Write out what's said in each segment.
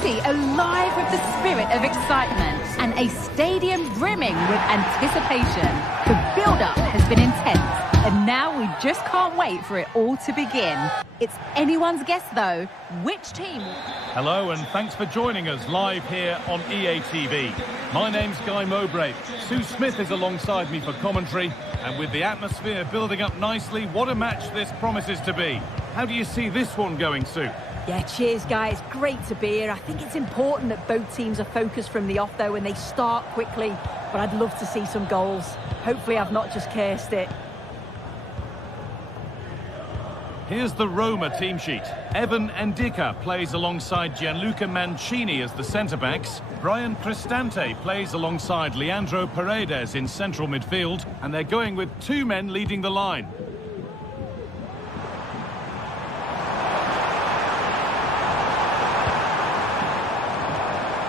city alive with the spirit of excitement and a stadium brimming with anticipation. The build-up has been intense, and now we just can't wait for it all to begin. It's anyone's guess, though, which team... Hello, and thanks for joining us live here on EA TV. My name's Guy Mowbray. Sue Smith is alongside me for commentary, and with the atmosphere building up nicely, what a match this promises to be. How do you see this one going, Sue? Yeah, cheers, guys. Great to be here. I think it's important that both teams are focused from the off, though, and they start quickly. But I'd love to see some goals. Hopefully I've not just cursed it. Here's the Roma team sheet. Evan Ndicka plays alongside Gianluca Mancini as the centre-backs. Brian Cristante plays alongside Leandro Paredes in central midfield. And they're going with two men leading the line.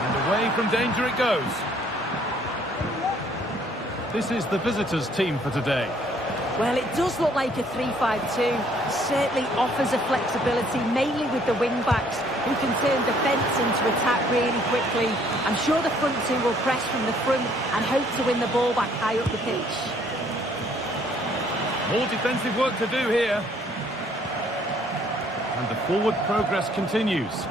And away from danger it goes. This is the visitors' team for today. Well, it does look like a 3-5-2. It certainly offers a flexibility, mainly with the wing-backs, who can turn defence into attack really quickly. I'm sure the front two will press from the front and hope to win the ball back high up the pitch. More defensive work to do here. And the forward progress continues.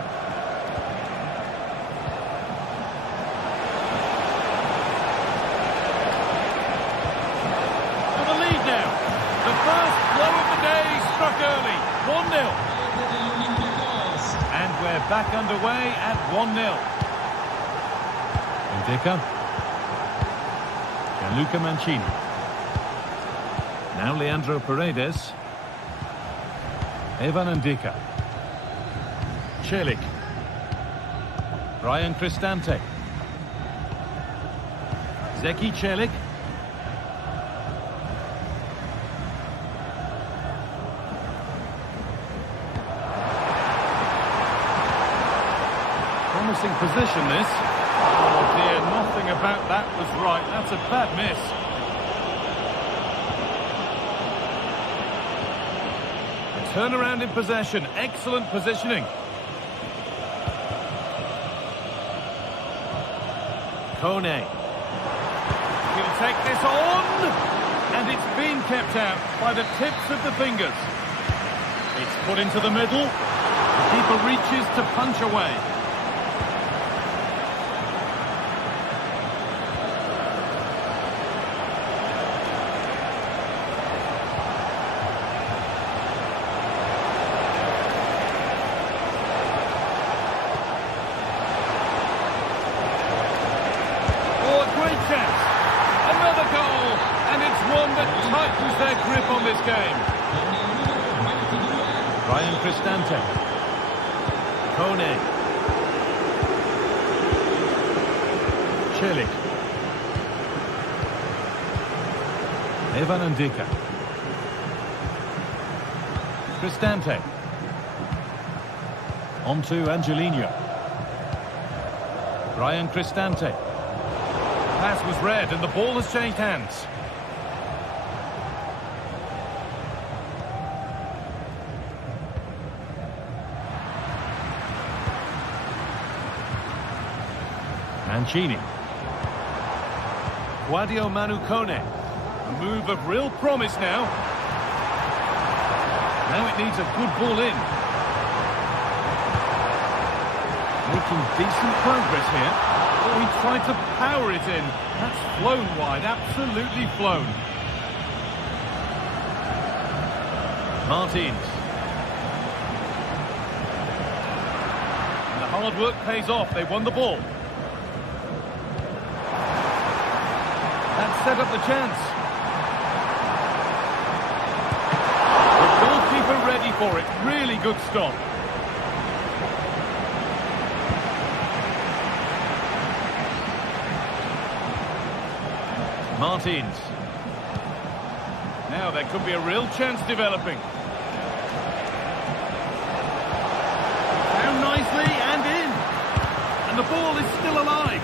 Early, 1-0. And we're back underway at 1-0. Ndicka. Gianluca Mancini. Now Leandro Paredes. Evan Ndicka. Celik. Brian Cristante. Zeki Celik. Promising position, this. Oh dear, nothing about that was right. That's a bad miss. A turnaround in possession. Excellent positioning. Kone. He'll take this on. And it's been kept out by the tips of the fingers. It's put into the middle. The keeper reaches to punch away. Another goal, and it's one that tightens their grip on this game. Brian Cristante. Kone. Celik. Evan Ndicka. Cristante. On to Angelino. Brian Cristante. Pass was read and the ball has changed hands. Mancini. Guadio Manu Kone. A move of real promise now. Now it needs a good ball in. Making decent progress here. Oh, he tried to power it in. That's flown wide, absolutely flown. Martins. And the hard work pays off. They won the ball. That set up the chance. The goalkeeper ready for it. Really good stop. Martins. Now there could be a real chance developing. Down nicely and in. And the ball is still alive.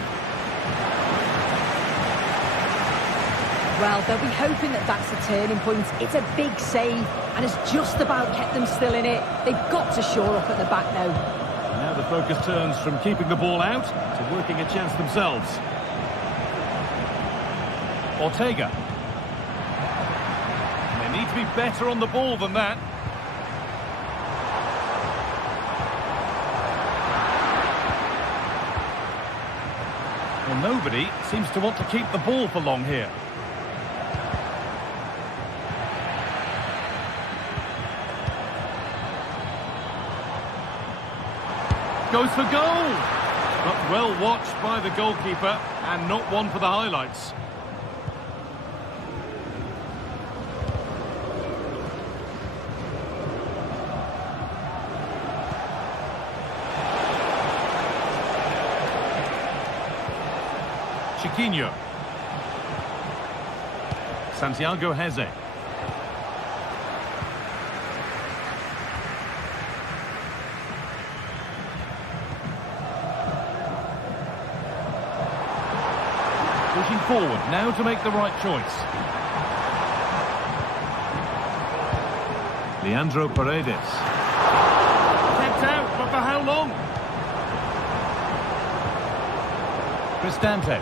Well, they'll be hoping that that's a turning point. It's a big save and it's just about kept them still in it. They've got to shore up at the back now. Now the focus turns from keeping the ball out to working a chance themselves. Ortega. They need to be better on the ball than that. Well, nobody seems to want to keep the ball for long here. Goes for goal! But well watched by the goalkeeper, and not one for the highlights. Chiquinho. Santiago Heze. Pushing forward, now to make the right choice. Leandro Paredes. Kept out, but for how long? Cristante.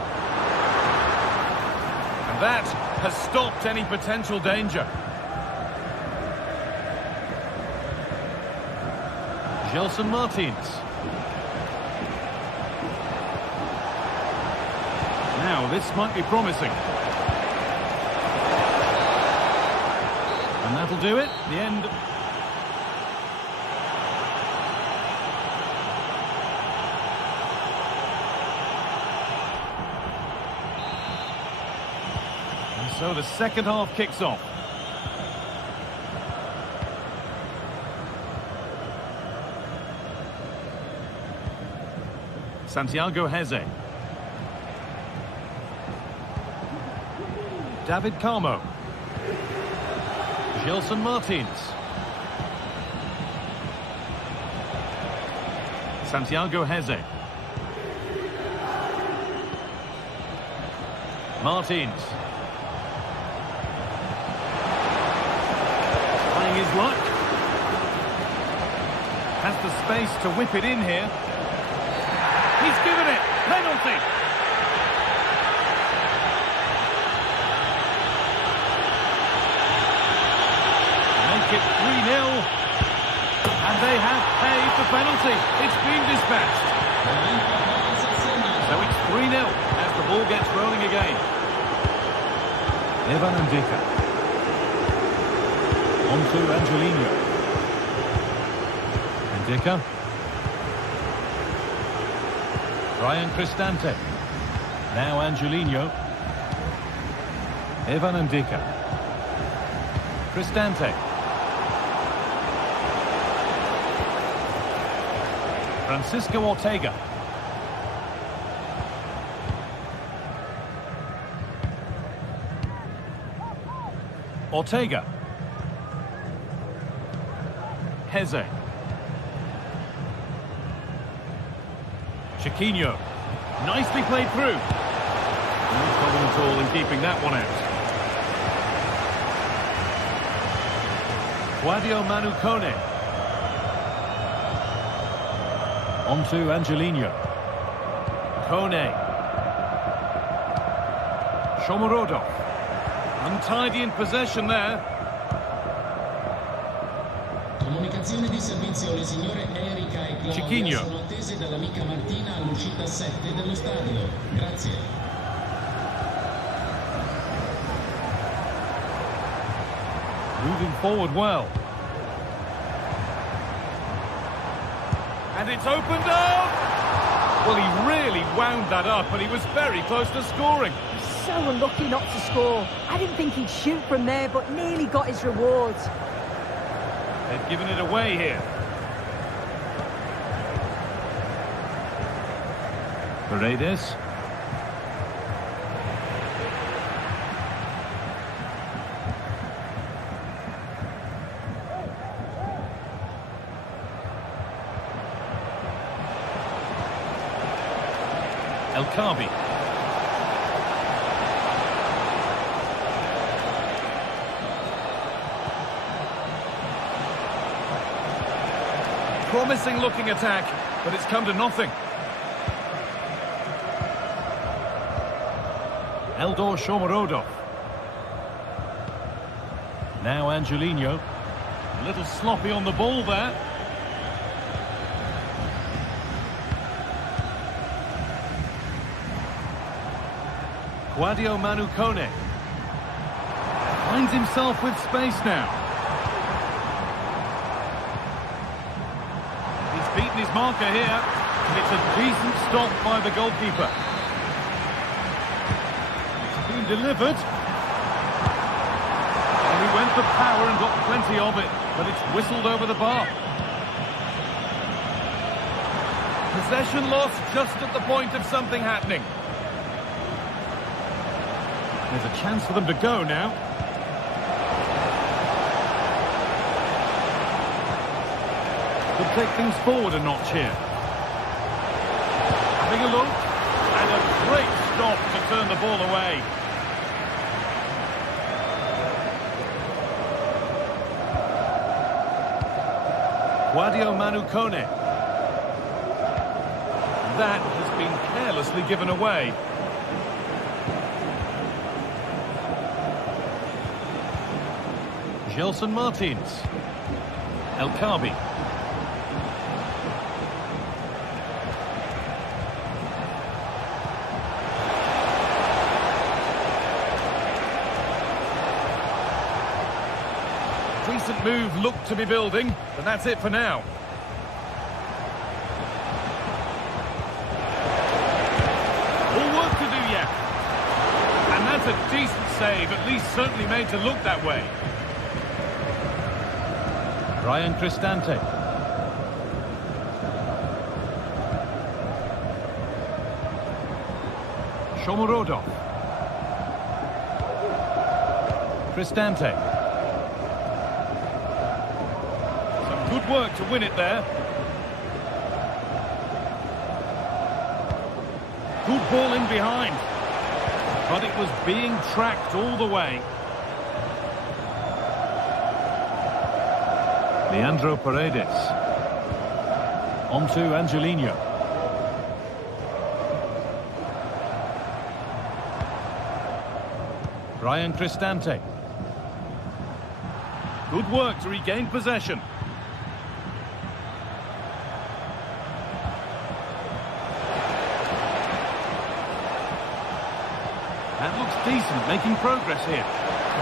And that has stopped any potential danger. Gelson Martins. Now, this might be promising. And that'll do it. The end. And so the second half kicks off. Santiago Heze. David Carmo. Gelson Martins. Santiago Heze. Martins. Trying his luck. Has the space to whip it in here. He's given it. Penalty. It 3-0, and they have paid the penalty. It's been dispatched. So it's 3-0 as the ball gets rolling again. Evan Ndika. On to Angelino. Ndika. Brian Cristante. Now Angelino. Evan Ndika. Cristante. Francisco Ortega. Ortega. Heze. Chiquinho. Nicely played through. No problem at all in keeping that one out. Guadio Manucone. On to Angelino. Kone. Shomorodov. Untidy in possession there. Comunicazione di servizio, le signore Erika e Claudia Chiquinho. sono attese dall'amica Martina all'uscita 7 dello stadio. Grazie. Moving forward well. And it's opened up! Well, he really wound that up, and he was very close to scoring. So unlucky not to score. I didn't think he'd shoot from there, but nearly got his reward. They've given it away here. Paredes. El Kabi. Promising looking attack, but it's come to nothing. Eldor Shomorodov. Now Angelino. A little sloppy on the ball there. Guadio Manukone. Finds himself with space now. He's beaten his marker here, and it's a decent stop by the goalkeeper. It's been delivered. And he went for power and got plenty of it, but it's whistled over the bar. Possession lost just at the point of something happening. There's a chance for them to go now. Could take things forward a notch here. Having a look, and a great stop to turn the ball away. Guadio Manukone. That has been carelessly given away. Gelson Martins. El Kabi. Decent move looked to be building, but that's it for now. All work to do yet. And that's a decent save, at least certainly made to look that way. Brian Cristante. Shomorodov. Cristante. Some good work to win it there. Good ball in behind. But it was being tracked all the way. Leandro Paredes. On to Angelino. Brian Cristante. Good work to regain possession. That looks decent, making progress here.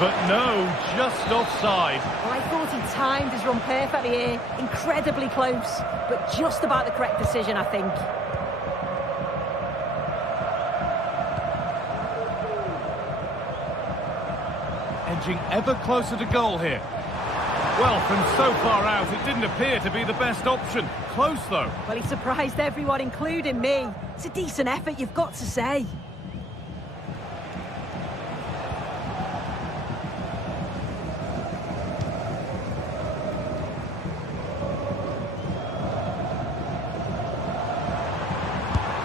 But no, just offside. Well, I thought he timed his run perfectly here. Incredibly close, but just about the correct decision, I think. Edging ever closer to goal here. Well, from so far out, it didn't appear to be the best option. Close, though. Well, he surprised everyone, including me. It's a decent effort, you've got to say.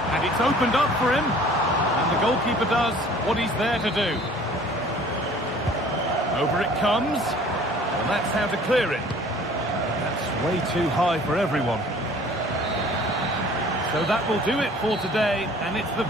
And it's opened up for him. And the goalkeeper does what he's there to do. Over it comes. And that's how to clear it. That's way too high for everyone. So that will do it for today. And it's the...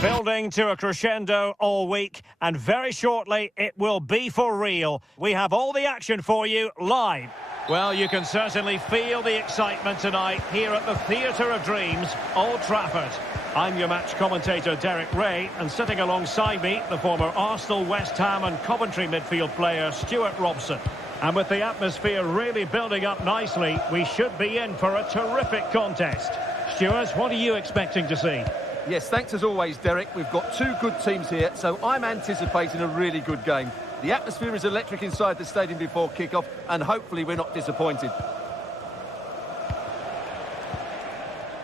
Building to a crescendo all week, and very shortly it will be for real. We have all the action for you live. Well, you can certainly feel the excitement tonight here at the Theatre of Dreams, Old Trafford. I'm your match commentator Derek Ray, and sitting alongside me, the former Arsenal, West Ham and Coventry midfield player Stuart Robson. And with the atmosphere really building up nicely, we should be in for a terrific contest. Stuart, what are you expecting to see? Yes, thanks as always, Derek. We've got two good teams here, so I'm anticipating a really good game. The atmosphere is electric inside the stadium before kickoff, and hopefully we're not disappointed.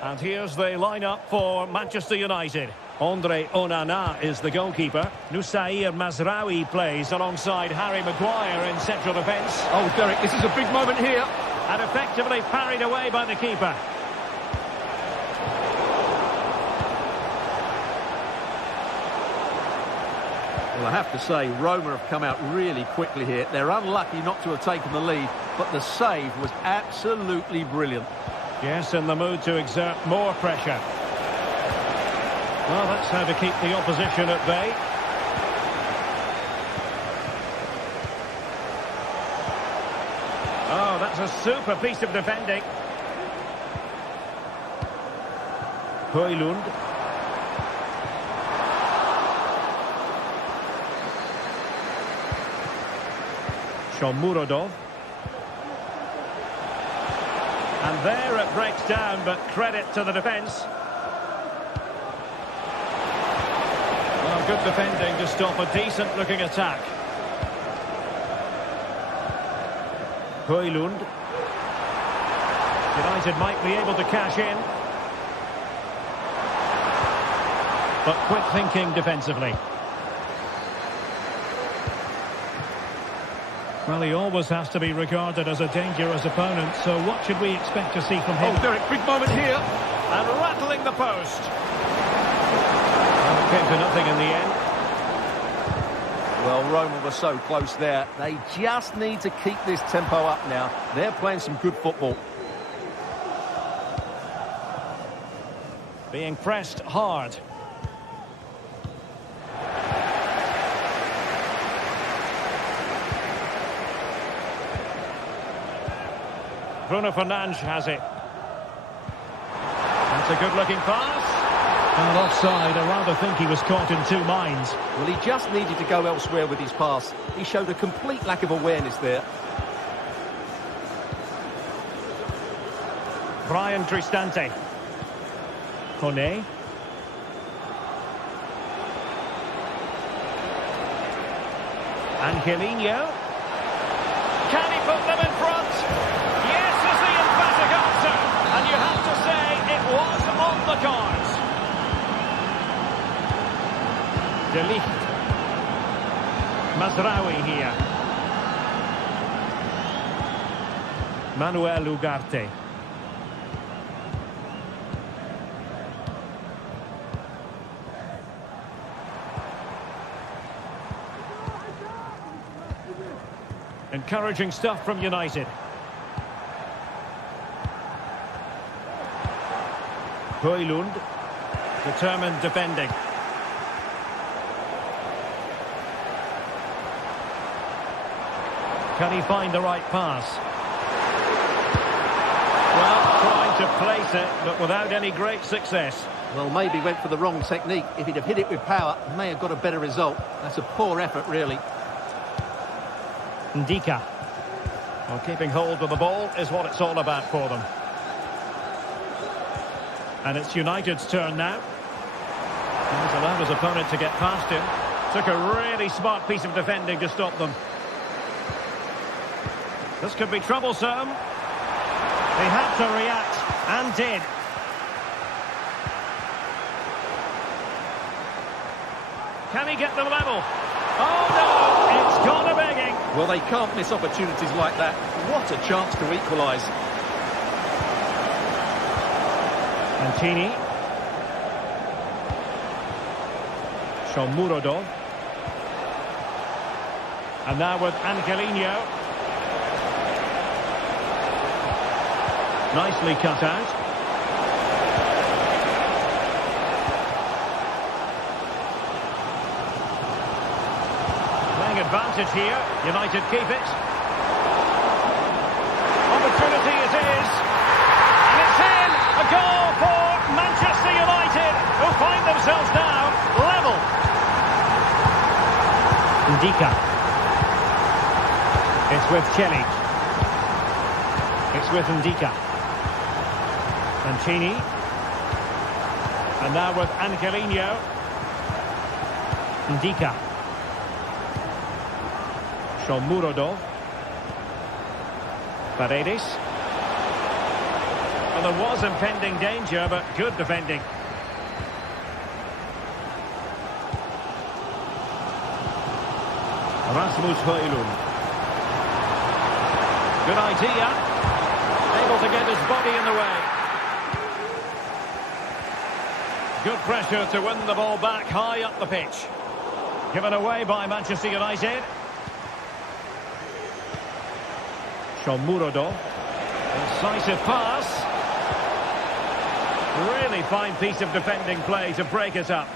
And here's the lineup for Manchester United. Andre Onana is the goalkeeper. Nusair Mazraoui plays alongside Harry Maguire in central defence. Oh, Derek, this is a big moment here. And effectively parried away by the keeper. Well, I have to say, Roma have come out really quickly here. They're unlucky not to have taken the lead, but the save was absolutely brilliant. Yes, in the mood to exert more pressure. Well, that's how to keep the opposition at bay. Oh, that's a super piece of defending. Højlund. Shomurodov. And there it breaks down, but credit to the defence. Well, good defending to stop a decent-looking attack. Højlund. United might be able to cash in. But quick thinking defensively. Well, he always has to be regarded as a dangerous opponent, so what should we expect to see from him? Oh, Derek, big moment here. And rattling the post. Well, it came to nothing in the end. Well, Roma were so close there. They just need to keep this tempo up now. They're playing some good football. Being pressed hard. Bruno Fernandes has it. That's a good-looking pass. And offside, I rather think he was caught in two minds. Well, he just needed to go elsewhere with his pass. He showed a complete lack of awareness there. Bryan Cristante. Kone. Angelino. Can he put them in front? Yes, is the emphatic answer. And you have to say it was on the cards. De Ligt. Mazraoui here. Manuel Ugarte. Encouraging stuff from United. Højlund, determined defending. Can he find the right pass? Well, trying to place it, but without any great success. Well, maybe went for the wrong technique. If he'd have hit it with power, he may have got a better result. That's a poor effort, really. Ndika. Well, keeping hold of the ball is what it's all about for them. And it's United's turn now. He's allowed his opponent to get past him. Took a really smart piece of defending to stop them. This could be troublesome. He had to react, and did. Can he get them level? Oh no, it's gone a begging. Well, they can't miss opportunities like that. What a chance to equalise. Mancini. Shomurodov. And now with Angelino. Nicely cut out. advantage here. United keep it. Opportunity it is. And it's in! A goal for Manchester United, who find themselves now level. Ndika. It's with Celik. It's with Ndika. Mancini. And now with Angelino. Ndika. Shomurodov. Paredes. Well, there was impending danger, but good defending. Rasmus Højlund. Good idea. Able to get his body in the way. Good pressure to win the ball back high up the pitch. Given away by Manchester United. Shomurodov. Decisive pass. Really fine piece of defending play to break it up.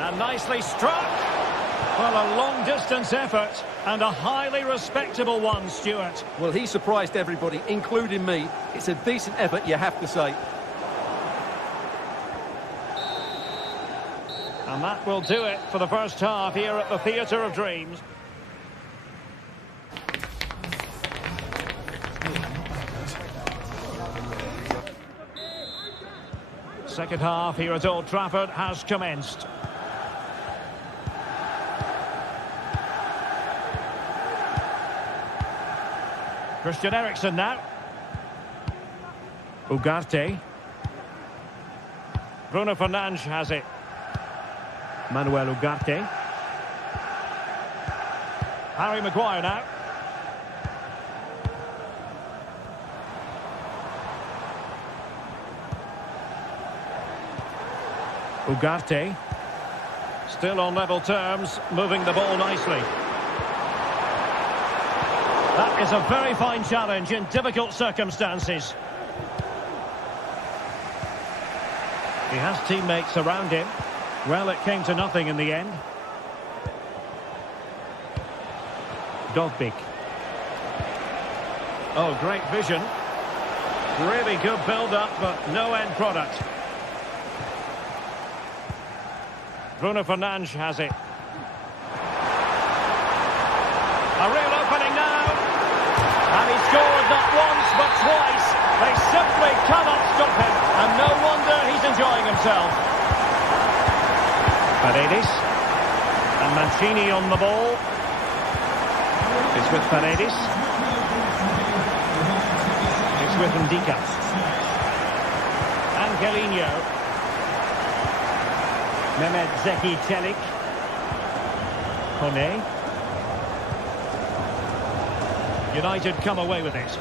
And nicely struck. Well, a long-distance effort and a highly respectable one, Stuart. Well, he surprised everybody, including me. It's a decent effort, you have to say. And that will do it for the first half here at the Theatre of Dreams. Second half here at Old Trafford has commenced. Christian Eriksen now. Ugarte. Bruno Fernandes has it. Manuel Ugarte. Harry Maguire now. Ugarte. Still on level terms, moving the ball nicely. That is a very fine challenge in difficult circumstances. He has teammates around him. Well, it came to nothing in the end. Dovbyk. Oh, great vision. Really good build-up, but no end product. Bruno Fernandes has it. A real opening now. And he scored not once, but twice. They simply cannot stop him. And no wonder he's enjoying himself. Paredes. And Mancini on the ball. It's with Paredes. It's with Ndika. Angelino. Mehmet Zeki Celik. Kone. United come away with it.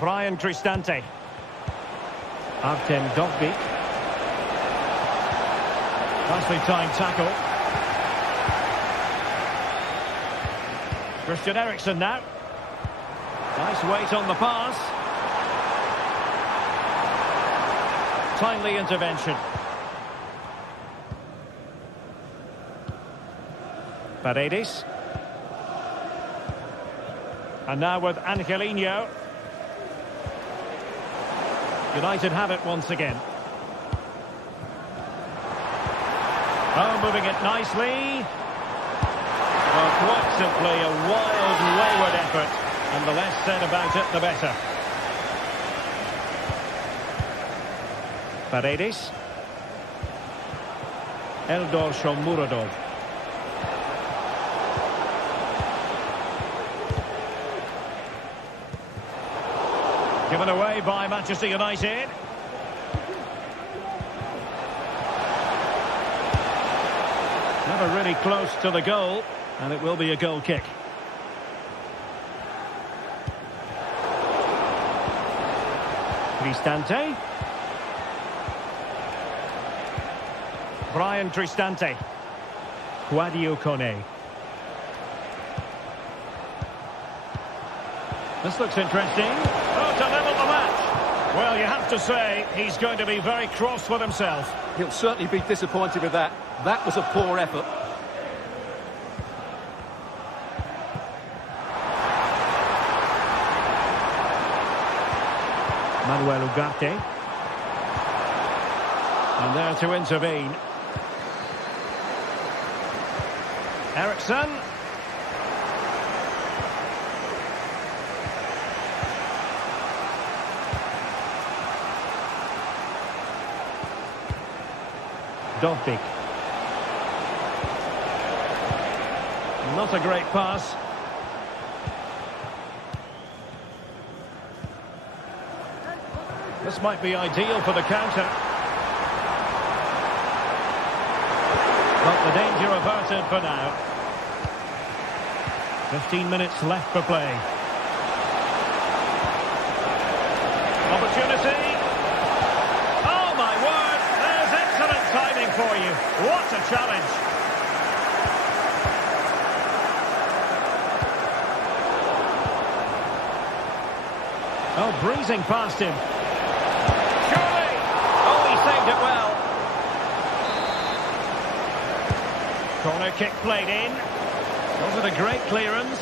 Brian Cristante. Artem Dovbyk. Nicely timed tackle. Christian Eriksen now. Nice weight on the pass. Timely intervention. Paredes. And now with Angelino. United have it once again. Oh, moving it nicely. Well, quite simply a wild, wayward effort. And the less said about it, the better. Paredes. Eldor Shomurodov. Given away by Manchester United. Never really close to the goal, and it will be a goal kick. Cristante. Brian Cristante. Quadio Kone. This looks interesting. Oh, to level the match. Well, you have to say, he's going to be very cross with himself. He'll certainly be disappointed with that. That was a poor effort. Manuel Ugarte. And there to intervene. Ericsson. Dovbik. Not a great pass. This might be ideal for the counter. But the danger averted for now. 15 minutes left for play. Opportunity. Oh my word, there's excellent timing for you. What a challenge. Oh, breezing past him. Surely. Oh, he saved it well. Corner kick played in. Was it a great clearance?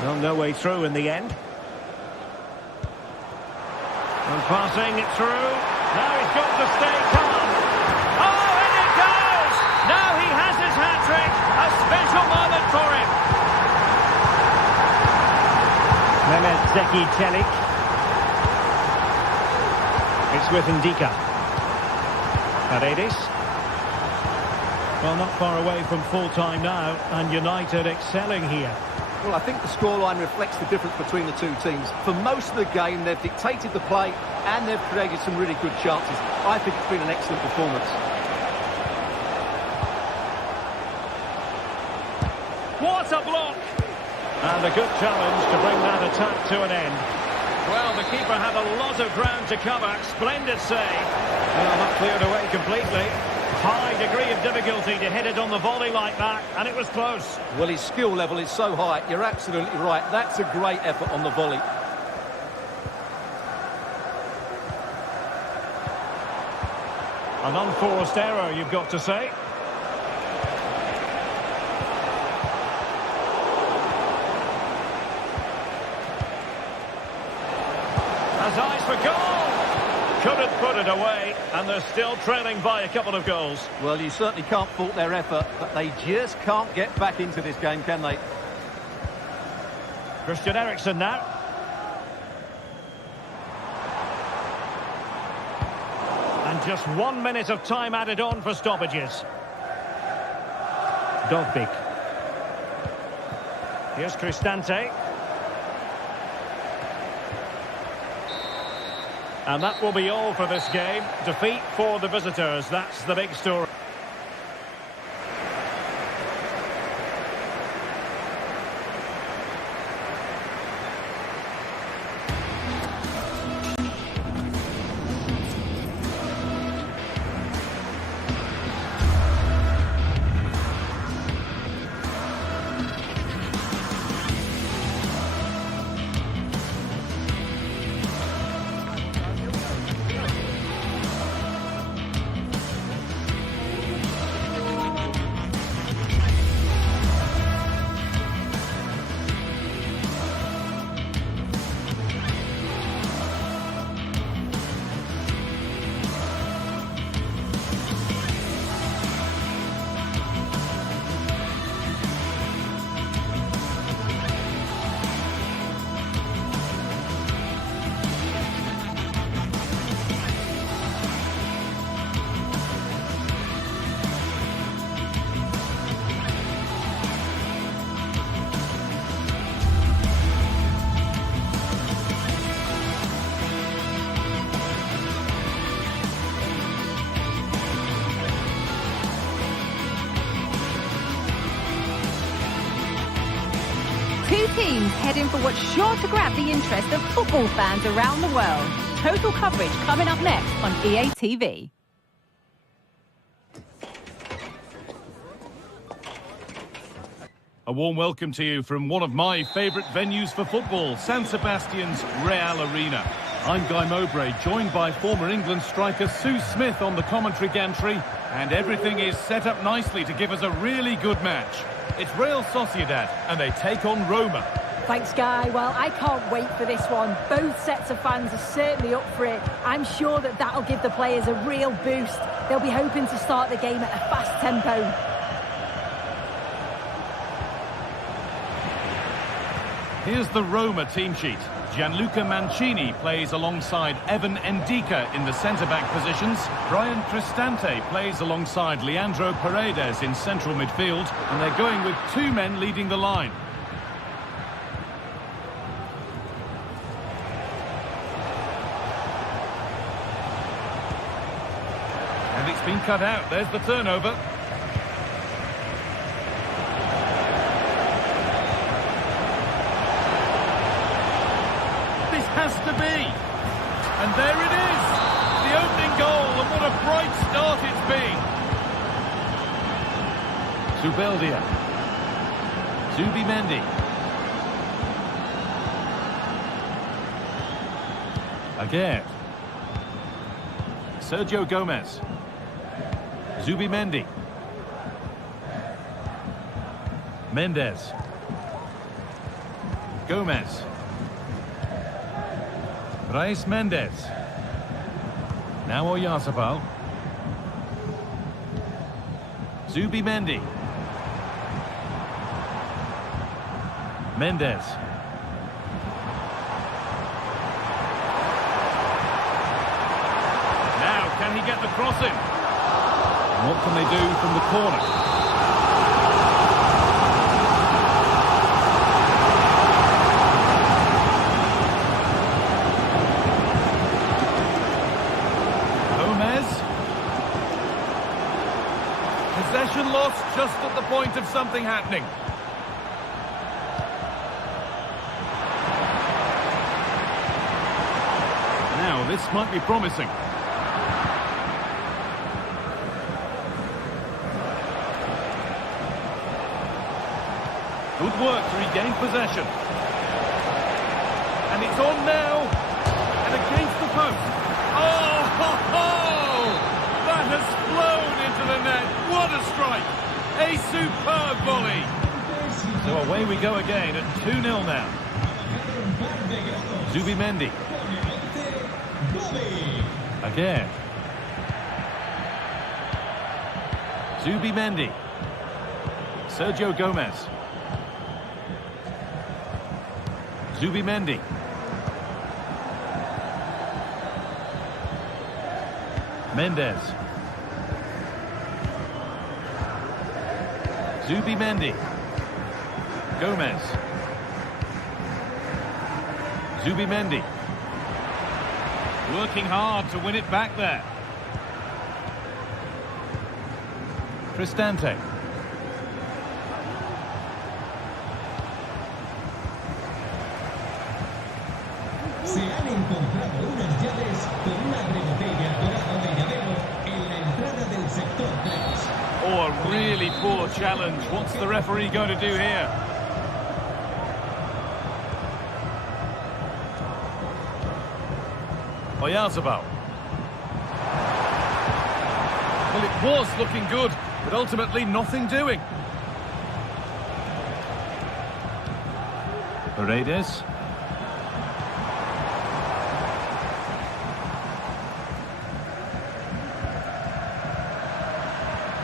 Well, no way through in the end. And passing it through. Now he's got to stay calm. Oh, and it goes! Now he has his hat-trick. A special moment for him. Mehmet Zeki Çelik. It's with Ndika. Paredes. Well, not far away from full-time now, and United excelling here. Well, I think the scoreline reflects the difference between the two teams. For most of the game, they've dictated the play, and they've created some really good chances. I think it's been an excellent performance. What a block! And a good challenge to bring that attack to an end. Well, the keeper had a lot of ground to cover. Splendid save. Well, not cleared away completely. High degree of difficulty to hit it on the volley like that, and it was close. Well, his skill level is so high. You're absolutely right. That's a great effort on the volley. An unforced error, you've got to say. Has eyes for goal. Couldn't put it away, and they're still trailing by a couple of goals. Well, you certainly can't fault their effort, but they just can't get back into this game, can they? Christian Eriksen now. And just 1 minute of time added on for stoppages. Dovbik. Here's Cristante. And that will be all for this game. Defeat for the visitors. That's the big story. Two teams heading for what's sure to grab the interest of football fans around the world. Total coverage coming up next on EA TV. A warm welcome to you from one of my favourite venues for football, San Sebastian's Real Arena. I'm Guy Mowbray, joined by former England striker Sue Smith on the commentary gantry, and everything is set up nicely to give us a really good match. It's Real Sociedad, and they take on Roma. Thanks, Guy. Well, I can't wait for this one. Both sets of fans are certainly up for it. I'm sure that that'll give the players a real boost. They'll be hoping to start the game at a fast tempo. Here's the Roma team sheet. Gianluca Mancini plays alongside Evan Ndika in the centre-back positions. Brian Cristante plays alongside Leandro Paredes in central midfield. And they're going with two men leading the line. And it's been cut out. There's the turnover. Has to be, and there it is, the opening goal, and what a bright start it's been. Zubeldia, Zubimendi, again, Sergio Gomez, Zubimendi, Mendes, Gomez, Brais Mendes. Now Oyarzabal. Zubimendi. Mendes. Now, can he get the cross in? And what can they do from the corner? Possession lost just at the point of something happening. Now, this might be promising. Good work to regain possession. And it's on now. And against the post. Oh, ho, ho! That has flown into the net. What a strike! A superb volley. So away we go again at 2-0 now. Zubimendi. Again. Zubimendi. Sergio Gomez. Zubimendi. Mendes. Zubimendi. Gomez. Zubimendi. Working hard to win it back there. Cristante. Se han encontrado unas llaves con una botella dorada de llavero en la entrada del sector 3. Oh, a really poor challenge. What's the referee going to do here? Oyarzabal. Well, it was looking good, but ultimately nothing doing. Paredes.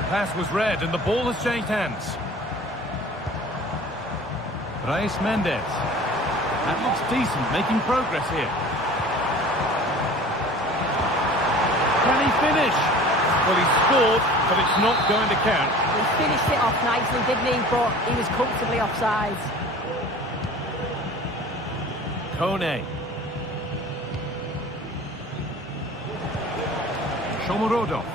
Pass was read and the ball has changed hands. Brais Mendes. That looks decent, making progress here. Can he finish? Well, he scored, but it's not going to count. He finished it off nicely, didn't he? But he was comfortably offside. Kone. Shomurodov.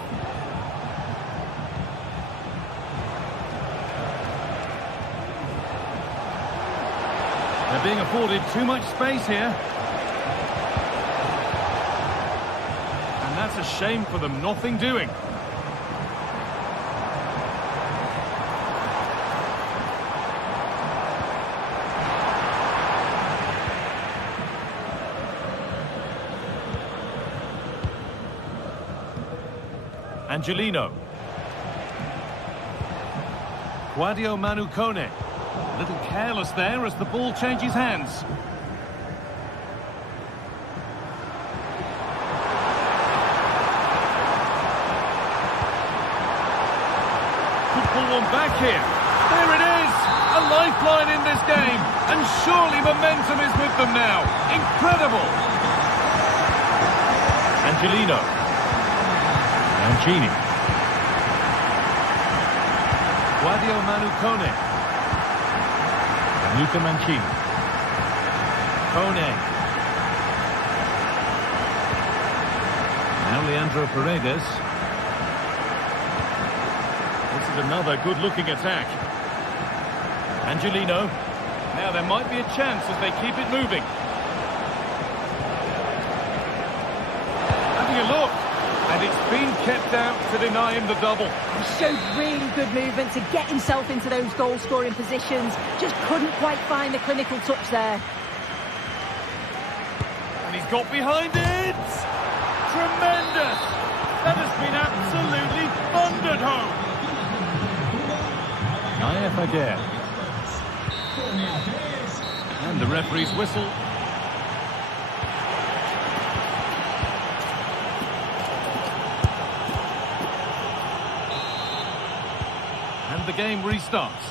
They're being afforded too much space here. And that's a shame for them, nothing doing. Angelino. Guadio Manu Kone. A little careless there as the ball changes hands. Could pull one back here. There it is! A lifeline in this game. And surely momentum is with them now. Incredible! Angelino. Mancini. Guadio Manu Kone. Luca Mancini. Kone. Now Leandro Paredes. This is another good-looking attack. Angelino. Now there might be a chance as they keep it moving. Having a look. And it's been kept out to deny him the double. He showed really good movement to get himself into those goal-scoring positions. Just couldn't quite find the clinical touch there. And he's got behind it! Tremendous! That has been absolutely thundered home. Naif again. And the referee's whistle. And the game restarts.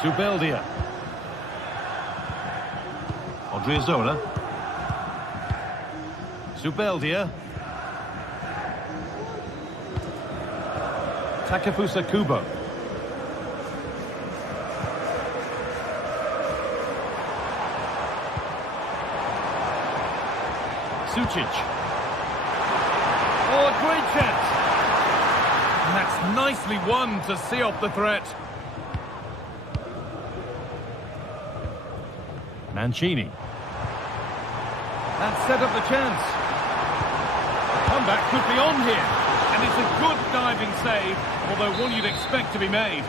Zubeldia. Odriozola. Zubeldia. Takefusa Kubo. Sucic. Oh, a great chance. And that's nicely won to see off the threat. Mancini. That set up the chance. Comeback could be on here. And it's a good diving save, although one you'd expect to be made.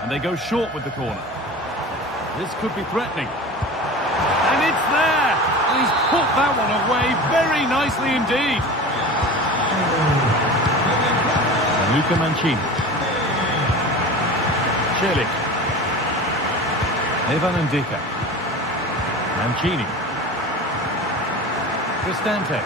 And they go short with the corner. This could be threatening. And it's there! And he's put that one away very nicely indeed. Luca Mancini. Celik. Evan Ndika. Mancini. Cristante.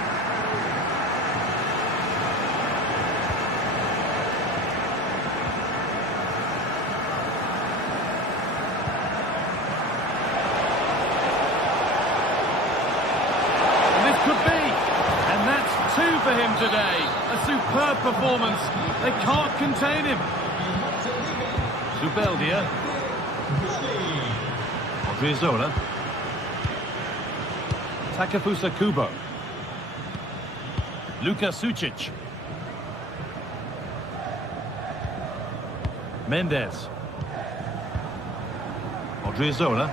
And this could be. And that's 2 for him today. A superb performance. They can't contain him. Zubeldia. Odriozola. Takefusa Kubo. Luka Sucic. Mendes. Odriozola.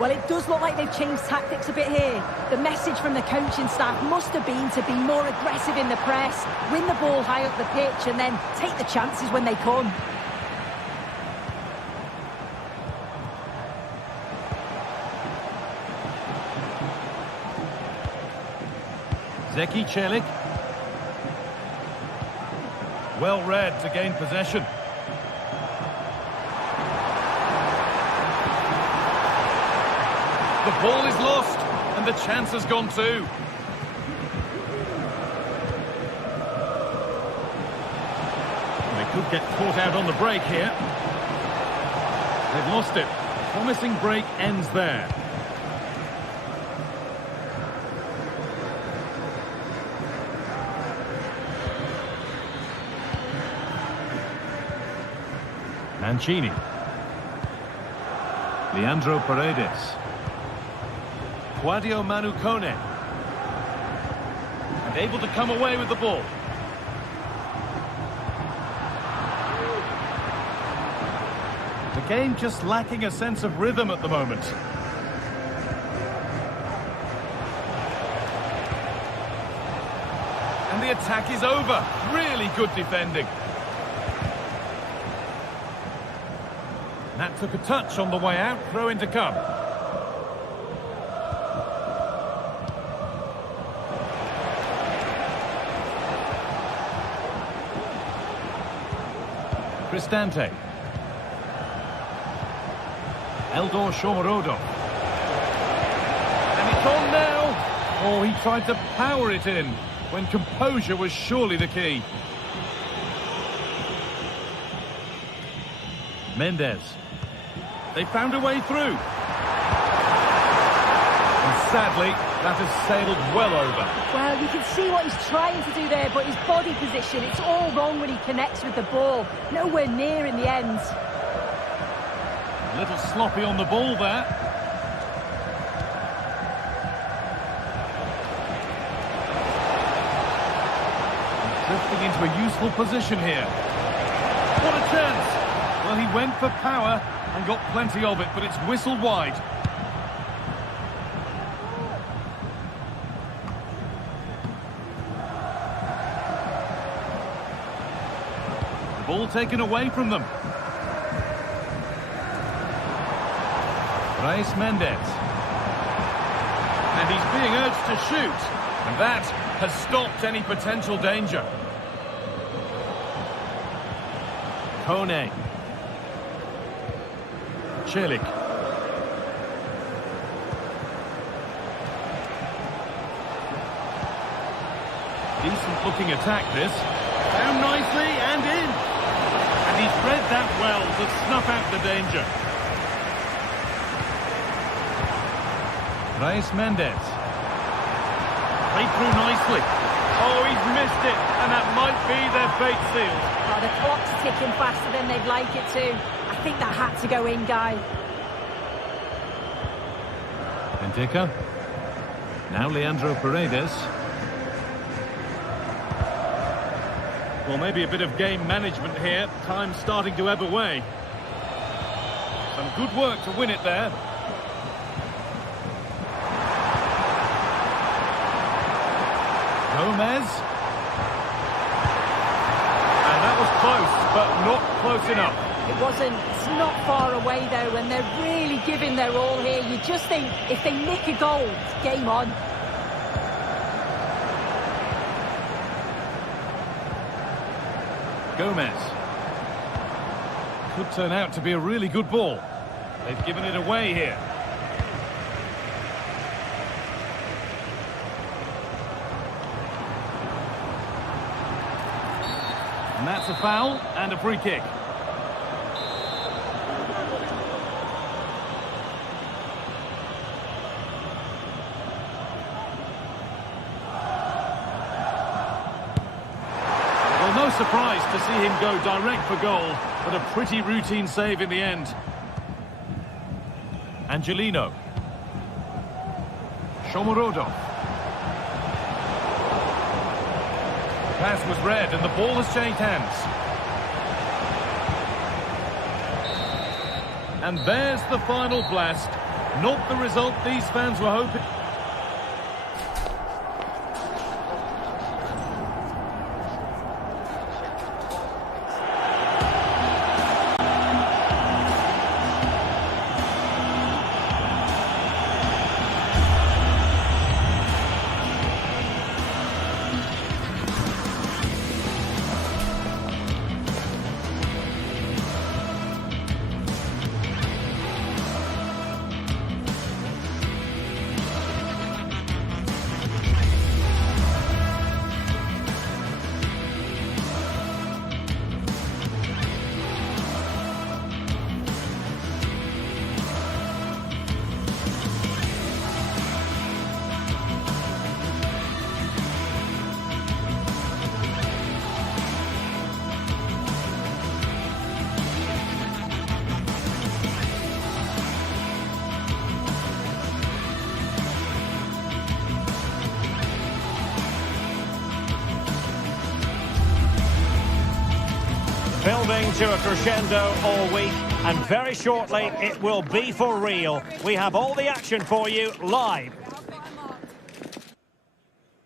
Well, it does look like they've changed tactics a bit here. The message from the coaching staff must have been to be more aggressive in the press, win the ball high up the pitch, and then take the chances when they come. Zeki Celik. Well read to gain possession. The ball is lost, and the chance has gone too. They could get caught out on the break here. They've lost it. Promising break ends there. Mancini. Leandro Paredes. Guadio Manu Kone. And able to come away with the ball. The game just lacking a sense of rhythm at the moment. And the attack is over. Really good defending. That took a touch on the way out, throw in to come. Cristante. Eldor Shomorodov. And it's on now! Oh, he tried to power it in, when composure was surely the key. Mendes. They found a way through. And sadly, that has sailed well over. Well, you can see what he's trying to do there, but his body position, it's all wrong when he connects with the ball. Nowhere near in the end. A little sloppy on the ball there. Drifting into a useful position here. What a chance! Well, he went for power and got plenty of it, but it's whistled wide. The ball taken away from them. Reis Mendes. And he's being urged to shoot. And that has stopped any potential danger. Kone. Celik. Decent looking attack this. Down nicely and in. And he's read that well to snuff out the danger. Reis Mendes. Played through nicely. Oh, he's missed it, and that might be their fate sealed. Oh, the clock's ticking faster than they'd like it to. I think that had to go in, Guy. Bendika. Now Leandro Paredes. Well, maybe a bit of game management here. Time starting to ebb away. Some good work to win it there. Gomez. And that was close, but not close enough. It wasn't. It's not far away, though, and they're really giving their all here. You just think, if they nick a goal, it's game on. Gomez. Could turn out to be a really good ball. They've given it away here. And that's a foul and a free kick. Well, no surprise to see him go direct for goal, but a pretty routine save in the end. Angelino. Shomorodov. Pass was read and the ball has changed hands. And there's the final blast. Not the result these fans were hoping. Building to a crescendo all week, and very shortly it will be for real. We have all the action for you live.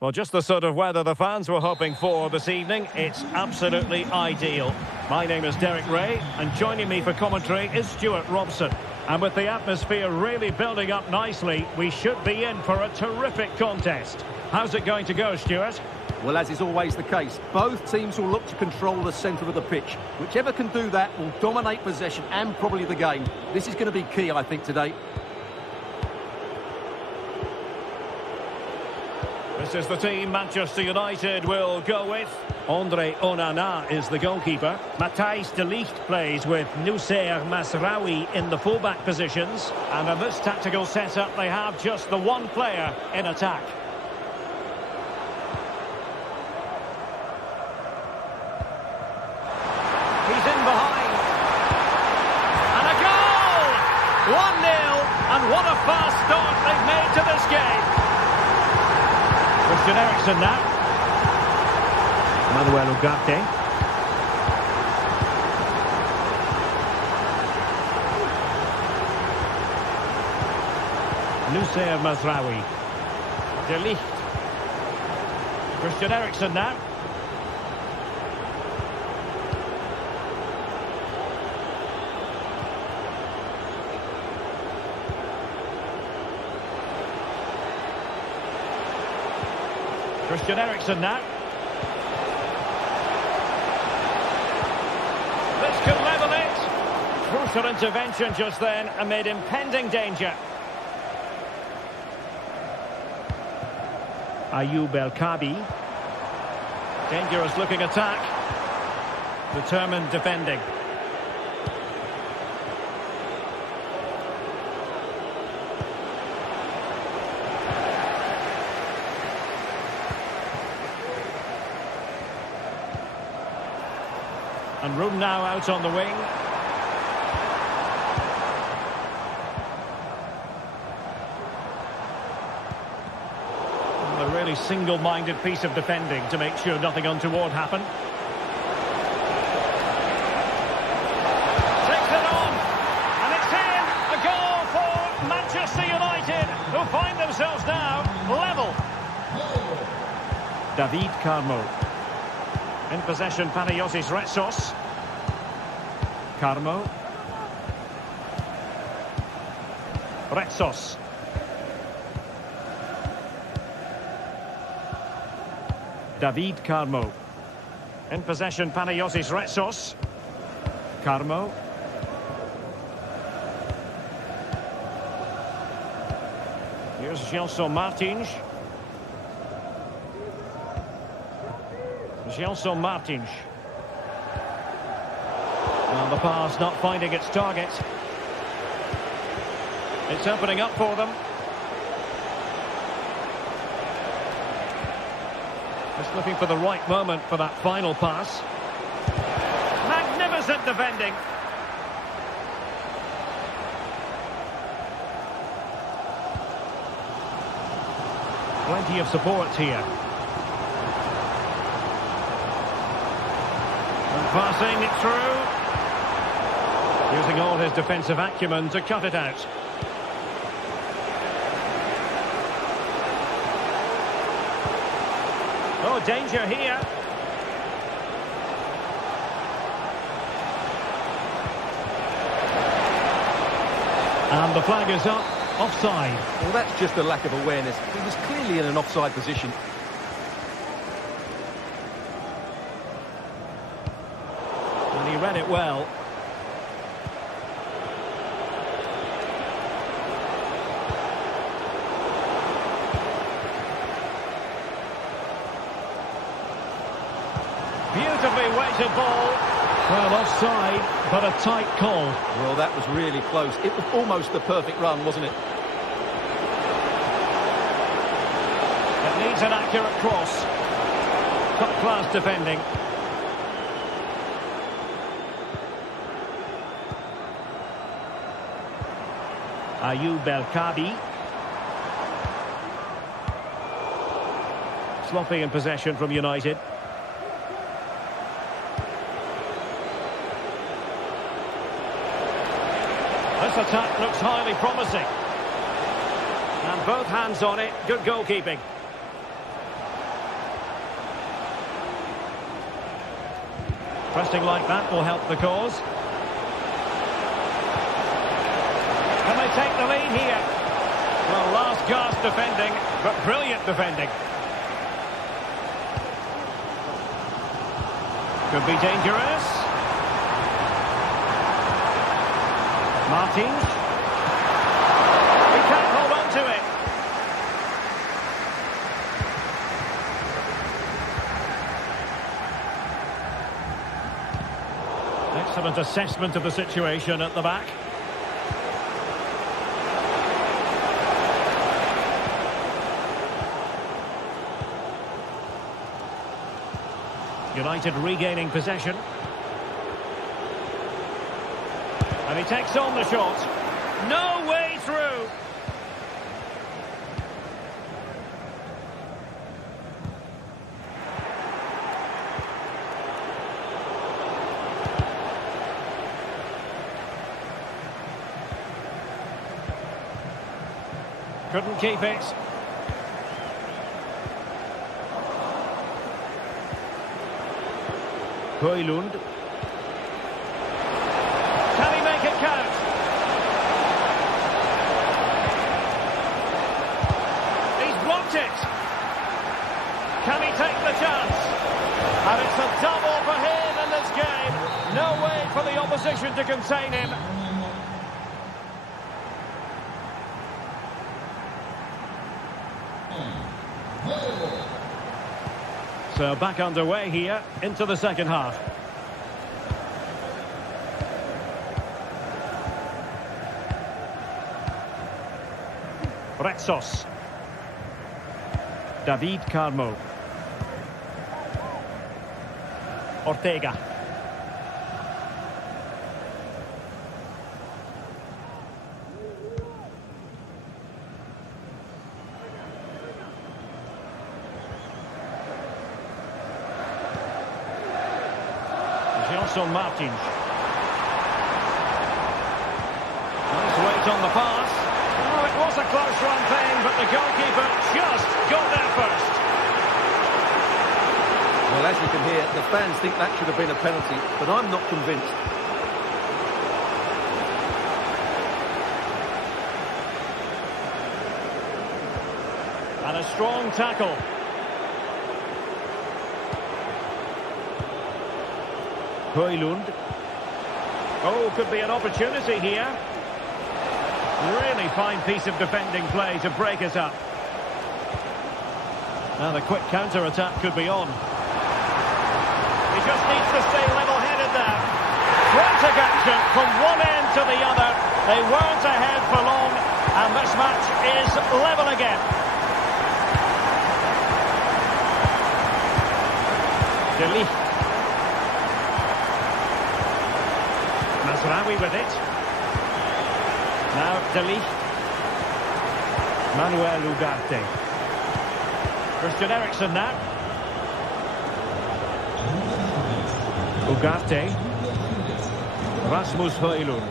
Well, just the sort of weather the fans were hoping for this evening. It's absolutely ideal. My name is Derek Ray, and joining me for commentary is Stuart Robson. And with the atmosphere really building up nicely, we should be in for a terrific contest. How's it going to go, Stuart? Well, as is always the case, both teams will look to control the centre of the pitch. Whichever can do that will dominate possession and probably the game. This is going to be key, I think, today. This is the team Manchester United will go with. Andre Onana is the goalkeeper. Matthijs de Ligt plays with Noussair Mazraoui in the fullback positions. And in this tactical setup, they have just the one player in attack. He's in behind. And a goal! 1-0. And what a fast start they've made to this game. Christian Eriksen now. Manuel Ugarte. Noussair Mazraoui. De Ligt. Christian Eriksen now. Christian Eriksen now. This can level it. Crucial intervention just then amid impending danger. Ayoub El Kabi. Dangerous looking attack. Determined defending. And room now out on the wing. And a really single-minded piece of defending to make sure nothing untoward happened. Takes it on. And it's in. A goal for Manchester United, who find themselves now level. David Carmo. In possession, Panagiotis Retsos. Carmo. Retsos. David Carmo. In possession, Panagiotis Retsos. Carmo. Here's Gelson Martins. Gelson Martins. Well, the pass not finding its target. It's opening up for them. Just looking for the right moment for that final pass. Magnificent defending. Plenty of support here. Passing it through. Using all his defensive acumen to cut it out. Oh, danger here. And the flag is up. Offside. Well, that's just a lack of awareness. He was clearly in an offside position. And he read it well. Beautifully weighted ball. Well, offside, but a tight call. Well, that was really close. It was almost the perfect run, wasn't it? It needs an accurate cross. Top-class defending. Ayoub El Kabi. Sloppy in possession from United. This attack looks highly promising. And both hands on it. Good goalkeeping. Pressing like that will help the cause. Can they take the lead here? Well, last gasp defending, but brilliant defending. Could be dangerous. Martins. He can't hold on to it. Excellent assessment of the situation at the back. United regaining possession. And he takes on the shot. No way through. Couldn't keep it. Højlund. Can he make it count? He's blocked it. Can he take the chance? And it's a double for him in this game. No way for the opposition to contain him. So back underway here into the second half. Retsos. David Carmo. Ortega. Martins. Nice weight on the pass. Oh, it was a close run thing, but the goalkeeper just got there first. Well, as you can hear, the fans think that should have been a penalty, but I'm not convinced. And a strong tackle. Højlund. Oh, could be an opportunity here. Really fine piece of defending play to break it up. Now the quick counter-attack could be on. He just needs to stay level-headed there. Frantic action from one end to the other. They weren't ahead for long, and this match is level again. De Ligt. Masraoui with it. Now De Ligt. Manuel Ugarte. Christian Eriksen now. Ugarte. Rasmus Højlund.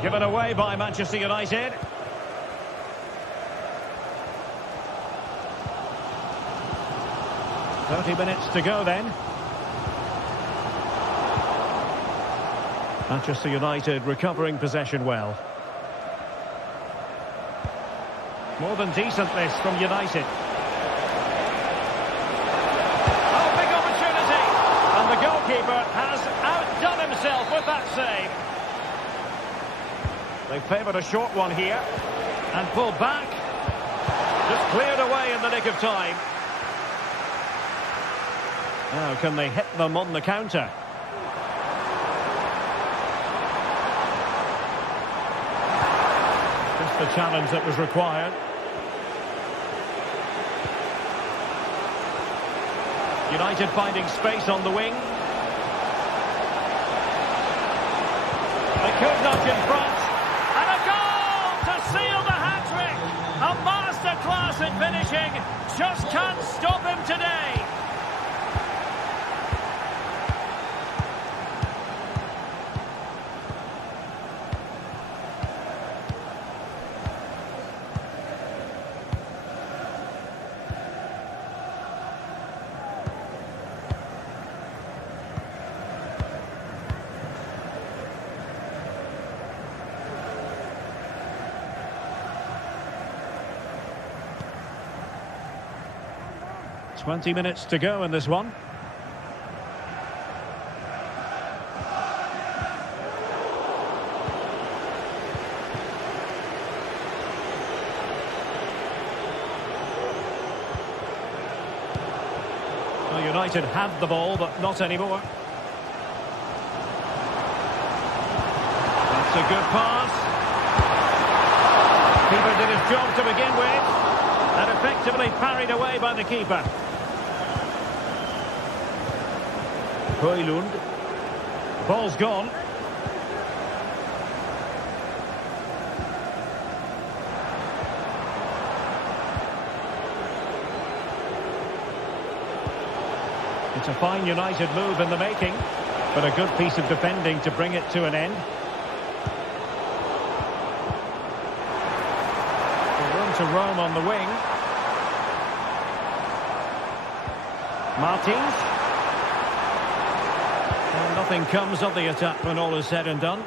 Given away by Manchester United. "30 minutes to go then." Manchester United recovering possession well. More than decent this from United. Oh, big opportunity! And the goalkeeper has outdone himself with that save. They favoured a short one here. And pulled back. Just cleared away in the nick of time. Now, can they hit them on the counter? Just the challenge that was required. United finding space on the wing. They could nudge in front. And a goal to seal the hat-trick! A masterclass in finishing. Just can't stop him today. 20 minutes to go in this one. Well, United had the ball, but not anymore. That's a good pass. Keeper did his job to begin with, and effectively parried away by the keeper. Højlund. Ball's gone. It's a fine United move in the making, but a good piece of defending to bring it to an end. Room to roam on the wing. Martins. And nothing comes of the attack when all is said and done.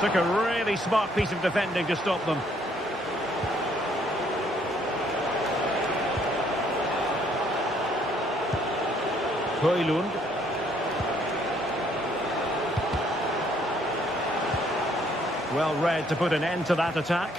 Took a really smart piece of defending to stop them. Højlund. Well read to put an end to that attack.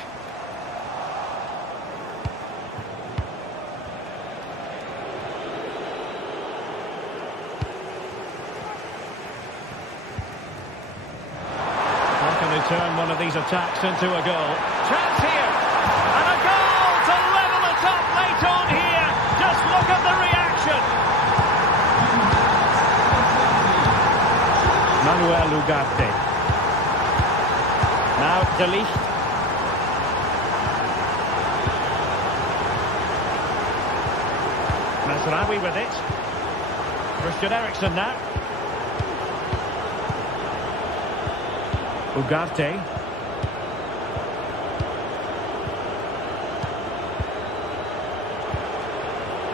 How can they turn one of these attacks into a goal? Chance here! And a goal to level it up late on here! Just look at the reaction! Manuel Ugarte. Now De Ligt. Masraoui with it. Christian Eriksen now. Ugarte.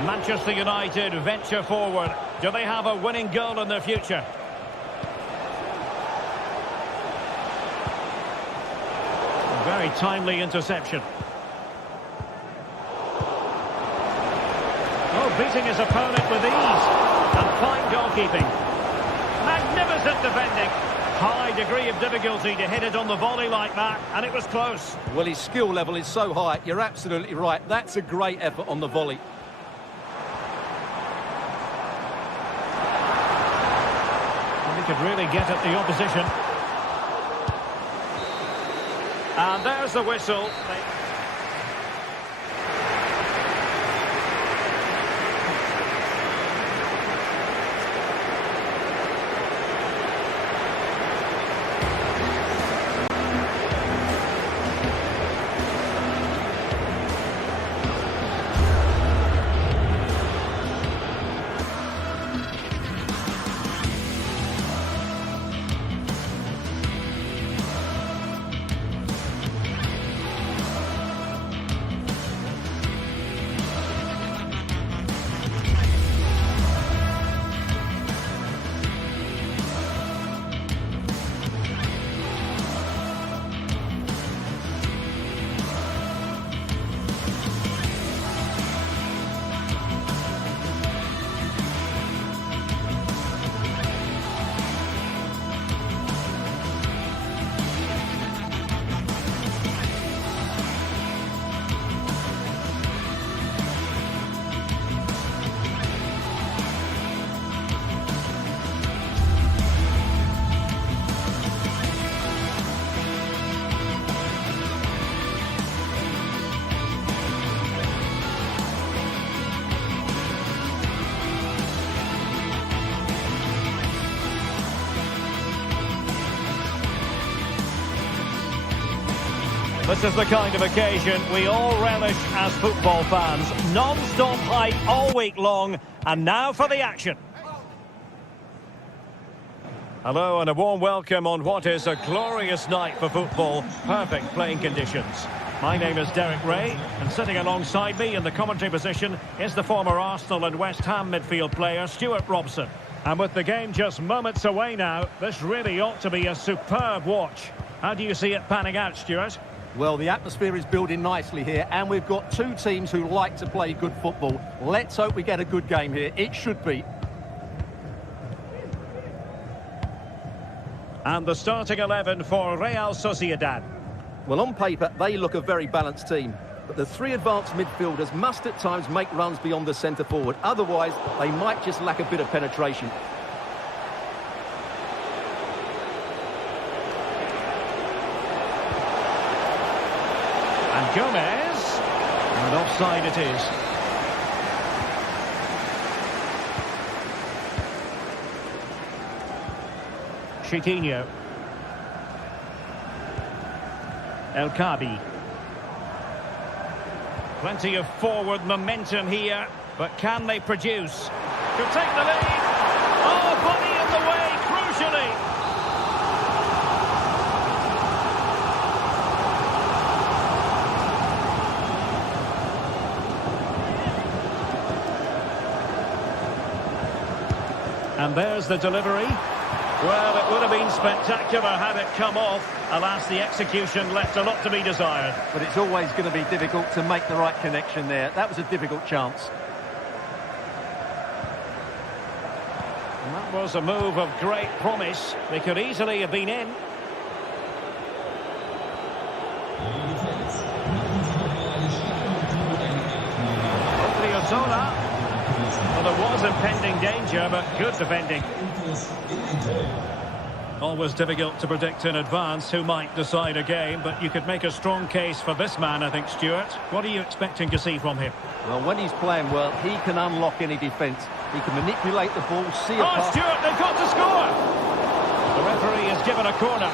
Manchester United venture forward. Do they have a winning goal in their future? Very timely interception. Oh, beating his opponent with ease. And fine goalkeeping. Magnificent defending. High degree of difficulty to hit it on the volley like that, and it was close. Well, his skill level is so high. You're absolutely right. That's a great effort on the volley. And he could really get at the opposition. And there's the whistle. This is the kind of occasion we all relish as football fans. Non-stop hype all week long, and now for the action. Hello and a warm welcome on what is a glorious night for football. Perfect playing conditions. My name is Derek Ray, and sitting alongside me in the commentary position is the former Arsenal and West Ham midfield player Stuart Robson. And with the game just moments away now, this really ought to be a superb watch. How do you see it panning out, Stuart? Well, the atmosphere is building nicely here, and we've got two teams who like to play good football. Let's hope we get a good game here. It should be. And the starting 11 for Real Sociedad. Well, on paper, they look a very balanced team. But the three advanced midfielders must at times make runs beyond the centre forward. Otherwise, they might just lack a bit of penetration. And Gomez. And offside it is. Chiquinho. El Kabi. Plenty of forward momentum here, but can they produce? Could take the lead. Oh, body in the way, crucially. And there's the delivery. Well, it would have been spectacular had it come off. Alas, the execution left a lot to be desired. But it's always going to be difficult to make the right connection there. That was a difficult chance. And that was a move of great promise. They could easily have been in. Ozola. Well, there was impending danger, but good defending. Always difficult to predict in advance who might decide a game, but you could make a strong case for this man, I think, Stuart. What are you expecting to see from him? Well, when he's playing well, he can unlock any defence. He can manipulate the ball, see a pass. Stuart, they've got to score! The referee has given a corner.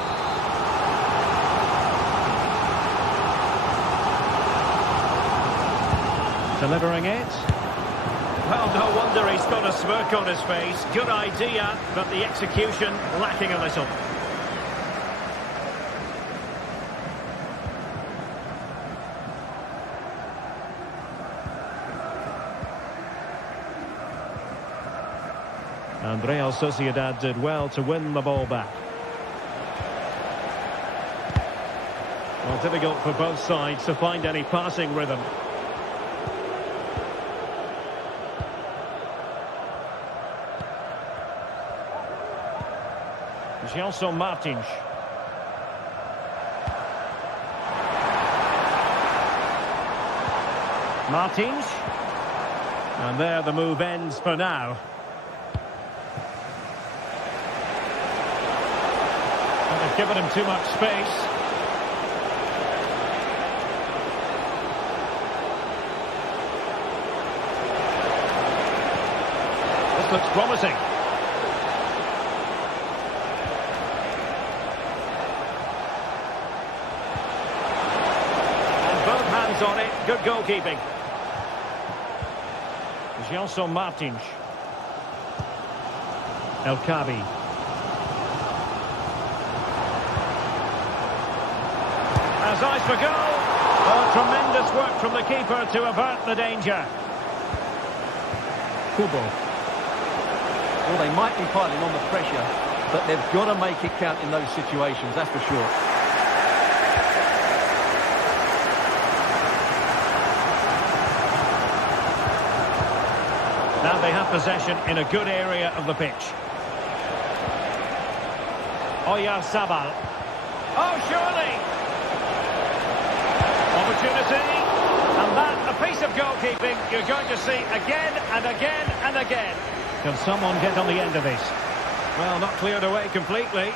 Delivering it. Well, no wonder he's got a smirk on his face. Good idea, but the execution lacking a little. And Real Sociedad did well to win the ball back. Well, difficult for both sides to find any passing rhythm. Gelson Martins. Martins. And there the move ends for now. And they've given him too much space. This looks promising. On it, good goalkeeping. Gelson Martins. El Kabi. Has eyes for goal. Oh, tremendous work from the keeper to avert the danger. Kubo. Well, they might be piling on the pressure, but they've got to make it count in those situations, that's for sure. Now they have possession in a good area of the pitch. Oyarzabal. Oh, surely! Opportunity. And that, a piece of goalkeeping you're going to see again and again and again. Can someone get on the end of this? Well, not cleared away completely.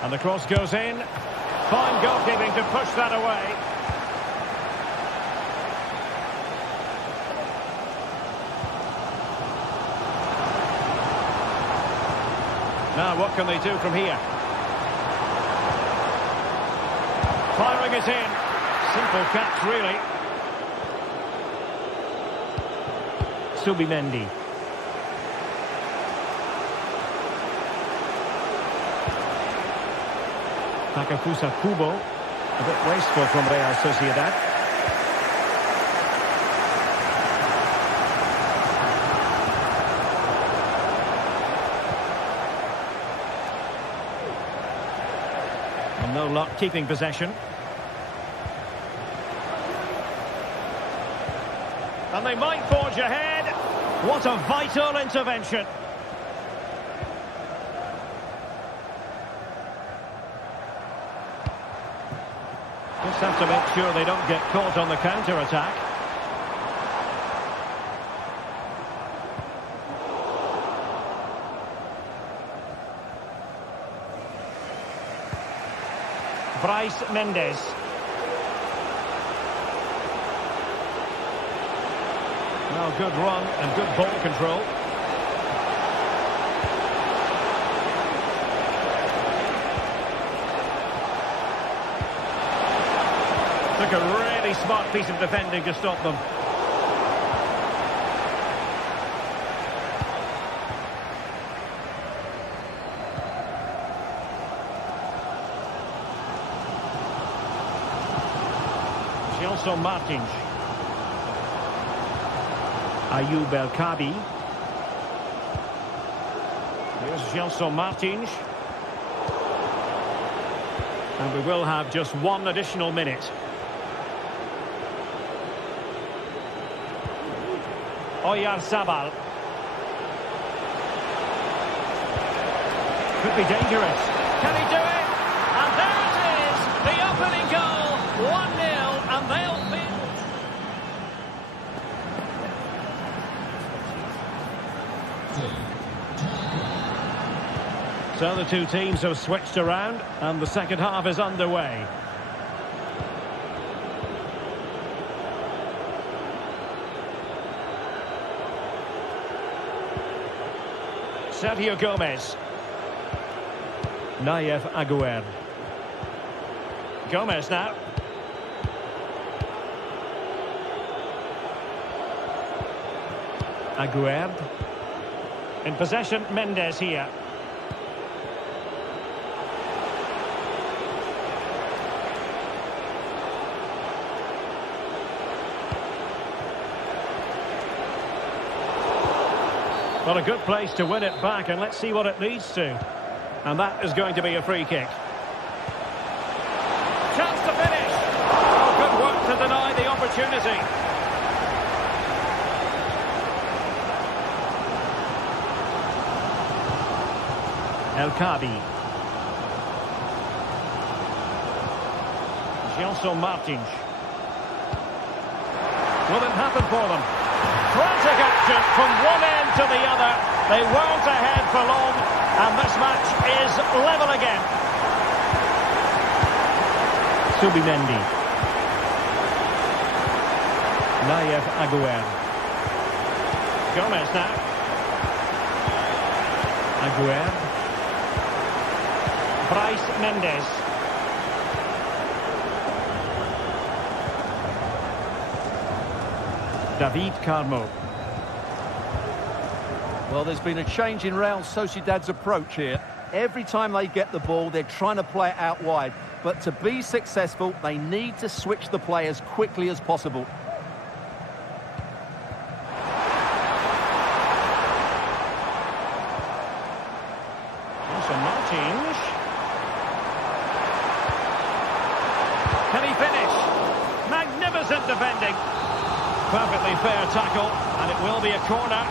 And the cross goes in. Fine goalkeeping to push that away. Now, what can they do from here? Firing it in. Simple catch, really. Subimendi. Takefusa Kubo. A bit wasteful from Real Sociedad. no luck keeping possession. And they might forge ahead. What a vital intervention. Just have to make sure they don't get caught on the counter-attack. Bryce Mendes. Well, good run and good ball control. Took a really smart piece of defending to stop them. Gelson Martins. Ayoub El Kabi. Here's Gelson Martins. And we will have just one additional minute. Oyarzabal. Could be dangerous. Can he do it? And there it is! The opening goal! 1-0, and they'll be... So the two teams have switched around, and the second half is underway. Sergio Gomez. Nayef Aguerd. Gomez now. Aguerd. In possession, Mendes here. Well, a good place to win it back, and let's see what it leads to. And that is going to be a free kick. Chance to finish. Oh, good work to deny the opportunity. El Kabi. Gelson Martins. Will it happen for them? Frantic action from one end to the other. They weren't ahead for long, and this match is level again. Subimendi. Nayef Aguerd. Gomez now. Aguerd. Bryce Mendes. David Carmo. Well, there's been a change in Real Sociedad's approach here. Every time they get the ball, they're trying to play it out wide. But to be successful, they need to switch the play as quickly as possible. Gelson Martins. Can he finish? Magnificent defending. Perfectly fair tackle, and it will be a corner.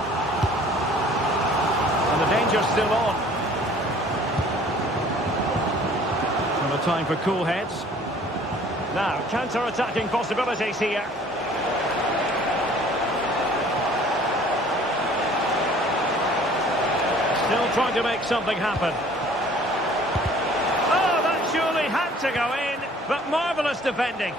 And the danger's still on. And a time for cool heads. Now, counter-attacking possibilities here. Still trying to make something happen. Oh, that surely had to go in, but marvellous defending.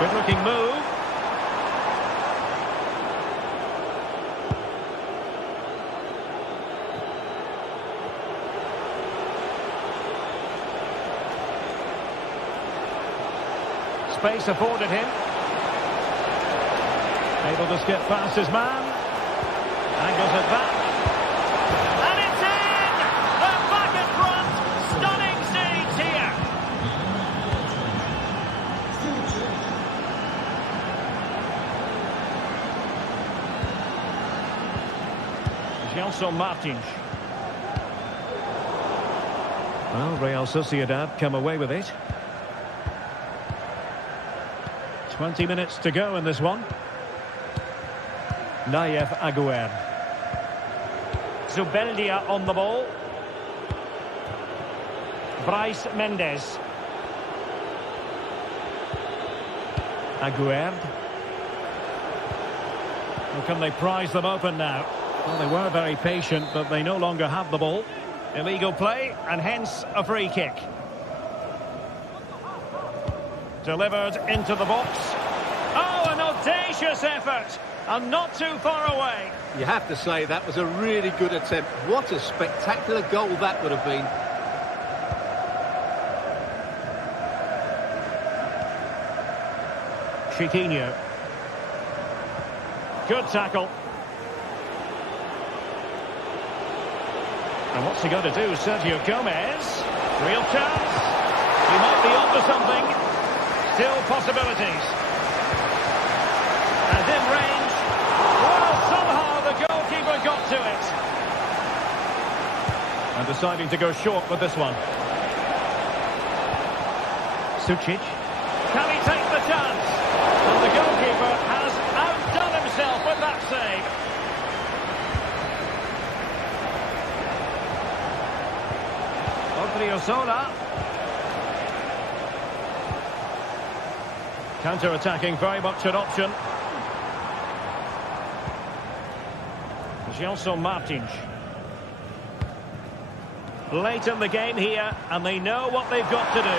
Good-looking move. Space afforded him. Able to skip past his man. Angles it back. And it's in! They're back in front. Stunning scenes here. Sebastian Martins. Well, Real Sociedad come away with it. 20 minutes to go in this one. Nayef Aguerd. Zubeldia on the ball. Bryce Mendes. Aguerd. Well, can they prise them open now? Well, they were very patient, but they no longer have the ball. Illegal play, and hence a free kick. Delivered into the box. Oh, an audacious effort, and not too far away. You have to say that was a really good attempt. What a spectacular goal that would have been. Chiquinho. Good tackle. And what's he going to do? Sergio Gomez. Real chance. He might be onto something. Still possibilities. And in range. Well, somehow the goalkeeper got to it. And deciding to go short with this one. Sucic. Can he take the chance? And the goalkeeper has outdone himself with that save. Odriozola. Counter-attacking, very much an option. Sebastian Martins. Late in the game here, and they know what they've got to do.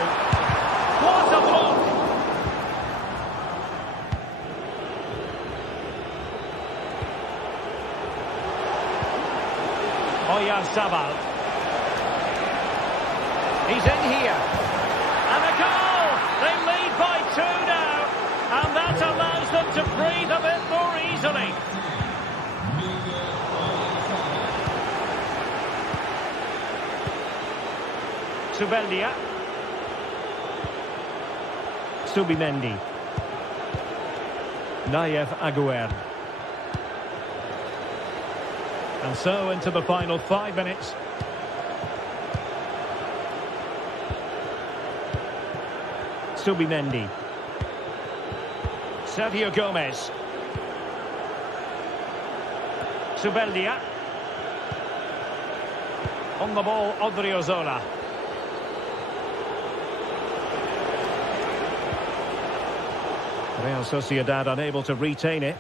What a block! Oyarzabal. He's in here. And a goal! They lead by 2 now. And that allows them to breathe a bit more easily. Zubeldia. Subimendi. Nayef Aguerd. And so into the final 5 minutes. Subimendi. Sergio Gomez. Zubeldia. On the ball, Odriozola. Real Sociedad unable to retain it.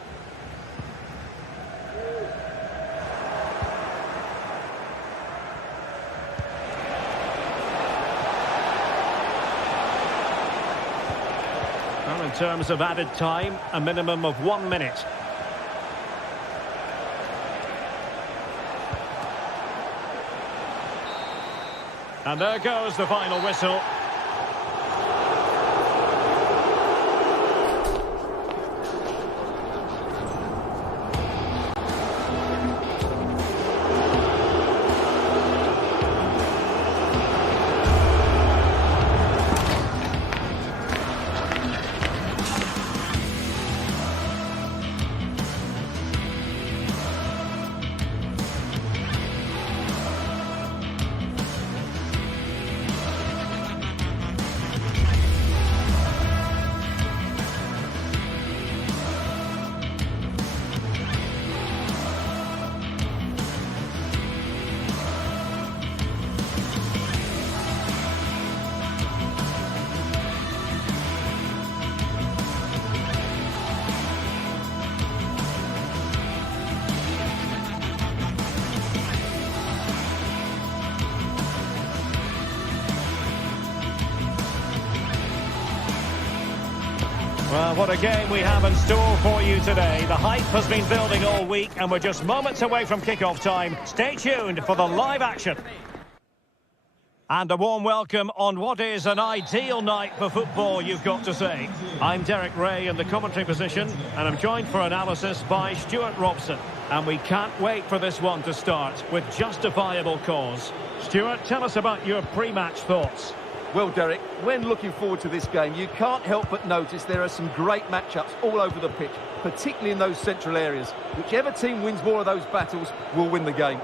Well, in terms of added time, a minimum of 1 minute. And there goes the final whistle. Well, what a game we have in store for you today. The hype has been building all week and we're just moments away from kickoff time. Stay tuned for the live action. And a warm welcome on what is an ideal night for football, you've got to say. I'm Derek Ray in the commentary position and I'm joined for analysis by Stuart Robson. And we can't wait for this one to start with justifiable cause. Stuart, tell us about your pre-match thoughts. Well, Derek, when looking forward to this game, you can't help but notice there are some great matchups all over the pitch, particularly in those central areas. Whichever team wins more of those battles will win the game.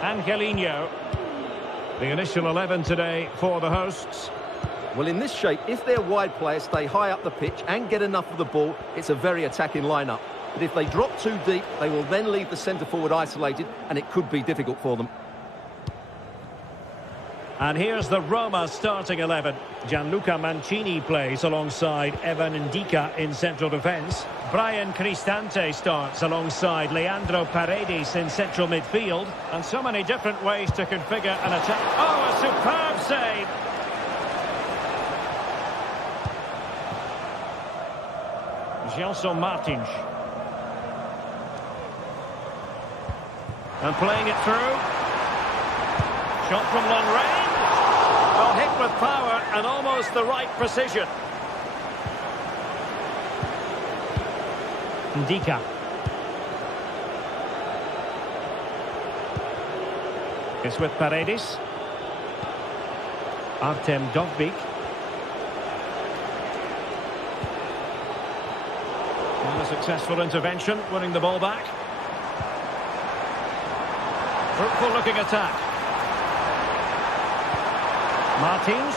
Angelino, the initial 11 today for the hosts. Well, in this shape, if their wide players stay high up the pitch and get enough of the ball, it's a very attacking lineup. But if they drop too deep, they will then leave the centre-forward isolated, and it could be difficult for them. And here's the Roma starting 11. Gianluca Mancini plays alongside Evan Ndika in central defence. Brian Cristante starts alongside Leandro Paredes in central midfield. And so many different ways to configure an attack. Oh, a superb save! Gelson Martins. And playing it through. Shot from long range. Well, hit with power and almost the right precision. Ndika. It's with Paredes. Artem Dovbyk. And a successful intervention, winning the ball back. Fruitful looking attack. Martins.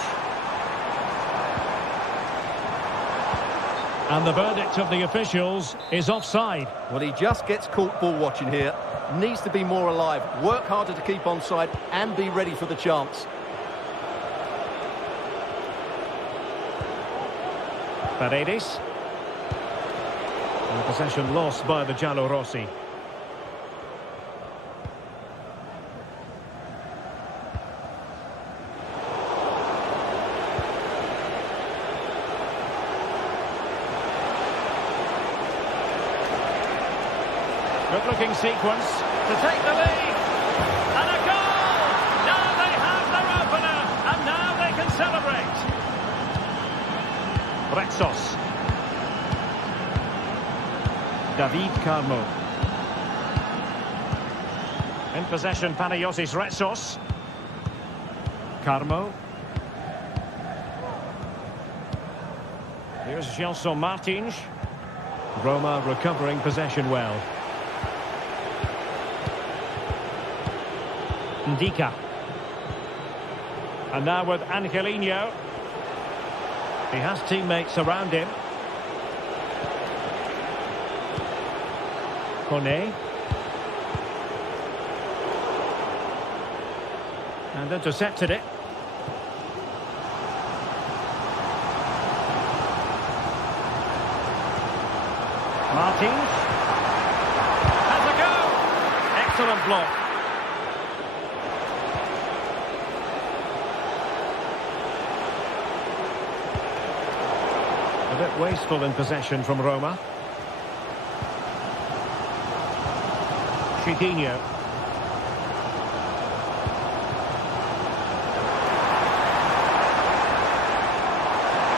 And the verdict of the officials is offside. Well, he just gets caught ball watching here. Needs to be more alive, work harder to keep onside and be ready for the chance. Paredes. And possession lost by the Giallorossi. Good-looking sequence to take the lead. And a goal! Now they have their opener, and now they can celebrate. Retsos. David Carmo. In possession, Panagiotis Retsos. Carmo. Here's Gelson Martins. Roma recovering possession well. Ndika. And now with Angelino. He has teammates around him. Kone. And intercepted it. Martins. Has a go. Excellent block. A bit wasteful in possession from Roma. Chiquinho.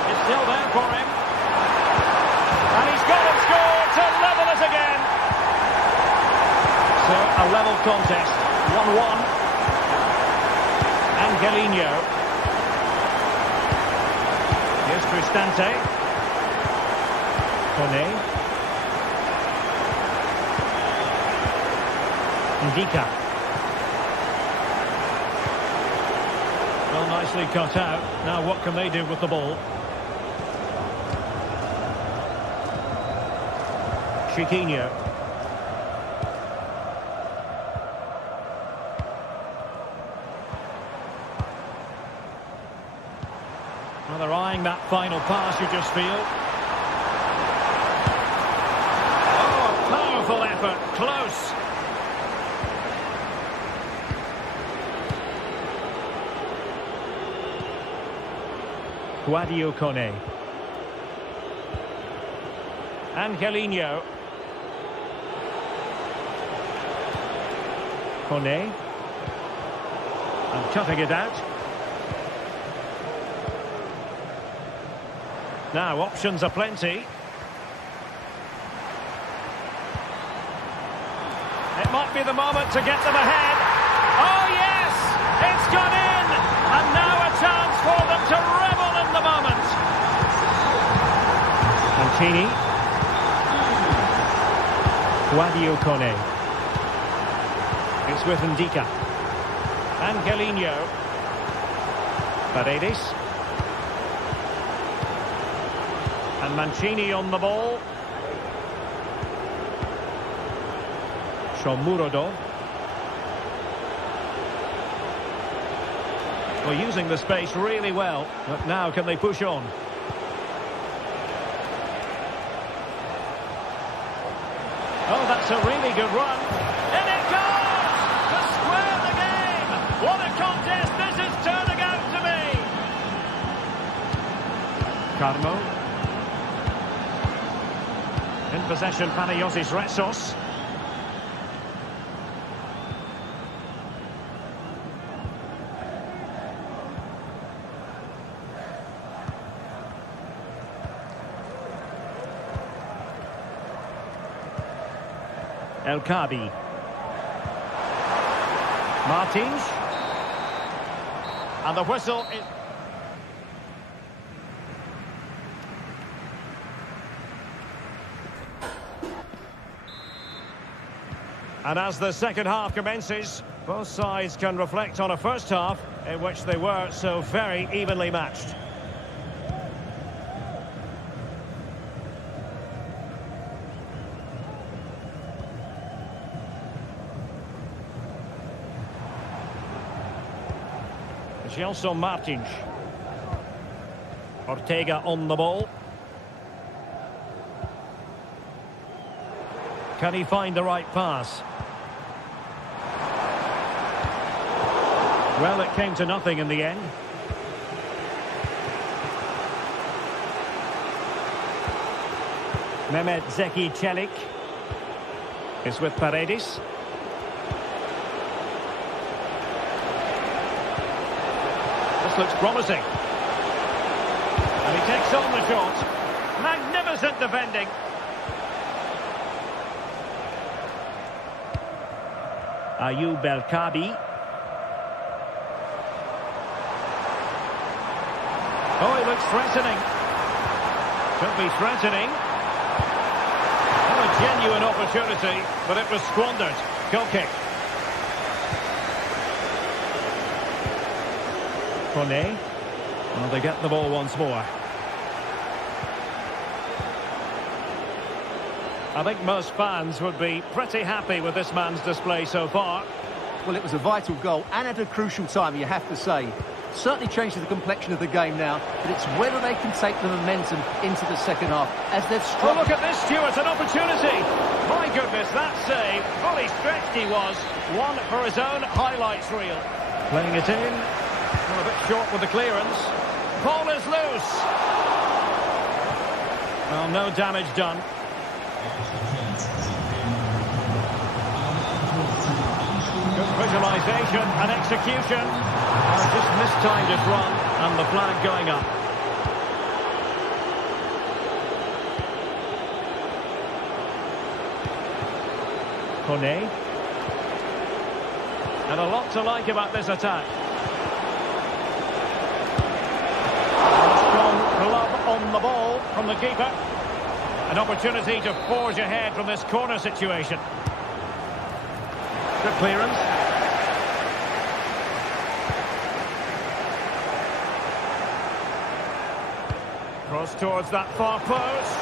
It's still there for him. And he's got it scored to level it again. So a level contest. 1-1. Angelino. Here's Cristante. Kone. Ndika. Well, nicely cut out. Now what can they do with the ball? Chiquinho. Well, they're eyeing that final pass, you just feel. Powerful effort, close. Guadio Kone. Angelino. Kone. And cutting it out. Now options are plenty. It might be the moment to get them ahead. Oh, yes! gone in! And now a chance for them to revel in the moment. Mancini. Guadio Kone. It's with Ndika. Angelino. Paredes. And Mancini on the ball. Shomurodov. Well, using the space really well, but now can they push on? Oh, that's a really good run. And it goes! To square the game! What a contest this is turning out to be! Carmo. In possession, Panayotis Retsos. El Kabi. Martins. And the whistle is... And as the second half commences, both sides can reflect on a first half in which they were so very evenly matched. Gelson Martins. Ortega on the ball. Can he find the right pass? Well, it came to nothing in the end. Mehmet Zeki Çelik is with Paredes. This looks promising. And he takes on the shot. Magnificent defending. Ayoub El Kabi. Oh, it looks threatening. Could be threatening. Oh, a genuine opportunity, but it was squandered. Goal kick. Kone. Well, they get the ball once more. I think most fans would be pretty happy with this man's display so far. Well, it was a vital goal and at a crucial time, you have to say. Certainly changes the complexion of the game now, but it's whether they can take the momentum into the second half as they've struck. Oh, look at this, Stuart, an opportunity. My goodness, that save. Fully stretched he was. One for his own highlights reel. Playing it in. Well, a bit short with the clearance. Ball is loose. Well, no damage done. Good visualisation and execution. Just mistimed his run and the flag going up. Kone. And a lot to like about this attack. A strong glove on the ball from the keeper. An opportunity to forge ahead from this corner situation. Good clearance. Cross towards that far post.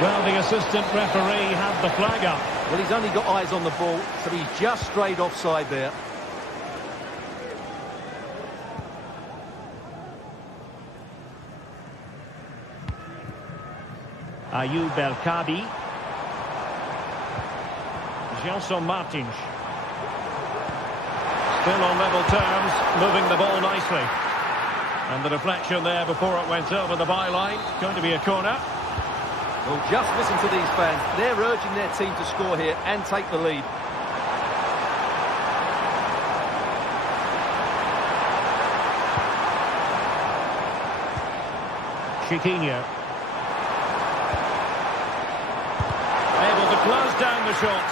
Well, the assistant referee had the flag up. Well, he's only got eyes on the ball, so he's just strayed offside there. Ayoub El Kabi. Gelson Martins. Still on level terms, moving the ball nicely. And the deflection there before it went over the byline. Going to be a corner. Well, just listen to these fans. They're urging their team to score here and take the lead. Chiquinho. Able to close down the shot.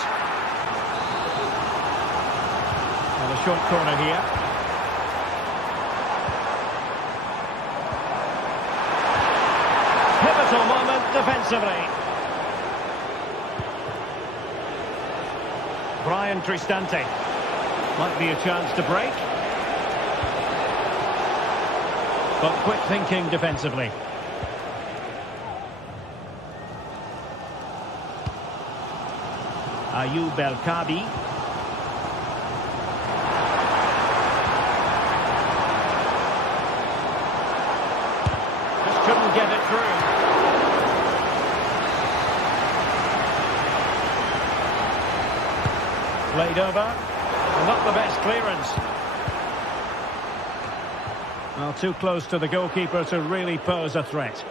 And a short corner here. pivotal moment defensively. Brian Cristante. Might be a chance to break. But quick thinking defensively. Ayoub El-Kabi. Just couldn't get it through. Played over. Not the best clearance. Well, too close to the goalkeeper to really pose a threat.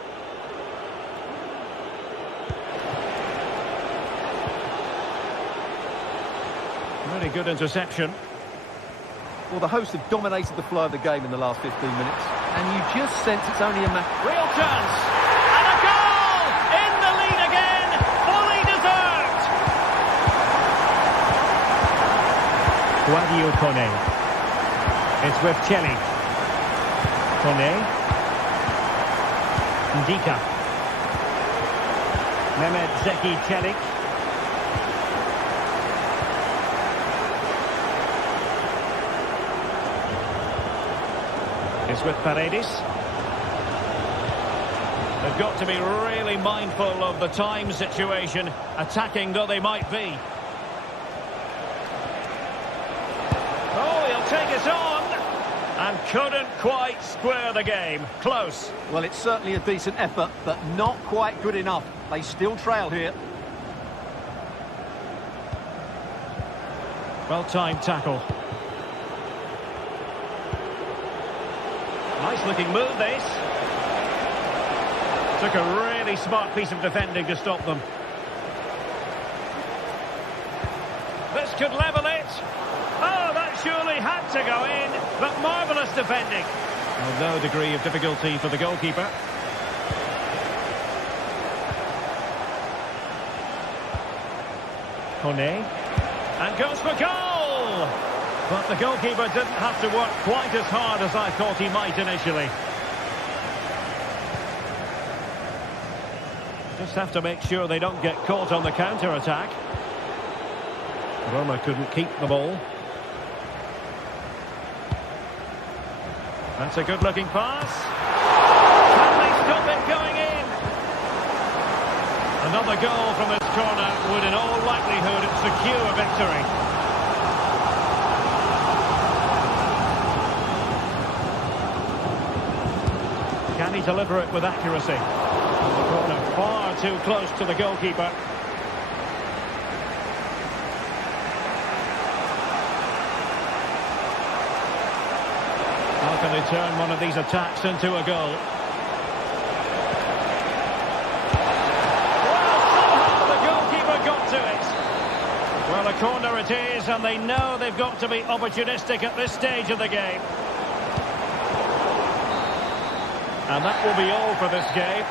Really good interception. Well, the hosts have dominated the flow of the game in the last 15 minutes. And you just sense it's only a matter... Real chance! And a goal! In the lead again! Fully deserved! Guadio Kone. It's with Cheli. Kone. Ndika. Mehmet Zeki Çelik. It's with Paredes. They've got to be really mindful of the time situation, attacking though they might be. Oh, he'll take it on! And couldn't quite square the game. Close. Well, it's certainly a decent effort, but not quite good enough. They still trail here. Well-timed tackle. Nice-looking move, this. Took a really smart piece of defending to stop them. This could level it. Oh, that surely had to go in, but marvellous defending. Well, no degree of difficulty for the goalkeeper. Kone. And goes for goal! But the goalkeeper didn't have to work quite as hard as I thought he might initially. Just have to make sure they don't get caught on the counter-attack. Roma couldn't keep the ball. That's a good-looking pass. Can they stop it going in? Another goal from this corner would in all likelihood secure a victory. Can he deliver it with accuracy? The corner far too close to the goalkeeper. How can they turn one of these attacks into a goal? Well, somehow the goalkeeper got to it. Well, a corner it is, and they know they've got to be opportunistic at this stage of the game. And that will be all for this game.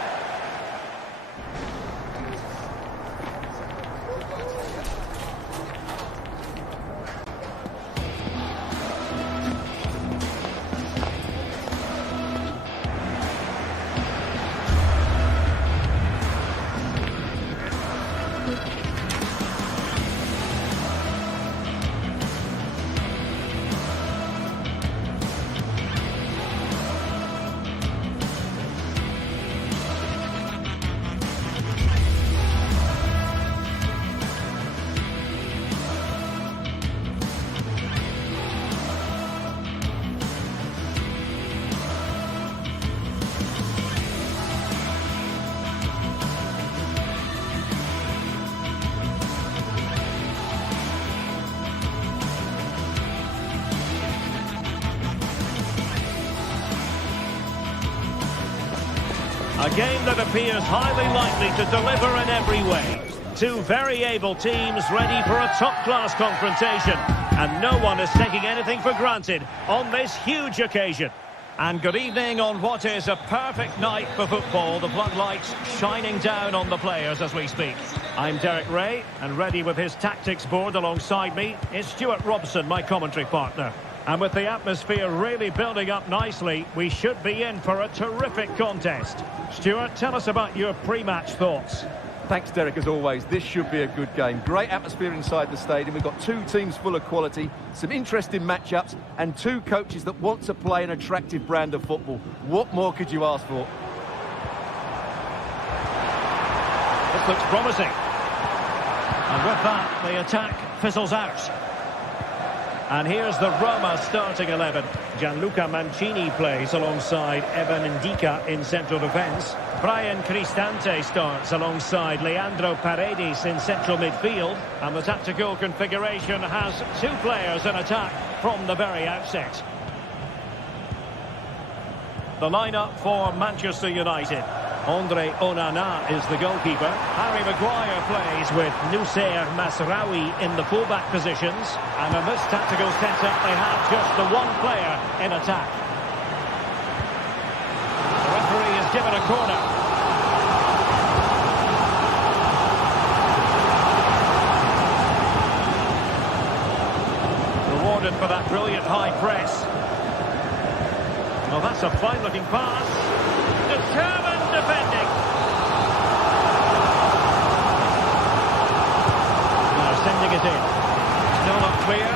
A game that appears highly likely to deliver in every way. Two very able teams ready for a top-class confrontation. And no one is taking anything for granted on this huge occasion. And good evening on what is a perfect night for football. The floodlights shining down on the players as we speak. I'm Derek Ray, and ready with his tactics board alongside me is Stuart Robson, my commentary partner. And with the atmosphere really building up nicely, we should be in for a terrific contest. Stuart, tell us about your pre-match thoughts. Thanks, Derek, as always. This should be a good game. Great atmosphere inside the stadium. We've got two teams full of quality, some interesting matchups, and two coaches that want to play an attractive brand of football. What more could you ask for? This looks promising. And with that, the attack fizzles out. And here's the Roma starting 11. Gianluca Mancini plays alongside Evan Ndika in central defence. Brian Cristante starts alongside Leandro Paredes in central midfield. And the tactical configuration has two players in attack from the very outset. The lineup for Manchester United. Andre Onana is the goalkeeper. Harry Maguire plays with Noussair Masraoui in the fullback positions. And in this tactical setup, they have just the one player in attack. The referee is given a corner. Rewarded for that brilliant high press. Well, that's a fine-looking pass. Determined defending. Now sending it in. Still not clear.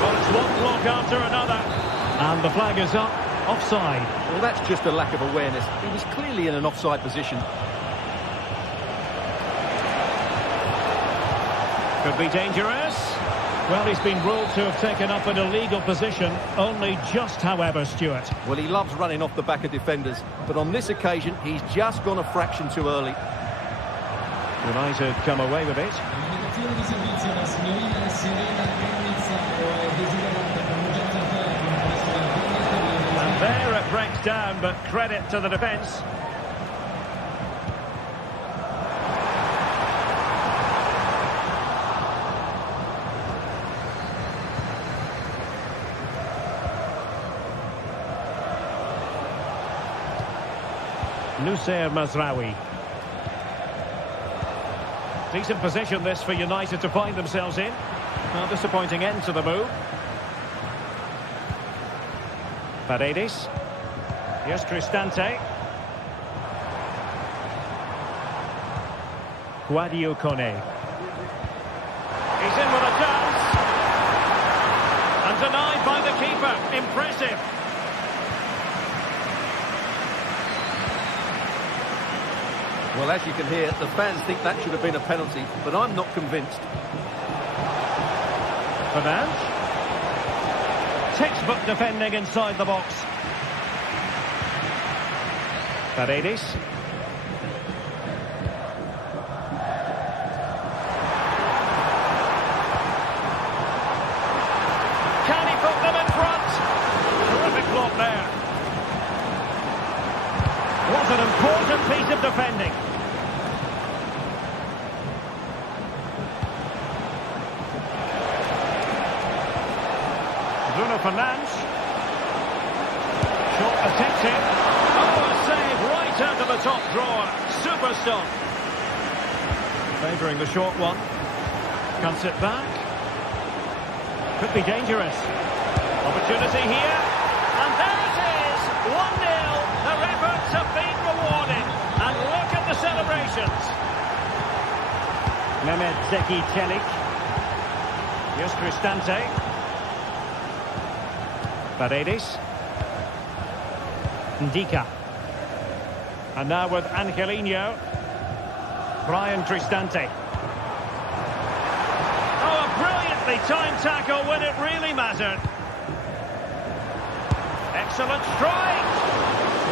Well, it's one block after another. And the flag is up. Offside. Well, that's just a lack of awareness. He was clearly in an offside position. Could be dangerous. Well, he's been ruled to have taken up an illegal position. Only just, however, Stuart. Well, he loves running off the back of defenders. But on this occasion, he's just gone a fraction too early. United come away with it. And there it breaks down, but credit to the defence. Noussair Masraoui. Decent position this for United to find themselves in. Well, disappointing end to the move. Paredes. Here's Cristante. Guadio Kone. He's in with a chance. And denied by the keeper. Impressive. Well, as you can hear, the fans think that should have been a penalty, but I'm not convinced. Fernandes. Textbook defending inside the box. Paredes. Can he put them in front? Terrific block there. What an important piece of defending. Bruno Fernandes. Short attempts in. Oh, a save right out of the top drawer. Super stop. Favouring the short one. Cuts it back. Could be dangerous. Opportunity here. And there it is. 1-0. Their efforts have been rewarded. And look at the celebrations. Mehmet Zeki Çelik. Here's Cristante. Paredes. Ndika. And now with Angelino. Brian Cristante. Oh, a brilliantly timed tackle when it really mattered. Excellent strike.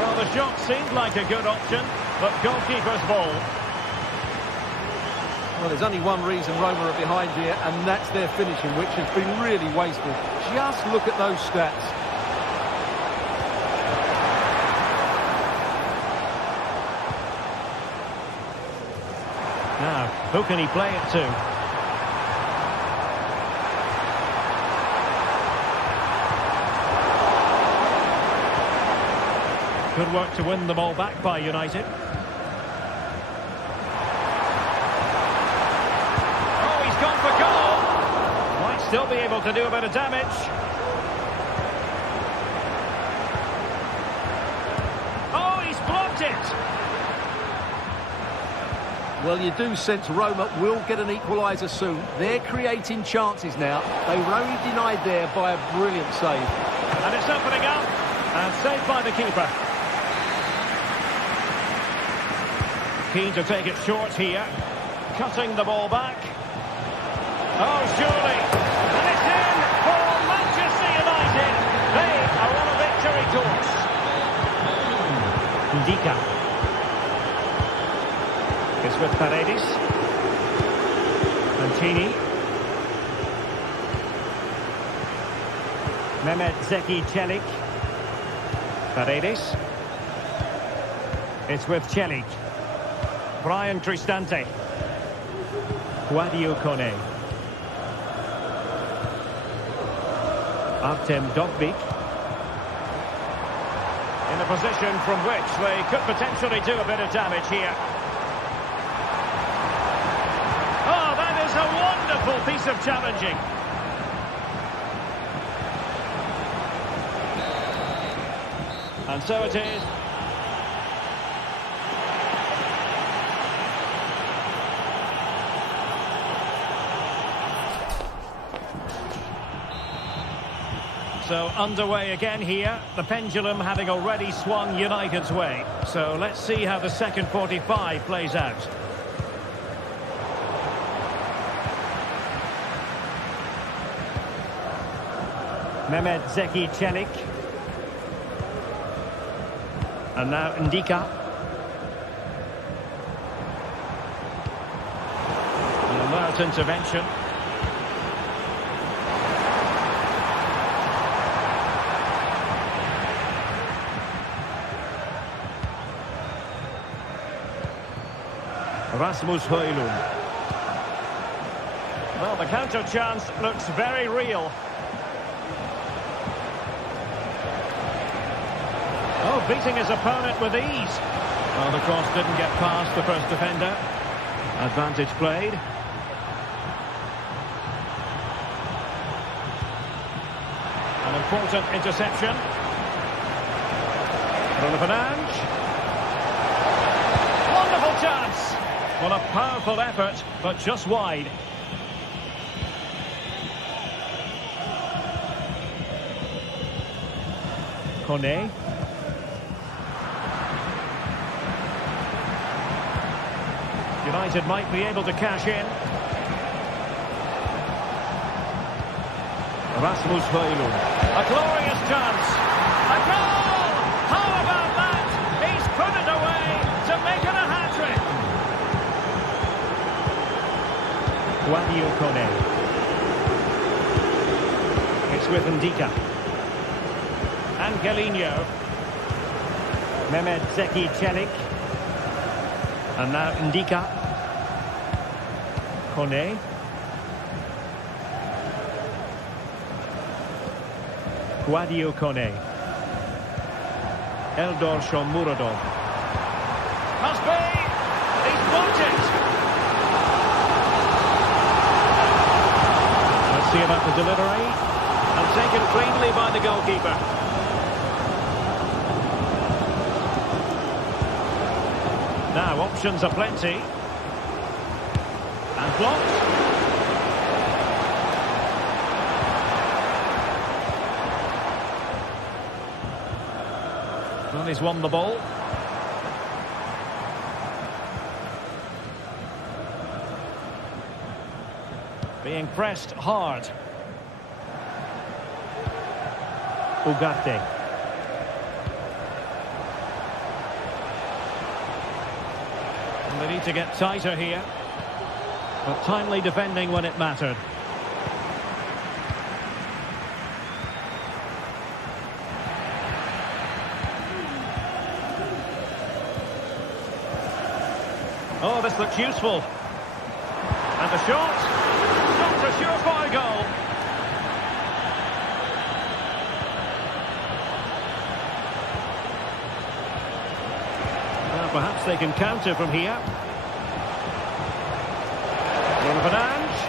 Well, the shot seemed like a good option, but goalkeeper's ball. Well, there's only one reason Roma are behind here, and that's their finishing, which has been really wasteful. Just look at those stats. Now, who can he play it to? Good work to win the ball back by United. Oh, he's gone for goal. Might still be able to do a bit of damage. got it. Well, you do sense Roma will get an equaliser soon. They're creating chances now. They were only denied there by a brilliant save. And it's opening up. And saved by the keeper. Keen to take it short here. Cutting the ball back. Oh, surely. And it's in for Manchester United. They are on a victory course. Ndika. It's with Paredes. Mancini. Mehmet Zeki Çelik. Paredes. It's with Çelik. Bryan Cristante. Guadio Kone. Artem Dogbik. In a position from which they could potentially do a bit of damage here. Oh, that is a wonderful piece of challenging. And so it is. So underway again here, the pendulum having already swung United's way. So let's see how the second 45 plays out. Mehmet Zeki Çelik. And now Ndika. An alert intervention. Rasmus Højlund. Well, the counter chance looks very real. Oh, beating his opponent with ease. Well, the cross didn't get past the first defender. Advantage played. An important interception. Bruno Fernandes. Wonderful chance. Well, a powerful effort, but just wide. Kone. United might be able to cash in. Rasmus Højlund. A glorious chance. A goal! How about that? He's put it away to make it a hat-trick. Guadio Kone. It's with Ndika. Angelino. Mehmet Zeki Çelik. And now Ndika. Kone. Guadio Kone. Eldor Shomurodov. Must be! He's blocked it! Let's see about the delivery. And taken cleanly by the goalkeeper. Now, options are plenty. And blocked. Well, he's won the ball. Being pressed hard. Ugarte. And they need to get tighter here. But timely defending when it mattered. Oh, this looks useful. And the shot. Not a surefire goal. Well, perhaps they can counter from here. Bruno Fernandes.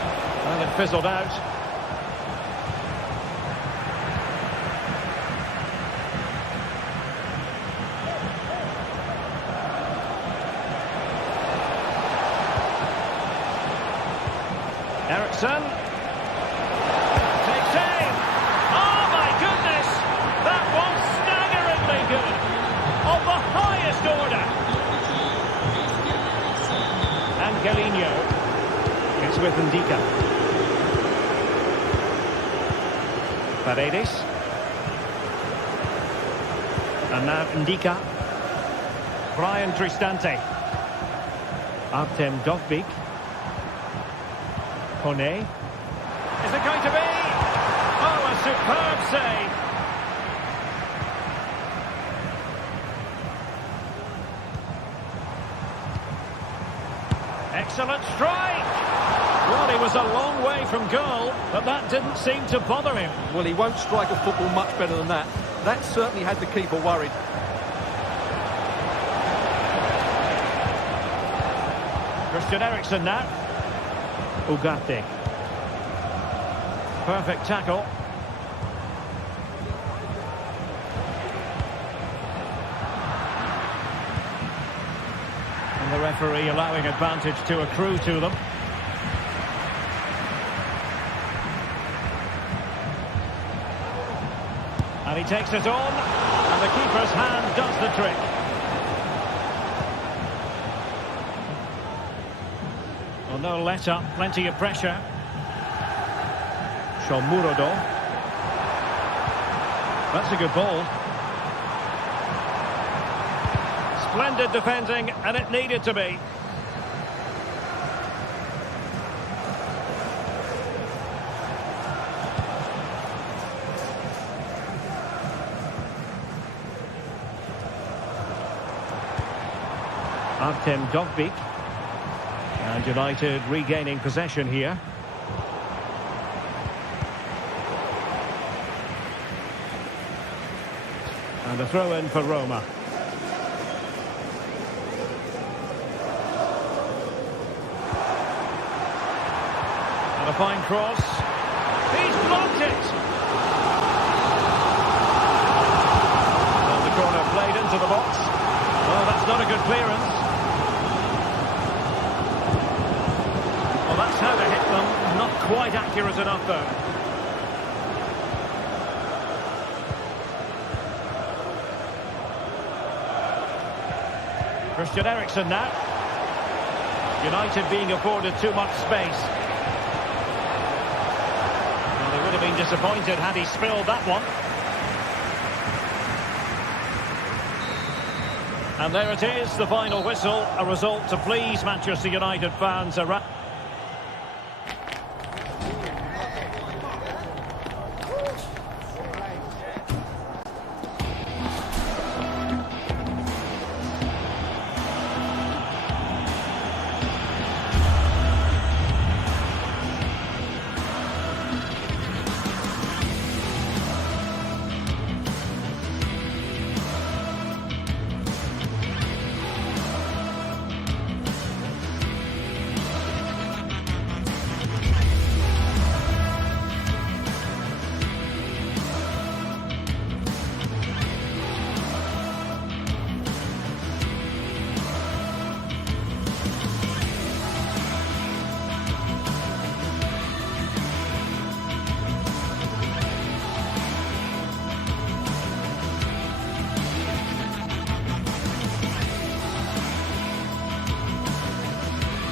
And it fizzled out. Ericsson. Takes aim. Oh my goodness! That was staggeringly good. Of the highest order. And Galinho. It's with Ndika. Paredes. And now Ndika. Brian Cristante. Artem Dovbyk. Kone. Is it going to be? Oh, a superb save. Excellent strike. Well, he was a long way from goal, but that didn't seem to bother him. Well, he won't strike a football much better than that. That certainly had the keeper worried. Christian Eriksen now. Ugarte. Perfect tackle. And the referee allowing advantage to accrue to them. And he takes it on, and the keeper's hand does the trick. Well, no let-up, plenty of pressure. Shomurodov. That's a good ball. Splendid defending, and it needed to be. Artem Dovbyk. And United regaining possession here. And a throw-in for Roma. And a fine cross. He's blocked it! And the corner played into the box. Well, that's not a good clearance. Well, that's how to hit them. Not quite accurate enough, though. Christian Eriksen now. United being afforded too much space. Well, they would have been disappointed had he spilled that one. And there it is, the final whistle. A result to please Manchester United fans around.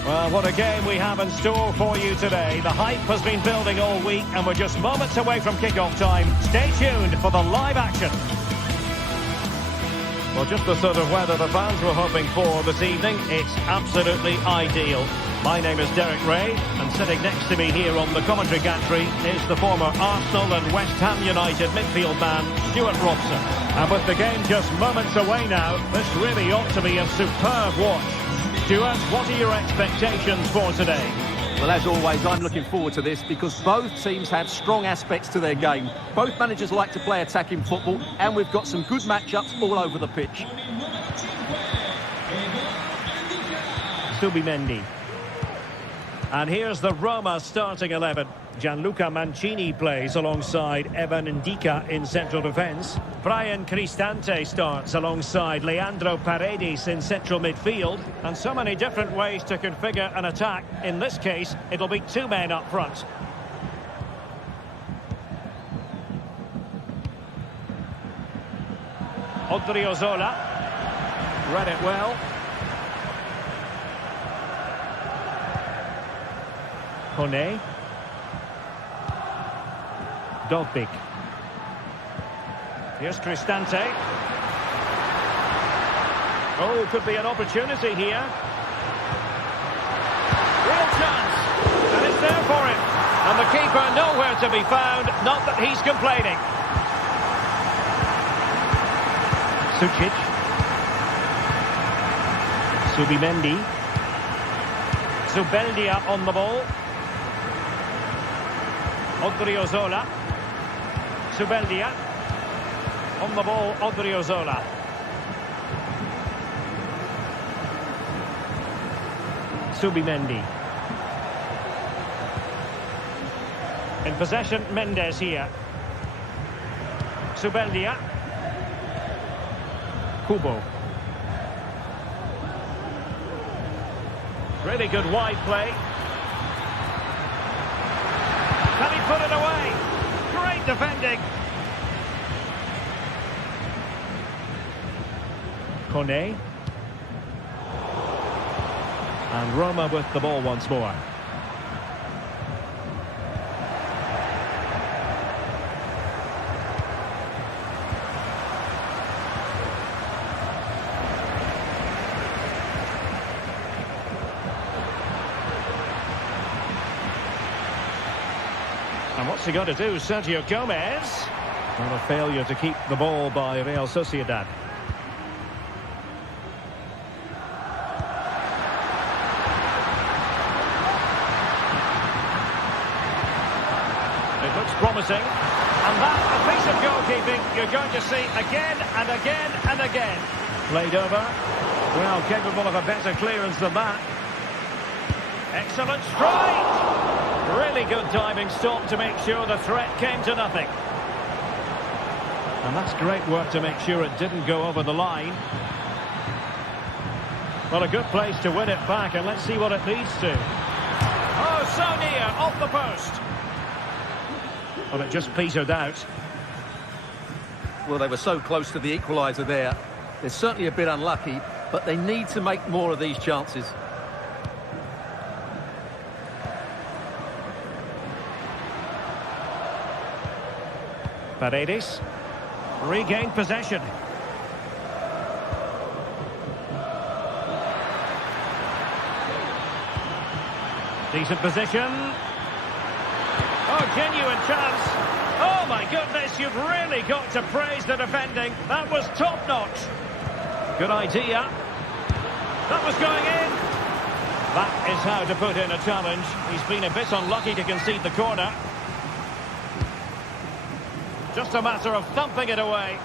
Well, what a game we have in store for you today. The hype has been building all week and we're just moments away from kickoff time. Stay tuned for the live action. Well, just the sort of weather the fans were hoping for this evening. It's absolutely ideal. My name is Derek Ray, and sitting next to me here on the commentary gantry is the former Arsenal and West Ham United midfield man, Stuart Robson. And with the game just moments away now, this really ought to be a superb watch. Stuart, what are your expectations for today? Well, as always, I'm looking forward to this because both teams have strong aspects to their game. Both managers like to play attacking football, and we've got some good matchups all over the pitch. Subimendi. And here's the Roma starting 11. Gianluca Mancini plays alongside Evan Ndika in central defence. Brian Cristante starts alongside Leandro Paredes in central midfield. And so many different ways to configure an attack. In this case, it'll be two men up front. Odriozola. Read it well. Kone. Dobbik. Here's Cristante. Oh, could be an opportunity here. Real chance. And it's there for him. And the keeper nowhere to be found. Not that he's complaining. Sucic. Subimendi. Zubeldia on the ball. Odriozola. Zubeldia. On the ball, Odriozola. Subimendi. In possession, Mendes here. Zubeldia. Kubo. Really good wide play. Can he put it away? Great defending. Kone. And Roma with the ball once more. And what's he got to do, Sergio Gomez? Well, a failure to keep the ball by Real Sociedad. It looks promising. And that's a piece of goalkeeping you're going to see again and again and again. Played over. Well, capable of a better clearance than that. Excellent strike! Really good diving stop to make sure the threat came to nothing. And that's great work to make sure it didn't go over the line. Well, a good place to win it back, and let's see what it leads to. Oh, so near, off the post. Well, it just petered out. Well, they were so close to the equaliser there. They're certainly a bit unlucky, but they need to make more of these chances. Paredes regained possession. Decent position. Oh, genuine chance. Oh my goodness, you've really got to praise the defending. That was top-notch. Good idea. That was going in. That is how to put in a challenge. He's been a bit unlucky to concede the corner. Just a matter of thumping it away.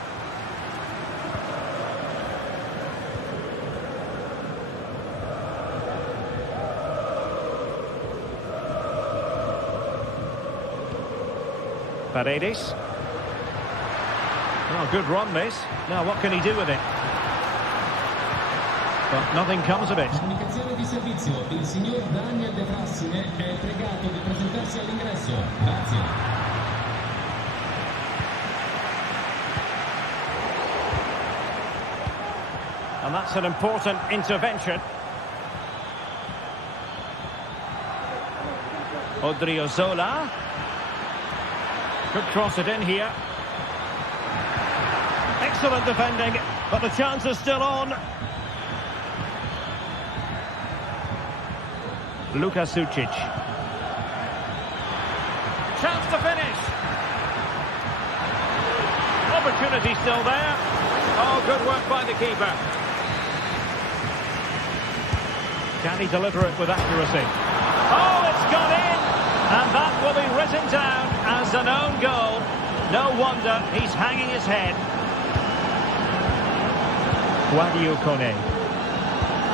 Paredes. Oh, good run this. Now what can he do with it? But nothing comes of it. Comunicazione di servizio. Il signor Daniel De Frassine è pregato di presentarsi all'ingresso. Grazie. And that's an important intervention. Odriozola. Could cross it in here. Excellent defending, but the chance is still on. Luka Sucic. Chance to finish. Opportunity still there. Oh, good work by the keeper. Can he deliver it with accuracy? Oh, it's gone in! And that will be written down as an own goal. No wonder he's hanging his head. Guadio Kone.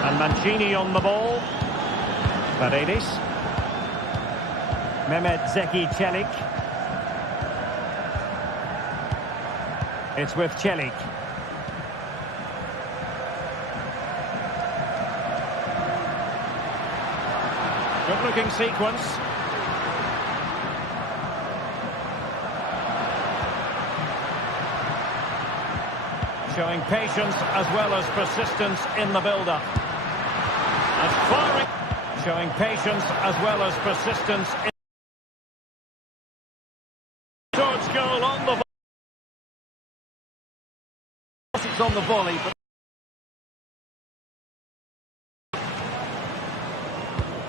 And Mancini on the ball. Paredes. Mehmet Zeki Çelik. It's with Çelik. Good-looking sequence. Showing patience as well as persistence in the build-up. And firing. Showing patience as well as persistence in towards goal on the volley. It's on the volley, but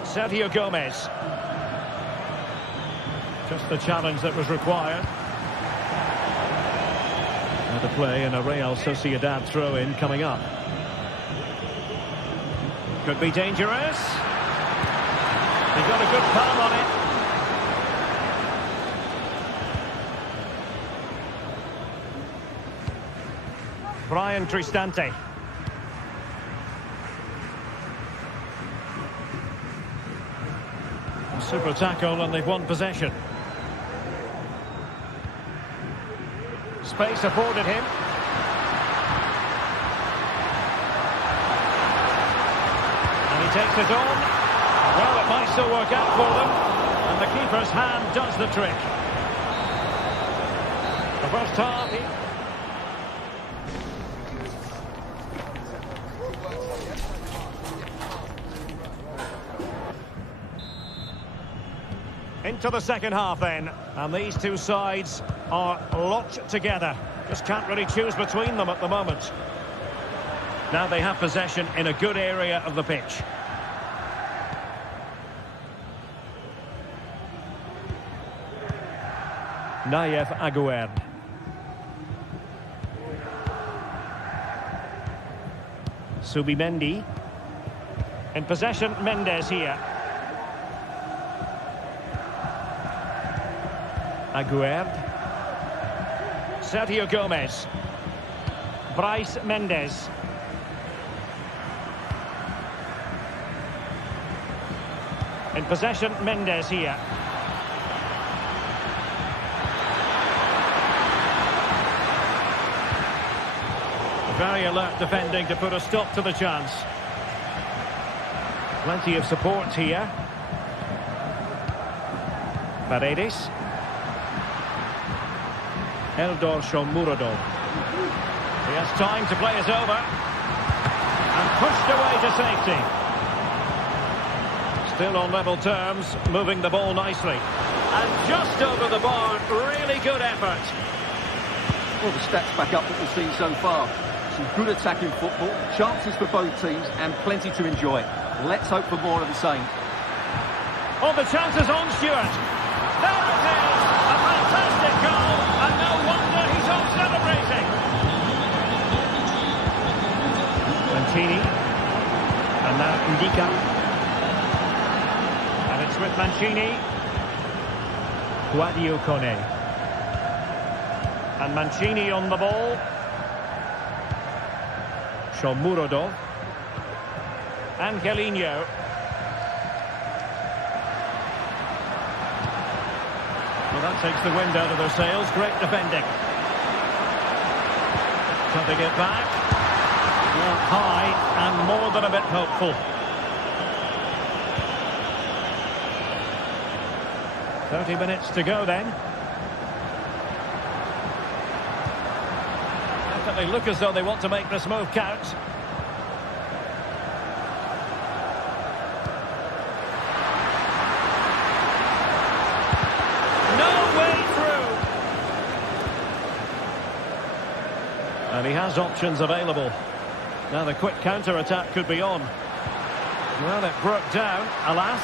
Sergio Gomez. Just the challenge that was required. Now to play in a Real Sociedad throw-in coming up. Could be dangerous. He got a good palm on it. Brian Cristante. Super tackle and they've won possession. Space afforded him. And he takes it on. Well, it might still work out for them. And the keeper's hand does the trick. The first half. Into the second half then, and these two sides are locked together. Just can't really choose between them at the moment. Now they have possession in a good area of the pitch. Nayef Aguerd. Subimendi. In possession, Mendes here. Aguerd. Sergio Gomez. Bryce Mendes. In possession, Mendes here. Very alert defending to put a stop to the chance. Plenty of support here. Paredes. Eldor Shomurodov. He has time to play it over. And pushed away to safety. Still on level terms, moving the ball nicely. And just over the bar, really good effort. well, the stats back up what we've seen so far. Some good attacking football, chances for both teams, and plenty to enjoy. Let's hope for more of the same. Oh, the chances on Stewart. There it is! A fantastic goal, and no wonder he's off celebrating. Mancini. And now Indica. And it's with Mancini. Guadio Kone. And Mancini on the ball. Shomurodov. Angelino. Well, that takes the wind out of their sails. Great defending. Cutting it back. Well, high and more than a bit hopeful. 30 minutes to go then. Definitely look as though they want to make this move count. And he has options available. Now the quick counter-attack could be on. Well, it broke down, alas.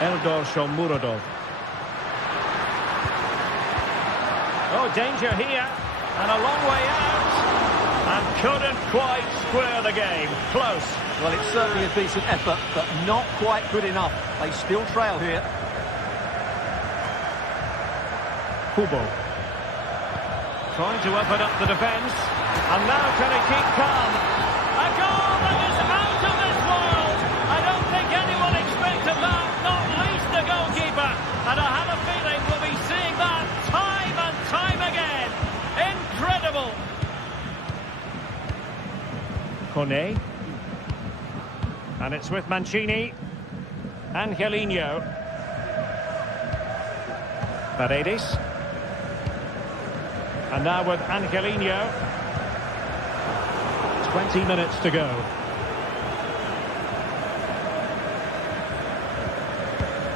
Eldor Shomurodov. Oh, danger here. And a long way out. And couldn't quite square the game. Close. Well, it's certainly a decent effort, but not quite good enough. They still trail here. Kubo. Trying to open up the defence. And now can he keep calm? A goal that is out of this world! I don't think anyone expected that. Kone. And it's with Mancini. Angelino. Paredes. And now with Angelino. 20 minutes to go.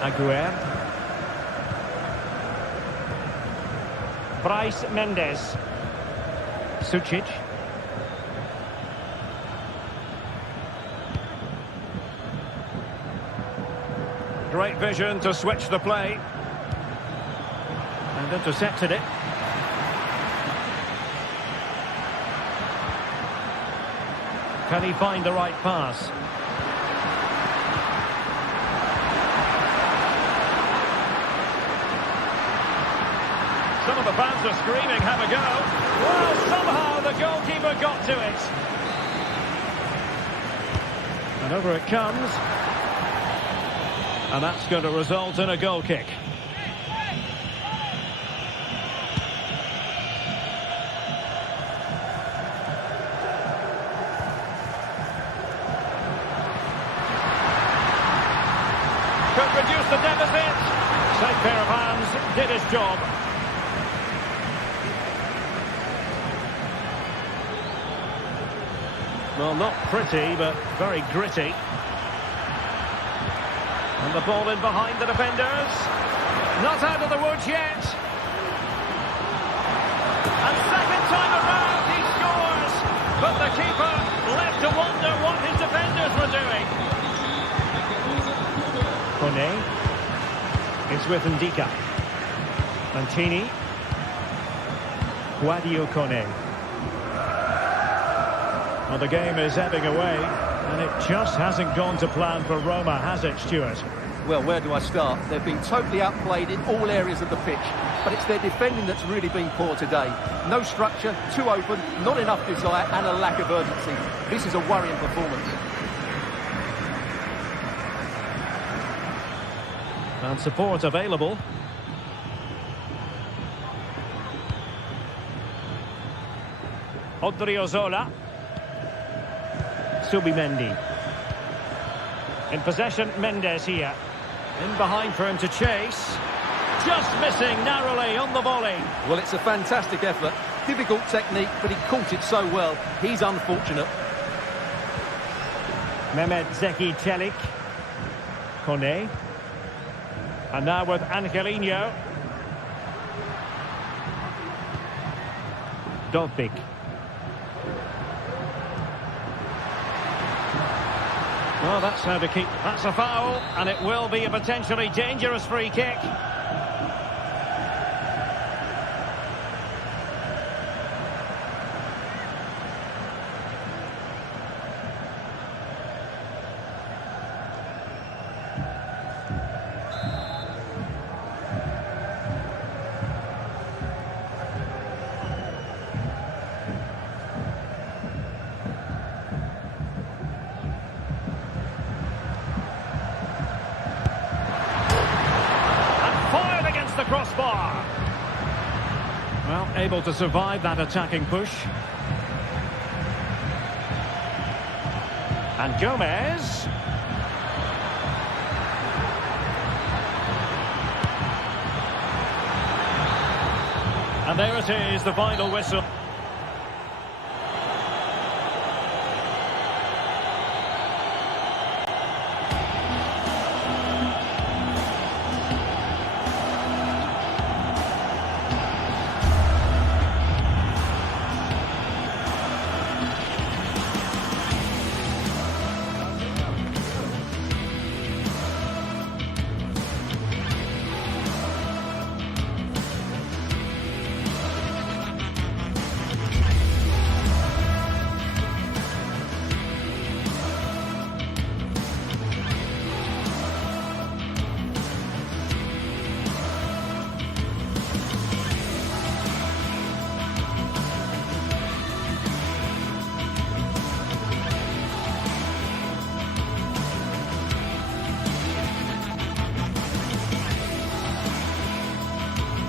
Aguirre. Bryce Mendes. Sucic. Great vision to switch the play. And intercepted it. Can he find the right pass? Some of the fans are screaming, have a go. Well, somehow the goalkeeper got to it. And over it comes. And that's going to result in a goal kick. Could reduce the deficit. Safe pair of hands, did his job. Well, not pretty, but very gritty. And the ball in behind the defenders. Not out of the woods yet. And second time around, he scores. But the keeper left to wonder what his defenders were doing. Kone. It's with Ndika. Mancini. Guadio Kone. Well, the game is ebbing away, and it just hasn't gone to plan for Roma, has it, Stuart? Well, where do I start? They've been totally outplayed in all areas of the pitch, but it's their defending that's really been poor today. No structure, too open, not enough desire, and a lack of urgency. This is a worrying performance. And support available. Odriozola. Subimendi. In possession, Mendes here. In behind for him to chase. Just missing narrowly on the volley. Well, it's a fantastic effort. Difficult technique, but he caught it so well. He's unfortunate. Mehmet Zeki Çelik. Kone. And now with Angelino. Dovbik. Well, that's how to keep... That's a foul, and it will be a potentially dangerous free kick. The crossbar. Well, able to survive that attacking push. And Gomez. And there it is, the final whistle.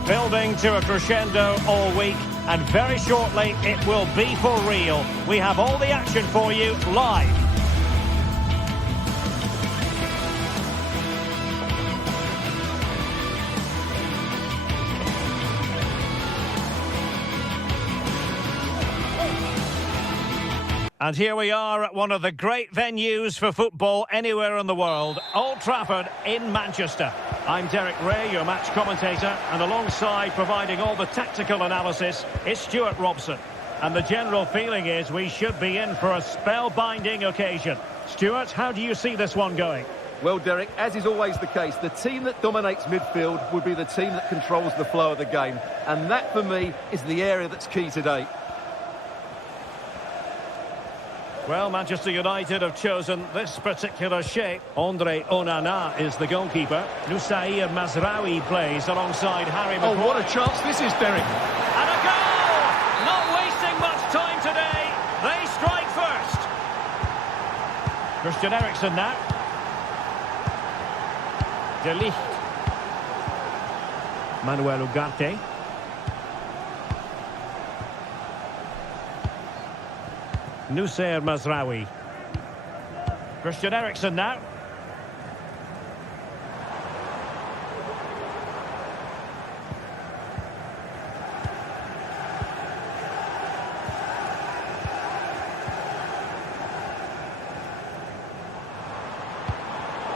Building to a crescendo all week. and very shortly it will be for real. We have all the action for you live. And here we are at one of the great venues for football anywhere in the world, Old Trafford in Manchester. I'm Derek Ray, your match commentator, and alongside providing all the tactical analysis is Stuart Robson. And the general feeling is we should be in for a spellbinding occasion. Stuart, how do you see this one going? Well, Derek, as is always the case, the team that dominates midfield would be the team that controls the flow of the game. And that, for me, is the area that's key today. Well, Manchester United have chosen this particular shape. Andre Onana is the goalkeeper. Nusair Mazraoui plays alongside Harry Maguire. Oh, what a chance this is, Derek. And a goal! Not wasting much time today. They strike first. Christian Eriksen now. De Ligt. Manuel Ugarte. Nusair Mazraoui. Christian Eriksen now.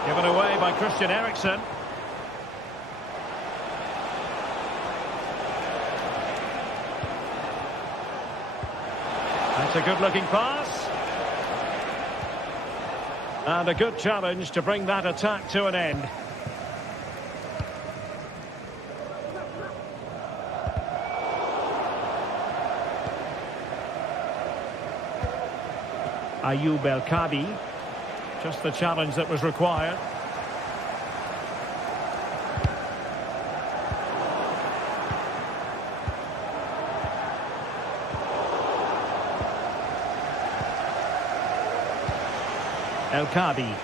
Given away by Christian Eriksen. That's a good-looking pass. And a good challenge to bring that attack to an end. Ayoub El Kadi. Just the challenge that was required. El Kadi.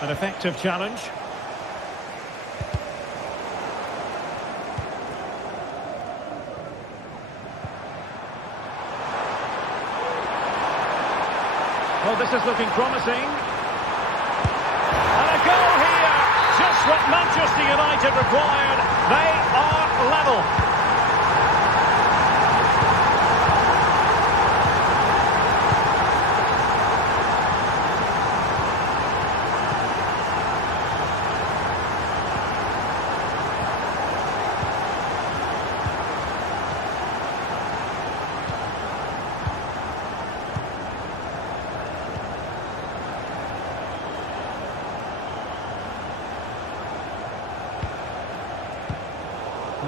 An effective challenge. Well, this is looking promising. And a goal here. Just what Manchester United required. They are level.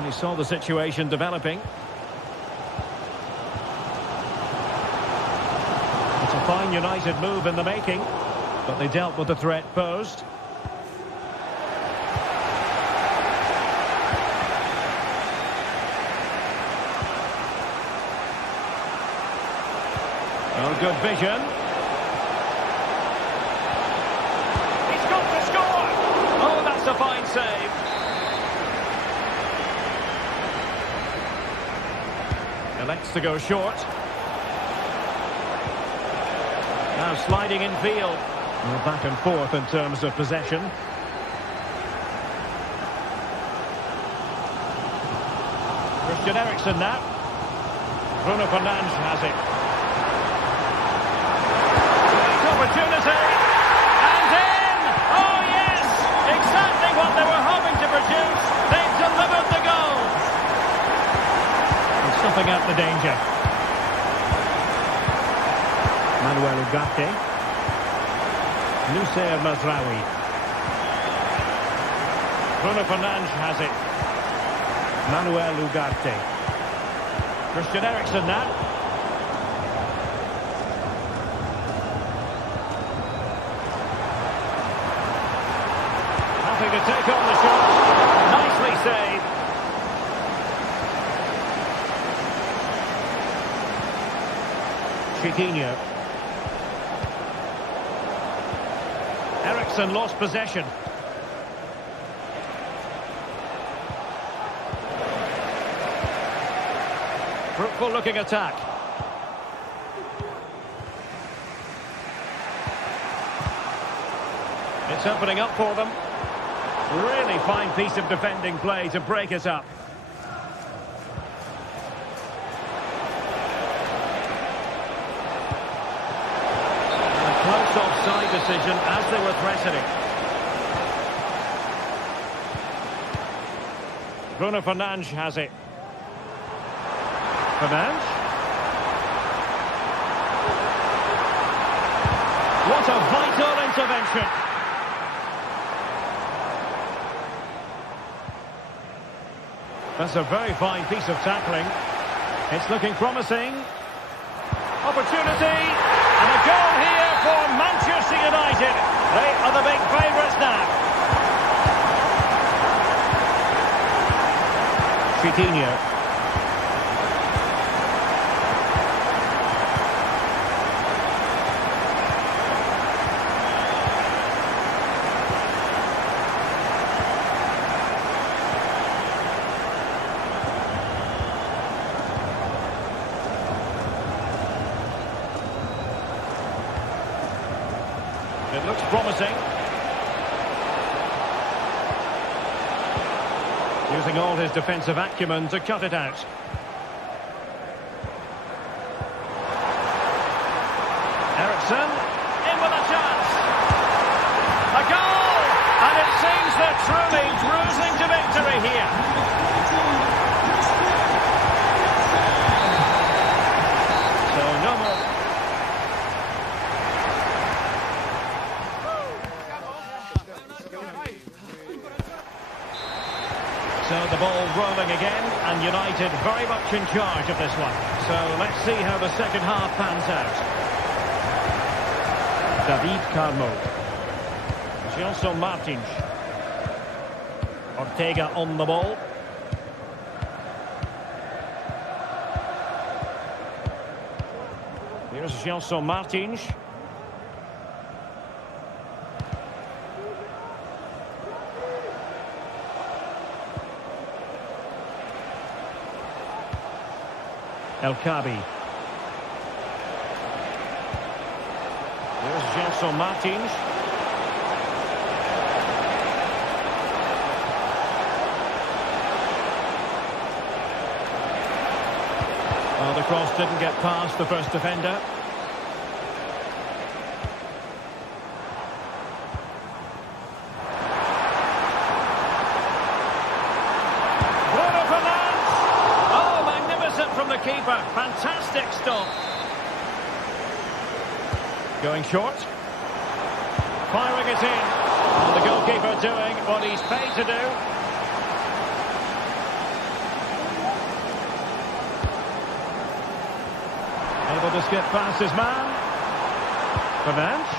He saw the situation developing. It's a fine United move in the making, but they dealt with the threat posed. Oh, good vision. He's got to score! Oh, that's a fine save. Elects to go short. Now sliding in field. Well, back and forth in terms of possession. Christian Eriksen now. Bruno Fernandes has it. Great opportunity. And in! Oh yes! Exactly what they were hoping to produce. They've delivered the goal. Stopping out the danger. Manuel Ugarte. Nusair Mazraoui. Bruno Fernandes has it. Manuel Ugarte. Christian Eriksen now. Happy to take on the shot. Nicely saved. Chiquinho. Eriksen lost possession. Fruitful looking attack. It's opening up for them. Really fine piece of defending play to break it up. A close offside decision as they were threatening. Bruno Fernandes has it. Fernandes. What a vital intervention. That's a very fine piece of tackling. It's looking promising. Opportunity. And a goal here for Manchester United. They are the big favourites now. Coutinho. It looks promising. Using all his defensive acumen to cut it out. Eriksen, in with a chance. A goal! And it seems they're truly cruising to victory here. So no more. So the ball rolling again, and United very much in charge of this one. So let's see how the second half pans out. David Carmo. Gelson Martins. Ortega on the ball. Here's Gelson Martins. El Kabi. There's Gelson Martins. Oh, the cross didn't get past the first defender. Keeper, fantastic stop. Going short. Firing it in. And the goalkeeper doing what he's paid to do. Able to skip past his man. Fernandes.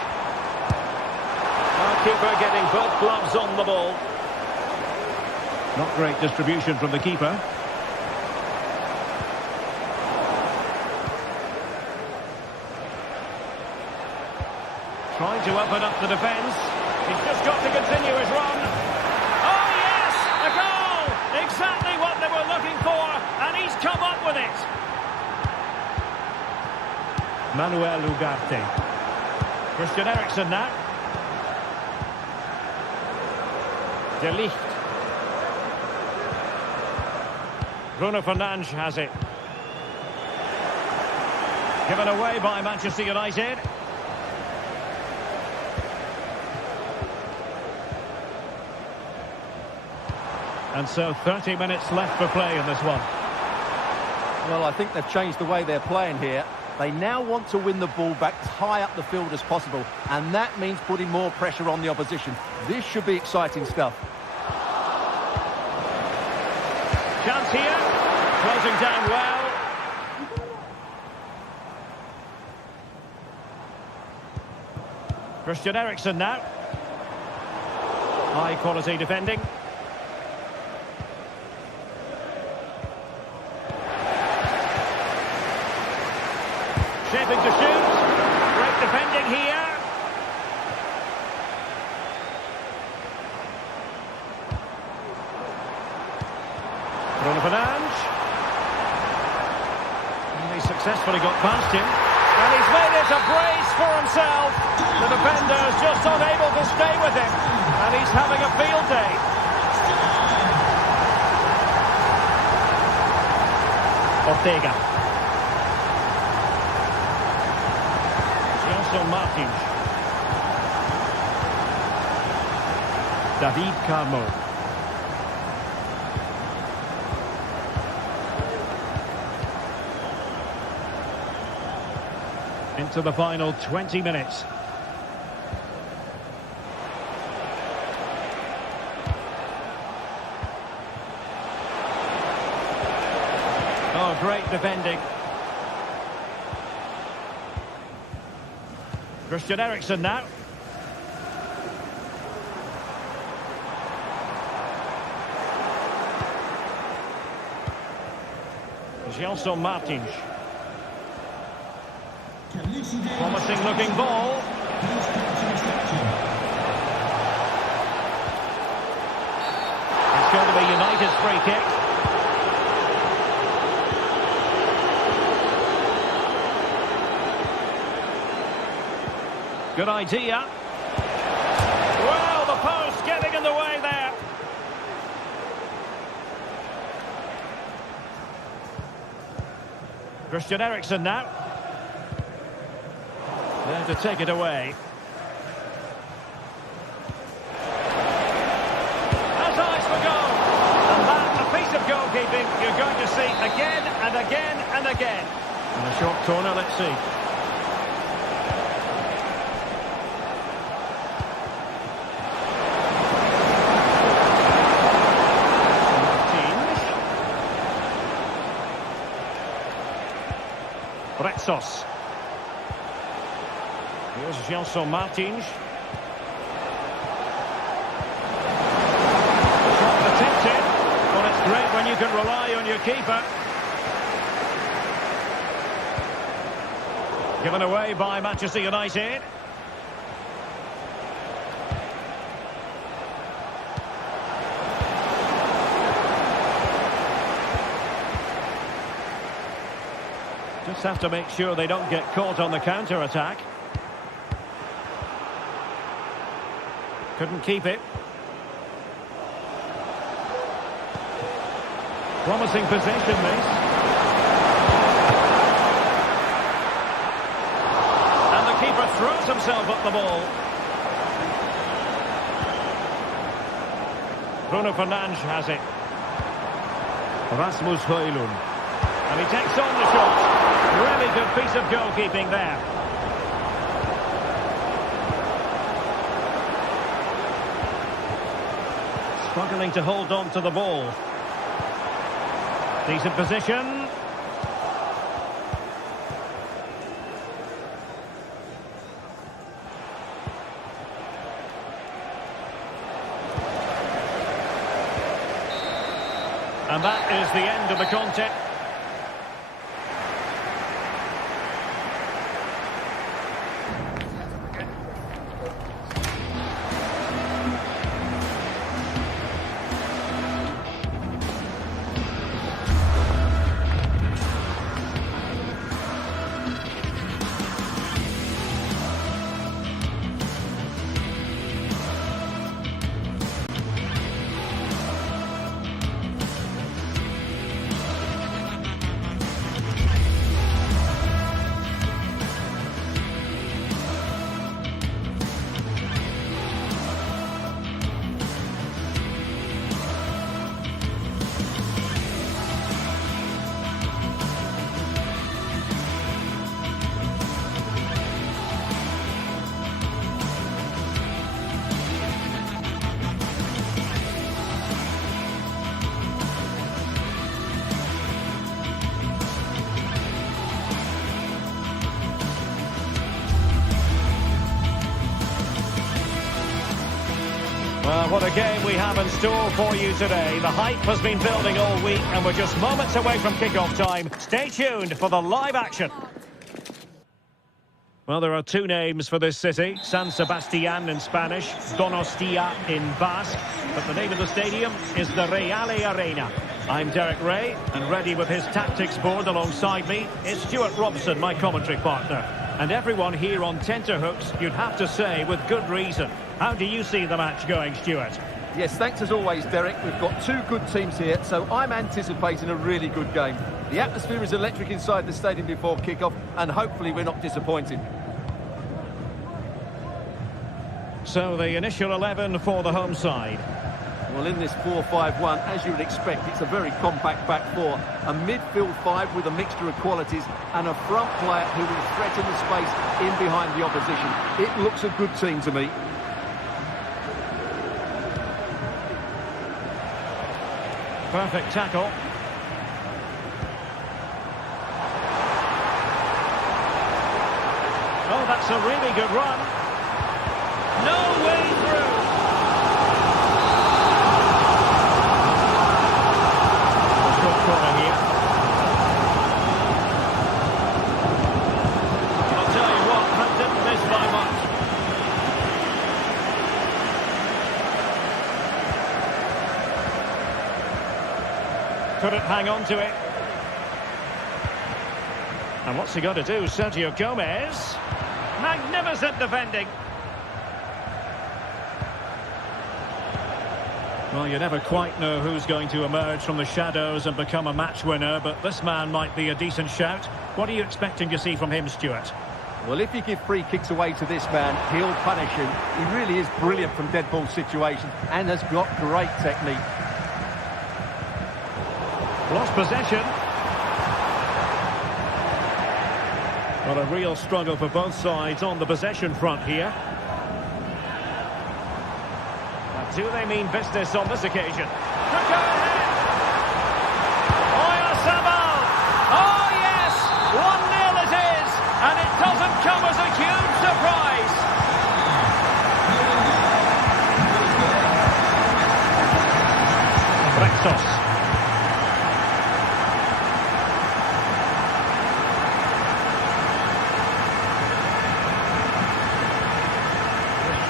Keeper getting both gloves on the ball. Not great distribution from the keeper. Trying to open up the defence. He's just got to continue his run. Oh, yes! A goal! Exactly what they were looking for, and he's come up with it. Manuel Ugarte. Christian Eriksen now. De Ligt. Bruno Fernandes has it. Given away by Manchester United. And so 30 minutes left for play in this one. Well, I think they've changed the way they're playing here. They now want to win the ball back as high up the field as possible, and that means putting more pressure on the opposition. This should be exciting stuff. Chance here, closing down well. Christian Eriksen now. High quality defending. Shaping to shoot. Great defending here. Bruno Fernandes. successfully got past him. And he's made it a brace for himself. The defender's just unable to stay with him. And he's having a field day. Ortega. Gelson Martins. David Carmo. Into the final 20 minutes. Oh, great defending. Christian Eriksen now. Gelson Martins. Promising looking ball. It's going to be United's free kick. Good idea. Well, the post getting in the way there. Christian Eriksen now. There to take it away. Has eyes for goal. And that's a piece of goalkeeping you're going to see again and again and again. And a short corner, let's see. Retsos. Here's Gelson Martins. Shot attempted, but it's great when you can rely on your keeper. Given away by Manchester United. Just have to make sure they don't get caught on the counter-attack. Couldn't keep it. Promising possession, this. And the keeper throws himself at the ball. Bruno Fernandes has it. Rasmus Højlund. And he takes on the shot. Really good piece of goalkeeping there. Struggling to hold on to the ball. Decent position. And that is the end of the contest. Well, what a game we have in store for you today. The hype has been building all week and we're just moments away from kickoff time. Stay tuned for the live action. Well, there are two names for this city. San Sebastian in Spanish, Donostia in Basque. But the name of the stadium is the Reale Arena. I'm Derek Ray, and ready with his tactics board alongside me is Stuart Robson, my commentary partner. And everyone here on tenterhooks, you'd have to say, with good reason. How do you see the match going, Stuart? Yes, thanks as always, Derek. We've got two good teams here, so I'm anticipating a really good game. The atmosphere is electric inside the stadium before kickoff, and hopefully we're not disappointed. So the initial 11 for the home side. Well, in this 4-5-1, as you would expect, it's a very compact back four. A midfield five with a mixture of qualities and a front player who will threaten the space in behind the opposition. It looks a good team to me. Perfect tackle. Oh, that's a really good run. No way through. Corner here. I'll tell you what, that didn't miss by much. Couldn't hang on to it. And what's he got to do? Sergio Gomez. Magnificent defending. Well, you never quite know who's going to emerge from the shadows and become a match winner, but this man might be a decent shout. What are you expecting to see from him, Stuart? Well, if you give free kicks away to this man, he'll punish you. He really is brilliant from dead ball situations and has got great technique. Lost possession. Well, a real struggle for both sides on the possession front here. Do they mean business on this occasion? Could go ahead. Oyarzabal! Oh, yes! 1-0 it is! And it doesn't come as a huge surprise! Rexos.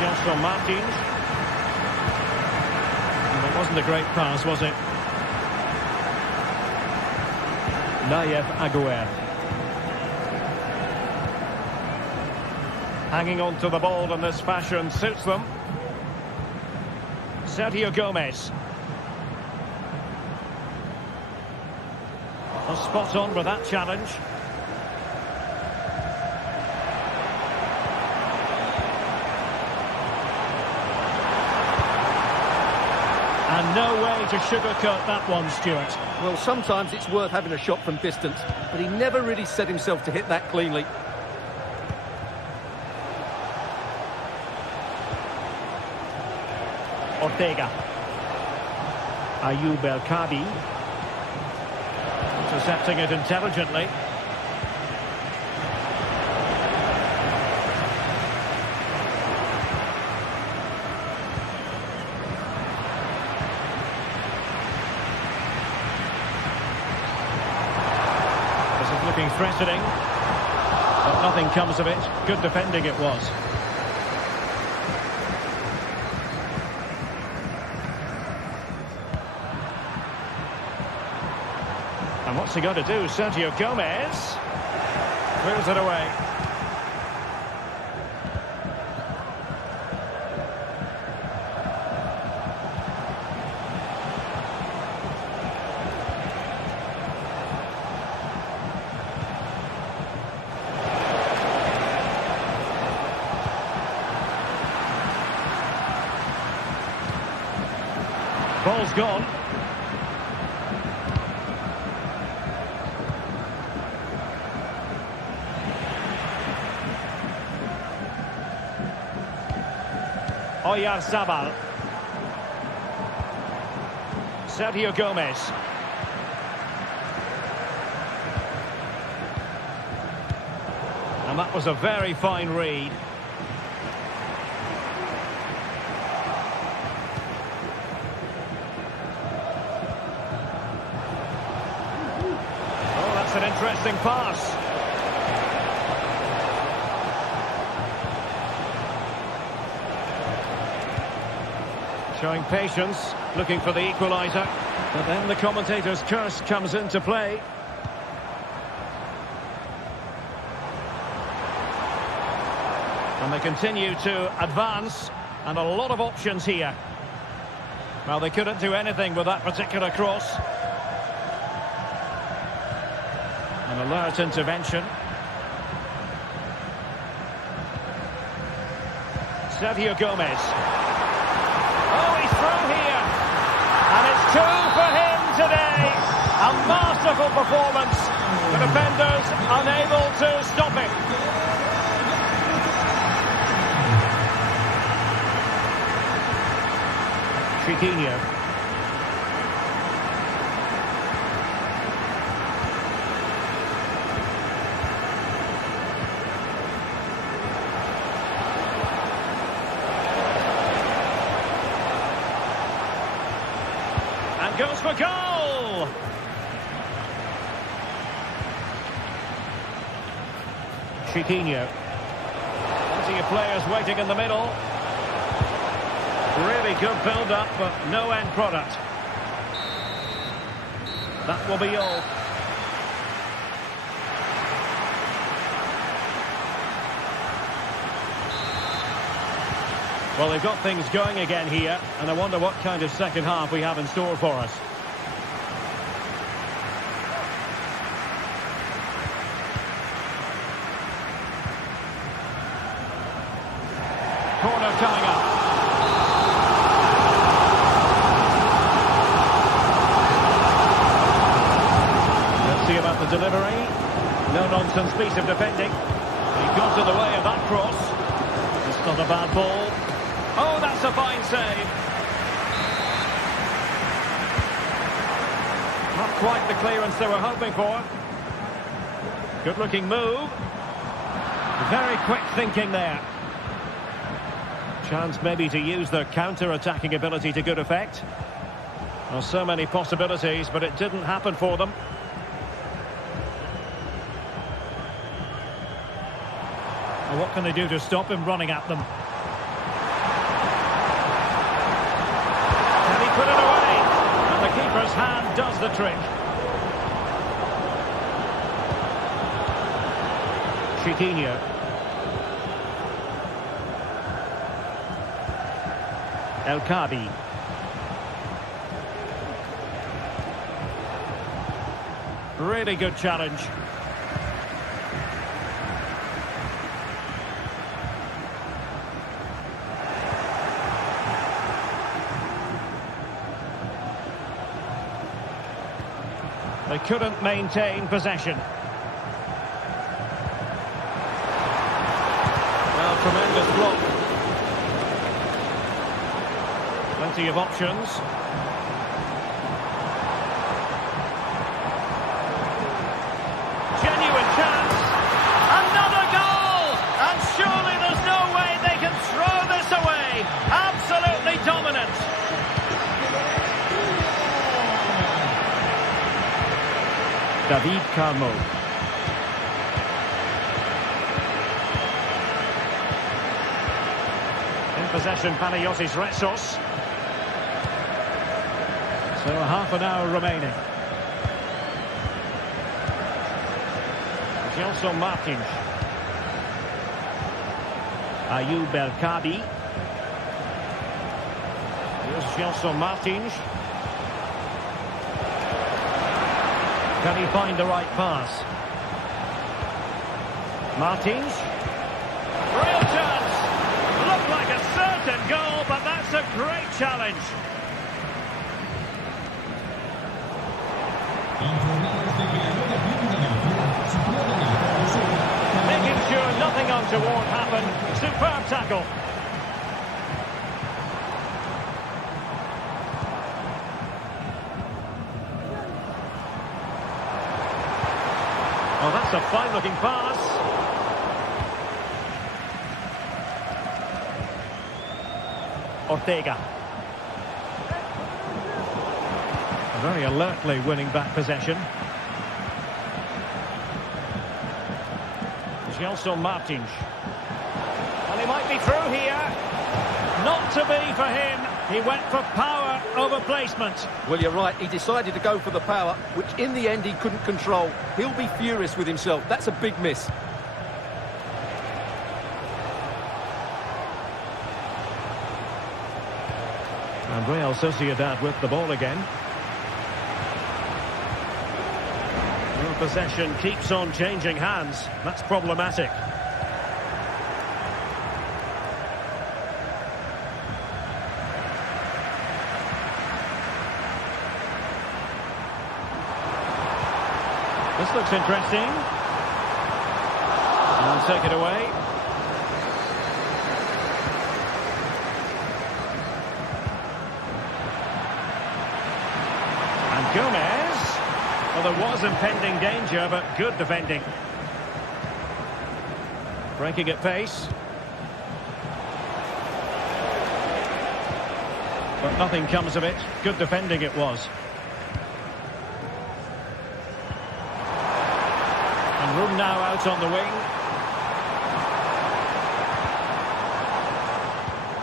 Johnson Martins. It wasn't a great pass, was it? Nayev Aguer. Hanging on to the ball in this fashion suits them. Sergio Gomez. Well, spot on with that challenge. And no way to sugarcoat that one, Stuart. Well, sometimes it's worth having a shot from distance, but he never really set himself to hit that cleanly. Ortega. Ayoub El Kabi. Intercepting it intelligently. Looking threatening, but nothing comes of it. Good defending it was. And what's he got to do? Sergio Gomez clears it away. Ball's gone. Oyarzabal. Sergio Gomez. And that was a very fine read. An interesting pass. Showing patience, looking for the equaliser. But then the commentator's curse comes into play. And they continue to advance, and a lot of options here. Well, they couldn't do anything with that particular cross. An alert intervention. Sergio Gomez. Oh, he's through here. And it's 2 for him today. A masterful performance. The defenders unable to stop him. Chiquinho. And goes for goal! Chiquinho. Plenty of players waiting in the middle. Really good build-up, but no end product. That will be all. Well, they've got things going again here, and I wonder what kind of second half we have in store for us. Corner coming up. See about the delivery. No-nonsense piece of defending. He got in the way of that cross. It's not a bad ball. Oh, that's a fine save. Not quite the clearance they were hoping for. Good-looking move. Very quick thinking there. Chance maybe to use their counter-attacking ability to good effect. Well, so many possibilities, but it didn't happen for them. What can they do to stop him running at them? Can he put it away? And the keeper's hand does the trick. Chiquinho. El Kabi. Really good challenge. They couldn't maintain possession. Well, tremendous block. Plenty of options. Genuine chance. Another goal! And surely there's no way they can throw this away. Absolutely dominant. David Carmo. In possession, Panayotis Retsos. So half an hour remaining. Gelson Martins. Ayoub El Kabi. Here's Gelson Martins. Can he find the right pass? Martins. Real chance. Looked like a certain goal, but that's a great challenge. Making sure nothing untoward happened. Superb tackle. Oh, that's a fine-looking pass. Ortega. Very alertly winning back possession. Gelson Martins. And he might be through here. Not to be for him. He went for power over placement. Well, you're right. He decided to go for the power, which in the end he couldn't control. He'll be furious with himself. That's a big miss. And Real Sociedad with the ball again. Well, possession keeps on changing hands. That's problematic. This looks interesting. And take it away. And Gomez. Well, there was impending danger, but good defending. Breaking at pace. But nothing comes of it. Good defending it was. And room now out on the wing.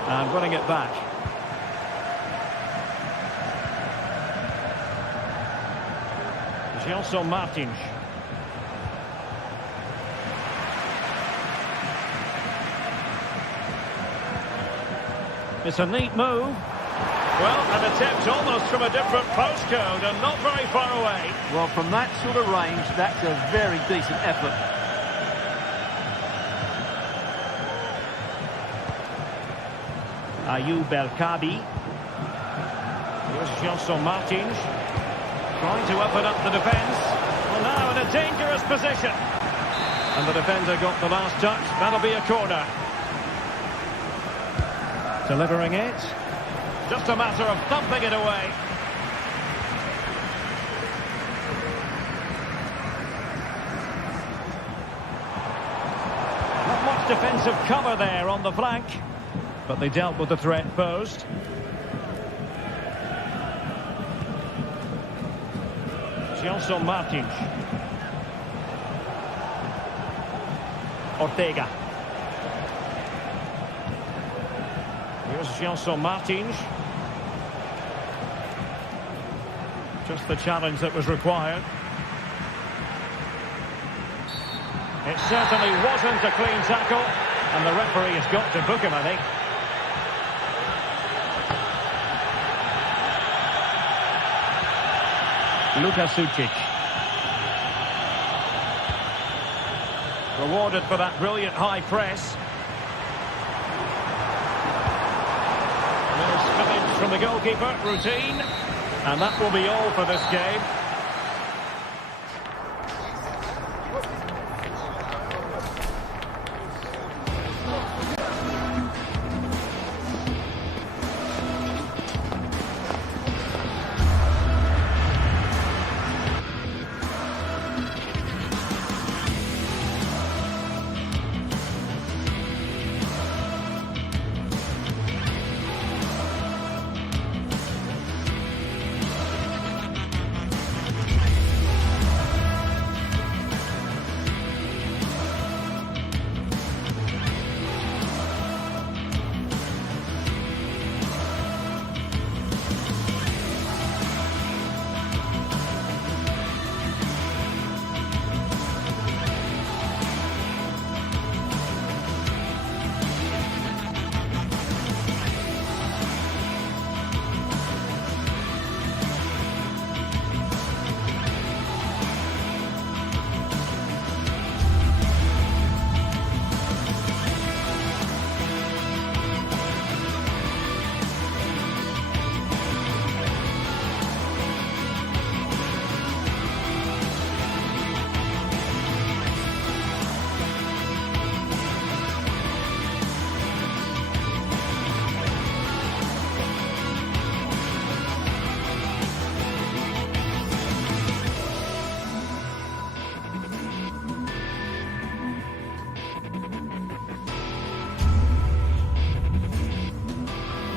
And winning it back. Gelson Martins. It's a neat move. Well, an attempt almost from a different postcode and not very far away. Well, from that sort of range, that's a very decent effort. Ayoub El Kabi. Here's Gelson Martins. Trying to open up the defence. Well, now in a dangerous position. And the defender got the last touch. That'll be a corner. Delivering it. Just a matter of thumping it away. Not much defensive cover there on the flank. But they dealt with the threat posed. Gelson Martins. Ortega. Here's Gelson Martins. Just the challenge that was required. It certainly wasn't a clean tackle, and the referee has got to book him, I think. Luka Sucic. Rewarded for that brilliant high press. There's spillage from the goalkeeper, routine. And that will be all for this game.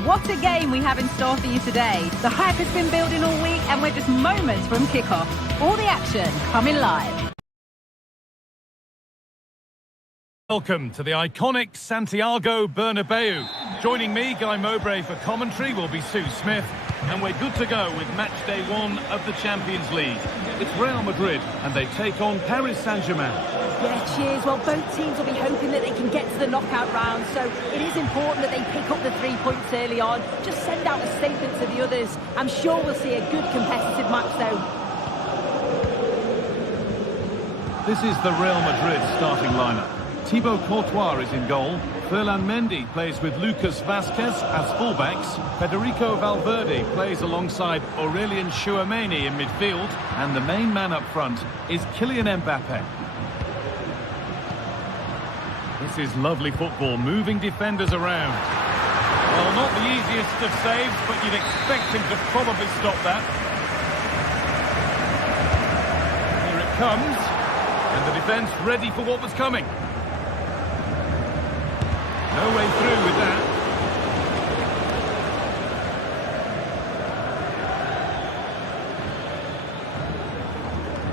What a game we have in store for you today. The hype has been building all week and we're just moments from kickoff. All the action coming live. Welcome to the iconic Santiago Bernabeu. Joining me, Guy Mowbray, for commentary will be Sue Smith. And we're good to go with match day 1 of the Champions League. It's Real Madrid, and they take on Paris Saint-Germain. Yeah, cheers. Well, both teams will be hoping that they can get to the knockout round, so it is important that they pick up the 3 points early on. Just send out a statement to the others. I'm sure we'll see a good competitive match, though. This is the Real Madrid starting lineup. Thibaut Courtois is in goal. Ferland Mendy plays with Lucas Vazquez as fullbacks. Federico Valverde plays alongside Aurelien Tchouameni in midfield. And the main man up front is Kylian Mbappe. This is lovely football, moving defenders around. Well, not the easiest of saves, but you'd expect him to probably stop that. Here it comes. And the defence ready for what was coming. No way through with that.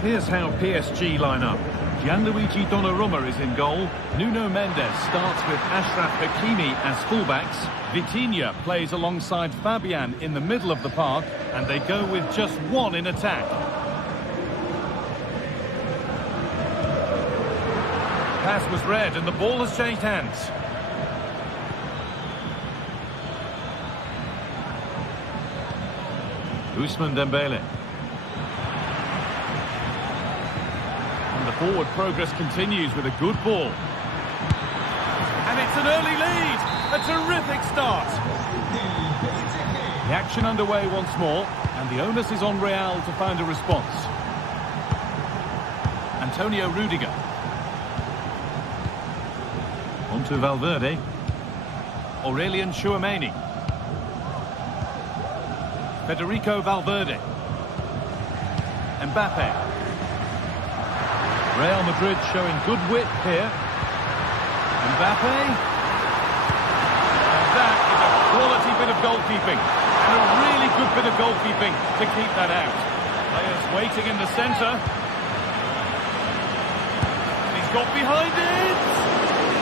Here's how PSG line up. Gianluigi Donnarumma is in goal. Nuno Mendes starts with Achraf Hakimi as fullbacks. Vitinha plays alongside Fabian in the middle of the park. And they go with just one in attack. Pass was read and the ball has changed hands. Ousmane Dembele. And the forward progress continues with a good ball. And it's an early lead. A terrific start. The action underway once more, and the onus is on Real to find a response. Antonio Rudiger. Onto Valverde. Aurelien Tchouameni. Federico Valverde. Mbappe. Real Madrid showing good wit here. Mbappe. And that is a quality bit of goalkeeping. And a really good bit of goalkeeping to keep that out. Players waiting in the centre. He's got behind it.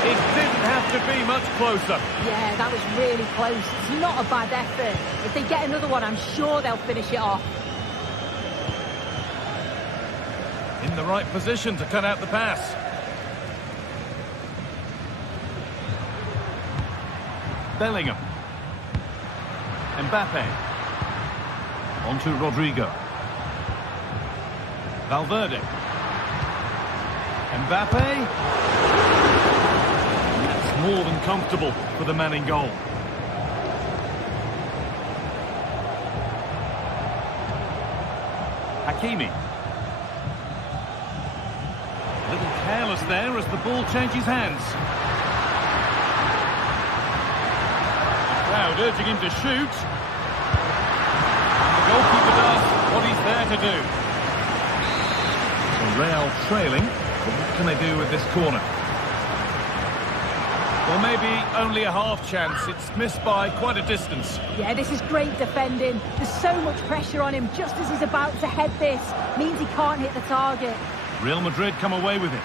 It didn't have to be much closer. Yeah, that was really close. It's not a bad effort. If they get another one, I'm sure they'll finish it off. In the right position to cut out the pass. Bellingham. Mbappe. Onto Rodrigo. Valverde. Mbappe. More than comfortable for the man in goal. Hakimi. A little careless there as the ball changes hands. The crowd urging him to shoot. And the goalkeeper does what he's there to do. So Real trailing. What can they do with this corner? Well, maybe only a half chance. It's missed by quite a distance. Yeah, this is great defending. There's so much pressure on him just as he's about to head this. Means he can't hit the target. Real Madrid come away with it.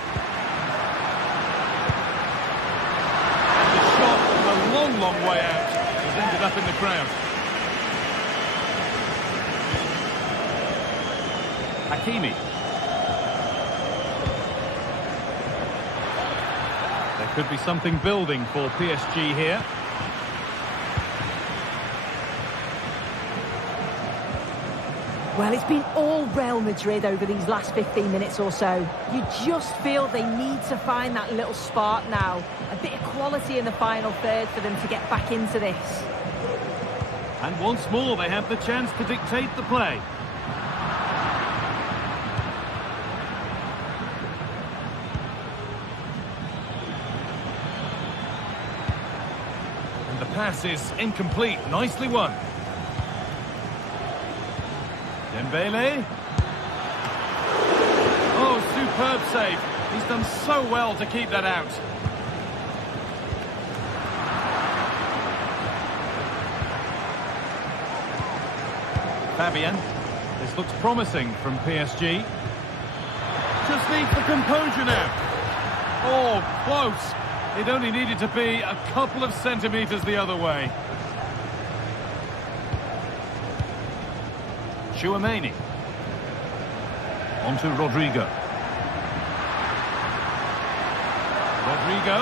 And the shot from a long, long way out has ended up in the crowd. Hakimi. Could be something building for PSG here. Well, it's been all Real Madrid over these last 15 minutes or so. You just feel they need to find that little spark now. A bit of quality in the final third for them to get back into this. And once more, they have the chance to dictate the play. Pass is incomplete. Nicely won. Dembele. Oh, superb save. He's done so well to keep that out. Fabian. This looks promising from PSG. Just needs the composure now. Oh, close. It only needed to be a couple of centimetres the other way. Tchouaméni. On to Rodrigo. Rodrigo.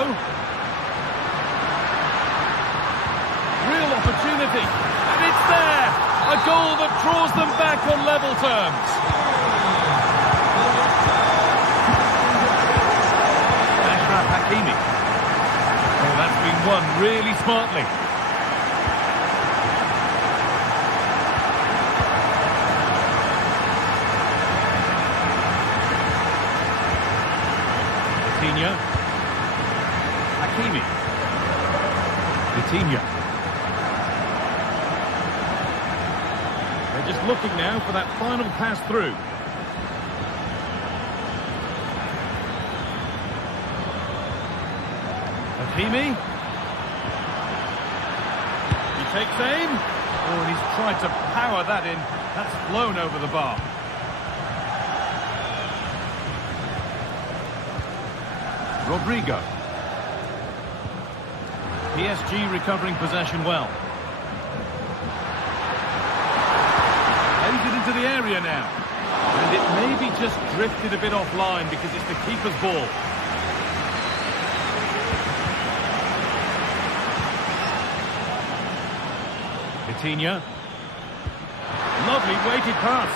Real opportunity. And it's there. A goal that draws them back on level terms. Ashraf Hakimi. Oh, that's been won really smartly. Hakimi. Coutinho. They're just looking now for that final pass through. Hakimi. He takes aim. Oh, and he's tried to power that in. That's flown over the bar. Rodrigo. PSG recovering possession well. Plays it into the area now. And it maybe just drifted a bit offline because it's the keeper's ball. Coutinho. Lovely weighted pass.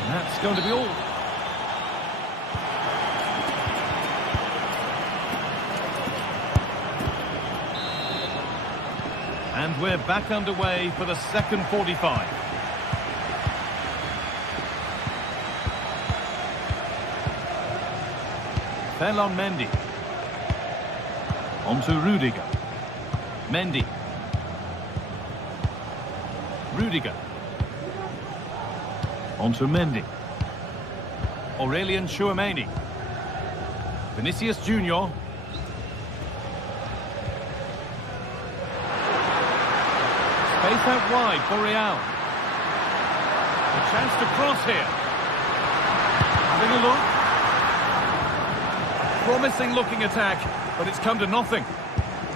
And that's going to be all. And we're back underway for the second 45. Ferland Mendy. On to Rudiger. Mendy. Rudiger. On to Mendy. Aurelien Tchouaméni. Vinicius Junior. Space out wide for Real. A chance to cross here. Having a look. Promising looking attack, but it's come to nothing.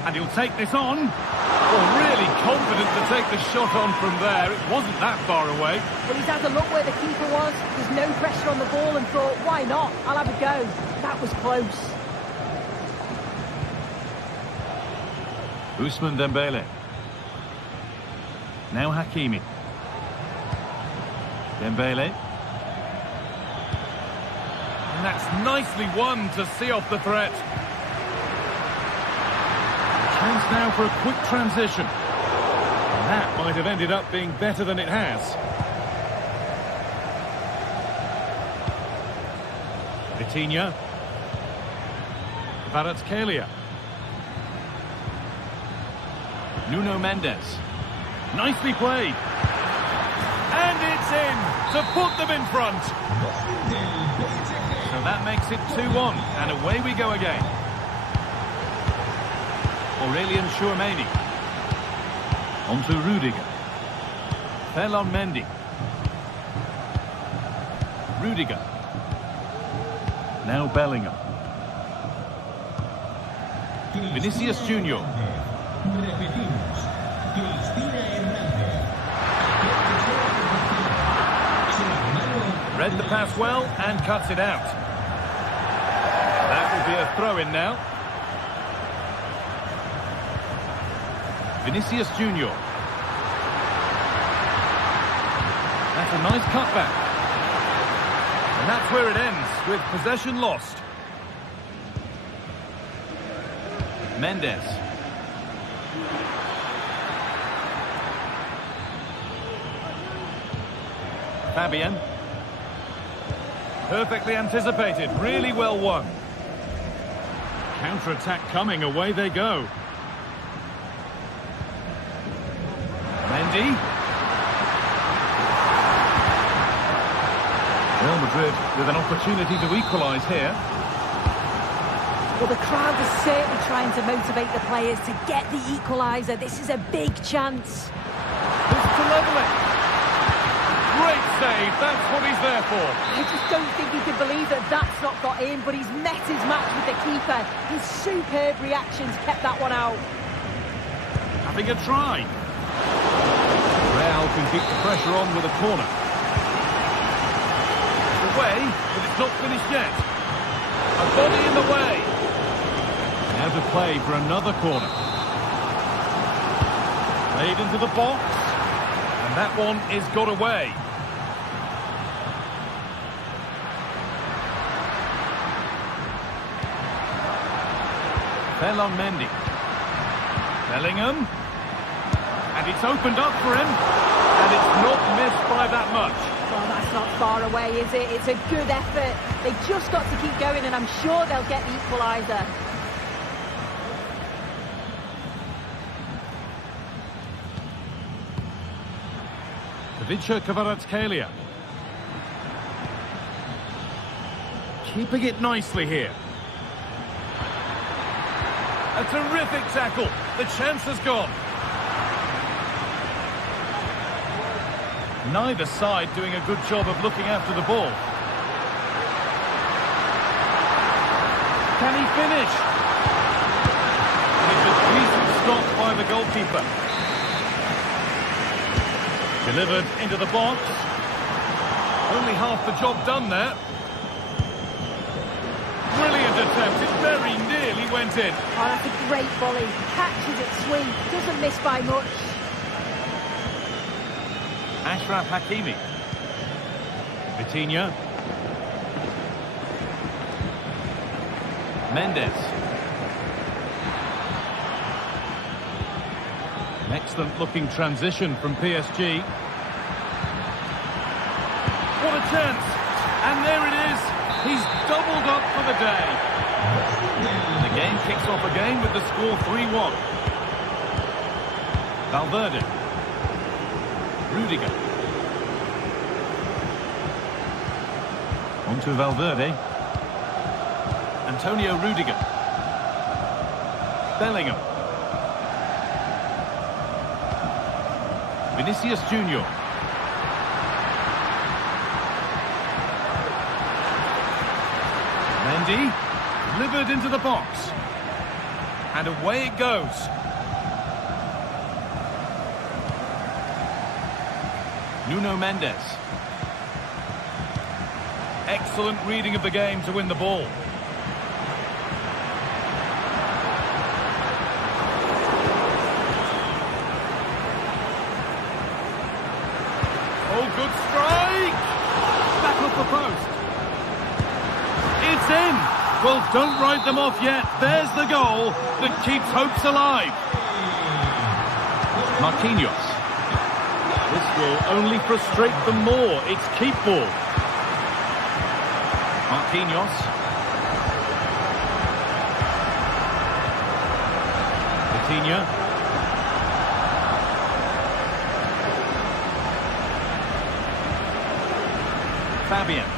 And he'll take this on. Oh, really confident to take the shot on from there. It wasn't that far away. Well, he's had a look where the keeper was. There's no pressure on the ball and thought, why not? I'll have a go. That was close. Ousmane Dembele. Now Hakimi. Dembele. And that's nicely won to see off the threat. Chance now for a quick transition. And that might have ended up being better than it has. Vitinha. Kvaratskhelia. Nuno Mendes. Nicely played. And it's in to put them in front. So that makes it 2-1. And away we go again. Aurelien Tchouaméni. On to Rudiger. Ferland Mendy. Rudiger. Now Bellingham. Vinicius Junior. Read the pass well and cuts it out. That will be a throw-in now. Vinicius Junior. That's a nice cutback. And that's where it ends, with possession lost. Mendes. Fabian. Perfectly anticipated, really well won. Counter-attack coming, away they go. Mendy. Real Madrid with an opportunity to equalise here. Well, the crowd is certainly trying to motivate the players to get the equaliser. This is a big chance. Just to level it. Great save, that's what he's there for. I just don't think he can believe that that's not got in, but he's met his match with the keeper. His superb reactions kept that one out. Having a try. Real can keep the pressure on with a corner. It's away, but it's not finished yet. A body in the way. Now to play for another corner. Played into the box. And that one is got away. Mendy. Bellingham. And it's opened up for him. And it's not missed by that much. Well, that's not far away, is it? It's a good effort. They've just got to keep going, and I'm sure they'll get the equaliser. Ivica Kvaratskhelia. Keeping it nicely here. A terrific tackle. The chance has gone. Neither side doing a good job of looking after the ball. Can he finish? It's a decent stop by the goalkeeper. Delivered into the box. Only half the job done there. Brilliant attempt. It very nearly went in. Oh, that's a great volley. Catches it sweet. Doesn't miss by much. Achraf Hakimi. Vitinha. Mendes. An excellent looking transition from PSG. What a chance! And there it is. He's doubled up for the day. The game kicks off again with the score 3-1. Valverde. Rudiger. On to Valverde. Antonio Rudiger. Bellingham. Vinicius Junior. Mendy. Delivered into the box. And away it goes. Nuno Mendes. Excellent reading of the game to win the ball. Oh, good strike! Back off the post. It's in! Well, don't write them off yet. There's the goal that keeps hopes alive. Marquinhos. This will only frustrate them more. It's keep ball. Marquinhos. Vitinha. Fabian.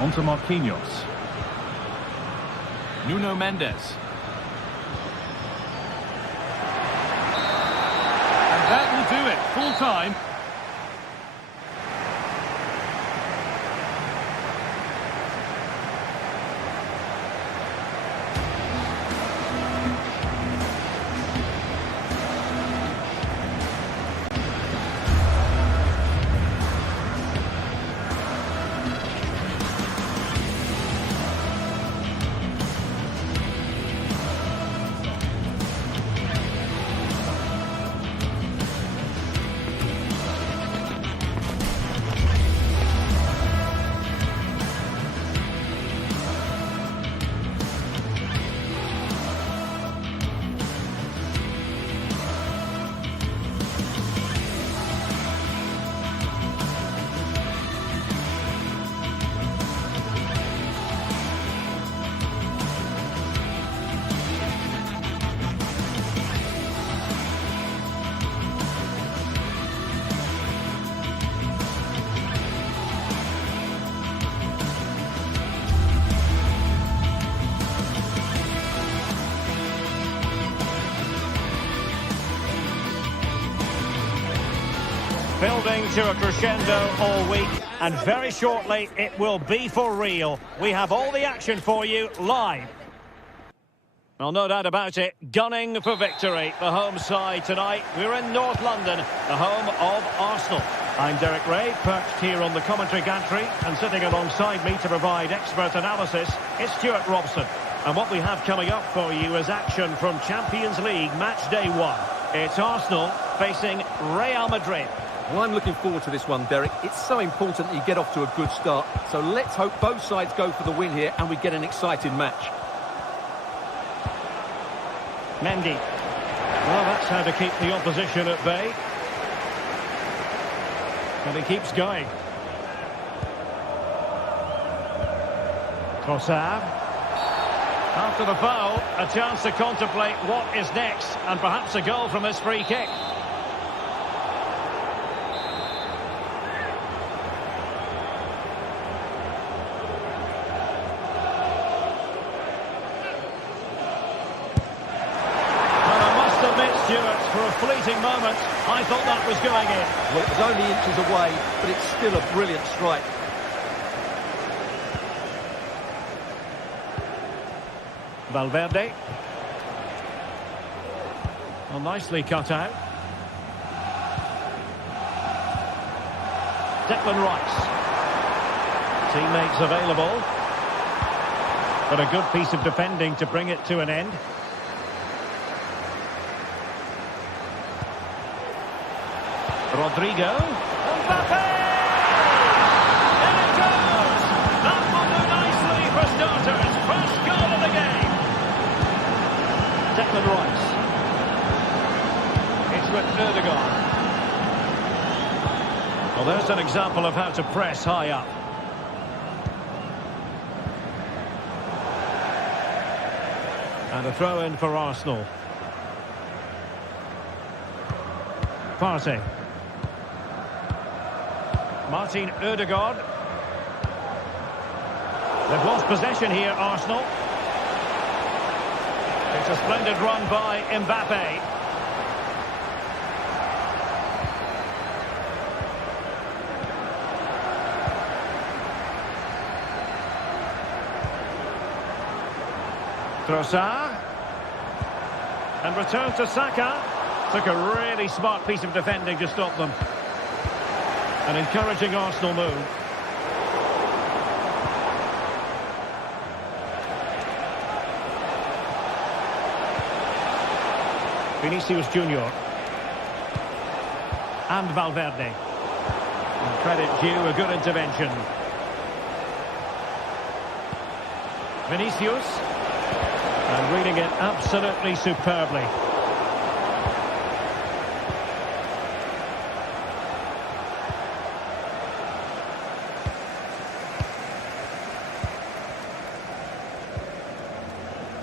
On to Marquinhos. Nuno Mendes. And that will do it. Full time. building to a crescendo all week, and very shortly it will be for real. We have all the action for you live. Well, no doubt about it, gunning for victory. The home side tonight. We're in North London, the home of Arsenal. I'm Derek Ray, perched here on the commentary gantry, and sitting alongside me to provide expert analysis, it's Stuart Robson. And what we have coming up for you is action from Champions League match day 1. It's Arsenal facing Real Madrid. Well, I'm looking forward to this one, Derek. It's so important that you get off to a good start. So let's hope both sides go for the win here and we get an exciting match. Mendy. Well, that's how to keep the opposition at bay. And he keeps going. Trossard. After the foul, a chance to contemplate what is next, and perhaps a goal from this free kick. For a fleeting moment, I thought that was going in. Well, it was only inches away, but it's still a brilliant strike. Valverde. Well, nicely cut out. Declan Rice. Teammates available. But a good piece of defending to bring it to an end. Rodrigo. Mbappe! In it goes! That will do nicely for starters. First goal of the game. Declan Rice. It's with Ødegaard. Well, there's an example of how to press high up. And a throw in for Arsenal. Partey. Martin Ødegaard. They've lost possession here, Arsenal. It's a splendid run by Mbappe. Trossard. And return to Saka. Took a really smart piece of defending to stop them. An encouraging Arsenal move. Vinicius Junior. And Valverde. And credit due, a good intervention. Vinicius. And reading it absolutely superbly.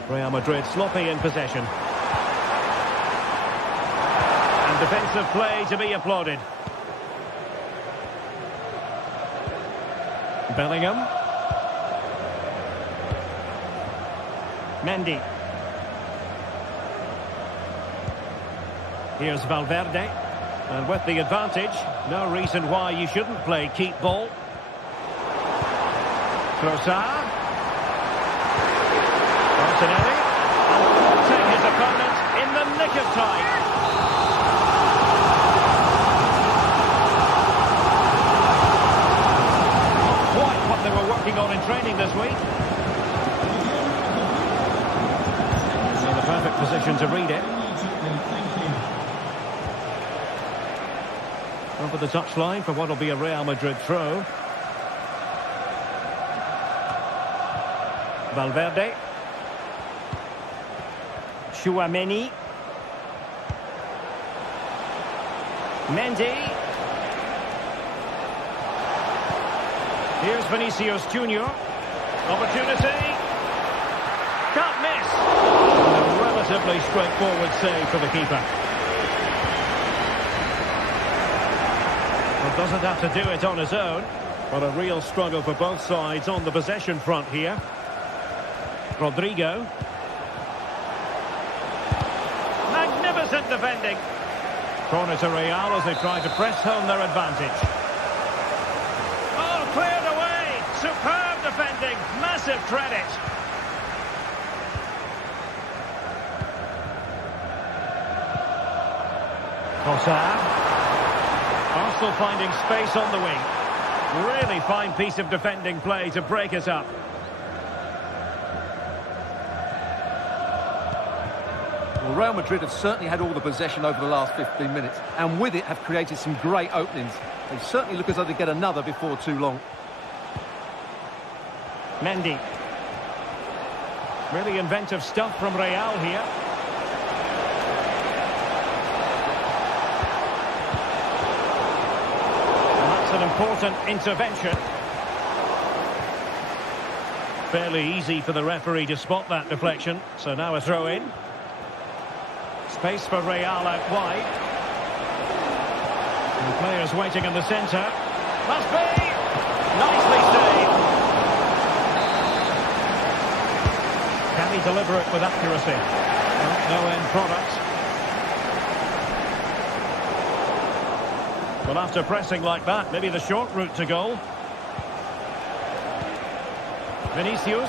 Real Madrid sloppy in possession. And defensive play to be applauded. Bellingham. Mendy. Here's Valverde. And with the advantage, no reason why you shouldn't play keep ball. Trossard. Martinelli, and his opponent in the nick of time. Not quite what they were working on in training this week. In the perfect position to read it. Over the touchline for what will be a Real Madrid throw. Valverde. Chouameni. Mendy. Here's Vinicius Junior. Opportunity. Can't miss. A relatively straightforward save for the keeper. Well, doesn't have to do it on his own. But a real struggle for both sides on the possession front here. Rodrigo. Magnificent defending. Corner to Real as they try to press home their advantage. Oh, cleared away! Superb defending, massive credit. Arsenal finding space on the wing. Really fine piece of defending play to break it up. Well, Real Madrid have certainly had all the possession over the last 15 minutes, and with it have created some great openings. They certainly look as though they get another before too long. Mendy. Really inventive stuff from Real here. An important intervention. Fairly easy for the referee to spot that deflection. So now a throw in. Space for Real out wide. And players waiting in the centre. Must be! Nicely saved. Can he deliver it with accuracy? No end product. Well, after pressing like that, maybe the short route to goal. Vinicius.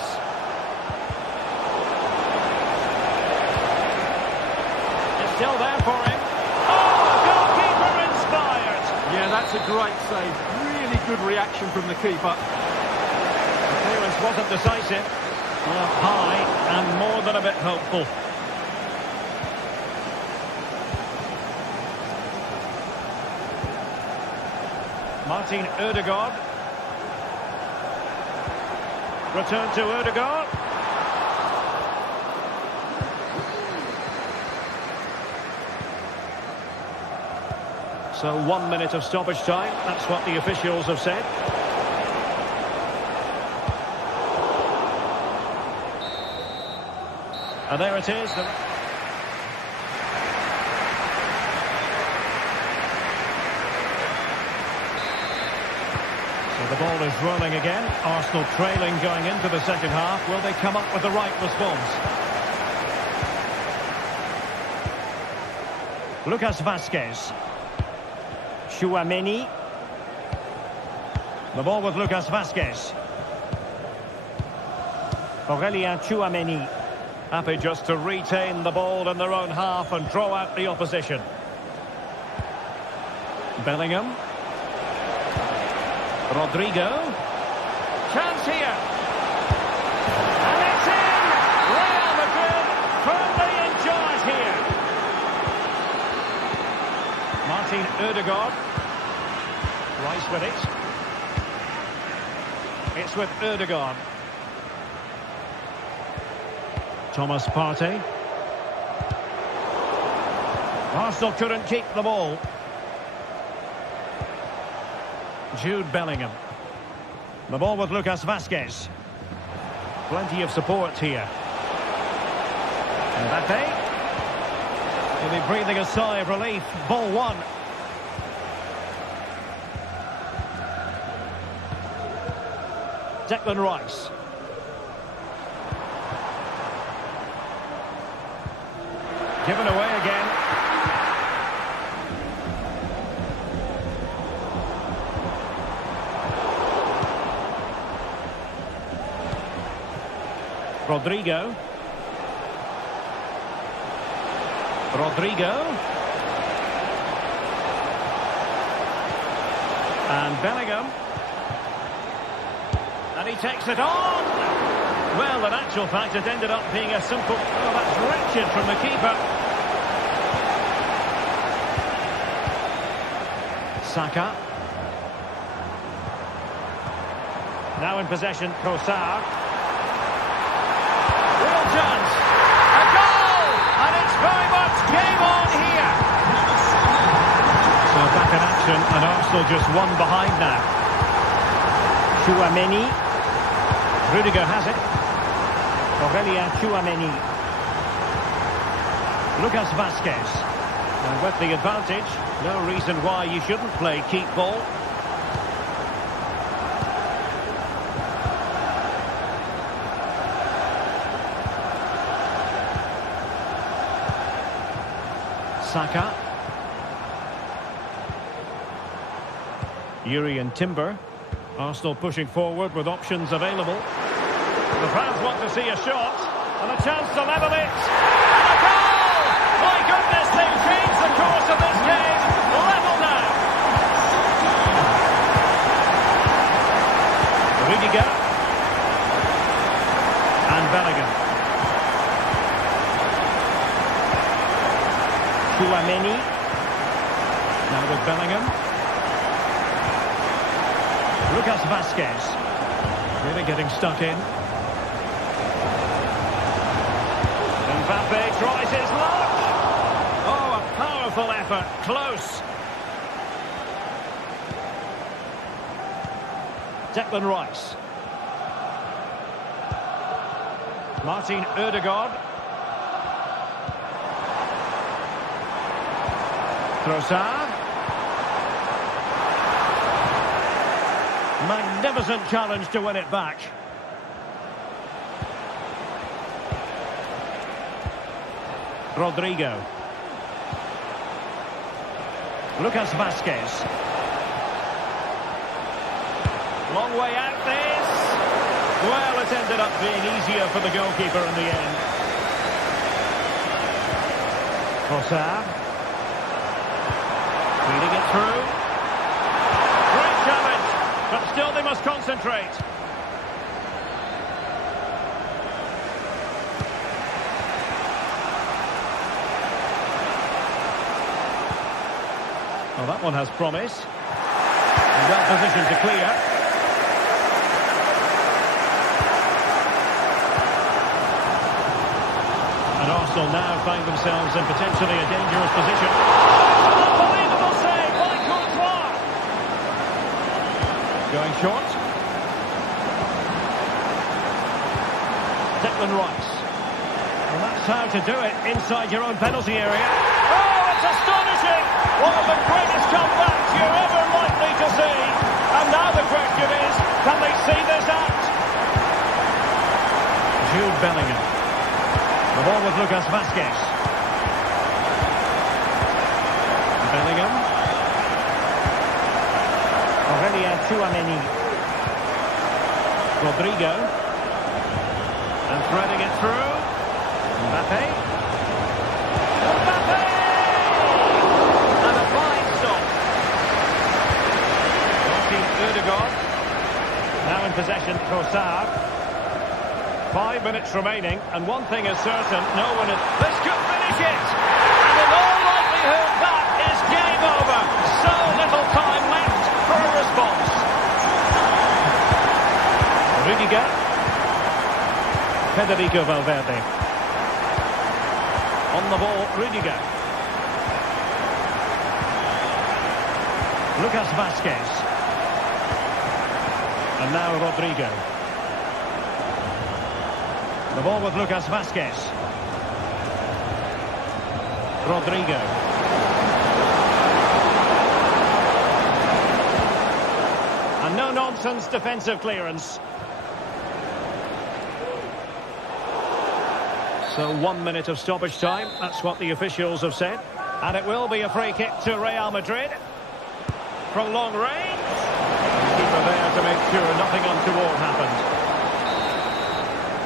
It's still there for him. Oh, goalkeeper inspired! Yeah, that's a great save. Really good reaction from the keeper. The clearance wasn't decisive. Well, high and more than a bit hopeful. Martin Ødegaard. Return to Ødegaard. So 1 minute of stoppage time. That's what the officials have said. And there it is. The ball is rolling again. Arsenal trailing going into the second half. Will they come up with the right response? Lucas Vazquez. Tchouaméni. The ball with Lucas Vazquez. Aurélien Tchouaméni. Happy just to retain the ball in their own half and draw out the opposition. Bellingham. Rodrigo. Chance here. And it's in! Real Madrid firmly in charge here. Martin Ødegaard. Rice with it. It's with Ødegaard. Thomas Partey. Arsenal couldn't keep the ball. Jude Bellingham. The ball with Lucas Vazquez. Plenty of support here. Mbappe. He'll be breathing a sigh of relief. Ball one. Declan Rice. Given away again. Rodrigo. And Bellingham. And he takes it on. Well, in actual fact, it ended up being a simple... Oh, that's wretched from the keeper. Saka. Now in possession, Trossard. Real chance. A goal! And it's very much game on here. So back in action, and Arsenal just one behind now. Tchouaméni. Rudiger has it. Aurélien Tchouaméni. Lucas Vazquez. And with the advantage, no reason why you shouldn't play keep ball. Saka. Yuri Timber. Arsenal pushing forward with options available. The fans want to see a shot. And a chance to level it. And a goal! My goodness, they've changed the course of this game. Level now. Rudiger. And Bellingham. Chouameni. Now with Bellingham. Lucas Vazquez. Really getting stuck in. Mbappe tries his luck. Oh, a powerful effort. Close. Declan Rice. Martin Ødegaard. Trossard. Magnificent challenge to win it back. Rodrigo. Lucas Vazquez. Long way out this. Well, it ended up being easier for the goalkeeper in the end. Trossard. Feeding it through. Great challenge, but still they must concentrate. Well, that one has promise. Well positioned to clear. And Arsenal now find themselves in potentially a dangerous position. Unbelievable save by Courtois. Going short. Declan Rice. Well, that's how to do it inside your own penalty area. Oh, it's astonishing! One of the greatest comebacks you're ever likely to see. And now the question is, can they see this out? Jude Bellingham. The ball with Lucas Vazquez. Bellingham. Aurelien Chouameni. Rodrigo. And threading it through. Mbappe. Mbappe! And a fine stop. Martin Ødegaard. Now in possession, Trossard. 5 minutes remaining, and one thing is certain, no one is... This could finish it! And in all likelihood, that is game over. So little time left for a response. Rudiger. Federico Valverde. On the ball, Rudiger. Lucas Vazquez. And now Rodrigo. The ball with Lucas Vazquez. Rodrigo. And no-nonsense defensive clearance. So 1 minute of stoppage time. That's what the officials have said. And it will be a free kick to Real Madrid. From long range. Keeper there to make sure nothing untoward happened.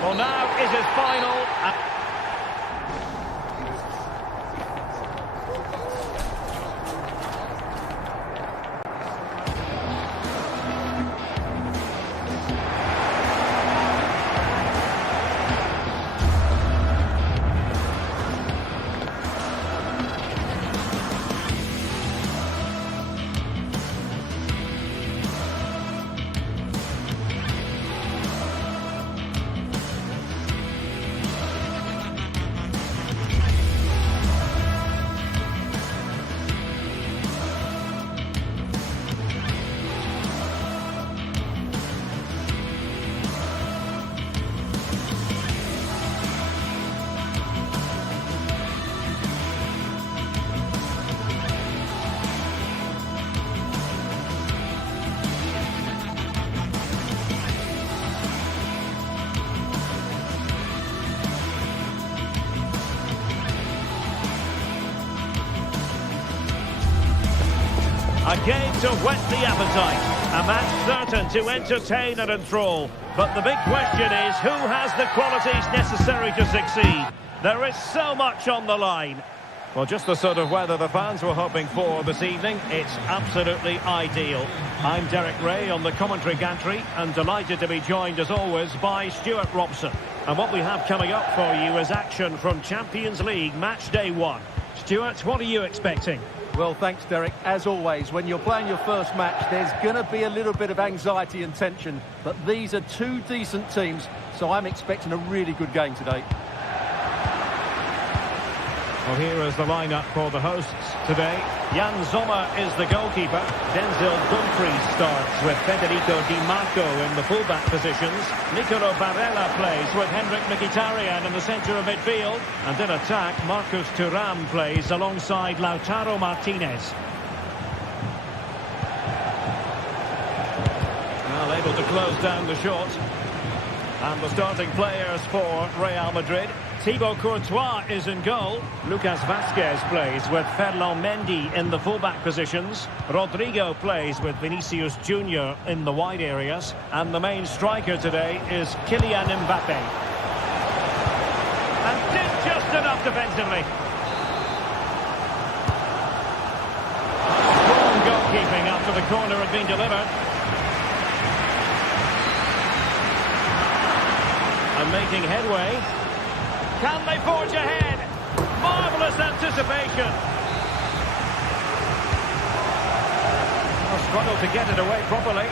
Well, now is his final... A game to whet the appetite. A match certain to entertain and enthrall. But the big question is, who has the qualities necessary to succeed? There is so much on the line. Well, just the sort of weather the fans were hoping for this evening. It's absolutely ideal. I'm Derek Ray on the commentary gantry and delighted to be joined, as always, by Stuart Robson. And what we have coming up for you is action from Champions League Match Day 1. Stuart, what are you expecting? Well, thanks, Derek. As always, when you're playing your first match, there's going to be a little bit of anxiety and tension. But these are two decent teams, so I'm expecting a really good game today. Well, here is the lineup for the hosts today. Jan Sommer is the goalkeeper. Denzel Dumfries starts with Federico Di Marco in the fullback positions. Nicolo Barella plays with Henrik Mkhitaryan in the centre of midfield. And in attack, Marcus Thuram plays alongside Lautaro Martinez. Well, able to close down the shot. And the starting players for Real Madrid. Thibaut Courtois is in goal. Lucas Vazquez plays with Ferland Mendy in the fullback positions. Rodrigo plays with Vinicius Junior in the wide areas. And the main striker today is Kylian Mbappe. And did just enough defensively. Strong goalkeeping after the corner had been delivered. And making headway. Can they forge ahead? Marvellous anticipation. Struggled to get it away properly.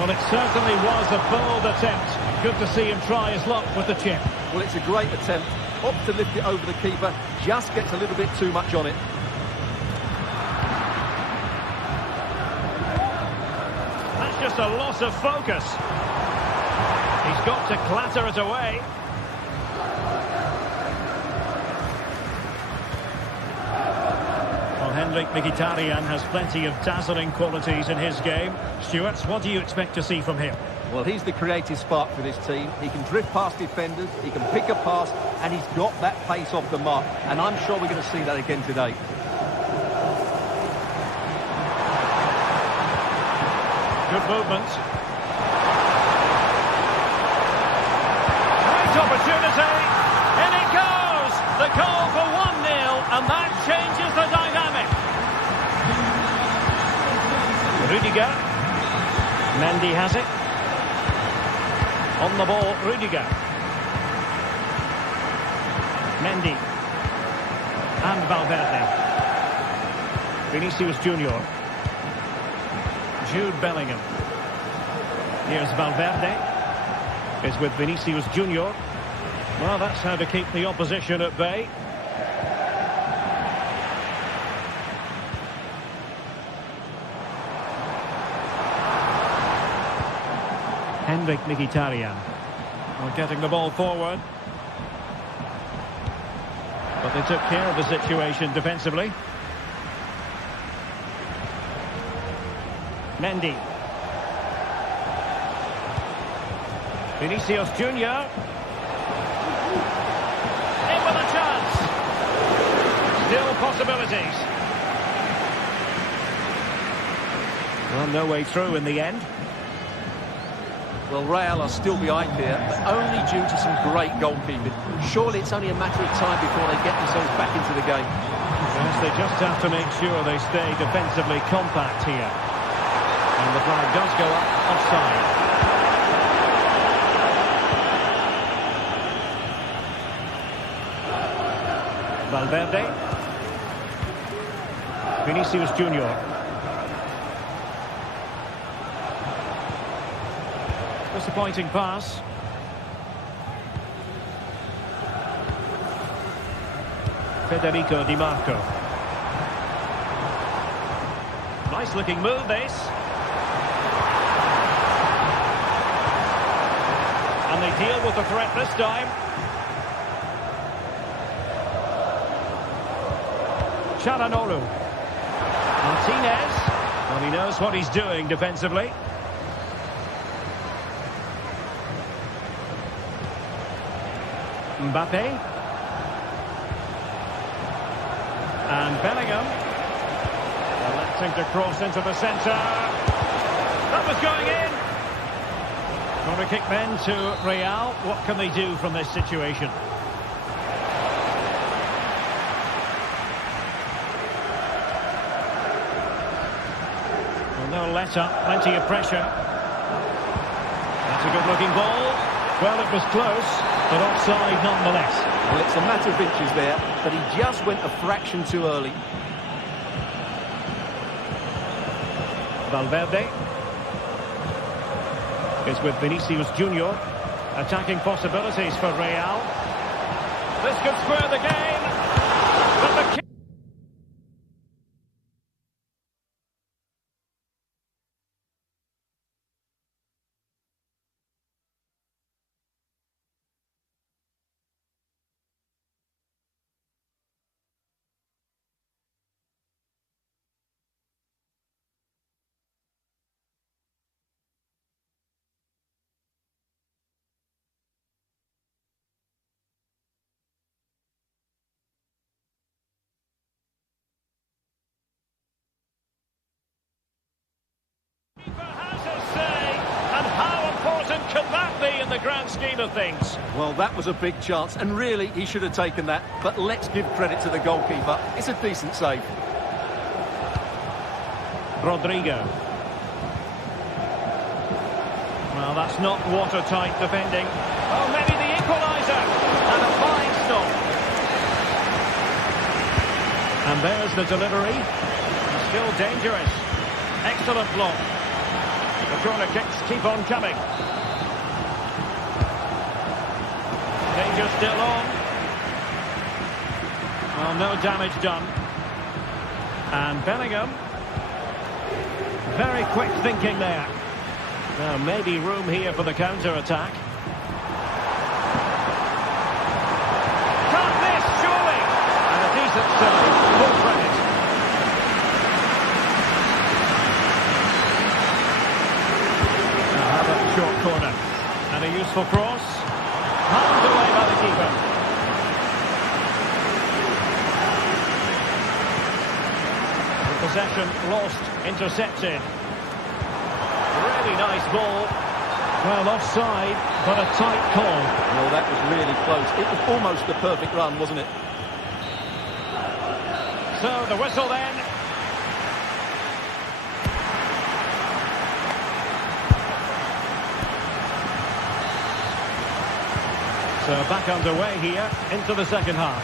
Well, it certainly was a bold attempt. Good to see him try his luck with the chip. Well, it's a great attempt. Opts to lift it over the keeper. Just gets a little bit too much on it. That's just a loss of focus. He's got to clatter it away. Henrik Mkhitaryan has plenty of dazzling qualities in his game. Stuart, what do you expect to see from him? Well, he's the creative spark for this team. He can drift past defenders, he can pick a pass, and he's got that pace off the mark. And I'm sure we're going to see that again today. Good movement. Great opportunity. In it goes. The goal for 1-0, and that changes the dynamic. Rudiger. Mendy has it. On the ball, Rudiger. Mendy. And Valverde. Vinicius Junior. Jude Bellingham. Here's Valverde. Is with Vinicius Junior. Well, that's how to keep the opposition at bay. Henrik Mkhitaryan. Well, getting the ball forward. But they took care of the situation defensively. Mendy. Vinicius Junior. In with a chance. Still possibilities. Well, no way through in the end. Well, Real are still behind here, but only due to some great goalkeeping. Surely it's only a matter of time before they get themselves back into the game. Yes, they just have to make sure they stay defensively compact here. And the flag does go up offside. Valverde. Vinicius Junior. Disappointing pass. Federico Di Marco. Nice looking move this. And they deal with the threat this time. Çalhanoğlu. Martinez. Well, he knows what he's doing defensively. Mbappe. And Bellingham. Well, let's Attempting to cross into the centre. That was going in. Corner kick then to Real. What can they do from this situation? No let up, plenty of pressure. That's a good-looking ball. Well, it was close, but offside nonetheless. Well, it's a matter of inches there, but he just went a fraction too early. Valverde is with Vinicius Junior. Attacking possibilities for Real. This could square the game. But the kick... Can that be in the grand scheme of things? Well, that was a big chance, and really, he should have taken that. But let's give credit to the goalkeeper. It's a decent save. Rodrigo. Well, that's not watertight defending. Oh, maybe the equaliser. And a fine stop. And there's the delivery. Still dangerous. Excellent block. The corner kicks keep on coming. Danger still on. Well, no damage done. And Bellingham. Very quick thinking there. Now, maybe room here for the counter-attack. Can't miss, surely! And a decent save. Full credit. Now, how about the short corner? And a useful cross. Palmed away by the keeper. Possession lost, intercepted. Really nice ball. Well, offside, but a tight call. Well, that was really close. It was almost the perfect run, wasn't it? So, the whistle then. So, back underway here into the second half.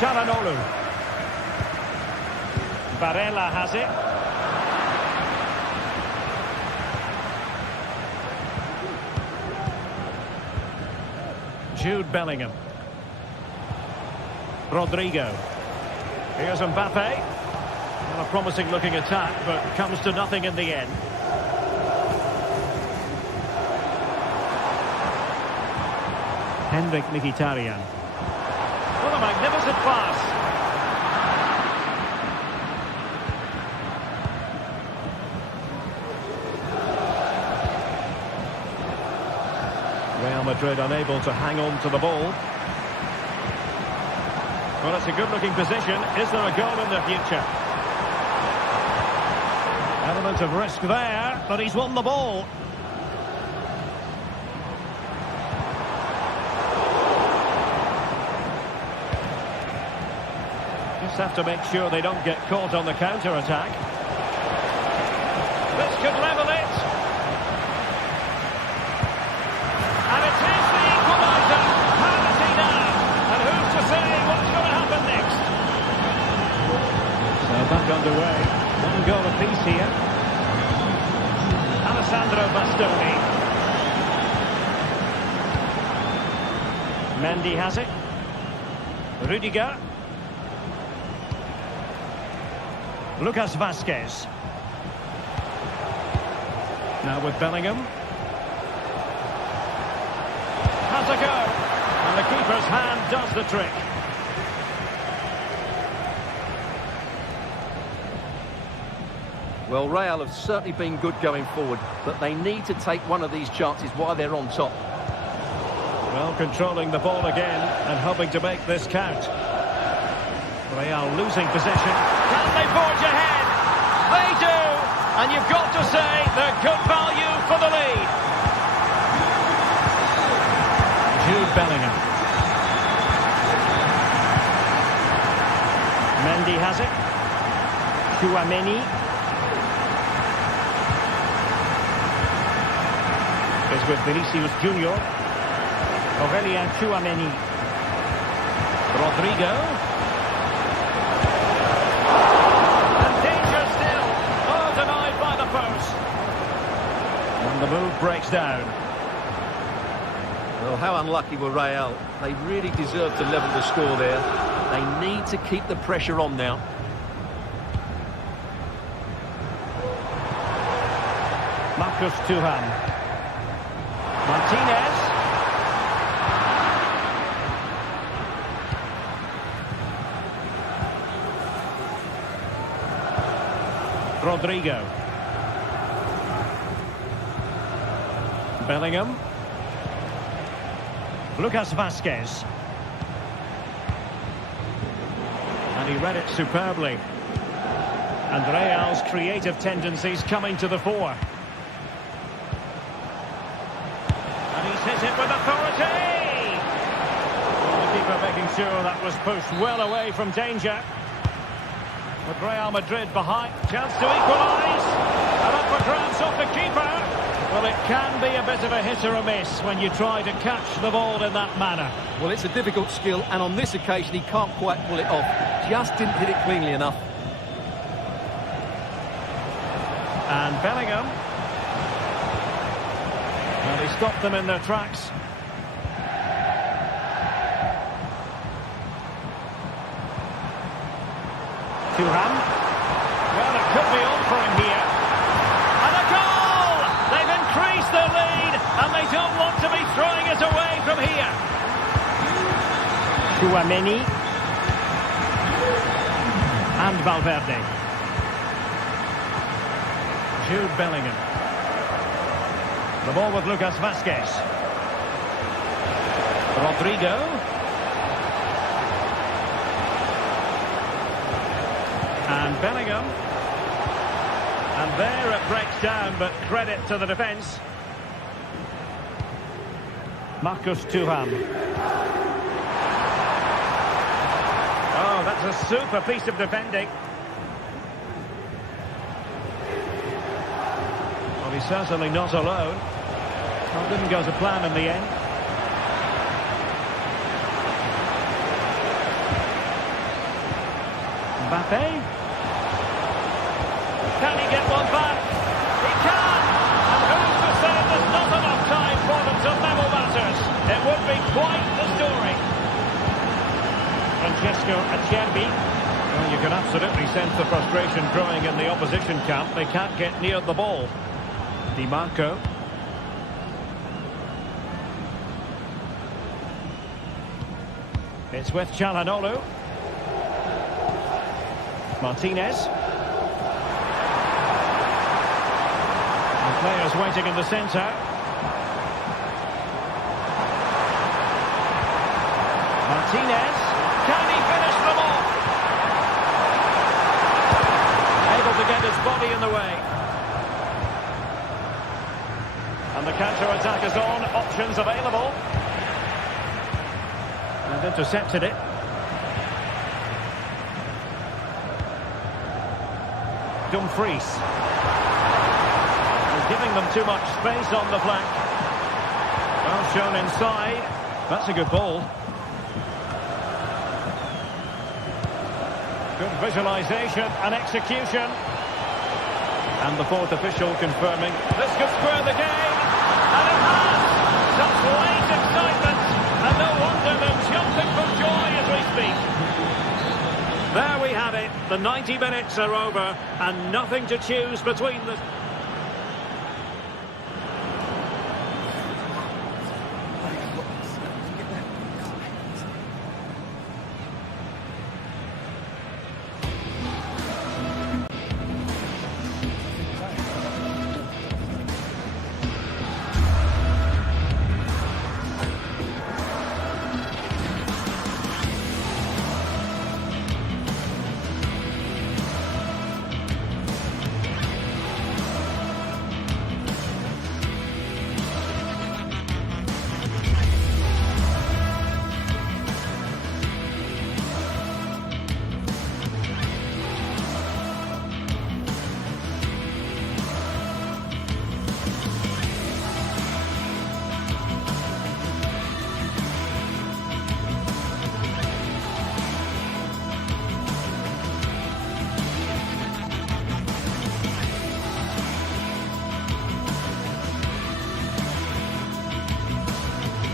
Çalhanoğlu. Barella has it. Jude Bellingham. Rodrigo. Here's Mbappe. Well, a promising looking attack, but comes to nothing in the end. Henrik Mkhitaryan. What a magnificent pass. Real Madrid unable to hang on to the ball. Well, it's a good-looking position. Is there a goal in the future? Element of risk there, but he's won the ball. Just have to make sure they don't get caught on the counter-attack. This could level it. And it is the equaliser. How is he now? And who's to say what's going to happen next? So back underway. One goal apiece here. Alessandro Bastoni. Mendy has it. Rudiger. Lucas Vazquez. Now with Bellingham. Has a go. And the keeper's hand does the trick. Well, Real have certainly been good going forward, but they need to take one of these chances while they're on top. Well, controlling the ball again and hoping to make this count. Real losing possession. Can they forge ahead? They do! And you've got to say they're good value for the lead. Jude Bellingham. Mendy has it. Chouameni. Is with Vinicius Junior. Aurelien Chouameni. Rodrigo. And danger still. Oh, denied by the post. And the move breaks down. Well, how unlucky were Real? They really deserved to level the score there. They need to keep the pressure on now. Marcus Thuram. Martinez. Rodrigo. Bellingham. Lucas Vazquez. And he read it superbly. And Real's creative tendencies coming to the fore. And he's hit it with authority! Well, the keeper making sure that was pushed well away from danger. With Real Madrid behind. Chance to equalise. And up for grabs off the keeper. Well, it can be a bit of a hit or a miss when you try to catch the ball in that manner. Well, it's a difficult skill, and on this occasion he can't quite pull it off. Just didn't hit it cleanly enough. And Bellingham. And he stopped them in their tracks. Thuram. Well, it could be on for him here. And a goal! They've increased their lead, and they don't want to be throwing it away from here. Chouameni. And Valverde. Jude Bellingham. The ball with Lucas Vazquez. Rodrigo. And Bellingham. And there it breaks down, but credit to the defence. Marcus Thuram. Oh, that's a super piece of defending. Well, he's certainly not alone. Well, didn't go to plan in the end. Mbappe. Can he get one back? He can! And who's to say there's not enough time for them to level matters? It would be quite the story. Francesco Acerbi. Well, you can absolutely sense the frustration growing in the opposition camp. They can't get near the ball. Di Marco. It's with Çalhanoğlu. Martinez. The players waiting in the centre. Martinez. Can he finish them off? Able to get his body in the way. And the counter-attack is on. Options available. And intercepted it. Dumfries. Giving them too much space on the flank. Well shown inside. That's a good ball. Good visualisation and execution. And the fourth official confirming this could square the game. And it has! Such late excitement. And no wonder they're jumping for joy as we speak. There we have it. The 90 minutes are over and nothing to choose between the...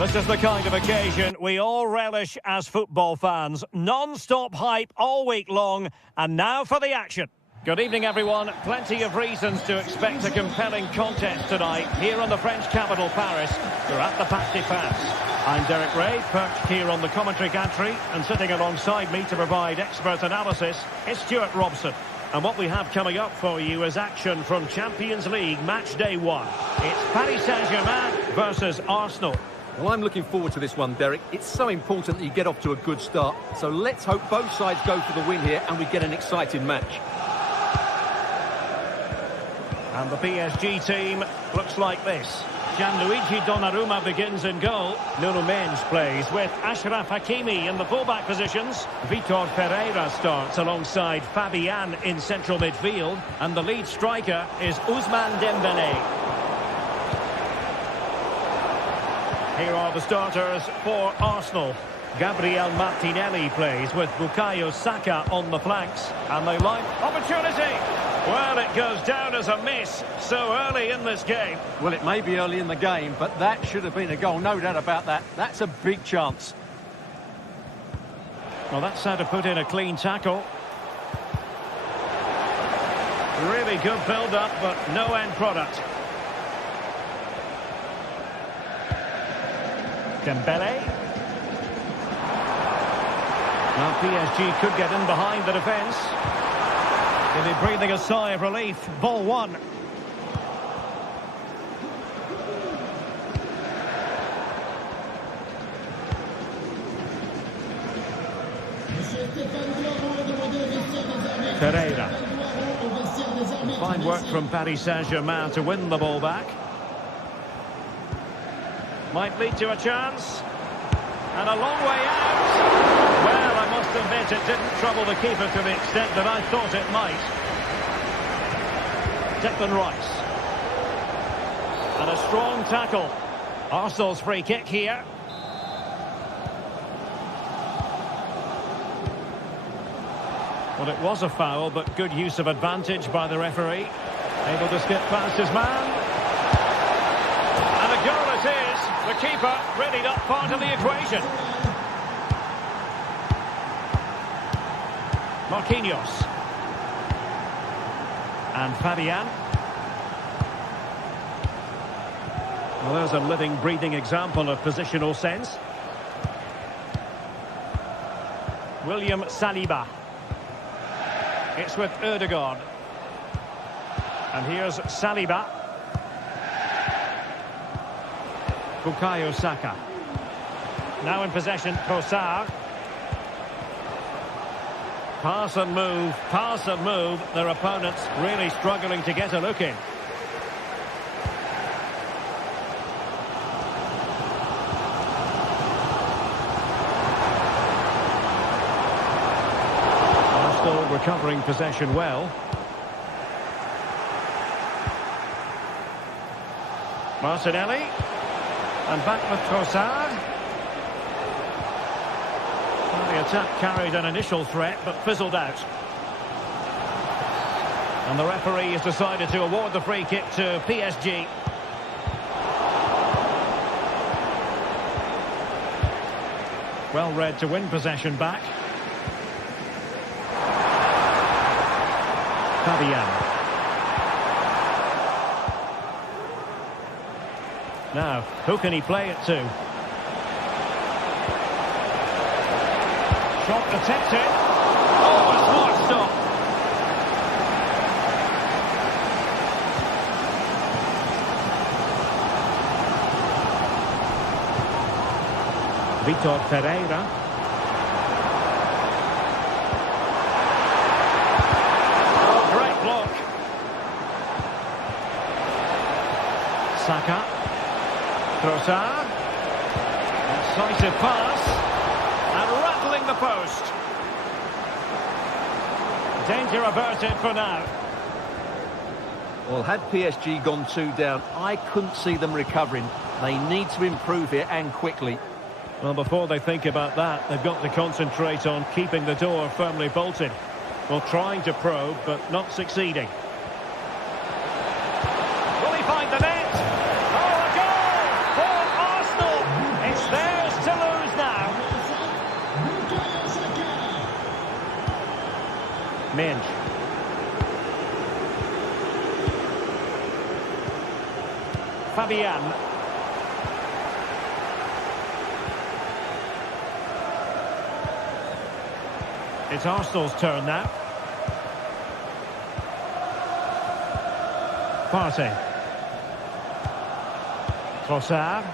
This is the kind of occasion we all relish as football fans. Non-stop hype all week long, and now for the action. Good evening, everyone. Plenty of reasons to expect a compelling contest tonight here on the French capital, Paris. We're at the Parc des Princes. I'm Derek Ray, perched here on the commentary gantry, and sitting alongside me to provide expert analysis is Stuart Robson. And what we have coming up for you is action from Champions League match day 1. It's Paris Saint-Germain versus Arsenal. Well, I'm looking forward to this one, Derek. It's so important that you get off to a good start. So let's hope both sides go for the win here and we get an exciting match. And the PSG team looks like this. Gianluigi Donnarumma begins in goal. Nuno Mendes plays with Achraf Hakimi in the fullback positions. Vitor Pereira starts alongside Fabian in central midfield. And the lead striker is Ousmane Dembélé. Here are the starters for Arsenal. Gabriel Martinelli plays with Bukayo Saka on the flanks. And they like opportunity. Well, it goes down as a miss so early in this game. Well, it may be early in the game, but that should have been a goal, no doubt about that. That's a big chance. Well, that's how to put in a clean tackle. Really good build-up, but no end product. Dembélé. Now PSG could get in behind the defence. He'll be breathing a sigh of relief. Ball one. Pereira. Fine work from Paris Saint-Germain to win the ball back. Might lead to a chance. And a long way out. Well, I must admit it didn't trouble the keeper to the extent that I thought it might. Declan Rice. And a strong tackle. Arsenal's free kick here. Well, it was a foul, but good use of advantage by the referee. Able to skip past his man. And a goal it is. The keeper really not part of the equation. Marquinhos. And Fabian. Well, there's a living, breathing example of positional sense. William Saliba. It's with Ødegaard. And here's Saliba. Bukayo Saka. Now in possession, Trossard. Pass and move. Their opponents really struggling to get a look in. Arsenal recovering possession well. Martinelli. And back with Trossard. Well, the attack carried an initial threat, but fizzled out. And the referee has decided to award the free kick to PSG. Well read to win possession back. Fabian. Now, who can he play it to? Shot attempted. Oh, a smart stop. Vitor Pereira. Oh, great block. Saka. Trossard. Decisive pass. And rattling the post. Danger averted for now. Well, had PSG gone 2 down, I couldn't see them recovering. They need to improve here and quickly. Well, before they think about that, they've got to concentrate on keeping the door firmly bolted. Well, trying to probe, but not succeeding. Will he find the net? Oh, a goal for Arsenal! It's Fabian. It's Arsenal's turn now. Partey. Trossard.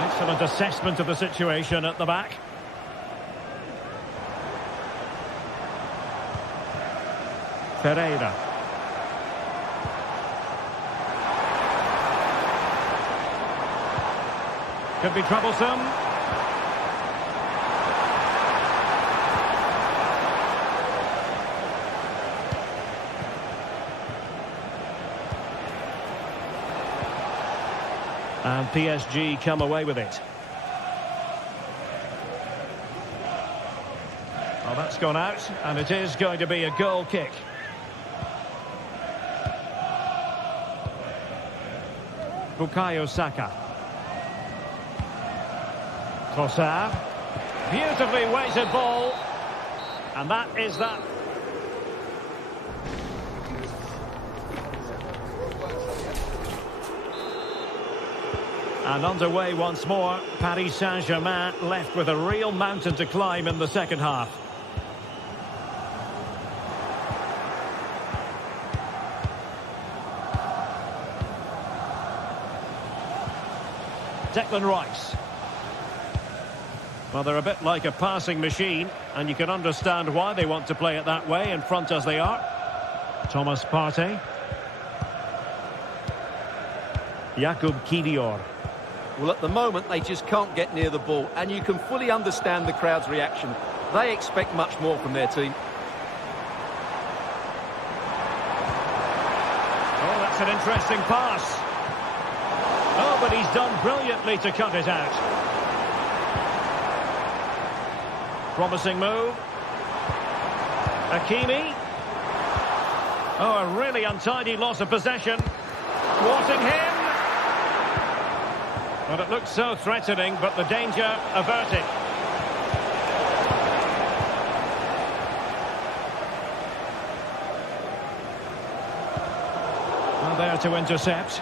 Excellent assessment of the situation at the back. Pereira. Could be troublesome. And PSG come away with it. Well, that's gone out, and it is going to be a goal kick. Bukayo Saka. Trossard. Beautifully weighted ball. And that is that. And underway once more. Paris Saint-Germain left with a real mountain to climb in the second half. Declan Rice. Well, they're a bit like a passing machine, and you can understand why they want to play it that way, in front as they are. Thomas Partey. Jakub Kiwior. Well, at the moment, they just can't get near the ball, and you can fully understand the crowd's reaction. They expect much more from their team. Oh, that's an interesting pass. Oh, but he's done brilliantly to cut it out. Promising move. Hakimi. Oh, a really untidy loss of possession. Thwarting him. Well, it looks so threatening, but the danger averted. Well, there to intercept.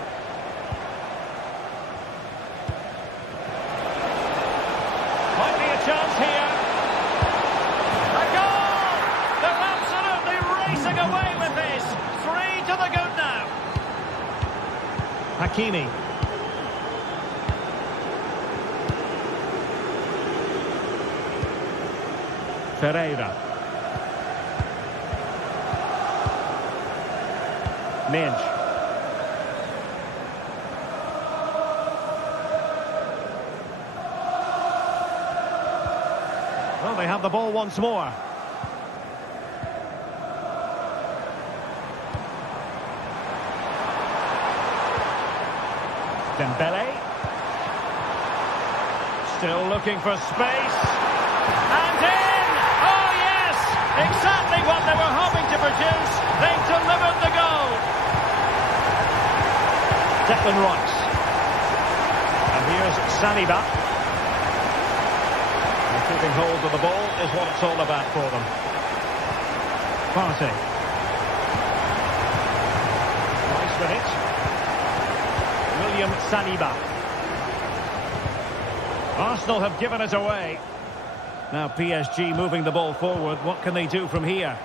Might be a chance here. A goal! They're absolutely racing away with this. 3 to the good now. Hakimi. Pereira. Minch. Well, they have the ball once more. Dembele. Still looking for space. And in! Oh, yes! Exactly what they were hoping to produce. They've delivered the goal. Declan Rice. And here's Saliba. And keeping hold of the ball is what it's all about for them. Partey. Rice with it. William Saliba. Arsenal have given it away. Now PSG moving the ball forward. What can they do from here?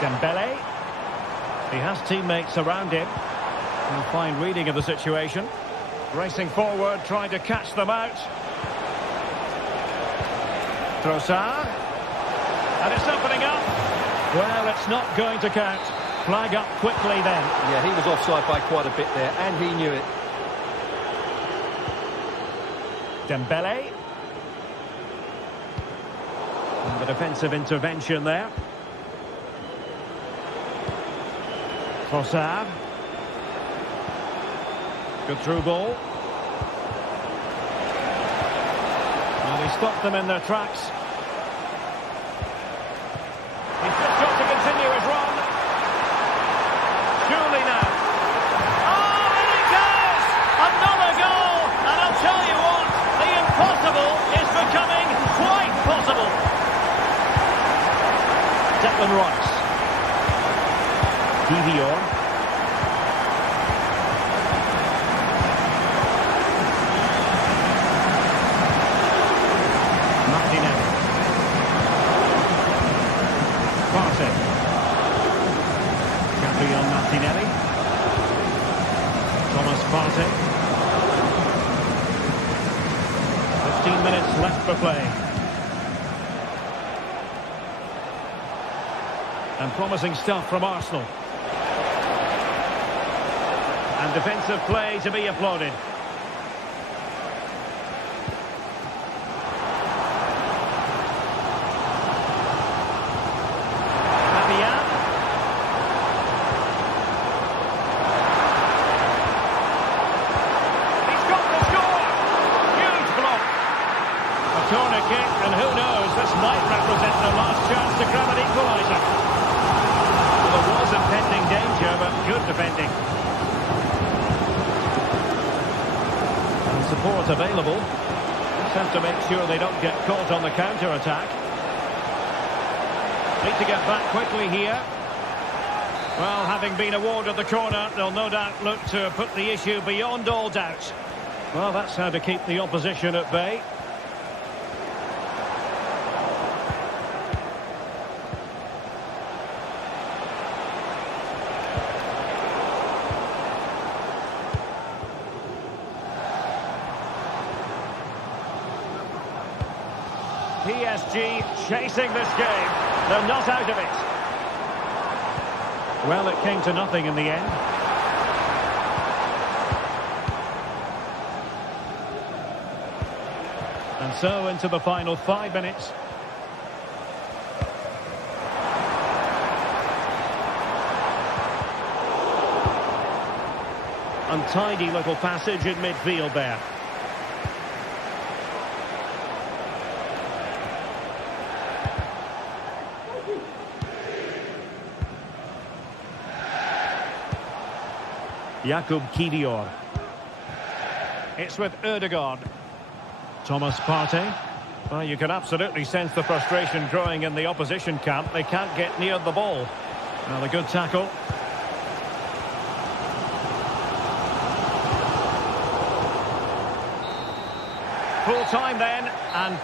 Dembele. He has teammates around him. And a fine reading of the situation. Racing forward, trying to catch them out. Trossard. And it's opening up. Well, it's not going to count. Flag up quickly then. Yeah, he was offside by quite a bit there, and he knew it. Dembele. And the defensive intervention there. Trossard. Good through ball. And he stopped them in their tracks. He's just got to continue his run. Surely now. Oh, and it goes! Another goal! And I'll tell you what, the impossible is becoming quite possible. Declan Rice. DVR. Martinelli. Partey. Gabriel Martinelli. Thomas Partey. 15 minutes left for play. And promising stuff from Arsenal. And defensive play to be applauded. Fabian. He's got the score! Huge block. A corner kick, and who knows, this might represent the last chance to grab an equaliser. Well, there was impending danger, but good defending. Support available. Just have to make sure they don't get caught on the counter-attack. Need to get back quickly here. Well, having been awarded the corner, they'll no doubt look to put the issue beyond all doubt. Well, that's how to keep the opposition at bay. PSG chasing this game. They're not out of it. Well, it came to nothing in the end. And so into the final 5 minutes. Untidy little passage in midfield there. Jakub Kivior. It's with Ødegaard. Thomas Partey. Well, you can absolutely sense the frustration growing in the opposition camp. They can't get near the ball. Well, a good tackle. Full time then, and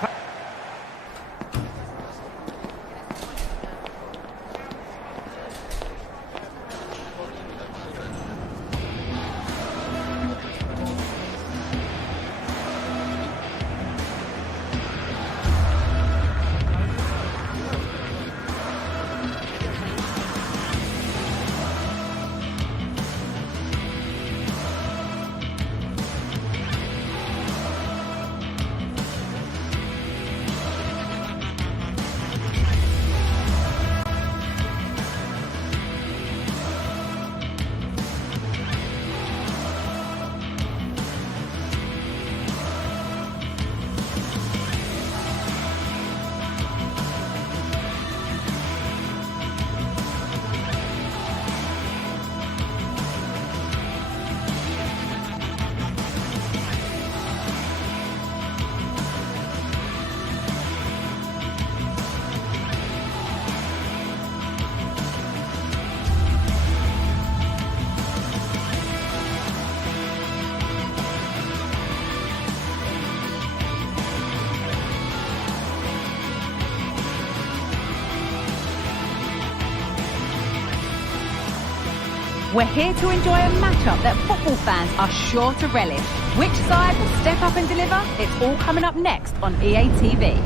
we're here to enjoy a matchup that football fans are sure to relish. Which side will step up and deliver? It's all coming up next on EA TV.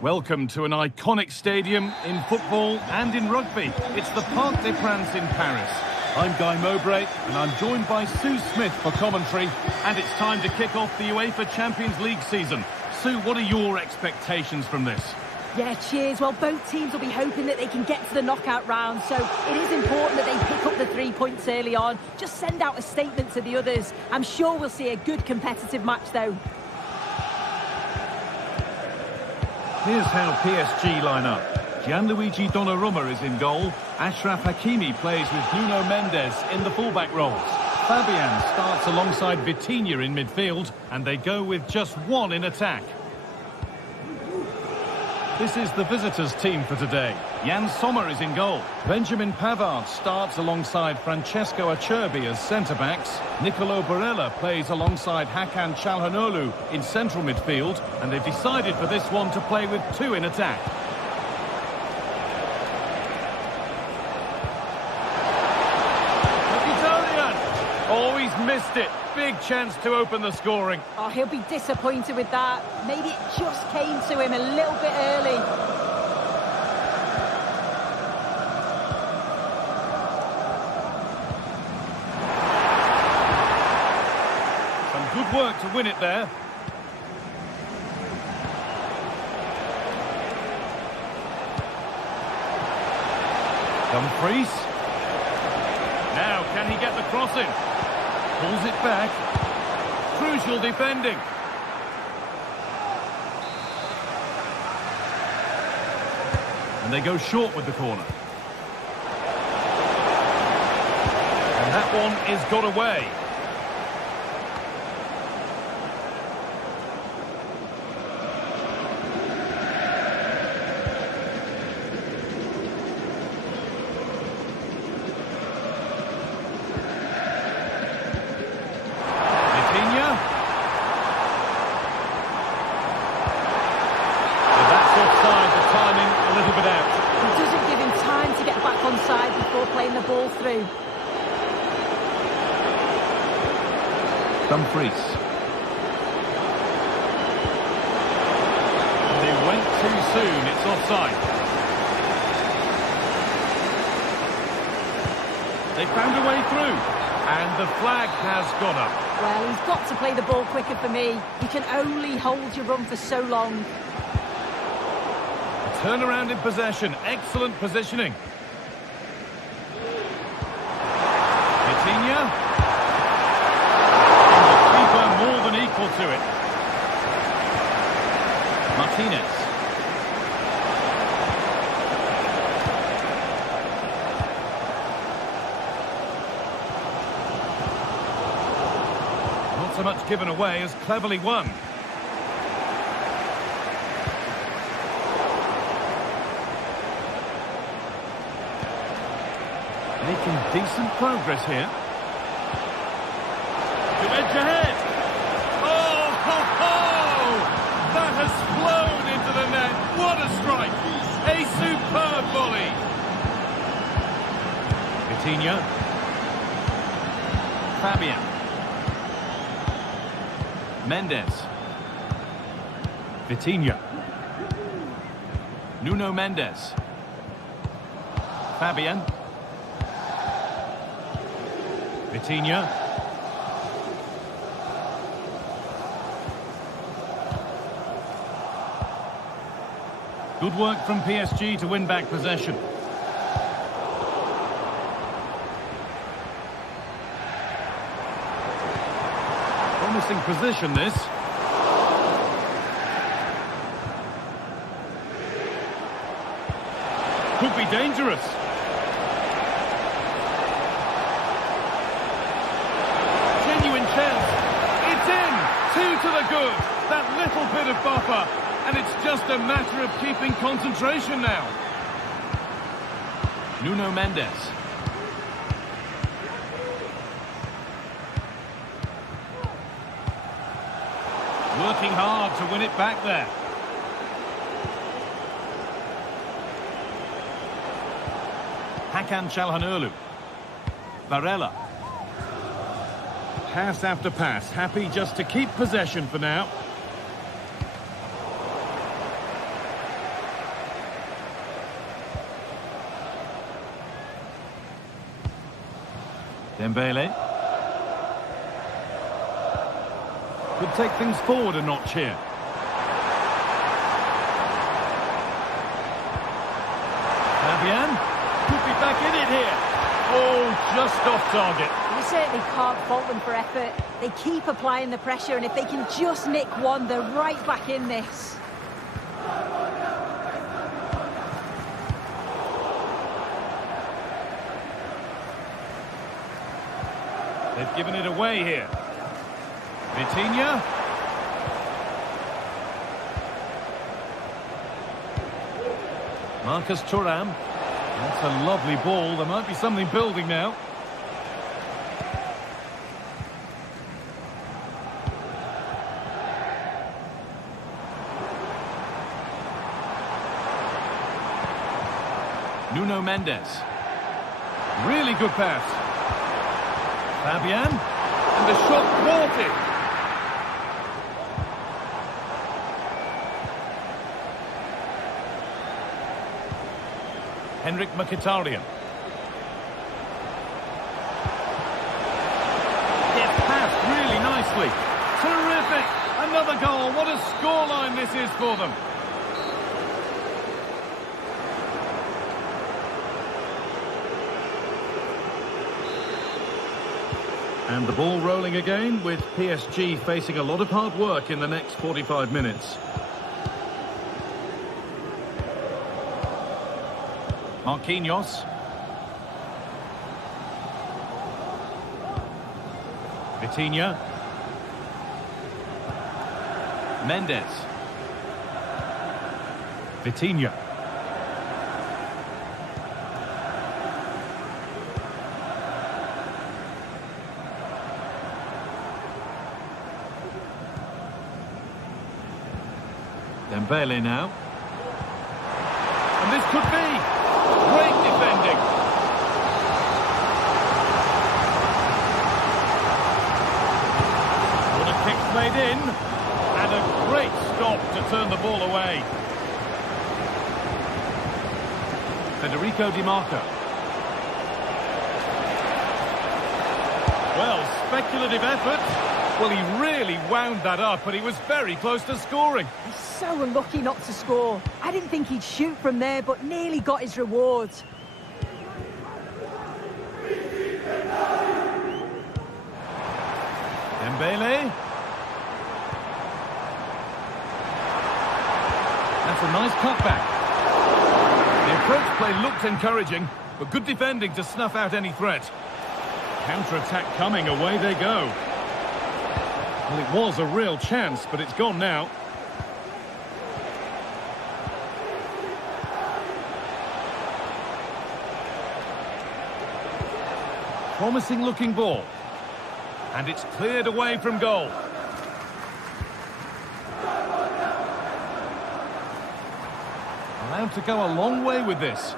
Welcome to an iconic stadium in football and in rugby. It's the Parc des Princes in Paris. I'm Guy Mowbray, and I'm joined by Sue Smith for commentary. And it's time to kick off the UEFA Champions League season. Sue, what are your expectations from this? Yeah, cheers. Well, both teams will be hoping that they can get to the knockout round, so it is important that they pick up the 3 points early on. Just send out a statement to the others. I'm sure we'll see a good competitive match, though. Here's how PSG line up. Gianluigi Donnarumma is in goal. Achraf Hakimi plays with Nuno Mendes in the fullback roles. Fabian starts alongside Vitinha in midfield, and they go with just one in attack. This is the visitors' team for today. Jan Sommer is in goal. Benjamin Pavard starts alongside Francesco Acerbi as centre-backs. Nicolo Barella plays alongside Hakan Çalhanoğlu in central midfield, and they've decided for this one to play with two in attack. Oh, he's missed it. Big chance to open the scoring. Oh, he'll be disappointed with that. Maybe it just came to him a little bit early. Some good work to win it there. Dumfries. Now, can he get the cross in? Pulls it back. Crucial defending. And they go short with the corner. And that one is got away. Dumfries. They went too soon, it's offside. They found a way through, and the flag has gone up. Well, he's got to play the ball quicker for me. You can only hold your run for so long. Turnaround in possession, excellent positioning. Vitinha. More than equal to it. Martinez. Not so much given away as cleverly won. Making decent progress here. To edge ahead. That has flown into the net. What a strike! A superb volley. Vitinha. Fabian. Mendes. Vitinha. Nuno Mendes. Fabian. Vitinha. Good work from PSG to win back possession. Promising position, this. Could be dangerous. Genuine chance. It's in. Two to the good. That little bit of buffer. And it's just a matter of keeping concentration now. Nuno Mendes. Working hard to win it back there. Hakan Çalhanoğlu. Barella. Pass after pass. Happy just to keep possession for now. Dembele. Could take things forward a notch here. Fabian could be back in it here. Oh, just off target. You certainly can't fault them for effort. They keep applying the pressure, and if they can just nick one, they're right back in this. They've given it away here. Vitinha. Marcus Thuram. That's a lovely ball. There might be something building now. Nuno Mendes. Really good pass. Fabian. And the shot thwarted. Henrik Mkhitaryan. Gets passed really nicely. Terrific! Another goal. What a scoreline this is for them. And the ball rolling again, with PSG facing a lot of hard work in the next 45 minutes. Marquinhos. Vitinha. Mendes. Vitinha. Dembele now. And this could be great defending. What a kick played in. And a great stop to turn the ball away. Federico Di Marco. Well, speculative effort. Well, he really wound that up, but he was very close to scoring. He's so unlucky not to score. I didn't think he'd shoot from there, but nearly got his reward. Dembele. That's a nice cutback. The approach play looked encouraging, but good defending to snuff out any threat. Counter-attack coming, away they go. Well, it was a real chance, but it's gone now. Promising looking ball. And it's cleared away from goal. Allowed to go a long way with this.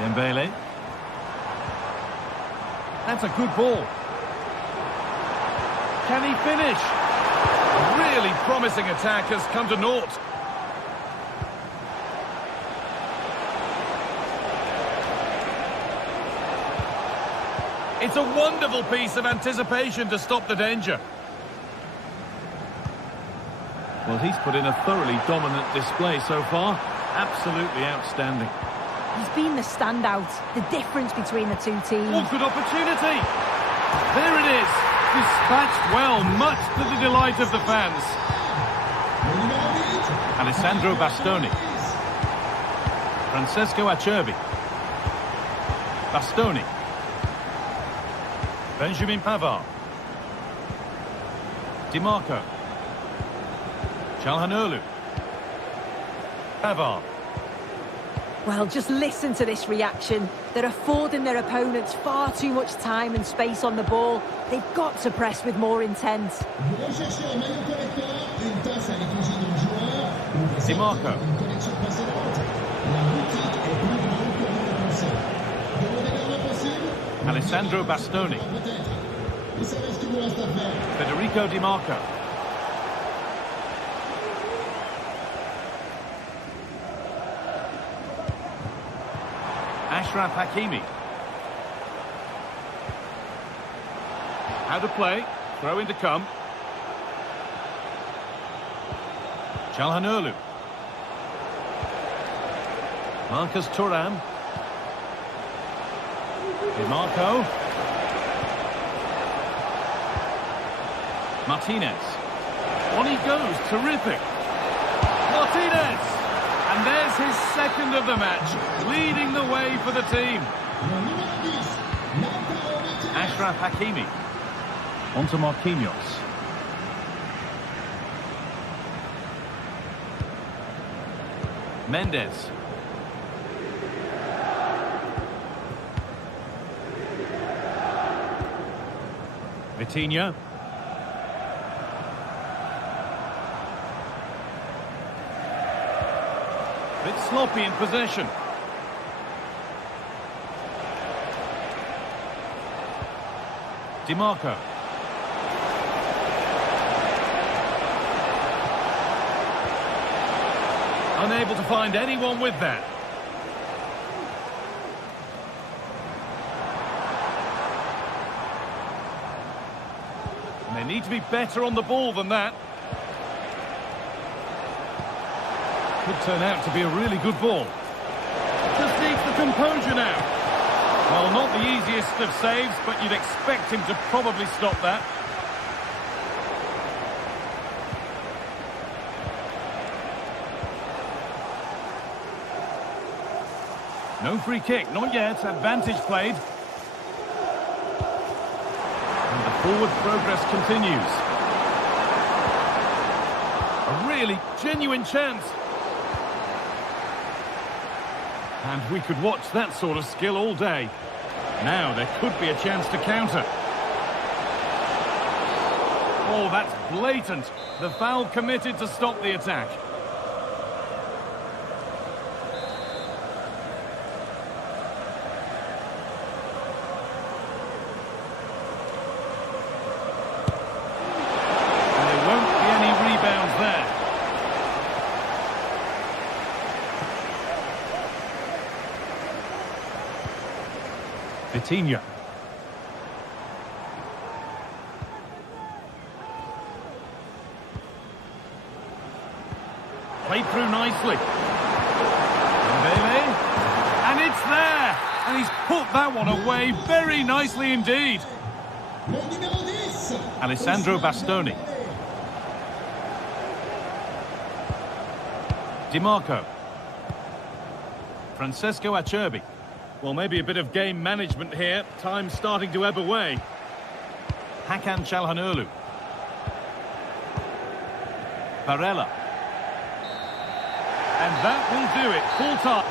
Dembele. That's a good ball. Can he finish? A really promising attack has come to naught. It's a wonderful piece of anticipation to stop the danger. Well, he's put in a thoroughly dominant display so far. Absolutely outstanding. He's been the standout, the difference between the two teams. Oh, good opportunity. There it is. Dispatched well, much to the delight of the fans. Alessandro Bastoni. Francesco Acerbi. Bastoni. Benjamin Pavard. Di Marco. Çalhanoğlu. Pavard. Well, just listen to this reaction. They're affording their opponents far too much time and space on the ball. They've got to press with more intent. Di Marco. Alessandro Bastoni. Federico Di Marco. Achraf Hakimi. Out of play. Throw in to come. Çalhanoğlu. Marcus Thuram. Di Marco. Martinez. On he goes. Terrific. Martinez. And there's his second of the match, leading the way for the team. Ashraf Hakimi. Onto Marquinhos. Mendes. Vitinha. Bit sloppy in possession. DiMarco. Unable to find anyone with that. And they need to be better on the ball than that. Could turn out to be a really good ball. Just needs the composure now. Well, not the easiest of saves, but you'd expect him to probably stop that. No free kick, not yet. Advantage played. And the forward progress continues. A really genuine chance. And we could watch that sort of skill all day. Now there could be a chance to counter. Oh, that's blatant. The foul committed to stop the attack. And there won't be any rebounds there. Vitinha. Played through nicely. Dembele. And it's there! And he's put that one away very nicely indeed. Alessandro Bastoni. DiMarco. Francesco Acerbi. Well, maybe a bit of game management here. Time's starting to ebb away. Hakan Çalhanoğlu. Barella. And that will do it. Full time.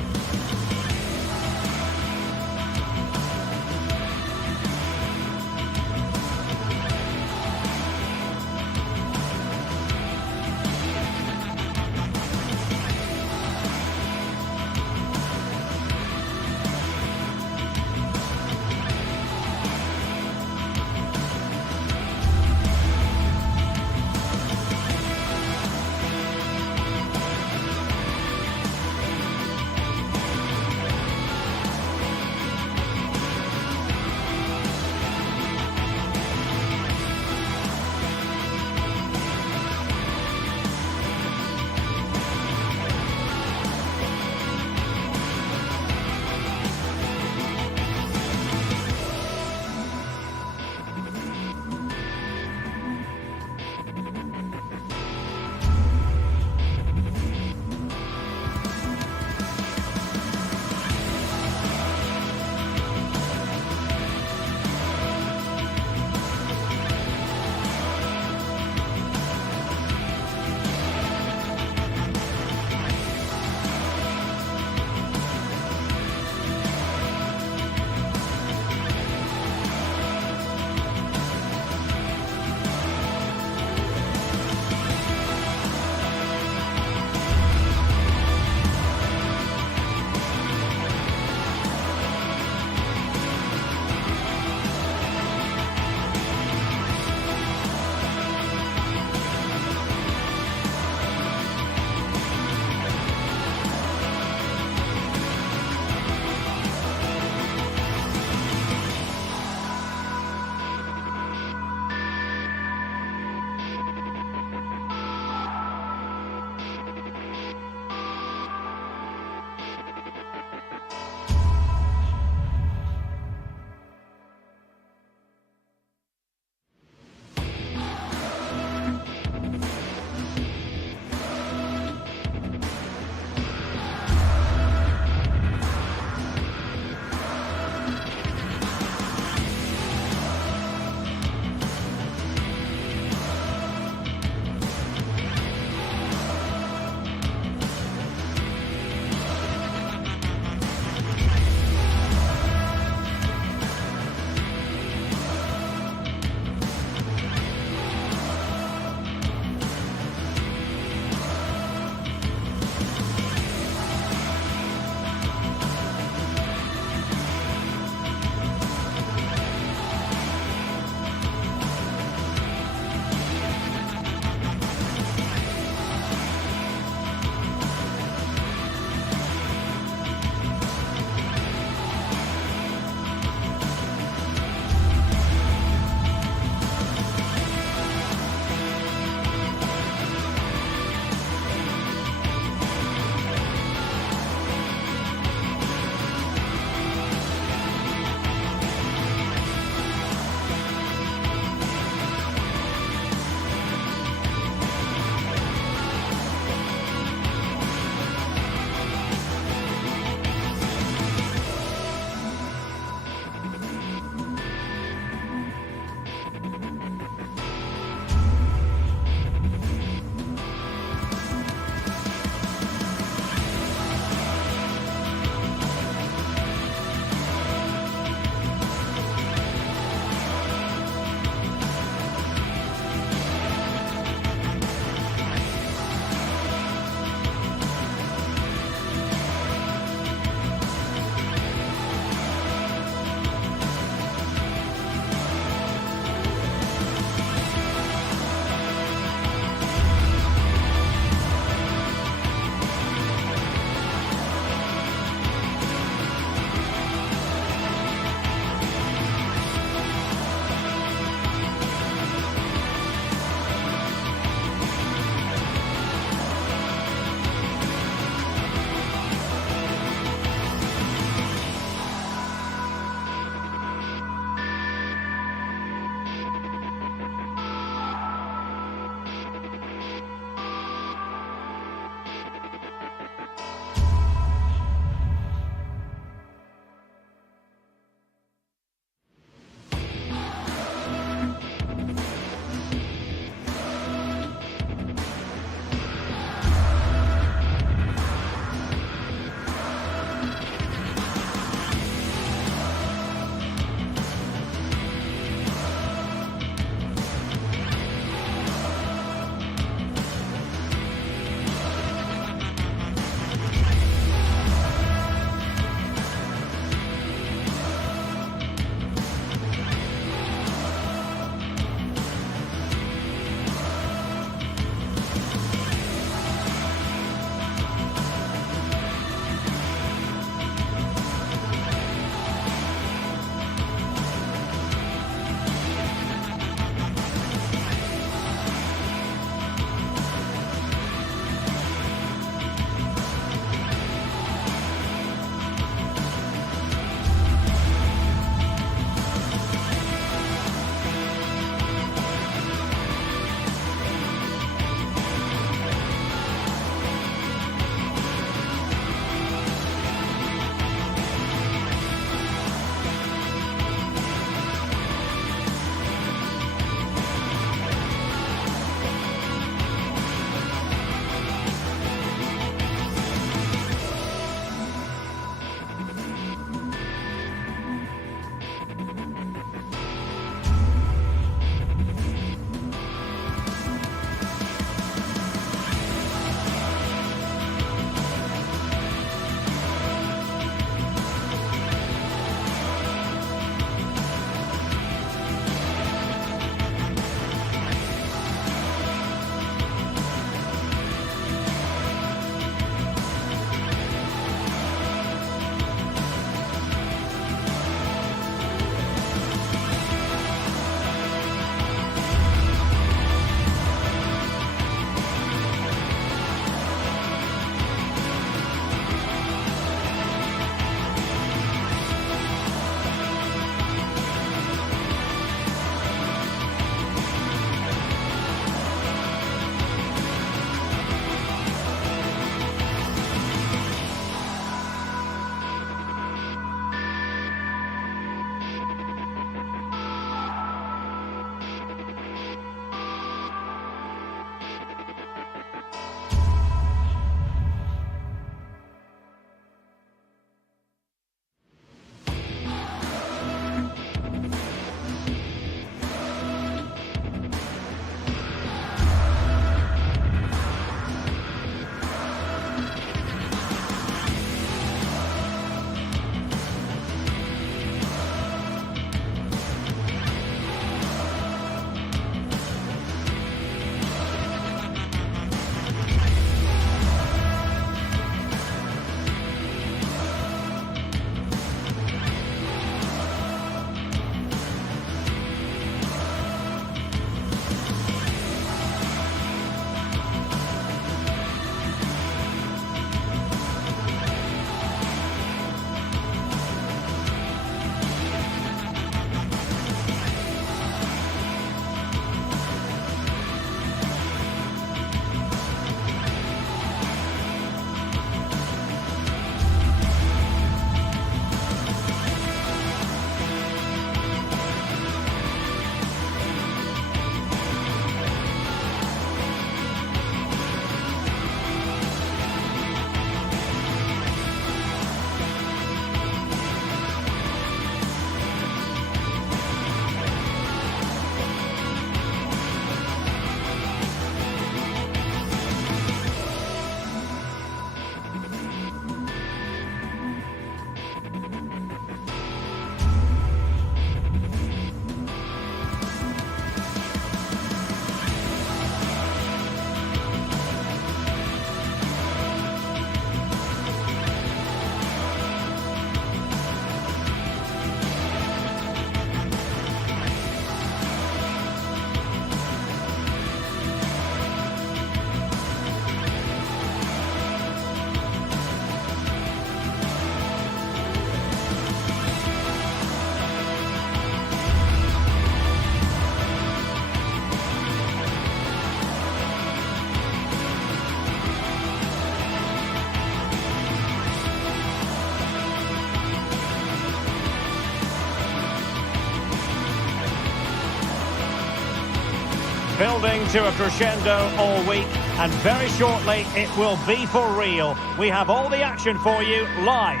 building to a crescendo all week, and very shortly it will be for real. We have all the action for you live.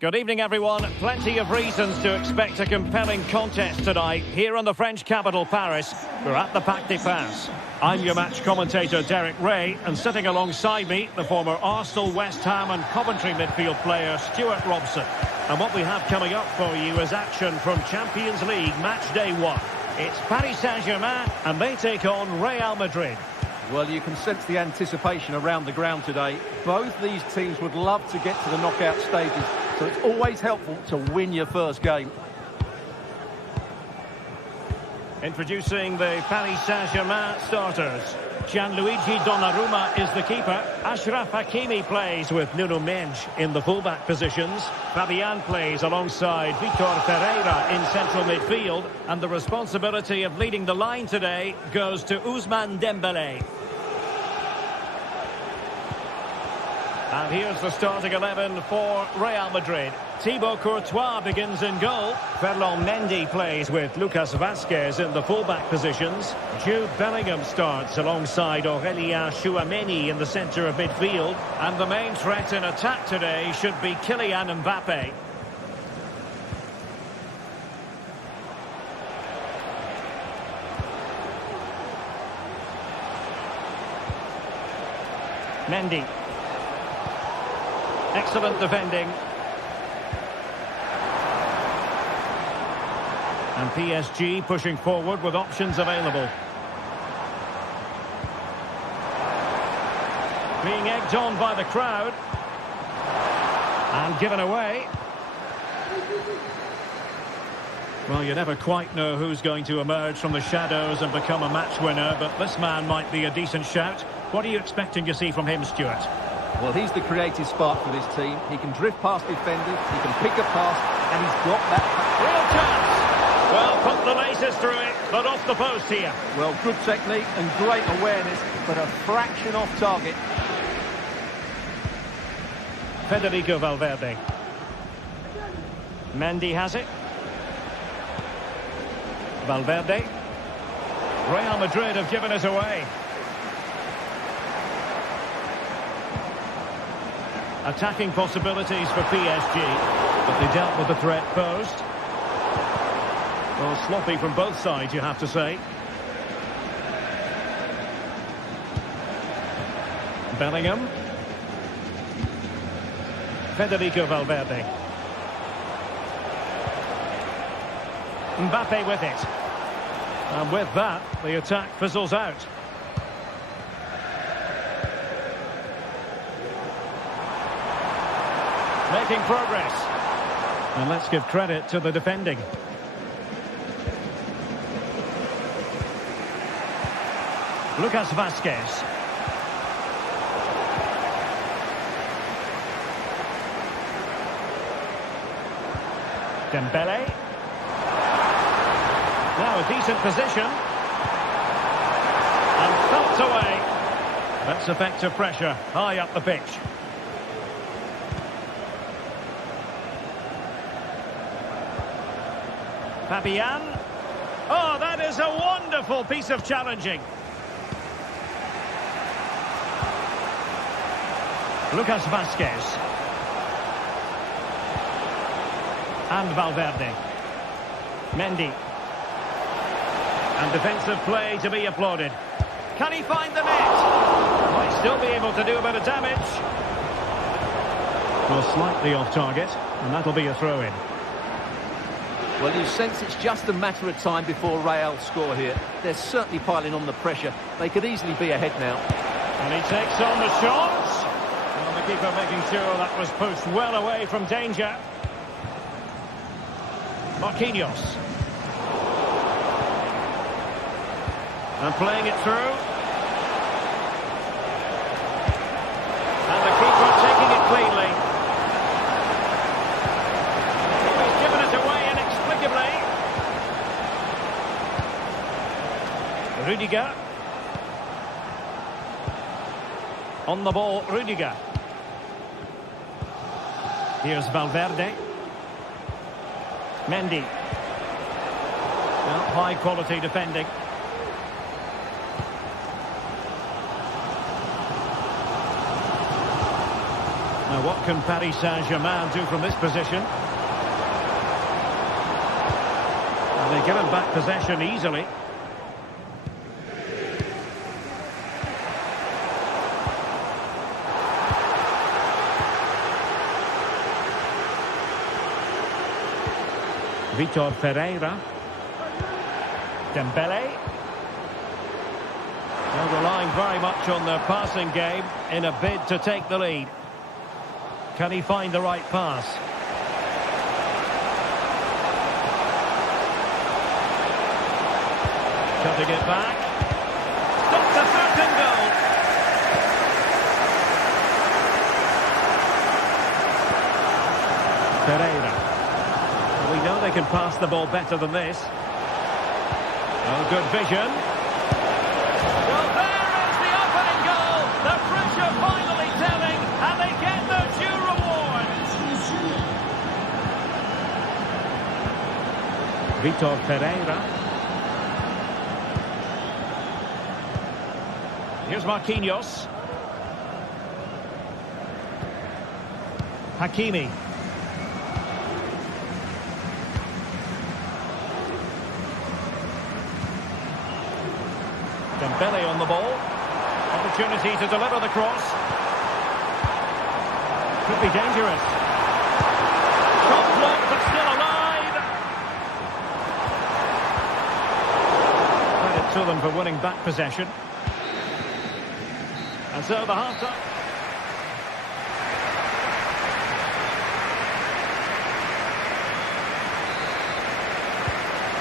Good evening, everyone. Plenty of reasons to expect a compelling contest tonight here in the French capital, Paris. We're at the Parc des Princes. I'm your match commentator, Derek Ray, and sitting alongside me, the former Arsenal, West Ham and Coventry midfield player, Stuart Robson. And what we have coming up for you is action from Champions League match day 1. It's Paris Saint-Germain, and they take on Real Madrid. Well, you can sense the anticipation around the ground today. Both these teams would love to get to the knockout stages, so it's always helpful to win your first game. Introducing the Paris Saint-Germain starters. Gianluigi Donnarumma is the keeper. Achraf Hakimi plays with Nuno Mendes in the fullback positions. Fabian plays alongside Vitor Ferreira in central midfield. And the responsibility of leading the line today goes to Ousmane Dembélé. And here's the starting 11 for Real Madrid. Thibaut Courtois begins in goal. Ferland Mendy plays with Lucas Vazquez in the fullback positions. Jude Bellingham starts alongside Aurélien Tchouameni in the centre of midfield. And the main threat in attack today should be Kylian Mbappe. Mendy. Excellent defending. And PSG pushing forward with options available. Being egged on by the crowd. And given away. Well, you never quite know who's going to emerge from the shadows and become a match winner, but this man might be a decent shout. What are you expecting to see from him, Stuart? Well, he's the creative spark for this team. He can drift past defenders, he can pick a pass, and he's got that. Real chance! Well, put the laces through it, but off the post here. Well, good technique and great awareness, but a fraction off target. Federico Valverde. Mendy has it. Valverde. Real Madrid have given it away. Attacking possibilities for PSG, but they dealt with the threat posed. Well, sloppy from both sides, you have to say. Bellingham. Federico Valverde. Mbappe with it. And with that, the attack fizzles out. Making progress. And let's give credit to the defending. Lucas Vazquez. Dembele. Now a decent position. And thumped away. That's effective pressure high up the pitch. Fabian. Oh, that is a wonderful piece of challenging. Lucas Vazquez. And Valverde. Mendy. And defensive play to be applauded. Can he find the net? Might still be able to do a bit of damage. Well, slightly off target, and that'll be a throw-in. Well, you sense it's just a matter of time before Real score here. They're certainly piling on the pressure. They could easily be ahead now. And he takes on the shot. Well, the keeper making sure that was pushed well away from danger. Marquinhos. And playing it through. And the keeper taking it cleanly. He's given it away inexplicably. Rudiger. On the ball, Rudiger. Here's Valverde. Mendy. Well, high quality defending. Now what can Paris Saint-Germain do from this position? And they give him back possession easily. Vitor Pereira. Dembele. They're relying very much on their passing game in a bid to take the lead. Can he find the right pass? Cutting it back. Stops a certain goal. Pereira. We know they can pass the ball better than this. Oh, good vision. Well, there is the opening goal. The pressure finally telling, and they get their due reward. Vitor Pereira. Here's Marquinhos. Hakimi. Dembele on the ball. Opportunity to deliver the cross. Could be dangerous. Shot blocked, but still alive. Credit to them for winning back possession. And so the half-time.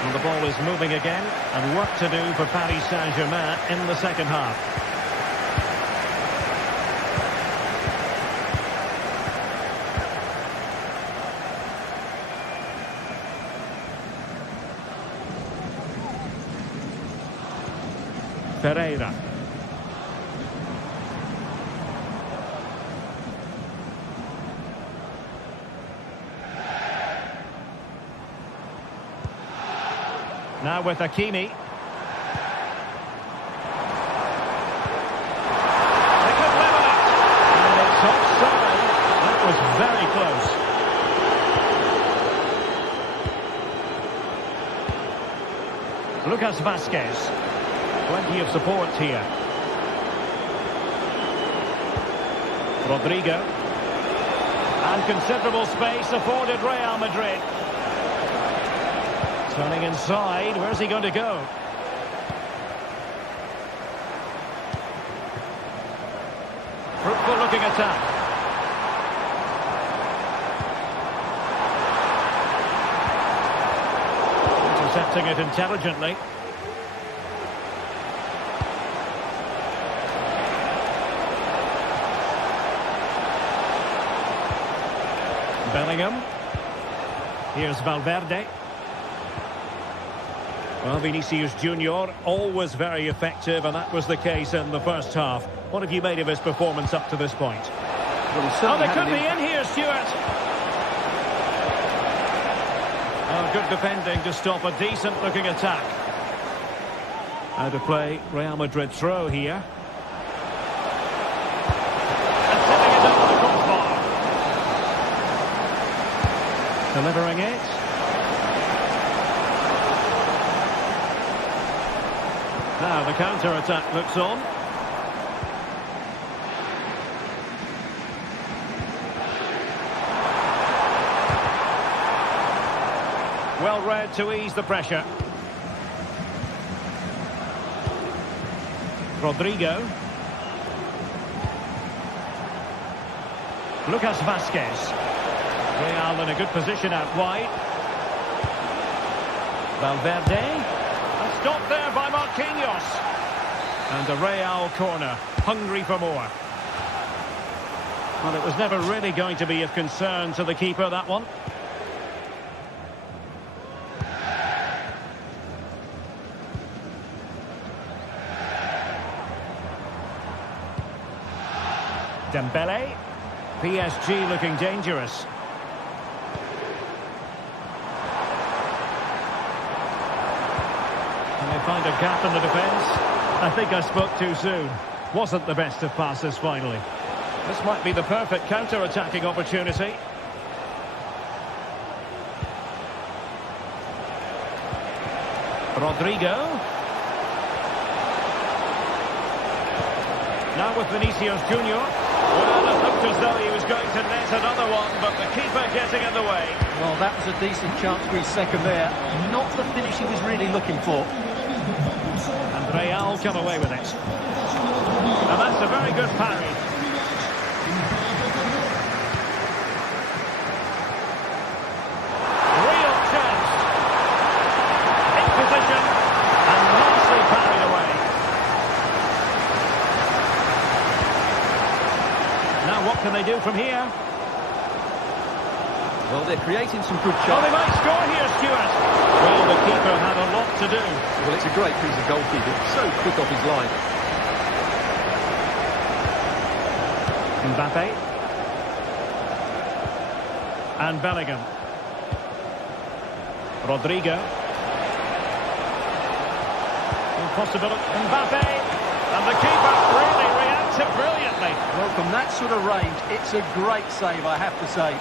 And the ball is moving again, and work to do for Paris Saint-Germain in the second half. Pereira. Now with Hakimi. They could level it. And it's offside. That was very close. Lucas Vazquez. Plenty of support here. Rodrigo. And considerable space afforded Real Madrid. Turning inside, where's he going to go? Fruitful looking attack. Intercepting it intelligently. Bellingham. Here's Valverde. Well, Vinicius Junior, always very effective, and that was the case in the first half. What have you made of his performance up to this point? Well, they could be in here, Stuart. Oh, good defending to stop a decent-looking attack. Out of play, Real Madrid throw here. And tipping it over the crossbar. Delivering it. Now the counter-attack looks on. Well read to ease the pressure. Rodrigo. Lucas Vazquez. Real in a good position out wide. Valverde. And stopped there by Marquinhos. And a Real corner, hungry for more. Well, it was never really going to be of concern to the keeper, that one. Dembele. PSG looking dangerous. Can they find a gap in the defence? I think I spoke too soon. Wasn't the best of passes finally. This might be the perfect counter-attacking opportunity. Rodrigo. Now with Vinicius Junior. Well, it looked as though he was going to net another one, but the keeper getting in the way. Well, that was a decent chance for his second there. Not the finish he was really looking for. And Real come away with it. And that's a very good parry. Real chance. In position. And nicely parried away. Now what can they do from here? Well, they're creating some good Oh, chances. they might score here, Stuart. Well, the keeper had a lot to do. Well, it's a great piece of goalkeeping. So quick off his line. Mbappe. And Bellingham. Rodrigo. Impossibility. Mbappe. And the keeper really reacted brilliantly. Well, from that sort of range, it's a great save, I have to say.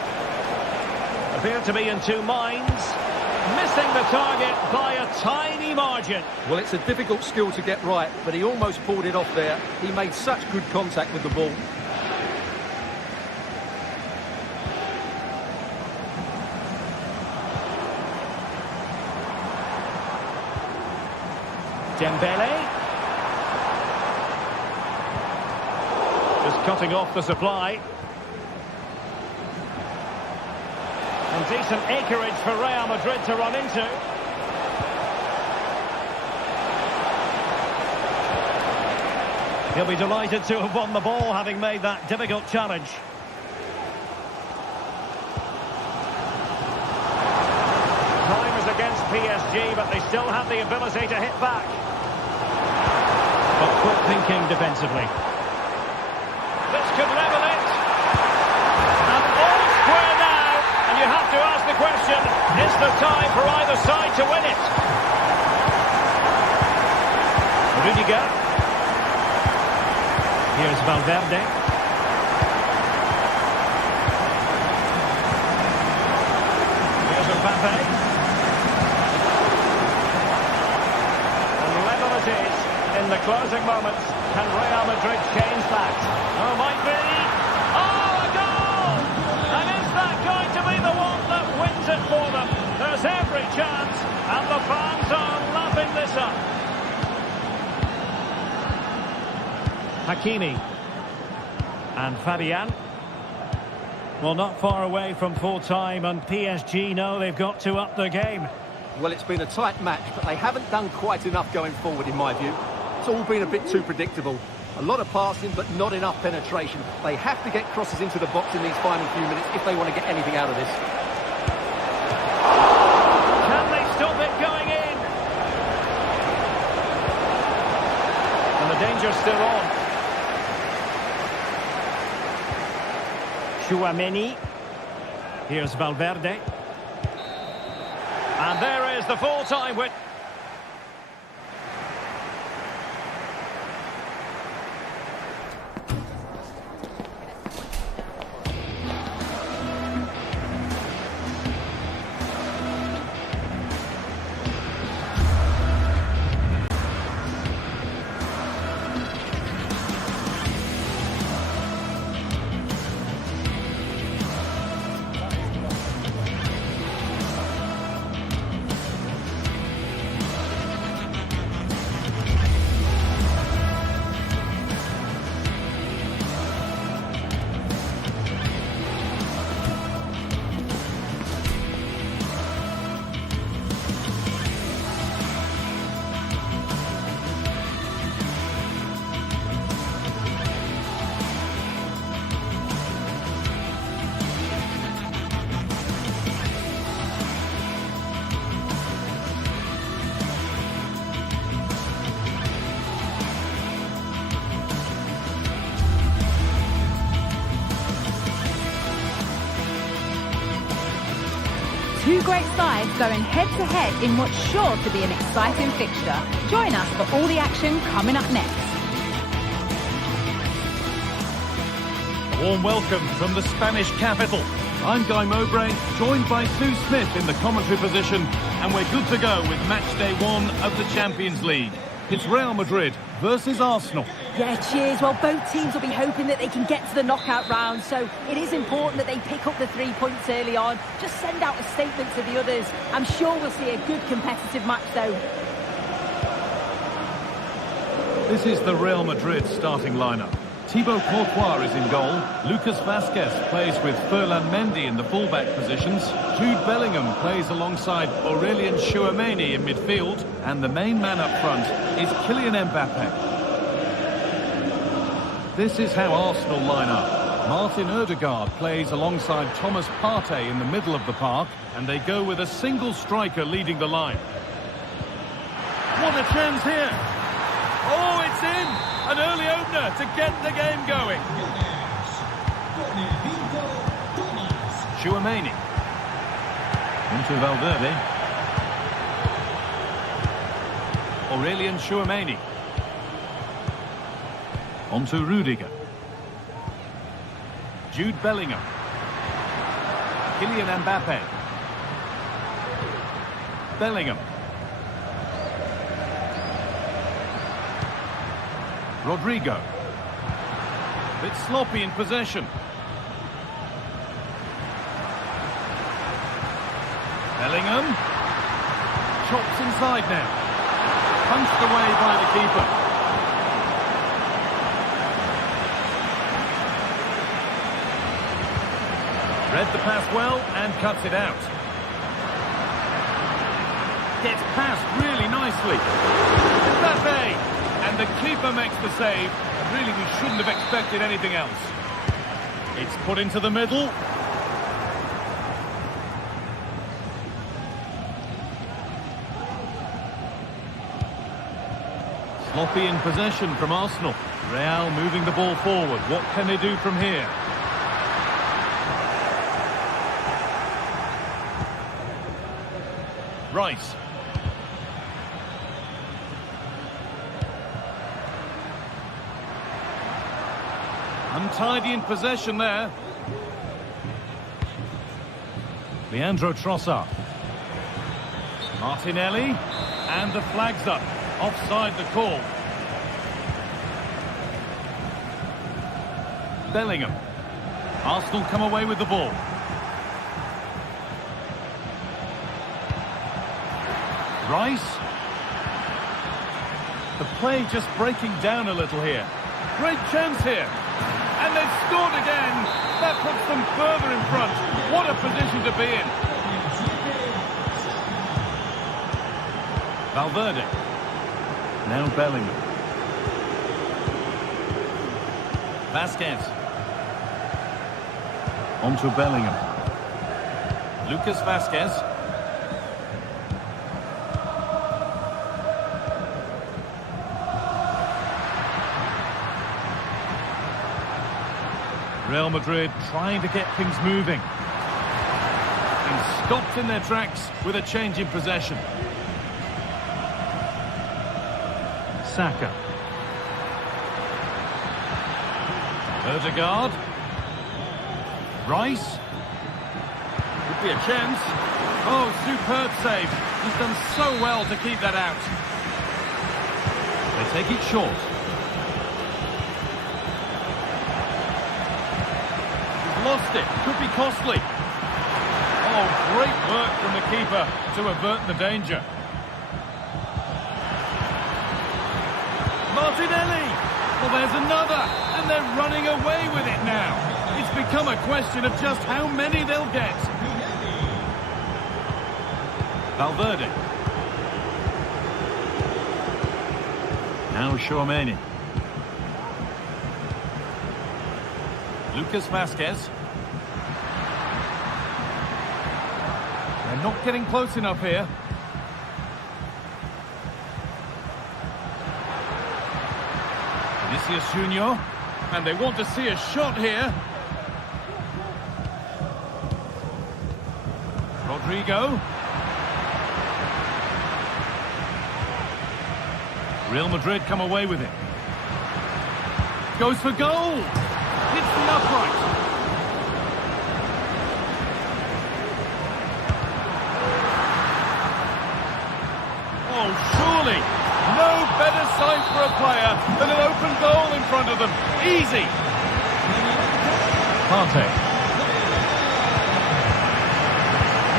Appeared to be in two minds. Missing the target by a tiny margin. Well, it's a difficult skill to get right, but he almost pulled it off there. He made such good contact with the ball. Dembele. Just cutting off the supply. And decent acreage for Real Madrid to run into. He'll be delighted to have won the ball, having made that difficult challenge. Time is against PSG, but they still have the ability to hit back. But quick thinking defensively. This could level it. And all square now. And you have to ask the question, is there time for either side to win it? Rudiger. Here's Valverde. Here's Mbappe. And level it is in the closing moments. Can Real Madrid change that? Oh, might be. Oh, a goal! And is that going to be the one that wins it for them? There's every chance, and the fans are lapping this up. Hakimi. And Fabian. Well, not far away from full time, and PSG know they've got to up the game. Well, it's been a tight match, but they haven't done quite enough going forward, in my view. It's all been a bit too predictable. A lot of passing, but not enough penetration. They have to get crosses into the box in these final few minutes if they want to get anything out of this. Can they stop it going in? And the danger's still on. Chouameni. Here's Valverde. And there is the full-time win. Two great sides going head-to-head in what's sure to be an exciting fixture. Join us for all the action coming up next. A warm welcome from the Spanish capital. I'm Guy Mowbray, joined by Sue Smith in the commentary position, and we're good to go with match day 1 of the Champions League. It's Real Madrid versus Arsenal. Yeah, cheers. Well, both teams will be hoping that they can get to the knockout round, so it is important that they pick up the 3 points early on. Just send out a statement to the others. I'm sure we'll see a good competitive match, though. This is the Real Madrid starting lineup. Thibaut Courtois is in goal. Lucas Vazquez plays with Ferland Mendy in the fullback positions. Jude Bellingham plays alongside Aurelien Tchouameni in midfield. And the main man up front is Kylian Mbappe. This is how Arsenal line up. Martin Ødegaard plays alongside Thomas Partey in the middle of the park. And they go with a single striker leading the line. What a chance here! Oh, it's in! An early opener to get the game going. Tchouameni. Into Valverde. Aurelien Tchouameni. Onto Rudiger. Jude Bellingham. Kylian Mbappe. Bellingham. Rodrigo. Bit sloppy in possession. Bellingham. Chops inside now. Punched away by the keeper. Read the pass well and cuts it out. Gets past really nicely. Mbappe! And the keeper makes the save. Really, we shouldn't have expected anything else. It's put into the middle. Sloppy in possession from Arsenal. Real moving the ball forward. What can they do from here? Rice. Untidy in possession there. Leandro Trossard. Martinelli. And the flag's up. Offside the call. Bellingham. Arsenal come away with the ball. Rice. The play just breaking down a little here. Great chance here. And they've scored again. That puts them further in front. What a position to be in. Valverde. Now Bellingham. Vazquez. Onto Bellingham. Lucas Vazquez. Real Madrid trying to get things moving. And stopped in their tracks with a change in possession. Saka. Ødegaard. Rice. Could be a chance. Oh, superb save. He's done so well to keep that out. They take it short. Lost it. Could be costly. Oh, great work from the keeper to avert the danger. Martinelli. Well, there's another. And they're running away with it now. It's become a question of just how many they'll get. Valverde. Now Tchouameni. Lucas Vazquez. They're not getting close enough here. Vinicius Junior. And they want to see a shot here. Rodrigo. Real Madrid come away with it. Goes for goal. Hits the upright. Oh, surely. No better sight for a player than an open goal in front of them. Easy. Partey.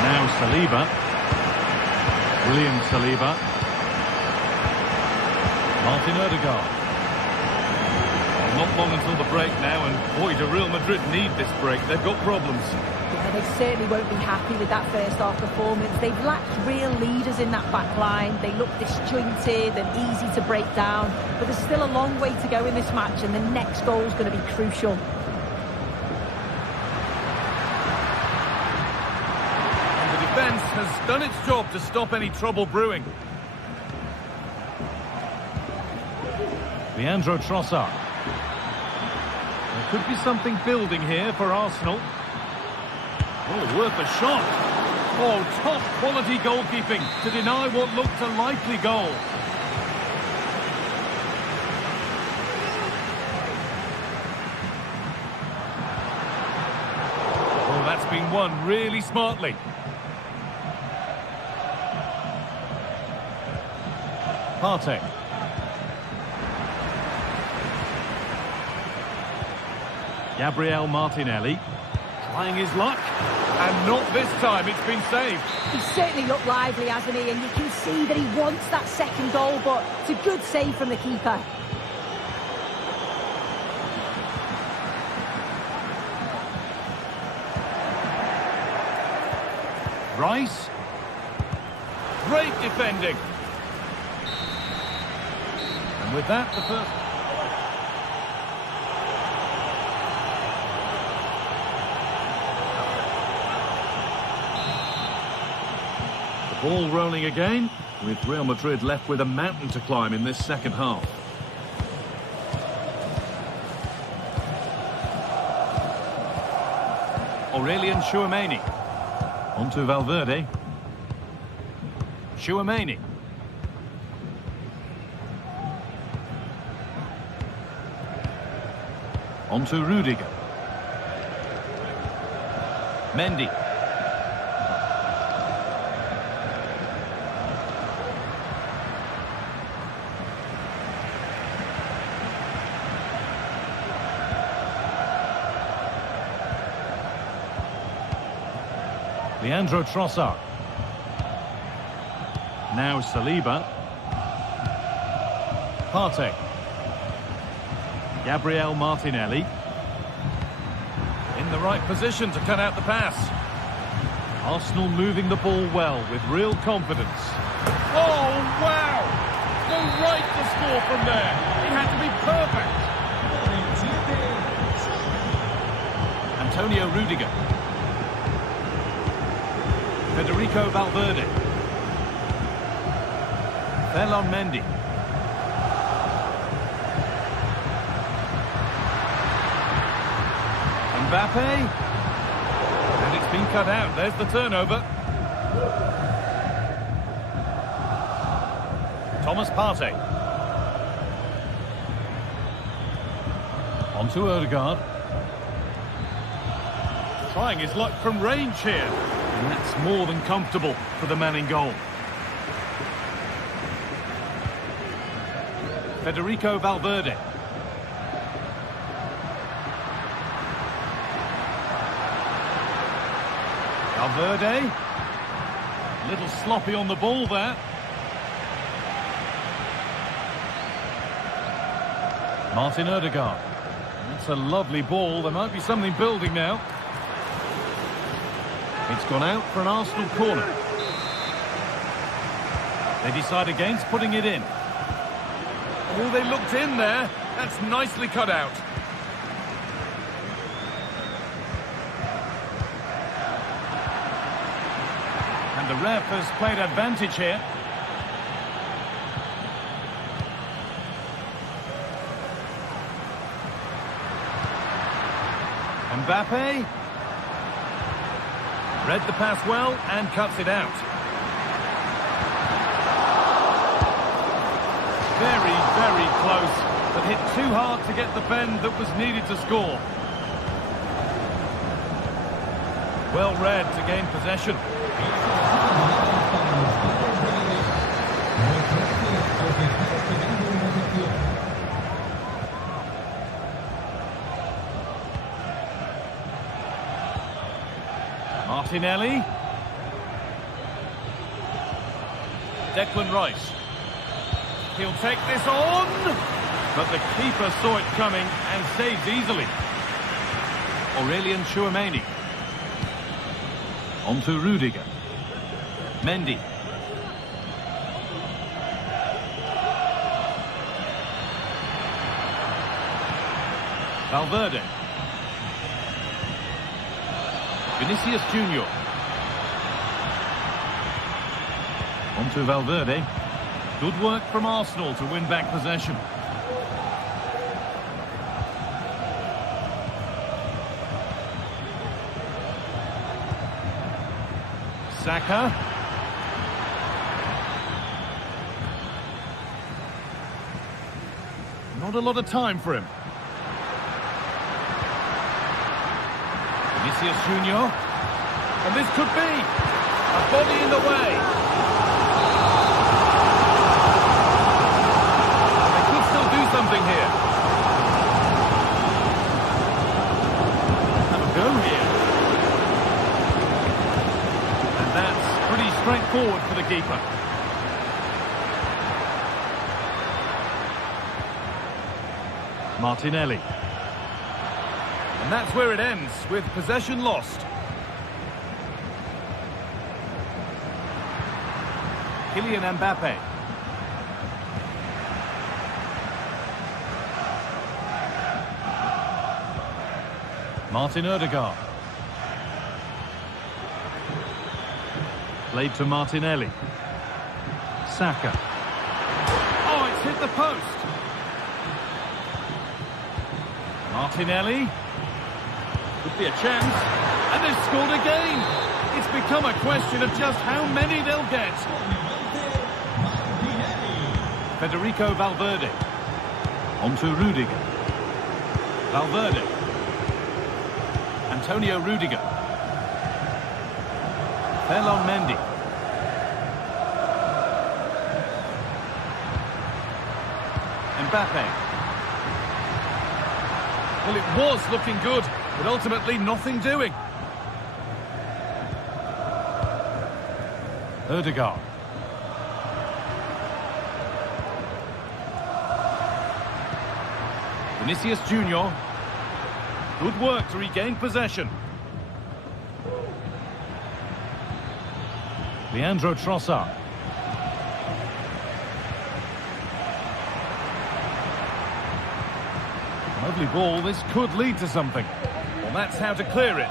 Now Saliba. William Saliba. Martin Odegaard. Not long until the break now, and boy, do Real Madrid need this break. They've got problems. Yeah, they certainly won't be happy with that first half performance. They've lacked real leaders in that back line. They look disjointed and easy to break down. But there's still a long way to go in this match, and the next goal is going to be crucial. And the defence has done its job to stop any trouble brewing. Leandro Trossard. There could be something building here for Arsenal. Oh, worth a shot. Oh, top quality goalkeeping to deny what looked a likely goal. Oh, that's been won really smartly. Partey. Gabriel Martinelli, trying his luck, and not this time, it's been saved. He's certainly looked lively, hasn't he? And you can see that he wants that second goal, but it's a good save from the keeper. Rice. Great defending. And with that, the first... Ball rolling again, with Real Madrid left with a mountain to climb in this second half. Aurelien Tchouameni. Onto Valverde. Tchouameni. Onto Rudiger. Mendy. Leandro Trossard. Now Saliba. Partey. Gabriel Martinelli. In the right position to cut out the pass. Arsenal moving the ball well with real confidence. Oh, wow! The right to score from there. It had to be perfect. Antonio Rudiger. Federico Valverde. Ferland Mendy. Mbappe. And it's been cut out. There's the turnover. Thomas Partey. Onto Odegaard. Trying his luck from range here. And that's more than comfortable for the man in goal. Federico Valverde. Valverde. A little sloppy on the ball there. Martin Odegaard. That's a lovely ball. There might be something building now. It's gone out for an Arsenal corner. They decide against putting it in. Oh, they looked in there. That's nicely cut out. And the ref has played advantage here. Mbappe. Read the pass well and cuts it out. Very, very close, but hit too hard to get the bend that was needed to score. Well read to gain possession. Martinelli. Declan Rice. He'll take this on, but the keeper saw it coming and saved easily. Aurelian Tchouameni. On to Rudiger. Mendy. Valverde. Vinicius Junior. On to Valverde. Good work from Arsenal to win back possession. Saka. Not a lot of time for him. Vinicius Junior. And this could be a body in the way. They could still do something here. Have a go here. And that's pretty straightforward for the keeper. Martinelli. And that's where it ends, with possession lost. Kylian Mbappe. Martin Odegaard. Played to Martinelli. Saka. Oh, it's hit the post. Martinelli. Could be a chance. And they've scored again. It's become a question of just how many they'll get. Federico Valverde. On to Rudiger. Valverde. Antonio Rudiger. Ferland Mendy. Mbappe. Well, it was looking good, but ultimately nothing doing. Odegaard. Vinicius Junior. Good work to regain possession. Leandro Trossard. Lovely ball, this could lead to something. Well, that's how to clear it.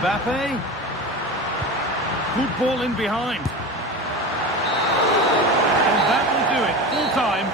Mbappe. Good ball in behind. And that will do it. Full time.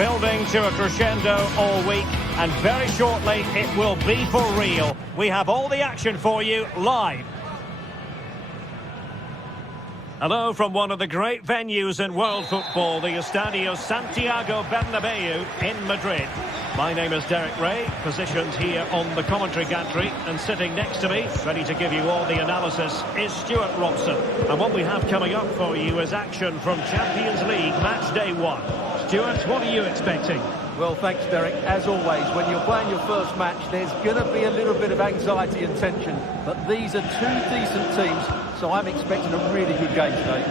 Building to a crescendo all week, and very shortly it will be for real. We have all the action for you live. Hello from one of the great venues in world football, the Estadio Santiago Bernabeu in Madrid. My name is Derek Ray, positioned here on the commentary gantry, and sitting next to me, ready to give you all the analysis, is Stuart Robson. And what we have coming up for you is action from Champions League match day 1. Stuart, what are you expecting? Well, thanks, Derek. As always, when you're playing your first match, there's going to be a little bit of anxiety and tension. But these are two decent teams, so I'm expecting a really good game today.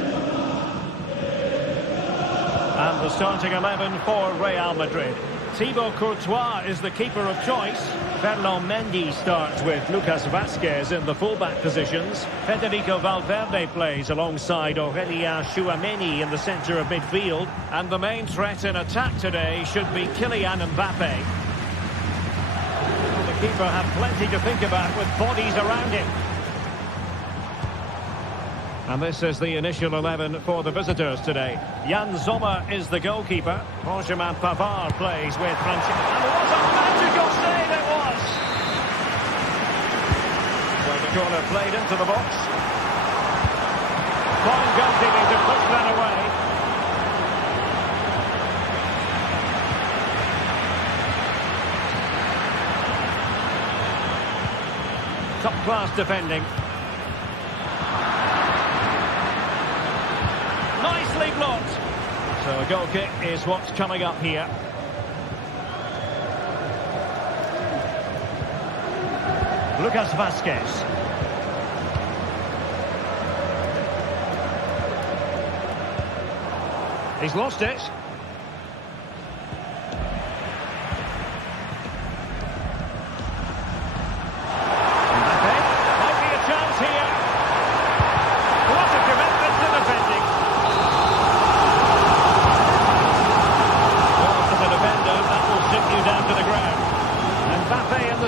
And the starting 11 for Real Madrid. Thibaut Courtois is the keeper of choice. Ferland Mendy starts with Lucas Vazquez in the fullback positions. Federico Valverde plays alongside Aurélien Tchouameni in the centre of midfield. And the main threat in attack today should be Kylian Mbappe. Well, the keeper had plenty to think about with bodies around him. And this is the initial 11 for the visitors today. Jan Sommer is the goalkeeper. Benjamin Pavard plays with Francesco. And what a magical save it was! So the corner played into the box. Fine goalkeeping to push that away. Top-class defending. Nicely blocked. So a goal kick is what's coming up here. Lucas Vazquez. He's lost it.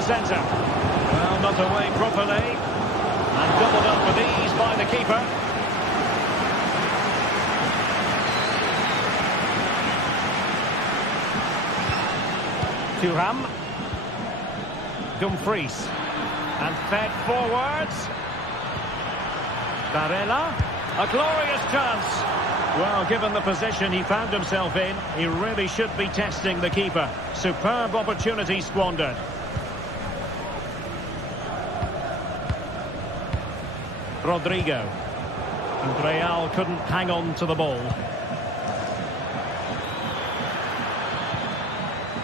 Centre. Well, not away properly. And doubled up with ease by the keeper. Thuram. Dumfries. And fed forwards. Barella. A glorious chance. Well, given the position he found himself in, he really should be testing the keeper. Superb opportunity squandered. Rodrigo. And Real couldn't hang on to the ball.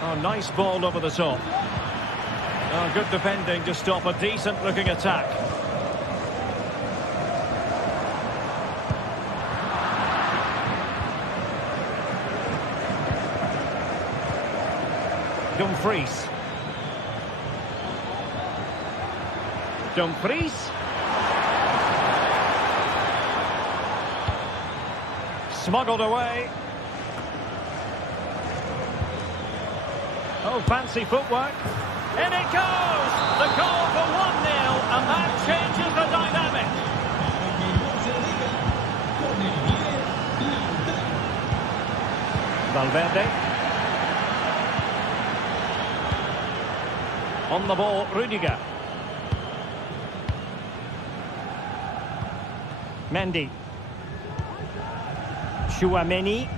Oh, nice ball over the top. Oh, good defending to stop a decent-looking attack. Dumfries. Dumfries. Smuggled away. Oh, fancy footwork. In it goes! The goal for 1-0, and that changes the dynamic. Valverde. On the ball, Rüdiger. Mendy. Tchouameni.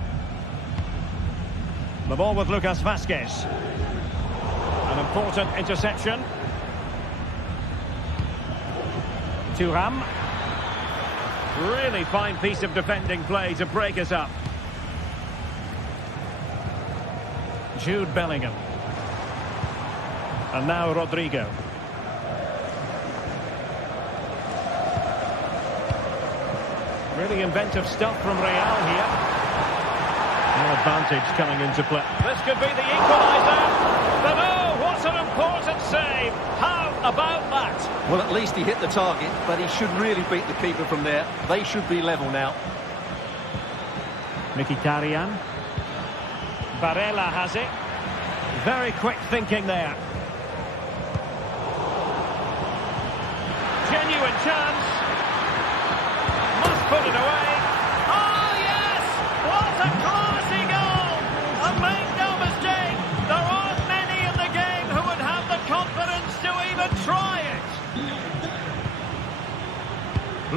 The ball with Lucas Vazquez. An important interception. Thuram. Really fine piece of defending play to break us up. Jude Bellingham. And now Rodrigo. Really inventive stuff from Real here. No advantage coming into play. This could be the equaliser. But oh, what an important save. How about that? Well, at least he hit the target, but he should really beat the keeper from there. They should be level now. Mkhitaryan. Barella has it. Very quick thinking there. Genuine chance. Must put it away. Oh, yes! What a classy goal! And make no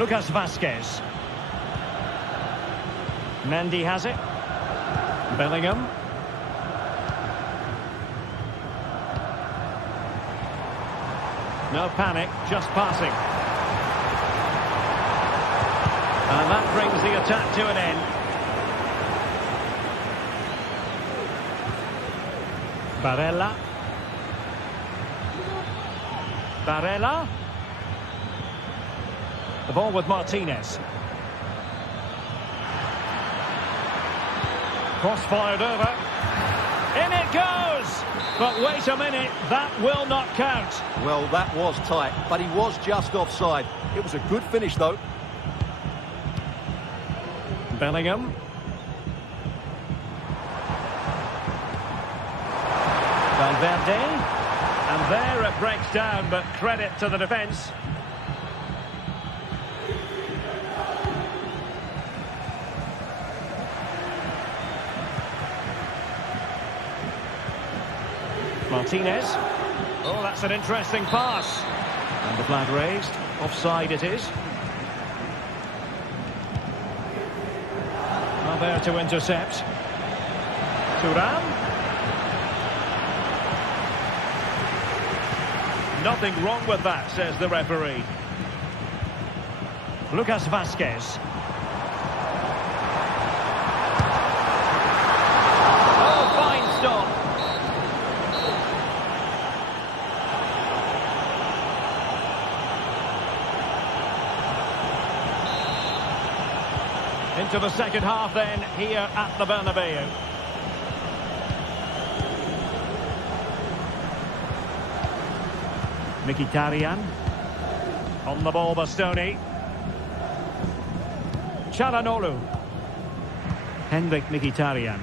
Lucas Vazquez. Mendy has it. Bellingham. No panic, just passing. And that brings the attack to an end. Barella. Barella. The ball with Martinez. Cross fired over. In it goes! But wait a minute, that will not count. Well, that was tight, but he was just offside. It was a good finish, though. Bellingham. Valverde. And there it breaks down, but credit to the defence. Martinez. Oh, that's an interesting pass. And the flag raised. Offside it is. Now there to intercept. Thuram. Nothing wrong with that, says the referee. Lucas Vazquez. Oh, fine stop. Into the second half then, here at the Bernabeu. Mkhitaryan. On the ball, Bastoni. Çalhanoğlu. Henrik Mkhitaryan.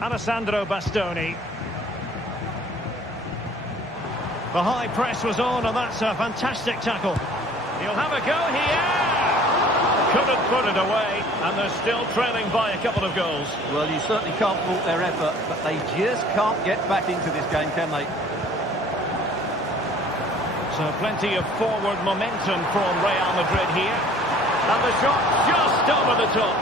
Alessandro Bastoni. The high press was on, and that's a fantastic tackle. He'll have a go here. Couldn't put it away, and they're still trailing by a couple of goals. Well, you certainly can't fault their effort, but they just can't get back into this game, can they? So plenty of forward momentum from Real Madrid here. And the shot just over the top.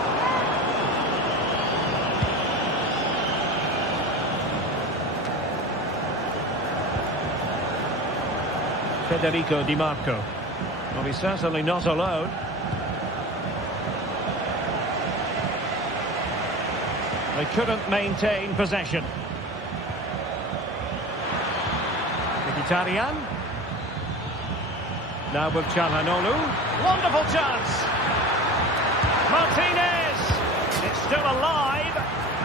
Federico Di Marco. Well, he's certainly not alone. They couldn't maintain possession. Mkhitaryan. Now with Çalhanoğlu. Wonderful chance. Martinez. It's still alive.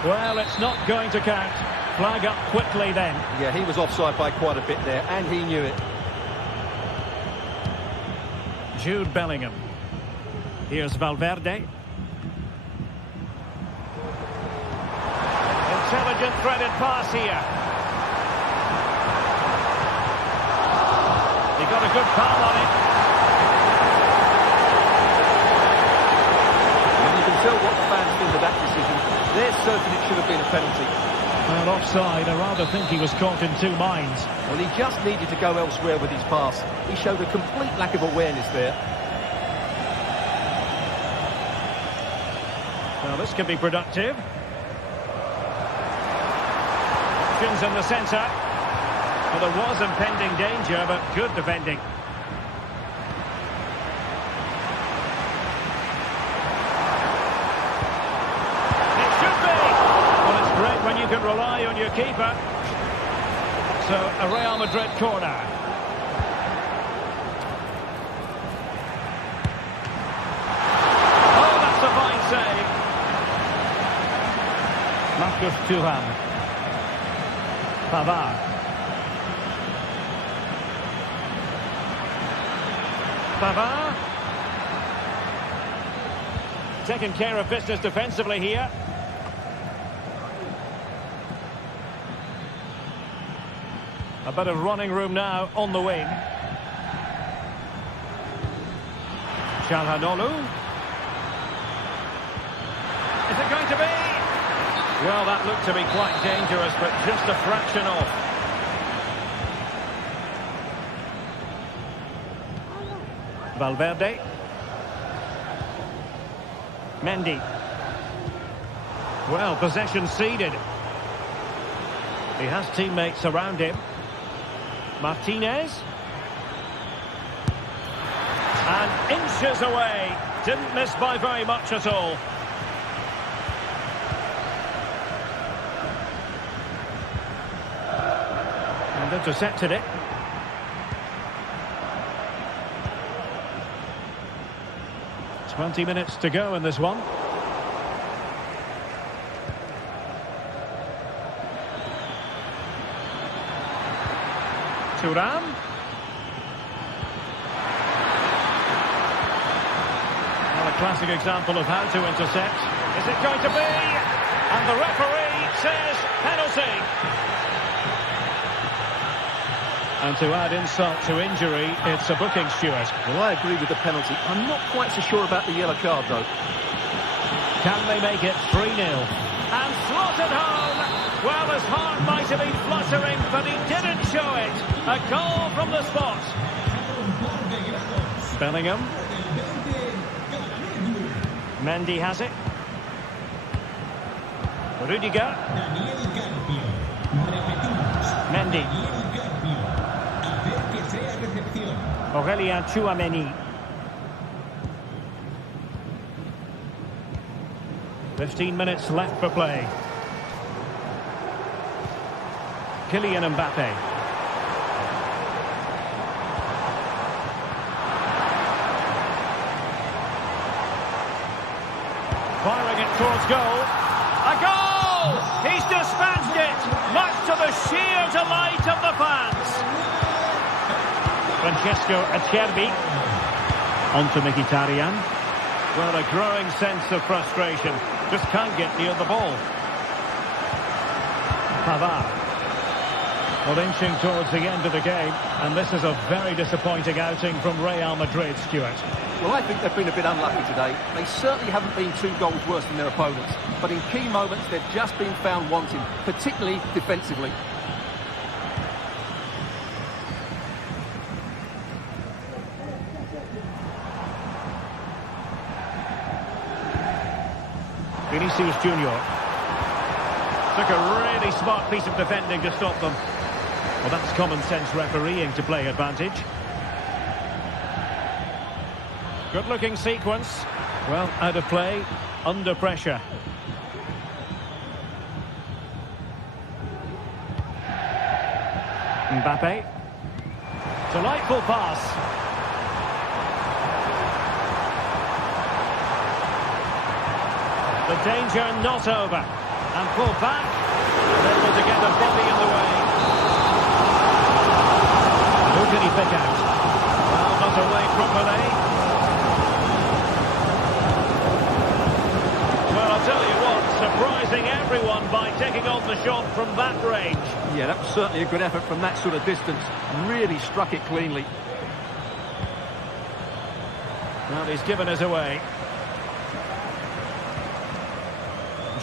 Well, it's not going to count. Flag up quickly then. Yeah, he was offside by quite a bit there, and he knew it. Jude Bellingham. Here's Valverde. Intelligent threaded pass here. He got a good palm on it. And you can tell what the fans think of that decision. They're certain it should have been a penalty. Well, offside, I rather think he was caught in two minds. Well, he just needed to go elsewhere with his pass. He showed a complete lack of awareness there. Well, this could be productive. Options in the centre. Well, there was impending danger, but good defending. It should be! Well, it's great when you can rely on your keeper. So, a Real Madrid corner. Oh, that's a fine save. Marcus Thuram. Pavard. Pavard. Taking care of business defensively here. A bit of running room now on the wing. Çalhanoğlu. Is it going to be? Well, that looked to be quite dangerous, but just a fraction off. Valverde. Mendy. Well, possession ceded. He has teammates around him. Martinez. And inches away. Didn't miss by very much at all. And intercepted it. "20 minutes to go in this one. Thuram. Well, a classic example of how to intercept. Is it going to be? And the referee says penalty. And to add insult to injury, it's a booking, Stuart. Well, I agree with the penalty. I'm not quite so sure about the yellow card, though. Can they make it 3-0? And slotted home. Well, his heart might have been fluttering, but he didn't show it. A goal from the spot. Bellingham. Mendy has it. Rudiger. Mendy. Aurélien Tchouameni. 15 minutes left for play. Kylian Mbappe. Firing it towards goal. A goal! He's dispatched it, much to the sheer delight of the fans. Francesco Acerbi. On to Mkhitaryan. Well, a growing sense of frustration. Just can't get near the ball. Pavard. Well, inching towards the end of the game, and this is a very disappointing outing from Real Madrid, Stuart. Well, I think they've been a bit unlucky today. They certainly haven't been 2 goals worse than their opponents, but in key moments they've just been found wanting, particularly defensively. Vinicius Junior. Took a really smart piece of defending to stop them. Well, that's common sense refereeing to play advantage. Good looking sequence. Well, out of play, under pressure. Mbappe. Delightful pass. The danger not over. And pull back. Able to get the body in the way. Who can he pick out? Well, not away properly. Well, I'll tell you what, surprising everyone by taking on the shot from that range. Yeah, that was certainly a good effort from that sort of distance. Really struck it cleanly. Well, he's given us away.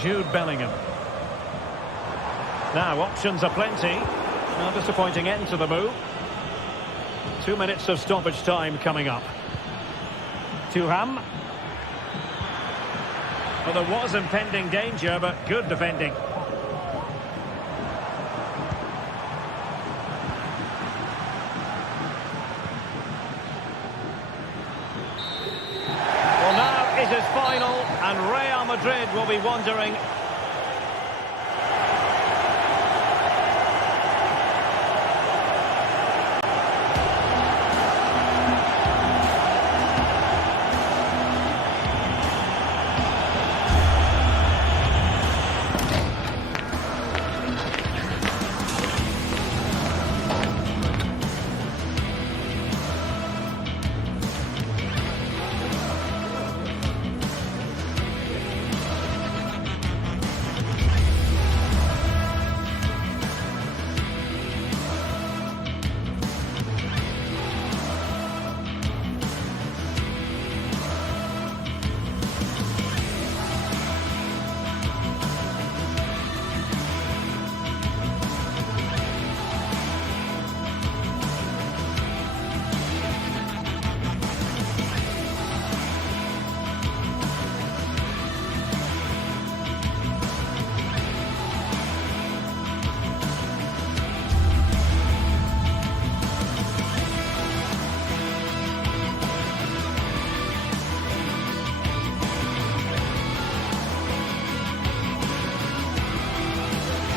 Jude Bellingham. Now, options are plenty. Now, disappointing end to the move. 2 minutes of stoppage time coming up. Thuram. Well, there was impending danger, but good defending. Well, now it is final, and Real Madrid will be wondering...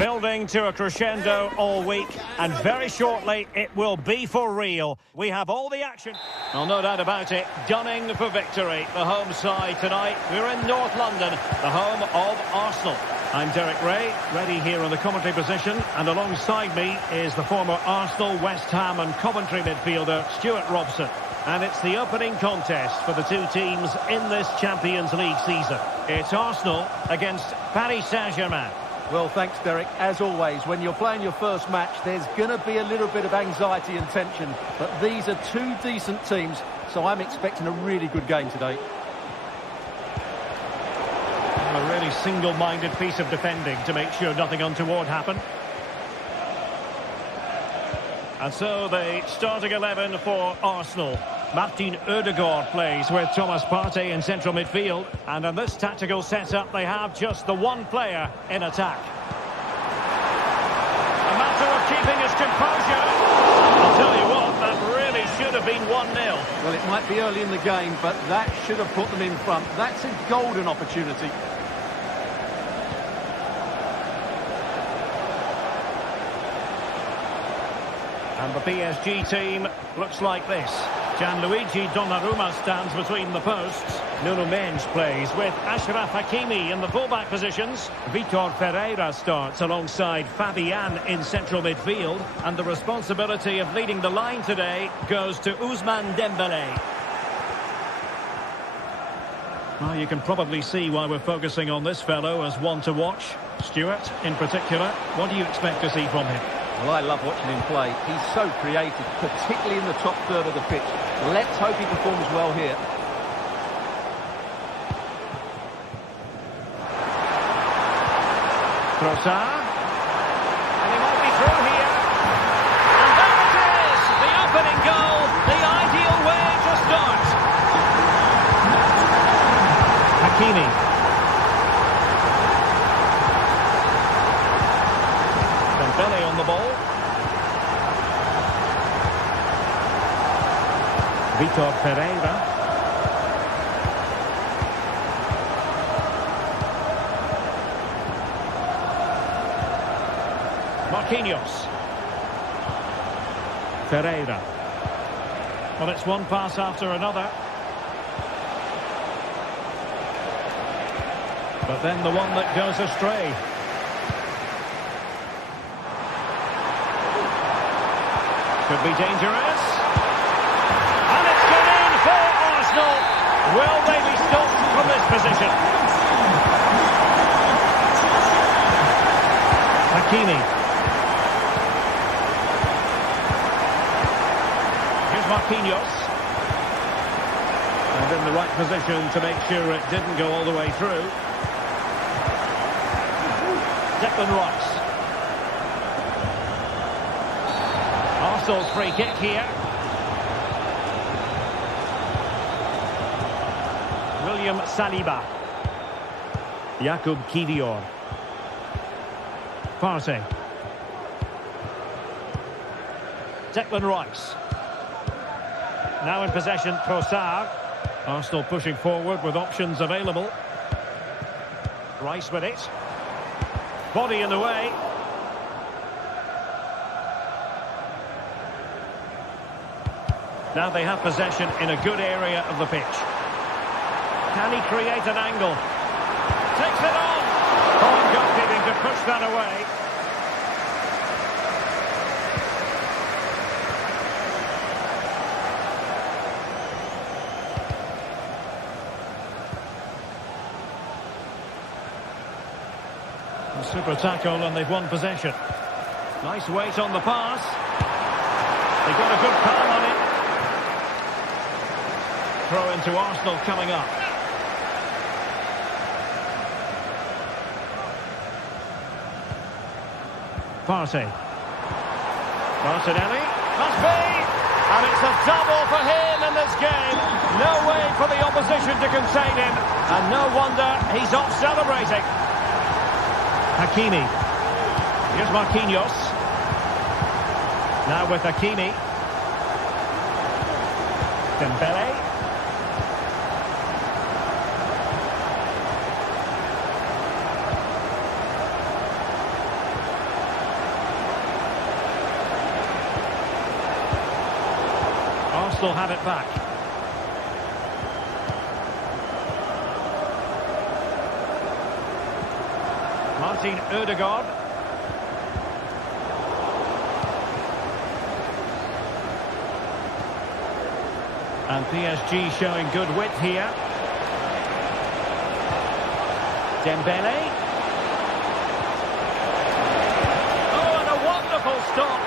Building to a crescendo all week, and very shortly it will be for real. We have all the action. Well, no doubt about it, gunning for victory. The home side tonight. We're in North London, the home of Arsenal. I'm Derek Ray, ready here in the commentary position, and alongside me is the former Arsenal, West Ham and Coventry midfielder Stuart Robson. And it's the opening contest for the two teams in this Champions League season. It's Arsenal against Paris Saint-Germain. Well, thanks, Derek. As always, when you're playing your first match, there's going to be a little bit of anxiety and tension. But these are two decent teams, so I'm expecting a really good game today. A really single-minded piece of defending to make sure nothing untoward happened. And so the starting 11 for Arsenal. Martin Ødegaard plays with Thomas Partey in central midfield. And in this tactical setup, they have just the one player in attack. A matter of keeping his composure. I'll tell you what, that really should have been 1-0. Well, it might be early in the game, but that should have put them in front. That's a golden opportunity. And the PSG team looks like this. Gianluigi Donnarumma stands between the posts. Nuno Mendes plays with Achraf Hakimi in the fullback positions. Vitor Pereira starts alongside Fabian in central midfield. And the responsibility of leading the line today goes to Ousmane Dembélé. Well, you can probably see why we're focusing on this fellow as one to watch. Stuart, in particular, what do you expect to see from him? Well, I love watching him play. He's so creative, particularly in the top third of the pitch. Let's hope he performs well here. Trossard. And he might be through here. And there it is! The opening goal, the ideal way to start. Hakimi. Dembélé on the ball. Vitor Pereira. Marquinhos. Pereira. Well, it's one pass after another. But then the one that goes astray. Could be dangerous. And it's gone in for Arsenal. Will they be stopped from this position? Hakimi. Here's Marquinhos. And in the right position to make sure it didn't go all the way through. Declan Rice. Arsenal's free kick here. William Saliba. Jakub Kiwior. Partey. Declan Rice. Now in possession, Trossard. Arsenal pushing forward with options available. Rice with it. Body in the way. Now they have possession in a good area of the pitch. Can he create an angle? Takes it on! Oh, goalkeeping to push that away. A super tackle and they've won possession. Nice weight on the pass. They got a good palm on it. Throw into Arsenal coming up. Partey. Martinelli. Must be! And it's a double for him in this game. No way for the opposition to contain him. And no wonder he's off celebrating. Hakimi. Here's Marquinhos. Now with Hakimi. Dembélé. Arsenal have it back. Martin Ødegaard. And PSG showing good width here. Dembele. Oh, and a wonderful stop.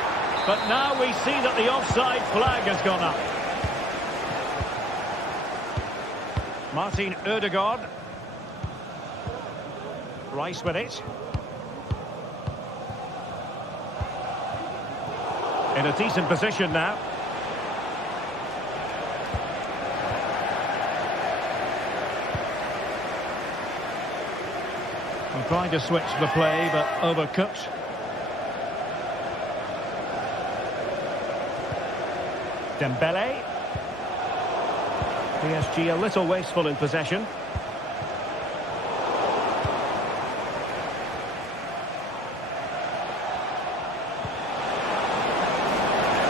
But now we see that the offside flag has gone up. Martin Ødegaard. Rice with it. In a decent position now. I'm trying to switch the play, but overcooked. Dembele. PSG a little wasteful in possession.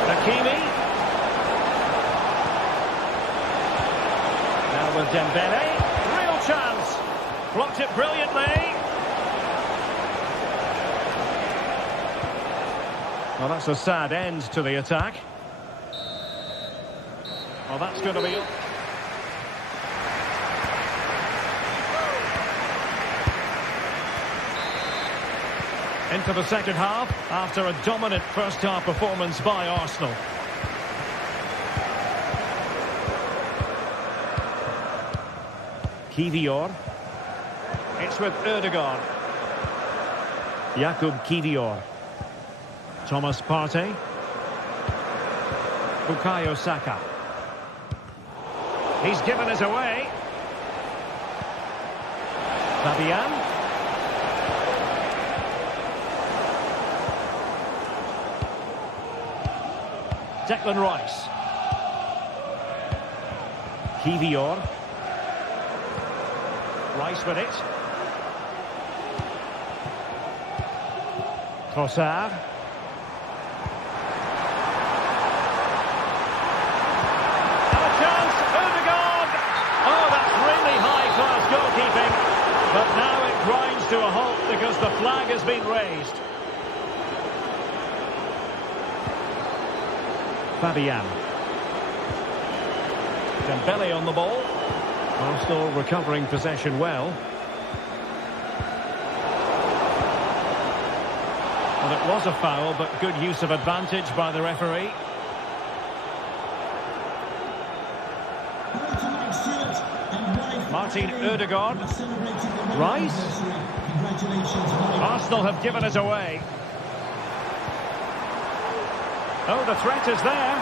Hakimi. Now with Dembele. Real chance. Blocked it brilliantly. Well, that's a sad end to the attack. Well, that's going to be up. Into the second half after a dominant first half performance by Arsenal. Kivior. It's with Ødegaard. Jakub Kivior. Thomas Partey. Bukayo Saka. He's given us away. Fabian. Declan Rice. Kivior. Rice with it. Trossard. Goalkeeping, but now it grinds to a halt because the flag has been raised. Fabian. Dembele on the ball. Arsenal recovering possession well. Well, it was a foul, but good use of advantage by the referee. Martin Ødegaard. Rice. Arsenal have given us away. Oh, the threat is there.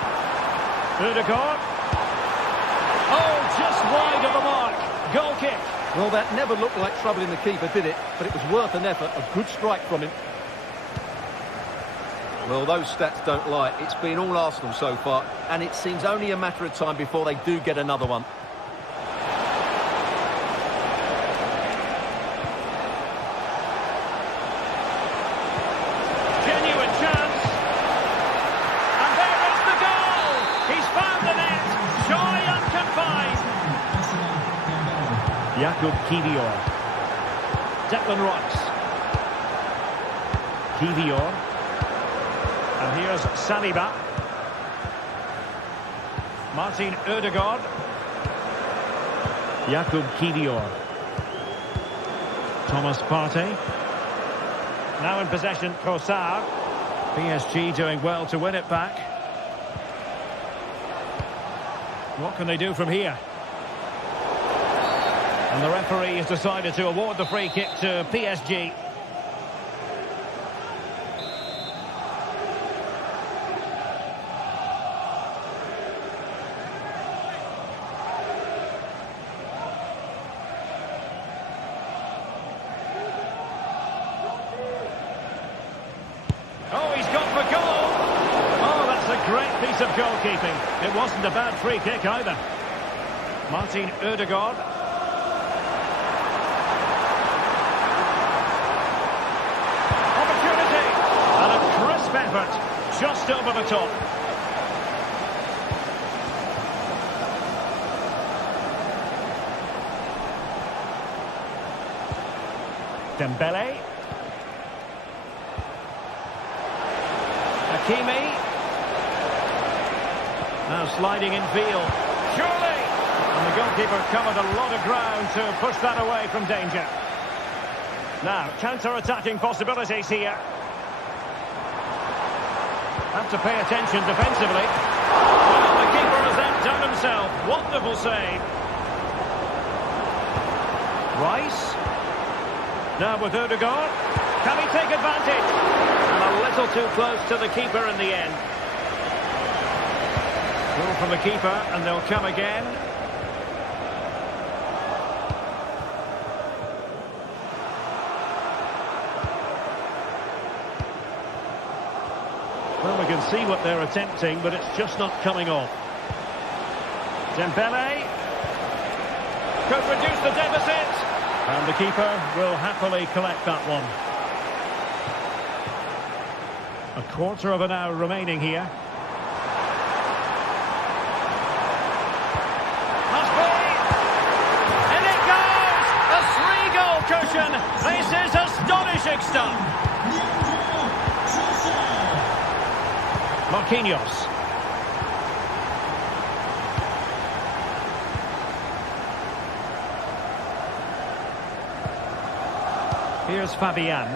Ødegaard. Oh, just wide of the mark. Goal kick. Well, that never looked like troubling the keeper, did it? But it was worth an effort. A good strike from him. Well, those stats don't lie. It's been all Arsenal so far, and it seems only a matter of time before they do get another one. Jakub Kivior. Declan Rice. Kivior. And here's Saliba. Martin Ødegaard. Jakub Kivior. Thomas Partey. Now in possession, Trossard. PSG doing well to win it back. What can they do from here? And the referee has decided to award the free kick to PSG. Oh, he's gone for goal! Oh, that's a great piece of goalkeeping. It wasn't a bad free kick either. Martin Ødegaard. Effort just over the top. Dembele. Hakimi. Now sliding in field. Surely! And the goalkeeper covered a lot of ground to push that away from danger. Now, counter-attacking possibilities here. Have to pay attention defensively. Well, the keeper has then done himself. Wonderful save. Rice. Now with Ødegaard. Can he take advantage? And a little too close to the keeper in the end. Goal from the keeper, and they'll come again. Well, we can see what they're attempting, but it's just not coming off. Dembele could reduce the deficit, and the keeper will happily collect that one. A quarter of an hour remaining here. Must be! In it goes! A 3-goal cushion! This is astonishing stuff! Marquinhos. Here's Fabian.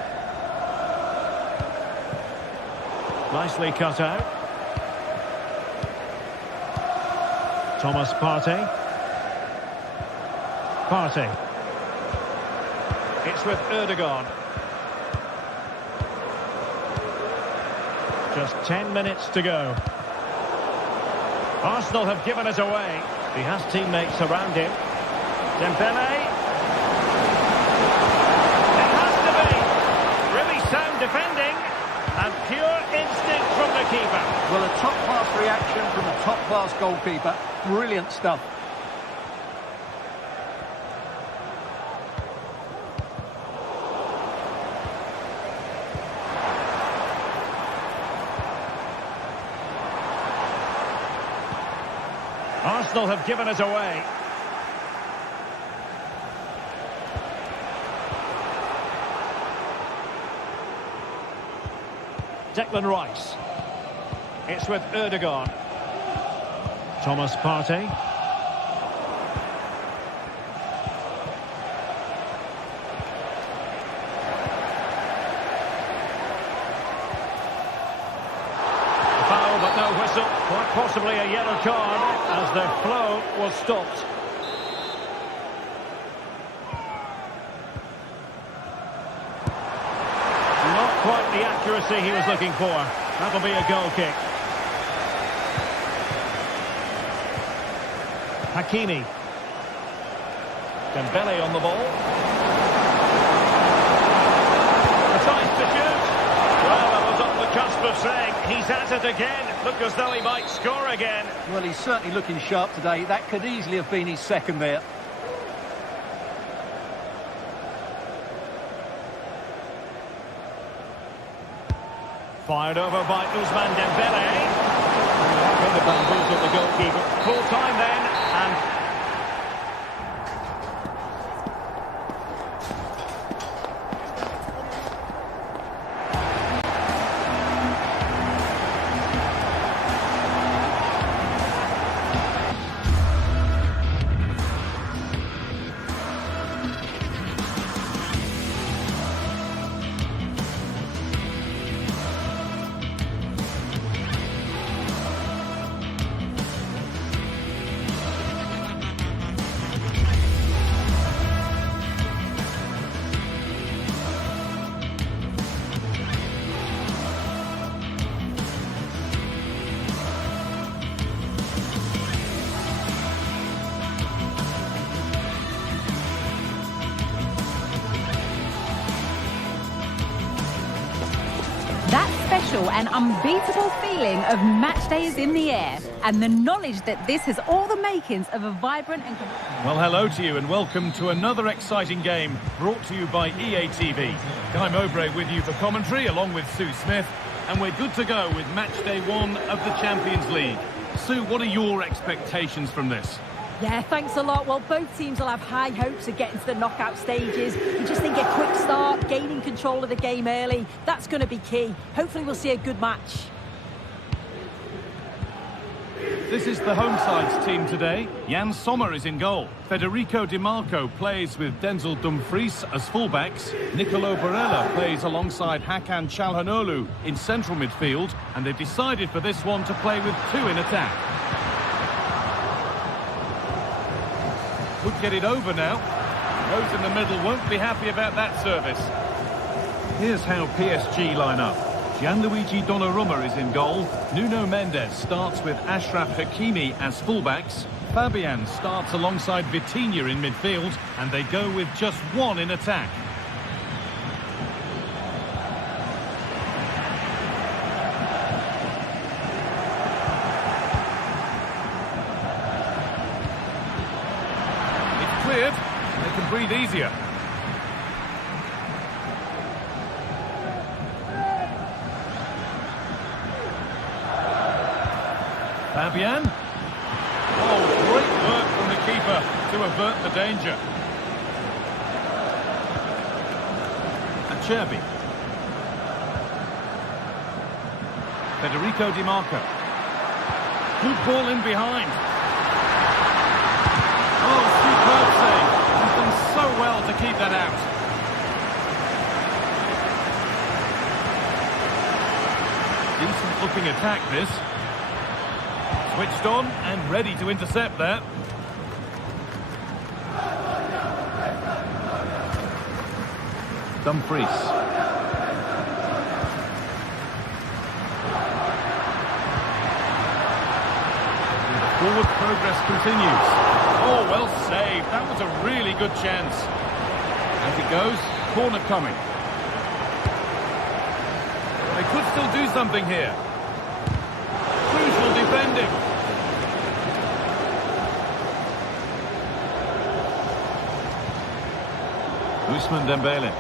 Nicely cut out. Thomas Partey. Partey. It's with Ødegaard. Just 10 minutes to go. Arsenal have given it away. He has teammates around him. Dembele. It has to be. Really sound defending. And pure instinct from the keeper. Well, a top-class reaction from a top-class goalkeeper. Brilliant stuff. Arsenal have given it away. Declan Rice. It's with Ødegaard. Thomas Partey. Foul, but no whistle. Quite possibly a yellow card as their flow was stopped. Not quite the accuracy he was looking for. That'll be a goal kick. Hakimi. Dembele on the ball. A chance to shoot. Well, I was on the cusp of saying he's at it again. Look as though he might score again. Well, he's certainly looking sharp today. That could easily have been his second there. Fired over by Ousmane Dembele. Could have bamboozled the goalkeeper. Full time then, and an unbeatable feeling of match day is in the air, and the knowledge that this has all the makings of a vibrant and... Well, hello to you and welcome to another exciting game brought to you by EA TV. Guy Mowbray with you for commentary along with Sue Smith, and we're good to go with match day 1 of the Champions League. Sue, what are your expectations from this? Yeah, thanks a lot. Well, both teams will have high hopes of getting to the knockout stages. You just think a quick start, gaining control of the game early, that's going to be key. Hopefully we'll see a good match. This is the home side's team today. Jan Sommer is in goal. Federico Di Marco plays with Denzel Dumfries as fullbacks. Nicolo Barella plays alongside Hakan Çalhanoğlu in central midfield. And they've decided for this one to play with two in attack. Could get it over now. Those in the middle won't be happy about that service. Here's how PSG line up. Gianluigi Donnarumma is in goal. Nuno Mendes starts with Achraf Hakimi as fullbacks. Fabian starts alongside Vitinha in midfield, and they go with just one in attack. It's cleared. They can breathe easier. Fabian. Oh, great work from the keeper to avert the danger. Acerbi. Federico Di Marco. Good ball in behind. Oh, superb save. He's done so well to keep that out. Decent looking attack this. Switched on and ready to intercept that. Dumfries. The forward progress continues. Oh, well saved. That was a really good chance. As it goes, corner coming. They could still do something here. Crucial defending. Ousmane Dembele.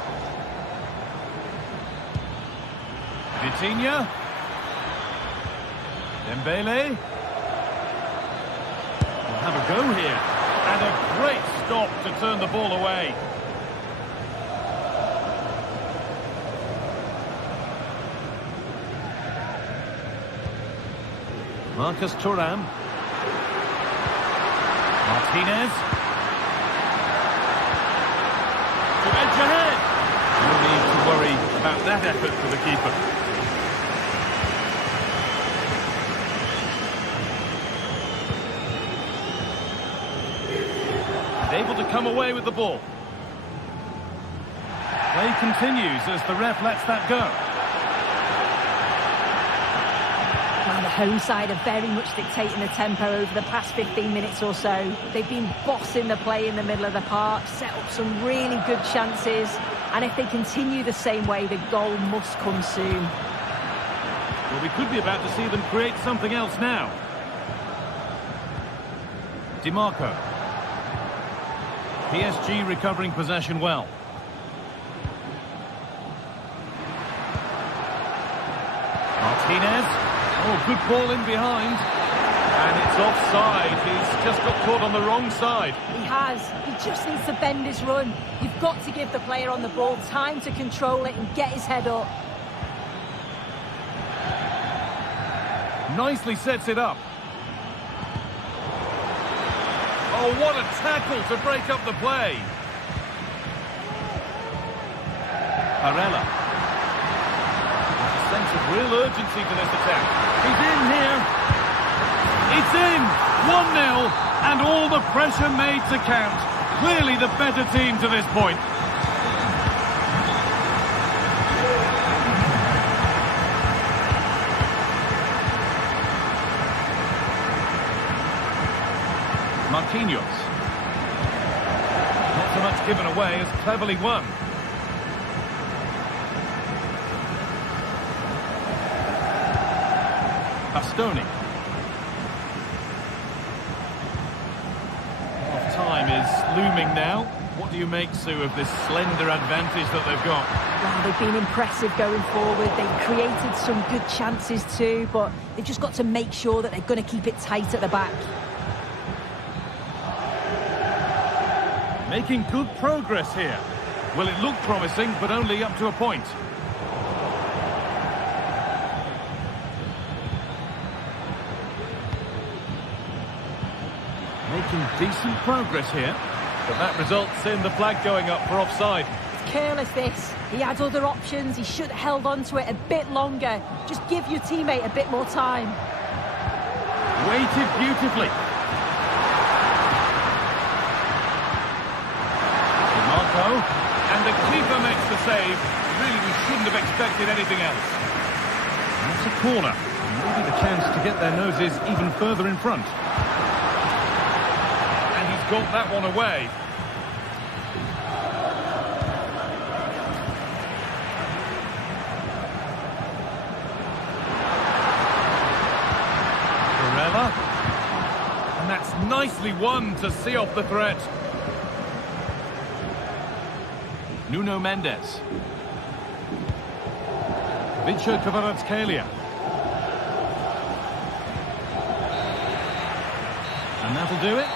Vitinha. Dembele. We'll have a go here. And a great stop to turn the ball away. Marcus Thuram. Martinez. To edge ahead. No need to worry about that effort for the keeper. And able to come away with the ball. Play continues as the ref lets that go. Well, the home side are very much dictating the tempo over the past 15 minutes or so. They've been bossing the play in the middle of the park, set up some really good chances, and if they continue the same way, the goal must come soon. Well, we could be about to see them create something else now. Di Marco. PSG recovering possession well. Martinez. Oh, good ball in behind. And it's offside. He's just got caught on the wrong side. He has. He just needs to bend his run. You've got to give the player on the ball time to control it and get his head up. Nicely sets it up. Oh, what a tackle to break up the play. Barella. There's a sense of real urgency to this attack. He's in here. It's in. 1-0. And all the pressure made to count. Clearly the better team to this point. Marquinhos. Not so much given away as cleverly won. Bastoni. Half-time is looming now. What do you make, Sue, of this slender advantage that they've got? Well, they've been impressive going forward. They've created some good chances too, but they've just got to make sure that they're going to keep it tight at the back. Making good progress here. Well, it looked promising, but only up to a point. Making decent progress here. But that results in the flag going up for offside. It's careless, this. He had other options. He should have held on to it a bit longer. Just give your teammate a bit more time. Weighted beautifully. Marco, and the keeper makes the save. Really, we shouldn't have expected anything else. That's a corner. Maybe the chance to get their noses even further in front. And he's got that one away. And that's nicely won to see off the threat. Nuno Mendes. Vincenzo Kvaratskhelia. And that'll do it.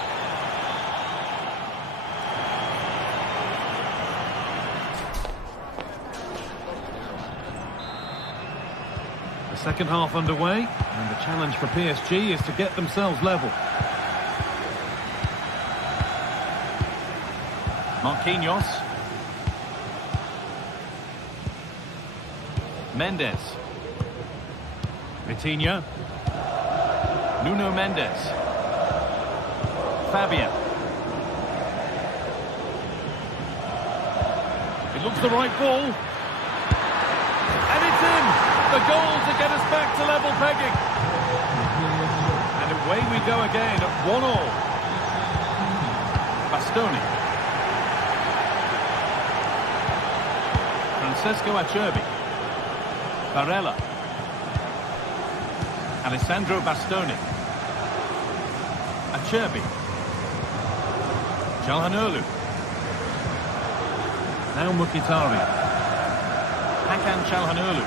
The second half underway, and the challenge for PSG is to get themselves level. Marquinhos. Mendes. Vitinha. Nuno Mendes. Fabian. It looks the right ball. And it's in! The goal to get us back to level pegging. And away we go again at 1-1. Bastoni. Francesco Acerbi. Barella. Alessandro Bastoni. Acerbi. Calhanoglu. Now Mkhitaryan. Hakan Calhanoglu.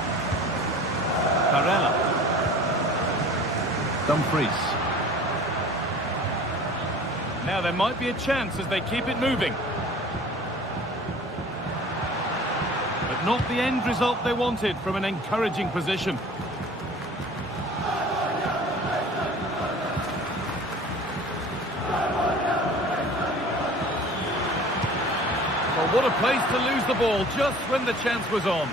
Barella. Dumfries. Now there might be a chance as they keep it moving. But not the end result they wanted from an encouraging position. Well, what a place to lose the ball just when the chance was on.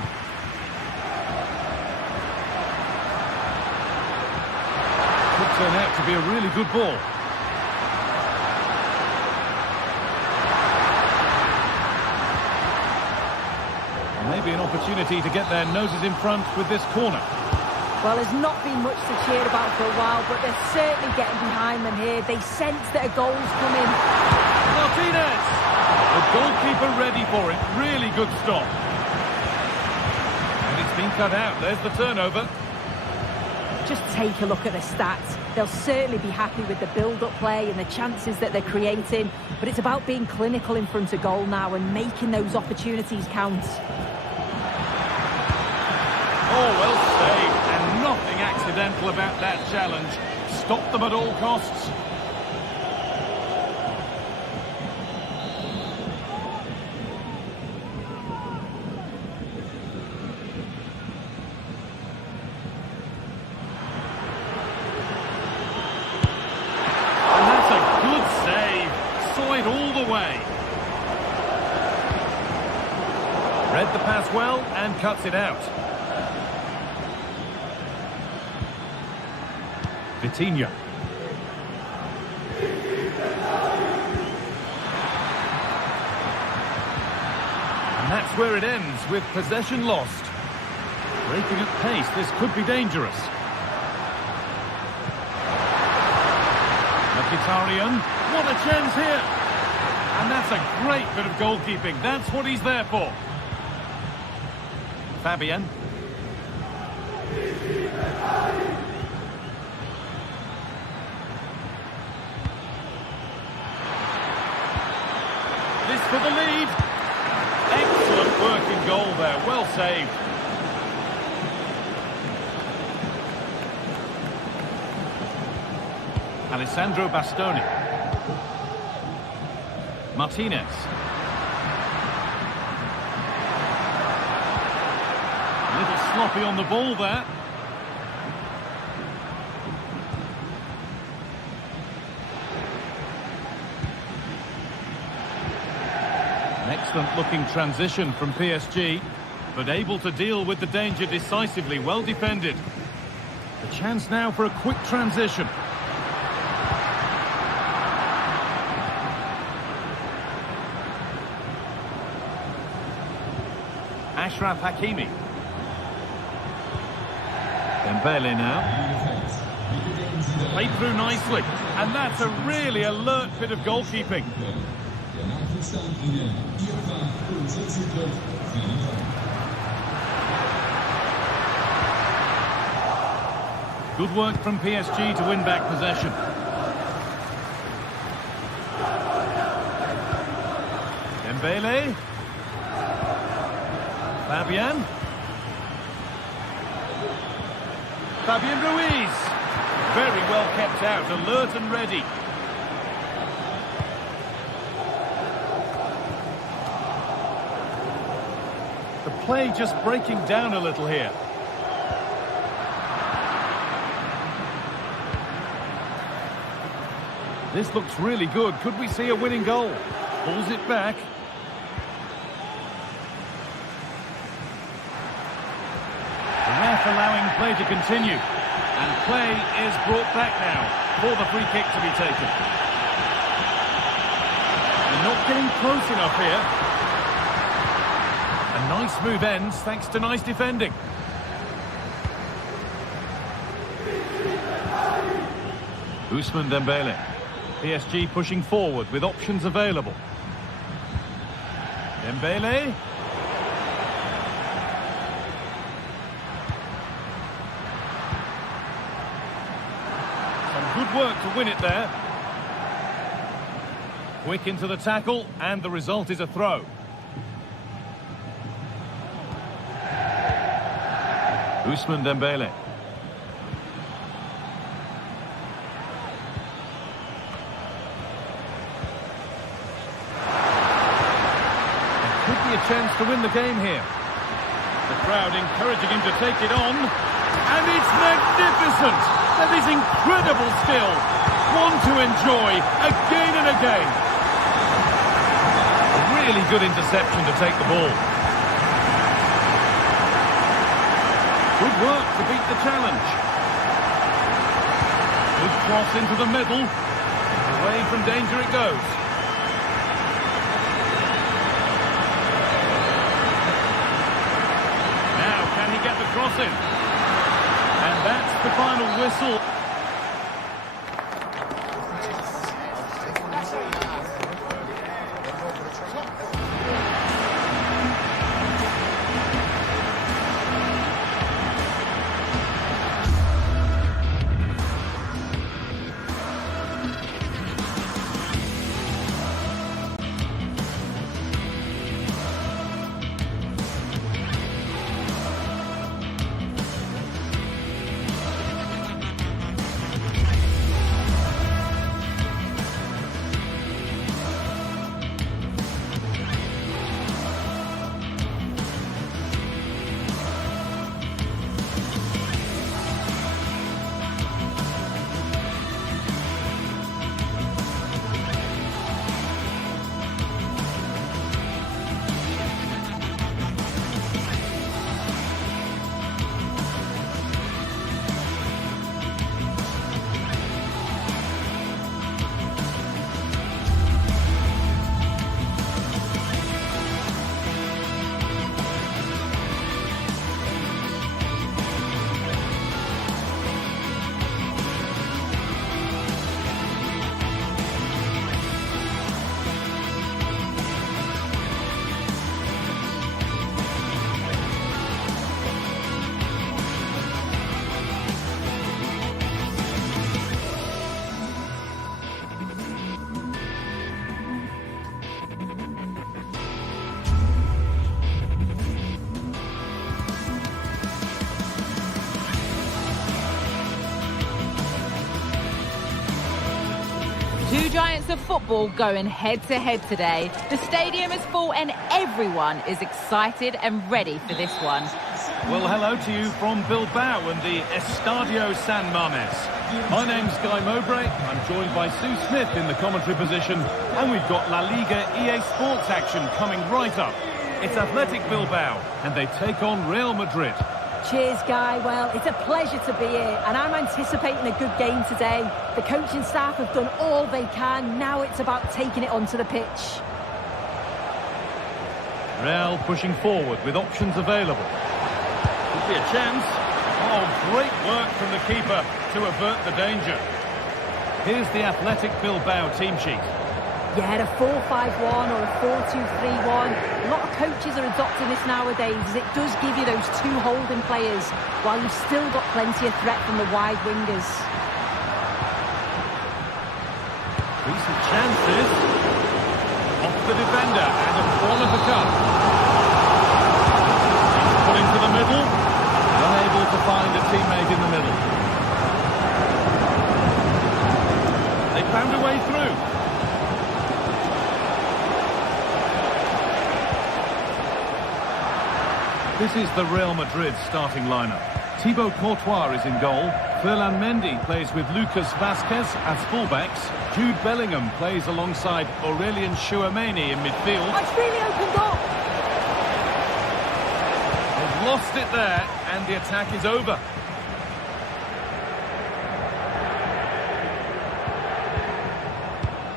Could turn out to be a really good ball. Maybe an opportunity to get their noses in front with this corner. Well, there's not been much to cheer about for a while, but they're certainly getting behind them here. They sense that a goal's coming. Martinez! The goalkeeper ready for it. Really good stop. And it's been cut out. There's the turnover. Just take a look at the stats. They'll certainly be happy with the build-up play and the chances that they're creating, but it's about being clinical in front of goal now and making those opportunities count. Oh, well saved, and nothing accidental about that challenge. Stop them at all costs. And that's a good save. Saw it all the way. Read the pass well and cuts it out. Vitinha. And that's where it ends, with possession lost. Breaking at pace, this could be dangerous. Mkhitaryan, what a chance here! And that's a great bit of goalkeeping, that's what he's there for. Fabian. This for the lead. Excellent work in goal there. Well saved. Alessandro Bastoni. Martinez. A little sloppy on the ball there. An excellent looking transition from PSG, but able to deal with the danger decisively, well defended. The chance now for a quick transition. Ashraf Hakimi. Dembele now. Played through nicely, and that's a really alert bit of goalkeeping. Good work from PSG to win back possession. Dembele. Fabian Ruiz. Very well kept out, alert and ready. The play just breaking down a little here. This looks really good. Could we see a winning goal? Pulls it back. The ref allowing play to continue. And play is brought back now for the free kick to be taken. They're not getting close enough here. A nice move ends thanks to nice defending. Ousmane Dembele. PSG pushing forward with options available. Dembele. Some good work to win it there. Quick into the tackle, and the result is a throw. Ousmane Dembele. A chance to win the game here. The crowd encouraging him to take it on, and it's magnificent. That is incredible skill, one to enjoy again and again. A really good interception to take the ball. Good work to beat the challenge. Good cross into the middle. Away from danger it goes. Get the cross in, and that's the final whistle. giants of football going head-to-head today. The stadium is full and everyone is excited and ready for this one. Well, hello to you from Bilbao and the Estadio San Mamés. My name's Guy Mowbray. I'm joined by Sue Smith in the commentary position, and we've got La Liga EA Sports action coming right up. It's Athletic Bilbao, and they take on Real Madrid. Cheers, Guy. Well, it's a pleasure to be here, and I'm anticipating a good game today. The coaching staff have done all they can. Now it's about taking it onto the pitch. Real pushing forward with options available. Could be a chance. Oh, great work from the keeper to avert the danger. Here's the Athletic Bilbao team sheet. Yeah, a 4-5-1 or a 4-2-3-1. A lot of coaches are adopting this nowadays, as it does give you those two holding players, while you've still got plenty of threat from the wide wingers. Decent chances. Off the defender and a ball of the cup. Put into the middle. Unable to find a teammate in the middle. They found a way through. This is the Real Madrid starting lineup. Thibaut Courtois is in goal. Ferland Mendy plays with Lucas Vazquez as fullbacks. Jude Bellingham plays alongside Aurelien Tchouameni in midfield. It's really opened up. They've lost it there, and the attack is over.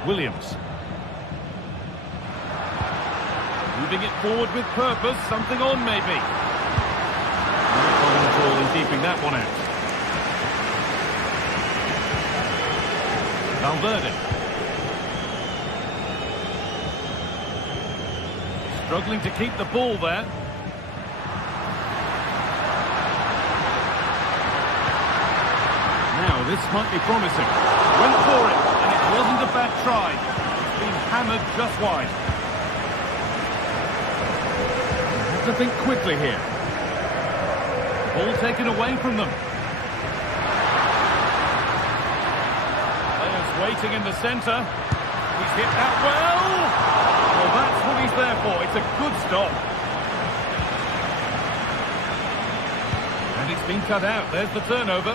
Williams. Moving it forward with purpose, something on maybe. No problem at all in keeping that one out. Valverde. Struggling to keep the ball there. Now this might be promising. Went for it, and it wasn't a bad try. It's been hammered just wide. To think quickly here. Ball taken away from them. Players waiting in the centre. He's hit that well. Well, that's what he's there for. It's a good stop. And it's been cut out. There's the turnover.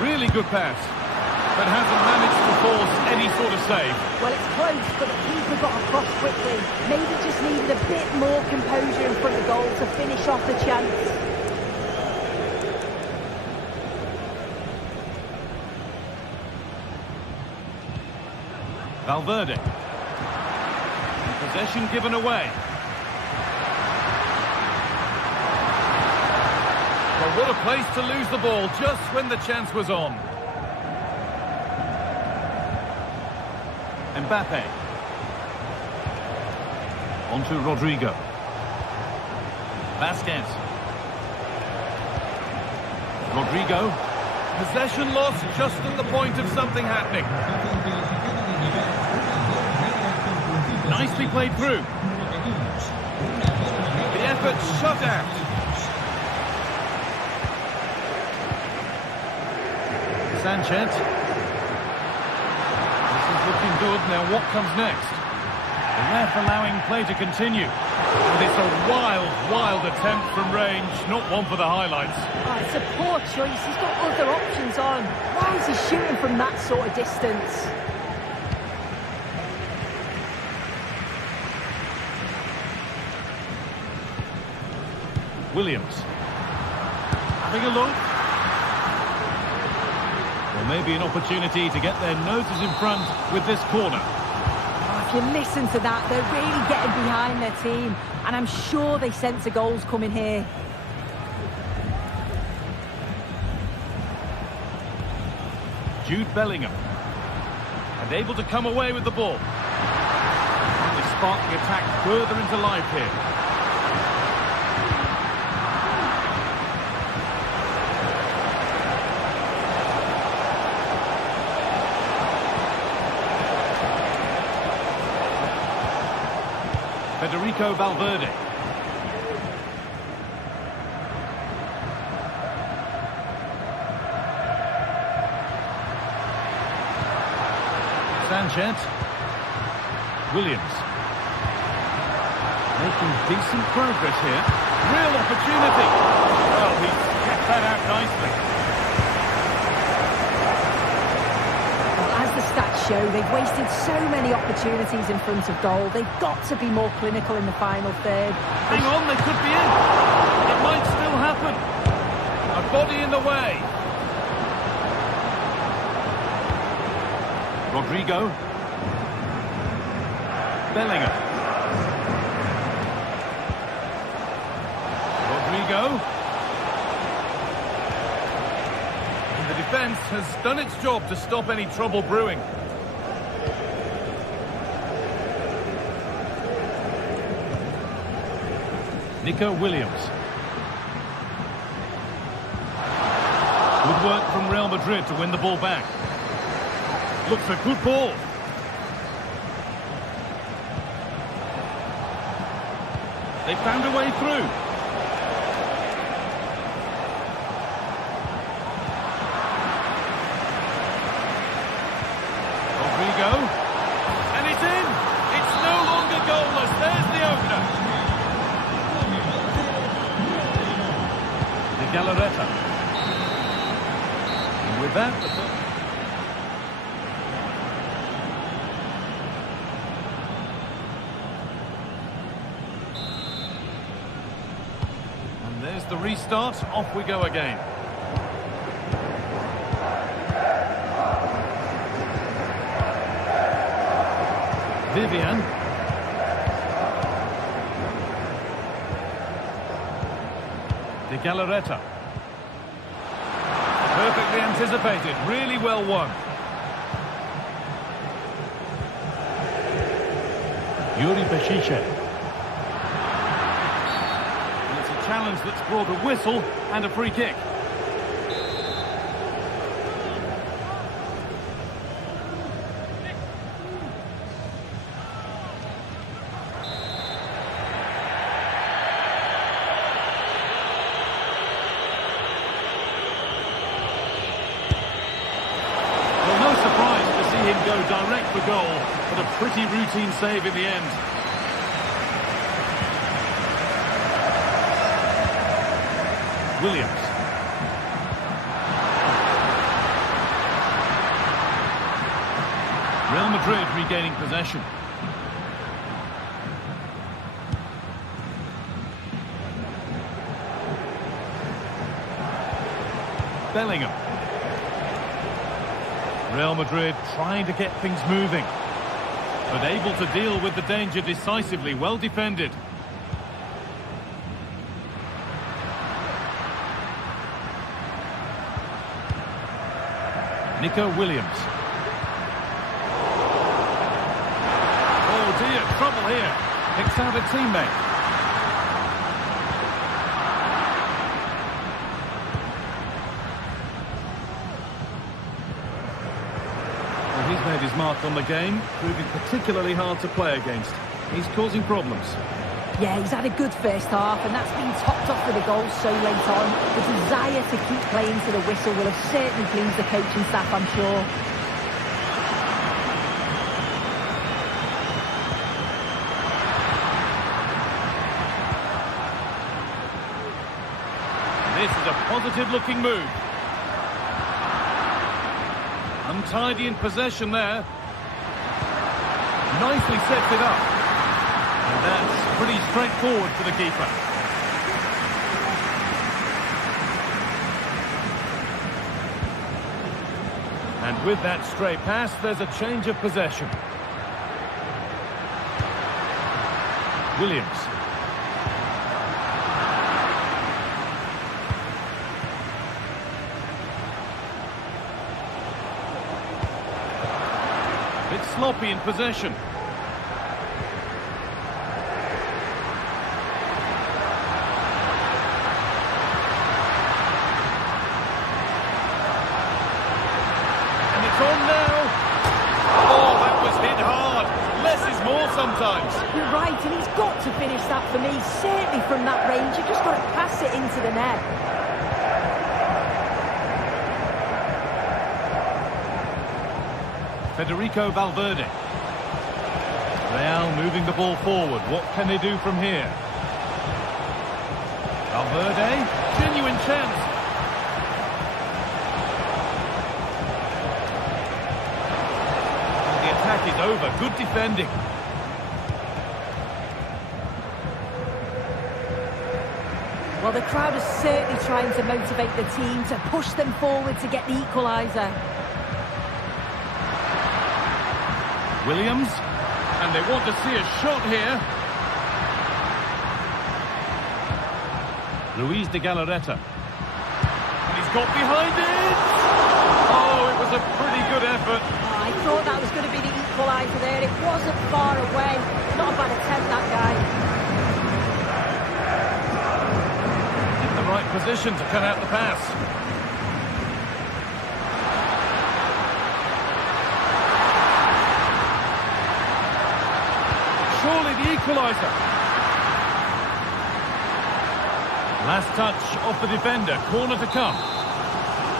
Really good pass. But hasn't managed to force any sort of save. Well, it's close, but the keeper got across quickly. Maybe just needed a bit more composure in front of goal to finish off the chance. Valverde. Possession given away. Well, what a place to lose the ball just when the chance was on. Mbappe. On to Rodrigo. Vazquez. Rodrigo. Possession lost just at the point of something happening. Nicely played through. The effort shut out. Sanchez. Looking good. Now what comes next? The ref allowing play to continue. And it's a wild attempt from range. Not one for the highlights. Oh, it's a poor choice. He's got other options on. Why is he shooting from that sort of distance? Williams. Having a look. Well, maybe an opportunity to get their noses in front with this corner. Oh, if you listen to that, they're really getting behind their team. And I'm sure they sense a goal's coming here. Jude Bellingham. And able to come away with the ball. They spark the attack further into life here. Federico Valverde. Sanchez. Williams. Making decent progress here. Real opportunity. Well, he's kept that out nicely. Well, as the stats show, they've wasted so many opportunities in front of goal. They've got to be more clinical in the final third. Hang on, they could be in. It might still happen. A body in the way. Rodrigo. Bellingham. Rodrigo. And the defence has done its job to stop any trouble brewing. Nico Williams. Good work from Real Madrid to win the ball back. Looks a good ball. They found a way through. Rodrigo. And it's in. It's no longer goalless. There's the opener. De Galarreta. And with that, there's the restart. Off we go again. Vivian. De Galarreta. Perfectly anticipated. Really well won. Yuri Bešiček. Challenge that's brought a whistle and a free kick. Well, no surprise to see him go direct for goal, but a pretty routine save in the end. Williams. Real Madrid regaining possession. Bellingham. Real Madrid trying to get things moving, but able to deal with the danger decisively. Well defended. Nico Williams. Oh dear, trouble here. Picks out a teammate. Well, he's made his mark on the game, proving particularly hard to play against. He's causing problems. Yeah, he's had a good first half, and that's been topped off with a goal so late on. The desire to keep playing to the whistle will have certainly pleased the coaching staff, I'm sure. This is a positive-looking move. Untidy in possession there. Nicely sets it up. And that's pretty straightforward for the keeper. And with that stray pass, there's a change of possession. Williams. Bit sloppy in possession. Sometimes. You're right, and he's got to finish that for me. Certainly from that range, you've just got to pass it into the net. Federico Valverde. Real moving the ball forward. What can they do from here? Valverde, genuine chance. The attack is over. Good defending. Well, the crowd is certainly trying to motivate the team to push them forward to get the equaliser. Williams. And they want to see a shot here. Luis de Galarreta. And he's got behind it. Oh, it was a pretty good effort. Oh, I thought that was going to be the equaliser there. It wasn't far away. Not a bad attempt, that guy. In the right position to cut out the pass. Surely the equaliser. Last touch off the defender. Corner to come.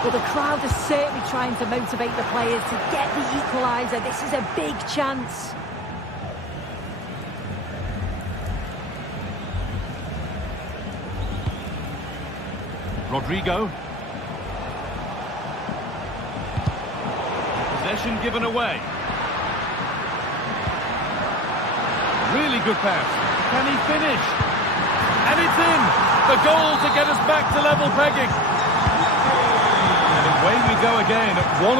Well, the crowd is certainly trying to motivate the players to get the equaliser. This is a big chance. Rodrigo. Possession given away. Really good pass. Can he finish? And it's in! The goal to get us back to level pegging. And away we go again at 1-1.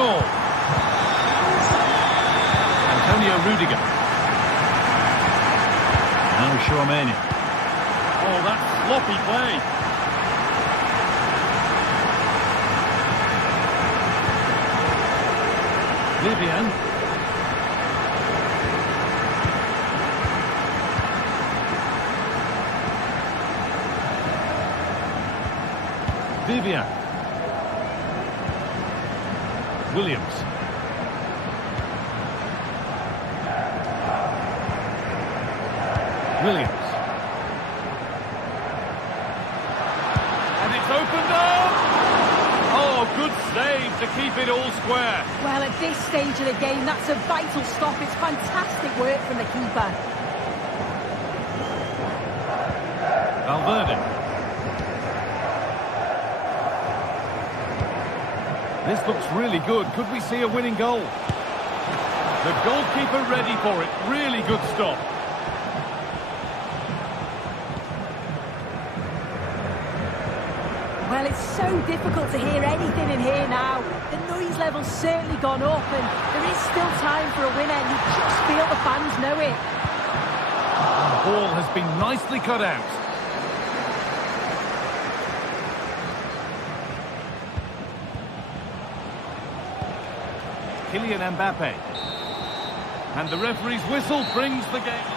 Antonio Rudiger. Now Tchouameni. Oh, that's sloppy play. Vivian. Vivian. Williams. Williams. And it's opened up. Oh, good save to keep it all square. Well, at this stage of the game, that's a vital stop. It's fantastic work from the keeper. Valverde. This looks really good. Could we see a winning goal? The goalkeeper ready for it. Really good stop. Well, it's so difficult to hear anything in here now. The noise level's certainly gone up, and there is still time for a winner. You just feel the fans know it. The ball has been nicely cut out. Kylian Mbappe. And the referee's whistle brings the game.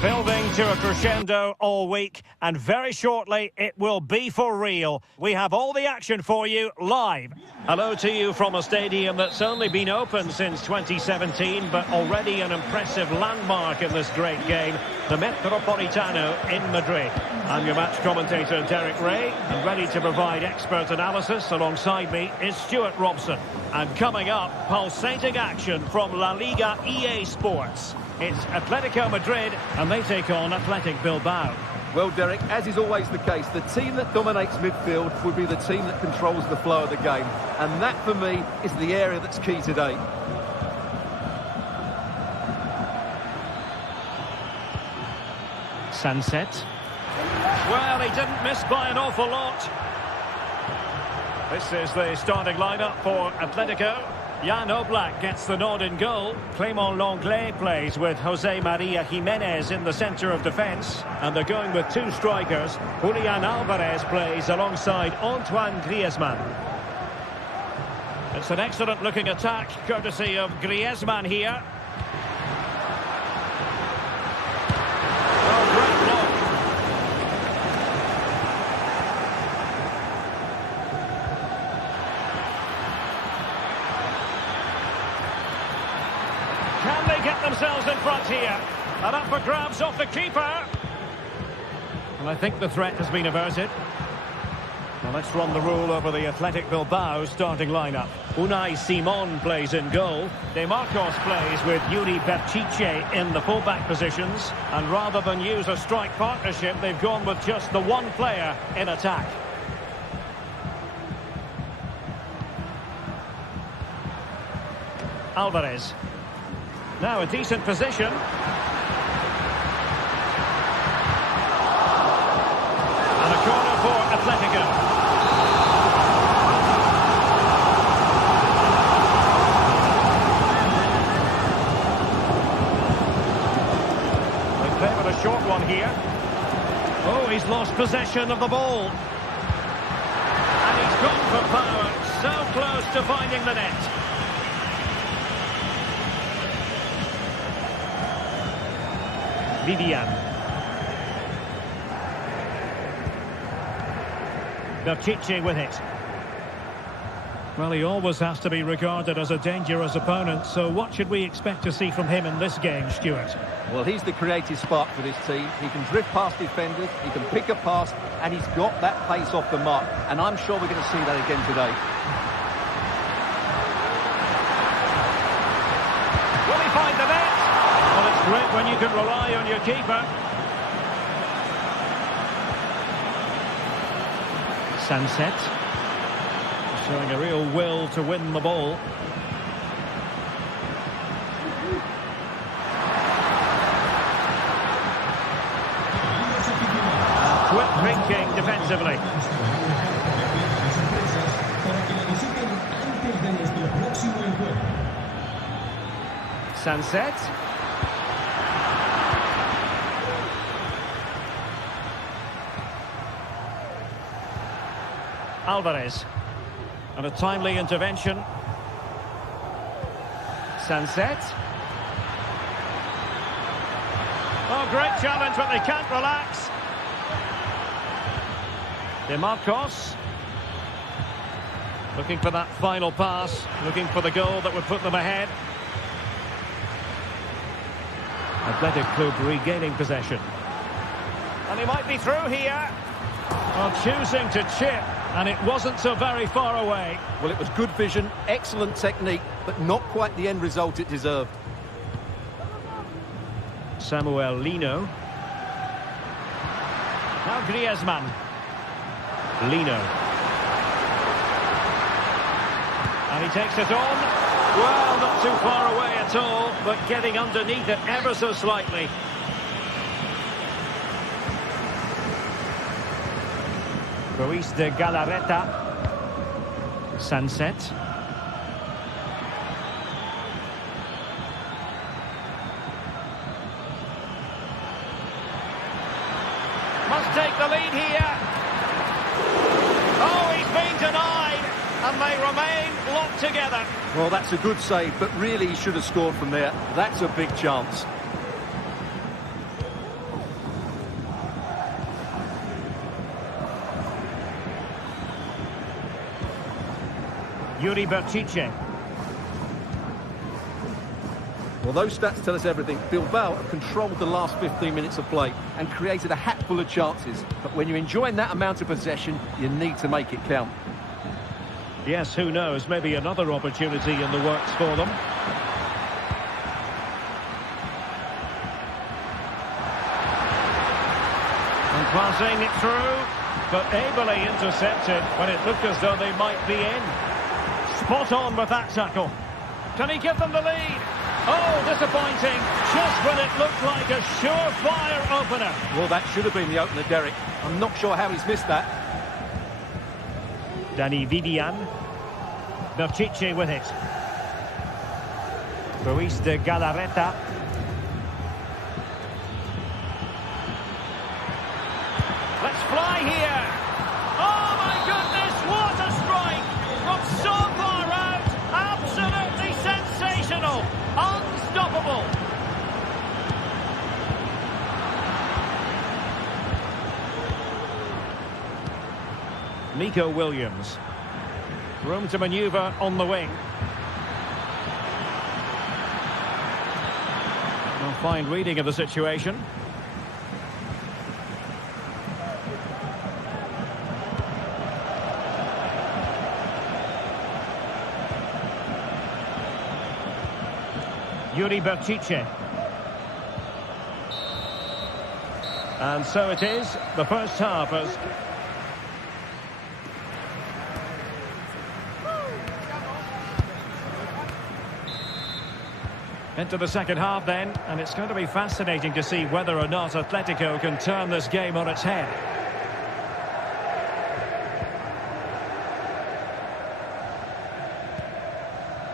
Building building to a crescendo all week, and very shortly it will be for real. We have all the action for you live. Hello to you from a stadium that's only been open since 2017, but already an impressive landmark in this great game, the Metropolitano in Madrid. I'm your match commentator Derek Ray, and ready to provide expert analysis alongside me is Stuart Robson. And coming up, pulsating action from La Liga EA Sports. It's Atletico Madrid, and they take on Athletic Bilbao. Well, Derek, as is always the case, the team that dominates midfield would be the team that controls the flow of the game. And that, for me, is the area that's key today. Sunset. Well, he didn't miss by an awful lot. This is the starting lineup for Atletico. Jan Oblak gets the nod in goal. Clément Lenglet plays with Jose Maria Jimenez in the centre of defence. And they're going with two strikers. Julian Alvarez plays alongside Antoine Griezmann. It's an excellent looking attack, courtesy of Griezmann here. Oh, great block. Can they get themselves in front here? And up for grabs off the keeper. And I think the threat has been averted. Now let's run the rule over the Athletic Bilbao starting lineup. Unai Simon plays in goal. De Marcos plays with Yuri Berchiche in the fullback positions. And rather than use a strike partnership, they've gone with just the one player in attack. Alvarez. Now a decent position. And a corner for Atletico. They play with a short one here. Oh, he's lost possession of the ball. And he's gone for power. So close to finding the net. Vivian. Berchiche with it. Well, he always has to be regarded as a dangerous opponent, so what should we expect to see from him in this game, Stuart? Well, he's the creative spark for this team. He can drift past defenders, he can pick a pass, and he's got that pace off the mark. And I'm sure we're going to see that again today. Will he find the net? Well, it's great when you can rely on your keeper. Sunset. Showing a real will to win the ball. Quick thinking defensively. Sunset. Alvarez. And a timely intervention. Sunset. Oh, great challenge, but they can't relax. De Marcos. Looking for that final pass. Looking for the goal that would put them ahead. Athletic Club regaining possession. And he might be through here. Well, choosing to chip. And it wasn't so very far away. Well, it was good vision, excellent technique, but not quite the end result it deserved. Samuel Lino. Now Griezmann. Lino. And he takes it on. Well, not too far away at all, but getting underneath it ever so slightly. Ruiz de Galarreta. Sunset. Must take the lead here. Oh, he's been denied, and they remain locked together. Well, that's a good save, but really he should have scored from there. That's a big chance. Yuri Berchiche. Well, those stats tell us everything. Bilbao have controlled the last 15 minutes of play and created a hatful of chances. But when you're enjoying that amount of possession, you need to make it count. Yes, who knows? Maybe another opportunity in the works for them. And passing it through, but ably intercepted when it looked as though they might be in. Spot on with that tackle. Can he give them the lead? Oh, disappointing. Just when it looked like a surefire opener. Well, that should have been the opener, Derek. I'm not sure how he's missed that. Dani Vidian. Berchiche with it. Ruiz de Galarreta. Let's fly here. Oh, my goodness, what a strike. From so far out. Absolutely sensational. Unstoppable. Nico Williams. Room to manoeuvre on the wing. A fine reading of the situation. Yuri Berchiche. And so it is. The first half has... Into the second half then, and it's going to be fascinating to see whether or not Atletico can turn this game on its head.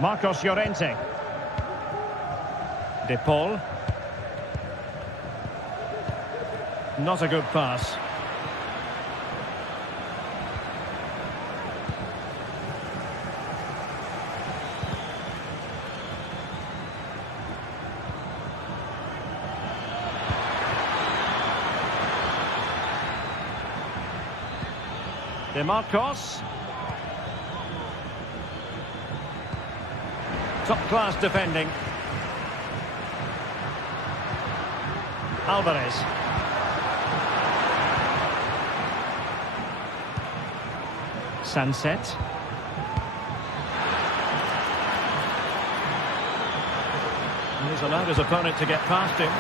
Marcos Llorente. De Paul. Not a good pass. De Marcos. Top-class defending. Alvarez. Sunset. And he's allowed his opponent to get past him.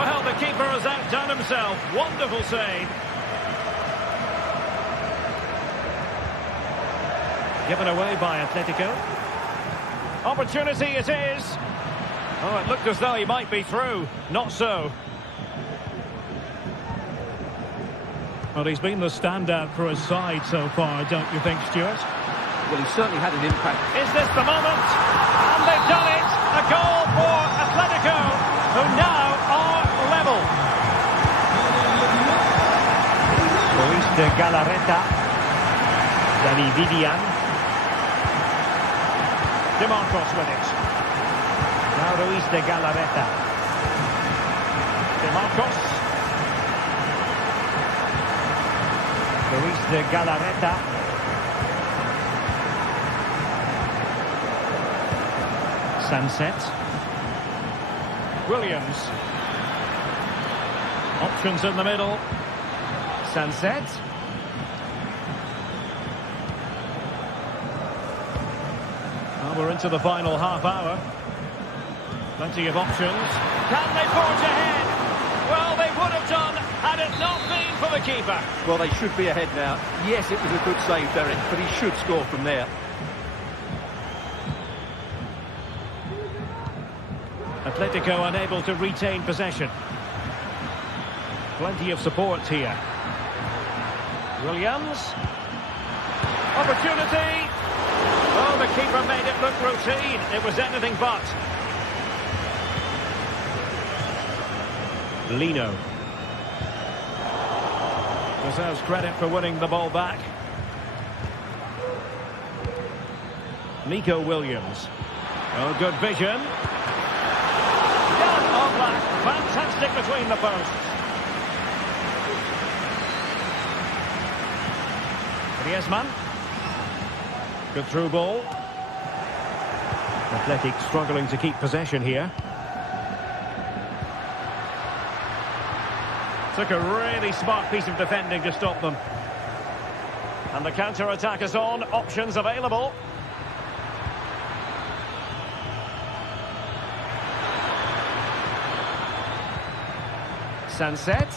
Well, the keeper has outdone himself. Wonderful save. Given away by Atletico. Opportunity it is. Oh, it looked as though he might be through. Not so. Well, he's been the standout for his side so far, don't you think, Stuart? Well, he certainly had an impact. Is this the moment? And they've done it! A goal for Atletico, who now are level. Ruiz de Galarreta. Dani Vidian. De Marcos with it. Now Ruiz de Galarreta. De Marcos. Ruiz de Galarreta. Sunset. Williams. Options in the middle. Sunset. We're into the final half hour. Plenty of options. Can they forge ahead? Well, they would have done had it not been for the keeper. Well, they should be ahead now. Yes, it was a good save, Derek, but he should score from there. Atletico unable to retain possession. Plenty of support here. Williams. Opportunity. Oh, the keeper made it look routine. It was anything but. Lino. Deserves credit for winning the ball back. Nico Williams. Oh, good vision. Jan Oblak. Fantastic between the posts. Griezmann. Good through ball. Athletic struggling to keep possession here. Took a really smart piece of defending to stop them. And the counter-attack is on. Options available. Sunset.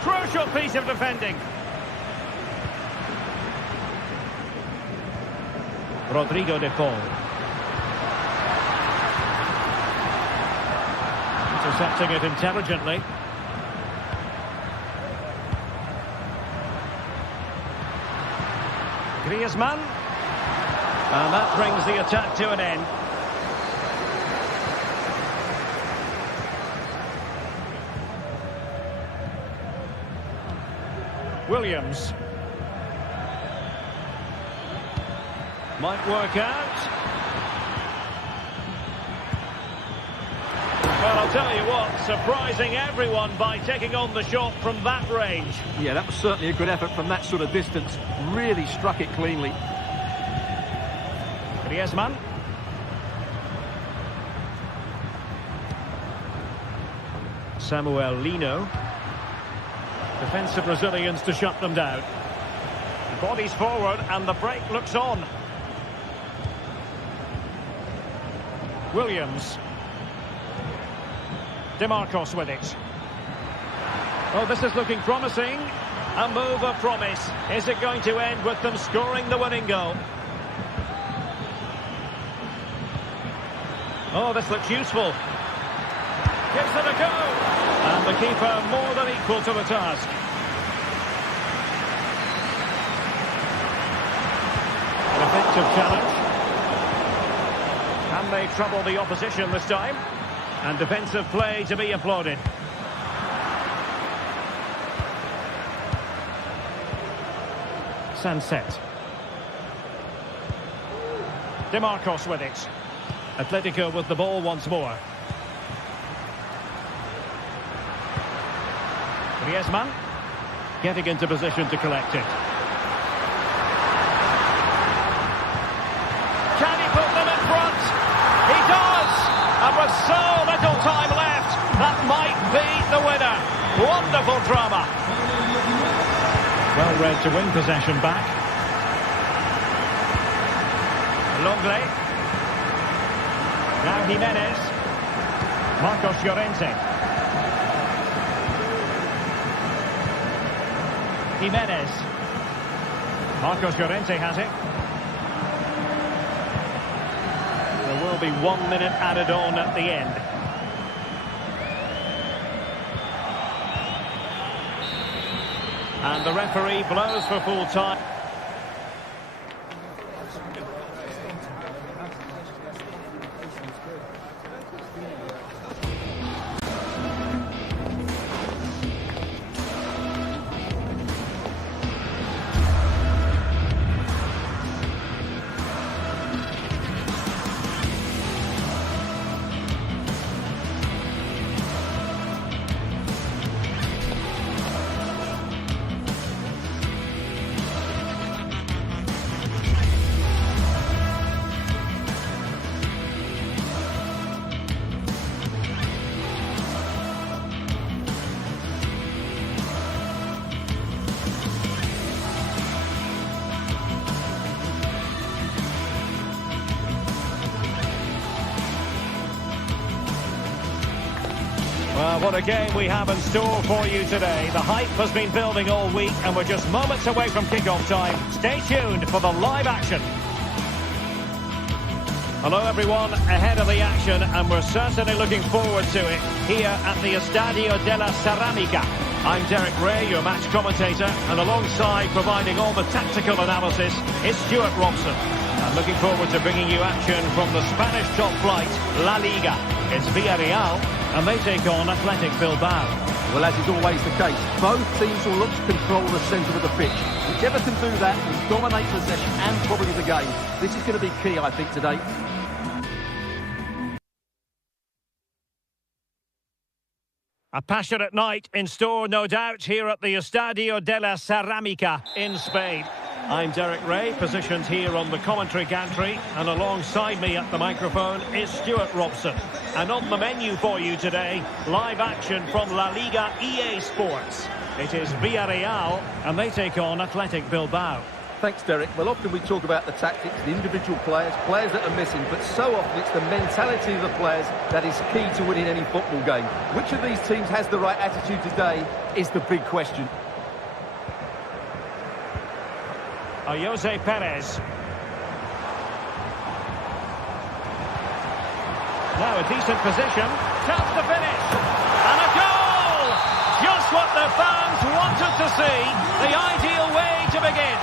Crucial piece of defending. Rodrigo de Paul. Intercepting it intelligently. Griezmann. And that brings the attack to an end. Williams. Might work out. Well, I'll tell you what, surprising everyone by taking on the shot from that range. Yeah, that was certainly a good effort from that sort of distance. Really struck it cleanly. Griezmann. Samuel Lino. Defensive Brazilians to shut them down. Bodies forward and the break looks on. Williams. DeMarcos with it. Oh, this is looking promising. A move of promise. Is it going to end with them scoring the winning goal? Oh, this looks useful. Gives it a go. And the keeper more than equal to the task. An effective challenge. Can they trouble the opposition this time? And defensive play to be applauded. Sunset. DeMarcos with it. Atletico with the ball once more. Griezmann getting into position to collect it. Can he put them in front? He does! And with so little time left, that might be the winner. Wonderful drama. Well read to win possession back. Longley. Now Jimenez. Marcos Llorente. Jimenez. Marcos Llorente has it. There will be 1 minute added on at the end. And the referee blows for full time. Well, what a game we have in store for you today. The hype has been building all week and we're just moments away from kickoff time. Stay tuned for the live action. Hello everyone, ahead of the action and we're certainly looking forward to it here at the Estadio della Ceramica. I'm Derek Ray, your match commentator, and alongside providing all the tactical analysis is Stuart Robson. I'm looking forward to bringing you action from the Spanish top flight, La Liga. It's Villarreal, and they take on Athletic Bilbao. Well, as is always the case, both teams will look to control the centre of the pitch. Whichever can do that will dominate possession and probably the game. This is going to be key, I think, today. A passionate night in store, no doubt, here at the Estadio della Ceramica in Spain. I'm Derek Ray, positioned here on the commentary gantry, and alongside me at the microphone is Stuart Robson. And on the menu for you today, live action from La Liga EA Sports. It is Villarreal, and they take on Athletic Bilbao. Thanks, Derek. Well, often we talk about the tactics, the individual players that are missing, but so often it's the mentality of the players that is key to winning any football game. Which of these teams has the right attitude today is the big question. Jose Perez. Now a decent position. Chance to finish. And a goal! Just what the fans wanted to see. The ideal way to begin.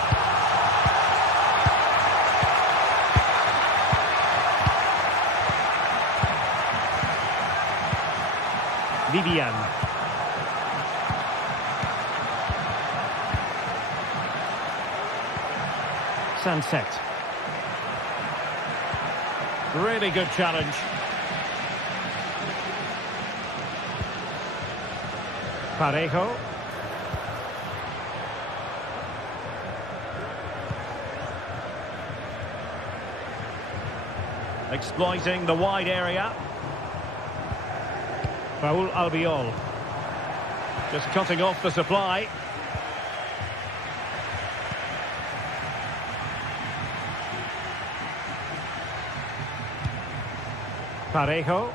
Vivian. Sunset. Really good challenge. Parejo. Exploiting the wide area. Raul Albiol. Just cutting off the supply. Parejo.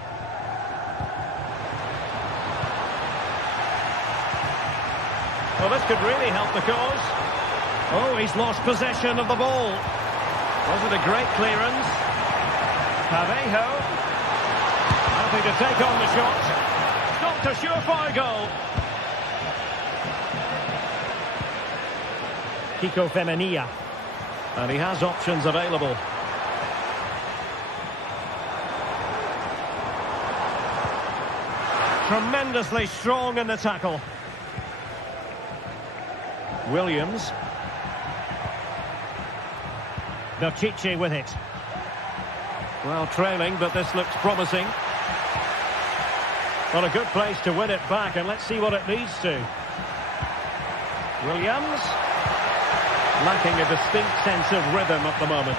Well, this could really help the cause. Oh, he's lost possession of the ball. Was it a great clearance? Parejo. Happy to take on the shot. Not a surefire goal. Kiko Femenia. And he has options available. Tremendously strong in the tackle. Williams. Belchiche with it. Well, trailing, but this looks promising. Well, a good place to win it back, and let's see what it leads to. Williams. Lacking a distinct sense of rhythm at the moment.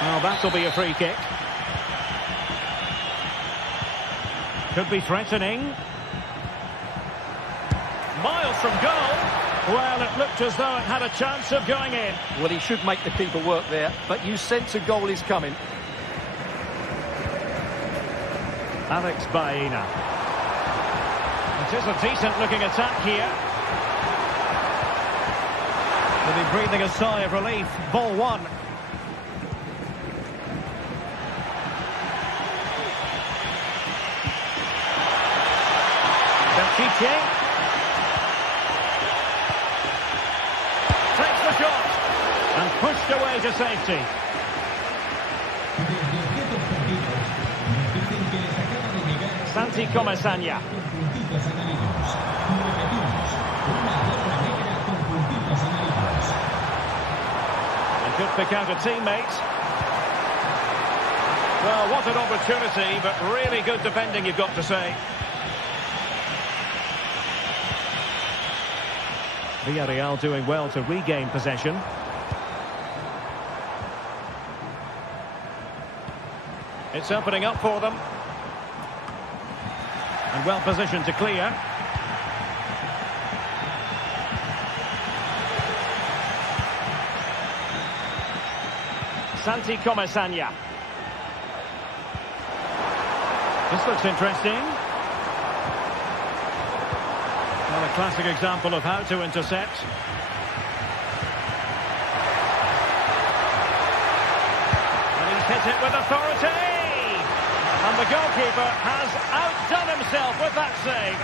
Well, that'll be a free kick. Could be threatening. Miles from goal. Well, it looked as though it had a chance of going in. Well, he should make the keeper work there, but you sense a goal is coming. Alex Baena. It is a decent-looking attack here. They'll be breathing a sigh of relief. Ball one. Belchiche. Takes the shot. And pushed away to safety. Santi Comesaña. He could pick out a teammate. Well, what an opportunity, but really good defending, you've got to say. Villarreal doing well to regain possession. It's opening up for them. And well positioned to clear. Santi Comesaña. This looks interesting. Well, a classic example of how to intercept. And he's hit it with authority. And the goalkeeper has outdone himself with that save.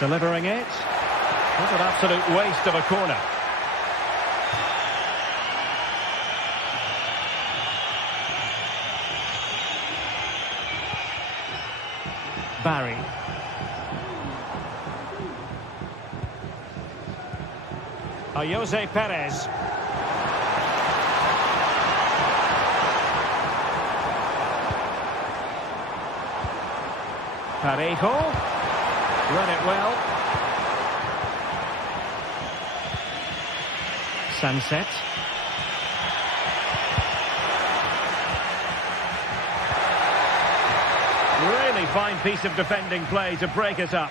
Delivering it. What an absolute waste of a corner. Barry. Jose Perez. Parejo. Read it well. Sunset. Really fine piece of defending play to break it up.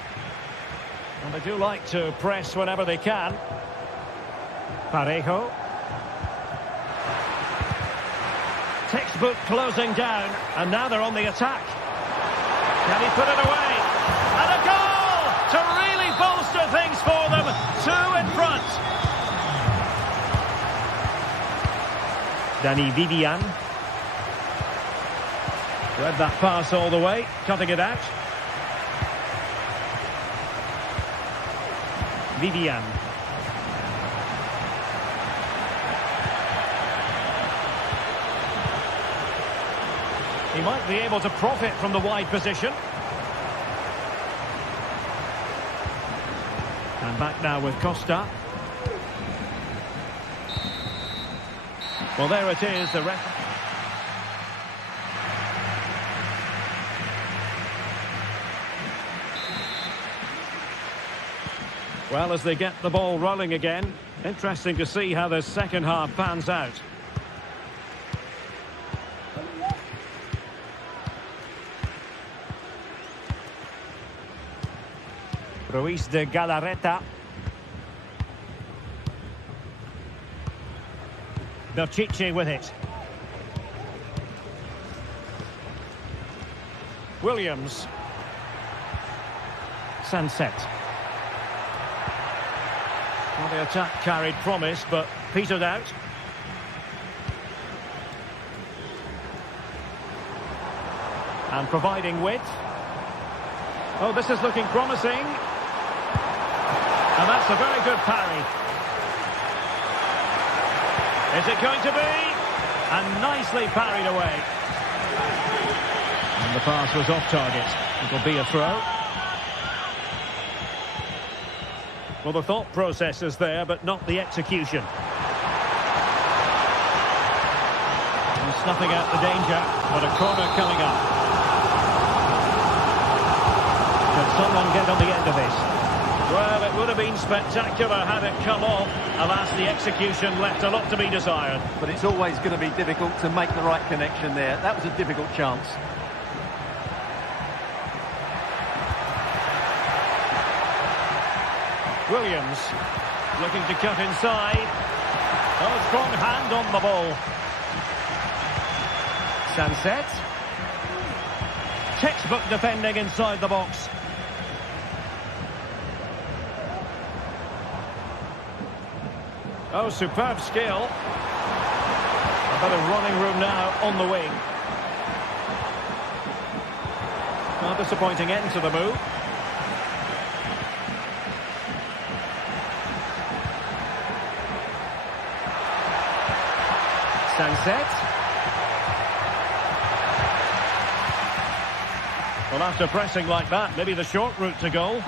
And they do like to press whenever they can. Parejo. Textbook closing down, and now they're on the attack. Can he put it away? And a goal to really bolster things for them. 2 in front. Dani Vivian. Read that pass all the way, cutting it out. Vivian. He might be able to profit from the wide position. And back now with Costa. Well, there it is, the ref. Well, as they get the ball rolling again, interesting to see how the second half pans out. Ruiz de Galarreta. Berchiche with it. Williams. Sunset. Well, the attack carried promise, but petered out. And providing width. Oh, this is looking promising. And that's a very good parry. Is it going to be? And nicely parried away. And the pass was off target. It'll be a throw. Well, the thought process is there, but not the execution. And snuffing out the danger, but a corner coming up. Can someone get on the end of this? Well, it would have been spectacular had it come off. Alas, the execution left a lot to be desired. But it's always going to be difficult to make the right connection there. That was a difficult chance. Williams looking to cut inside. Oh, strong hand on the ball. Sunset. Textbook defending inside the box. Oh, superb skill. A bit of running room now on the wing. Well, disappointing end to the move. Sunset. Well, after pressing like that, maybe the short route to goal.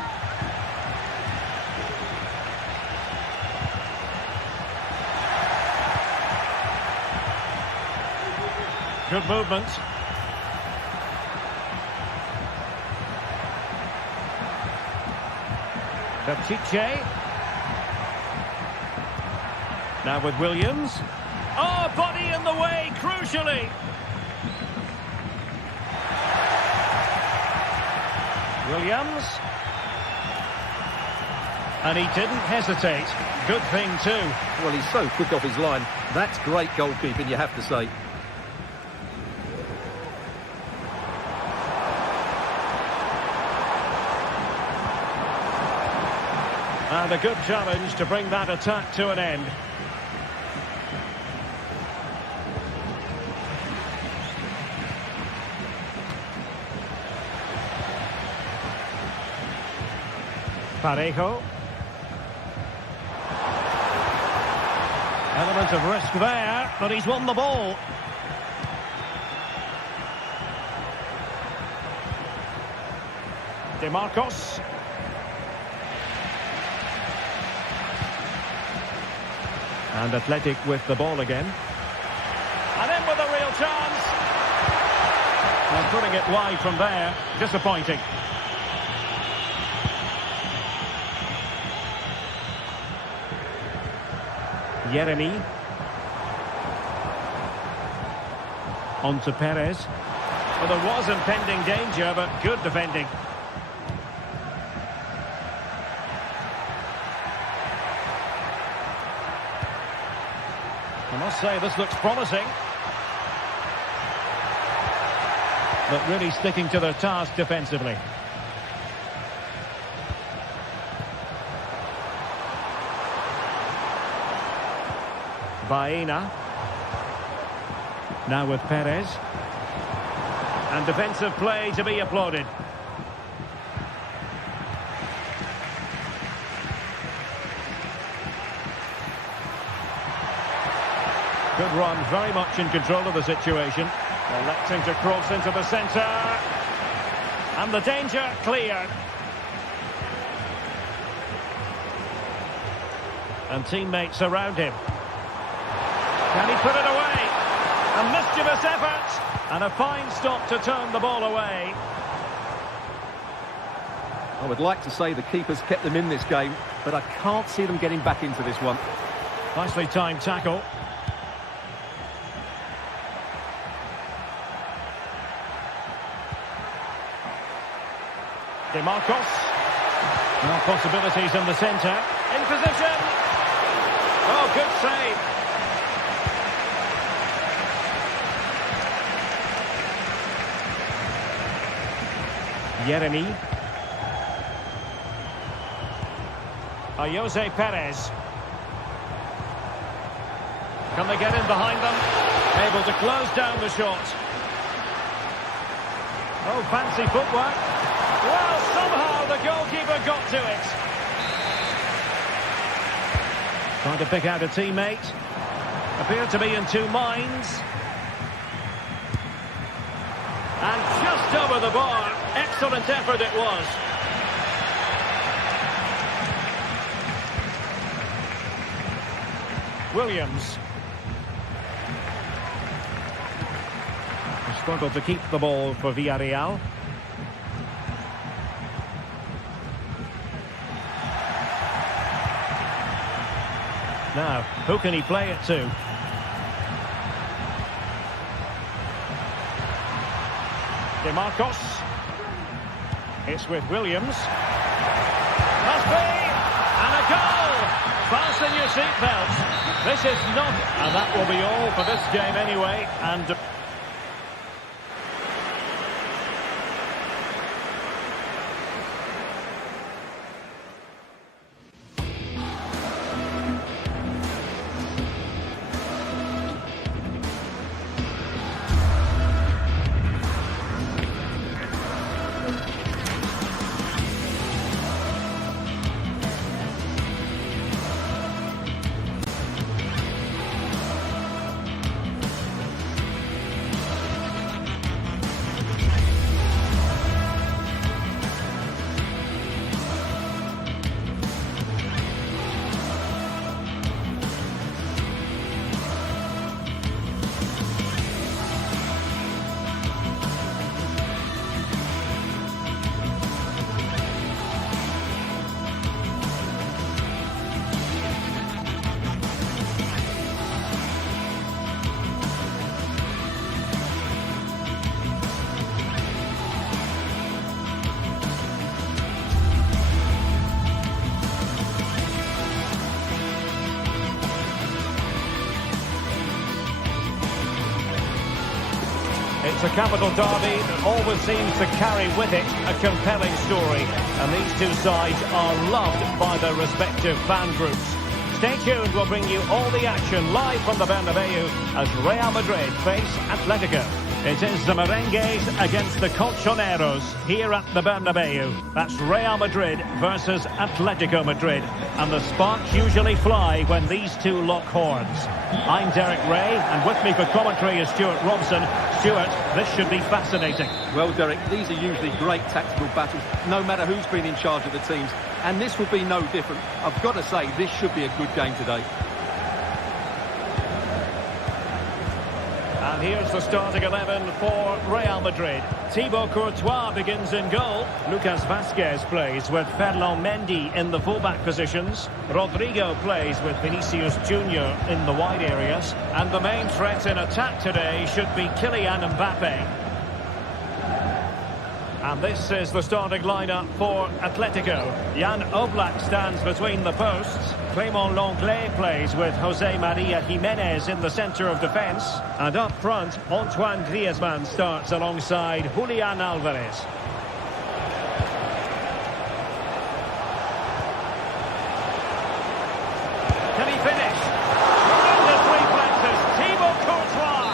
Good movement. Berchiche. Now with Williams. Oh, body in the way, crucially. Williams. And he didn't hesitate. Good thing too. Well, he's so quick off his line. That's great goalkeeping, you have to say. And a good challenge to bring that attack to an end. Parejo. Element of risk there, but he's won the ball. DeMarcos. And Athletic with the ball again. And in with a real chance. And putting it wide from there. Disappointing. Jeremy. On to Perez. Well, there was impending danger, but good defending. I must say, this looks promising. But really sticking to their task defensively. Baena. Now with Perez. And defensive play to be applauded. Good run, very much in control of the situation. Electing to cross into the centre. And the danger cleared. And teammates around him. Can he put it away? A mischievous effort. And a fine stop to turn the ball away. I would like to say the keeper's kept them in this game, but I can't see them getting back into this one. Nicely timed tackle. Marcos. No possibilities in the centre. In position. Oh, good save. Jeremy. Jose Perez. Can they get in behind them? Able to close down the shot. Oh, fancy footwork. Well, somehow the goalkeeper got to it. Trying to pick out a teammate. Appeared to be in two minds. And just over the bar. Excellent effort it was. Williams. Struggled to keep the ball for Villarreal. Now, who can he play it to? Marcos. It's with Williams. Must be! And a goal! Fasten your seatbelts. This is not... And that will be all for this game anyway. And... It's a capital derby that always seems to carry with it a compelling story. And these two sides are loved by their respective fan groups. Stay tuned, we'll bring you all the action live from the Bernabeu as Real Madrid face Atletico. It is the Merengues against the Colchoneros here at the Bernabeu. That's Real Madrid versus Atletico Madrid. And the sparks usually fly when these two lock horns. I'm Derek Ray, and with me for commentary is Stuart Robson. Stuart, this should be fascinating. Well, Derek, these are usually great tactical battles, no matter who's been in charge of the teams. And this will be no different. I've got to say, this should be a good game today. here's the starting 11 for Real Madrid. Thibaut Courtois begins in goal. Lucas Vazquez plays with Ferland Mendy in the fullback positions. Rodrigo plays with Vinicius Junior in the wide areas. And the main threat in attack today should be Kylian Mbappe. And this is the starting lineup for Atletico. Jan Oblak stands between the posts. Clément Lenglet plays with Jose Maria Jimenez in the centre of defence. And up front, Antoine Griezmann starts alongside Julian Alvarez. Can he finish? Tremendous reflexes, Thibaut Courtois.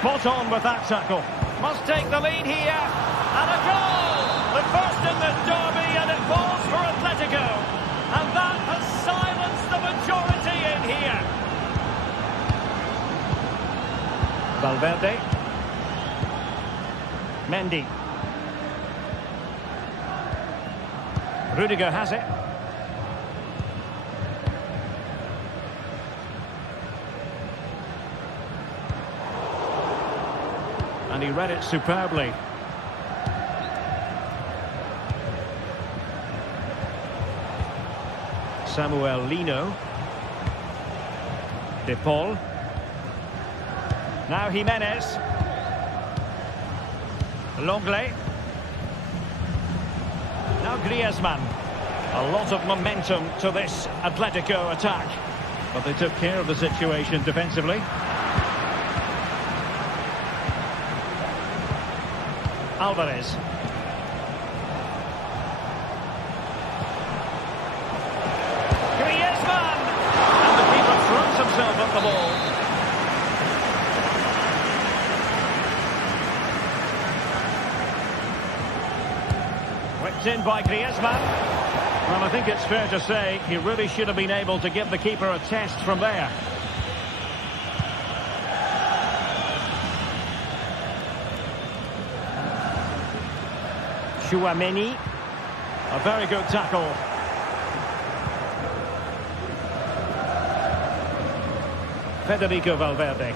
Spot on with that tackle. Must take the lead here. And a goal! The first in this derby, and it falls for Atletico. And that has silenced the majority in here. Valverde. Mendy. Rudiger has it. And he read it superbly. Samuel Lino. De Paul. Now Jimenez. Lenglet. Now Griezmann. A lot of momentum to this Atletico attack. But they took care of the situation defensively. Alvarez. Griezmann! And the keeper throws himself at the ball. Whipped in by Griezmann. Well, I think it's fair to say he really should have been able to give the keeper a test from there. Chouameni, a very good tackle. Federico Valverde.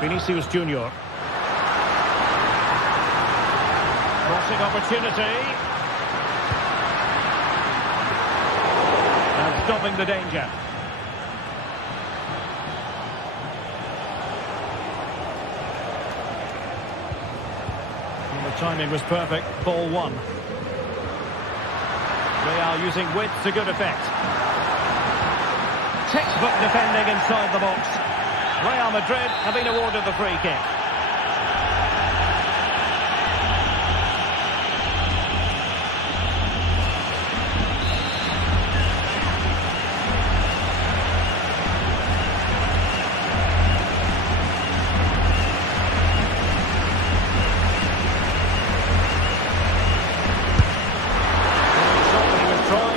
Vinicius Junior. Crossing opportunity. And stopping the danger. The timing was perfect. Ball one. Real using width to good effect. Textbook defending inside the box. Real Madrid have been awarded the free kick.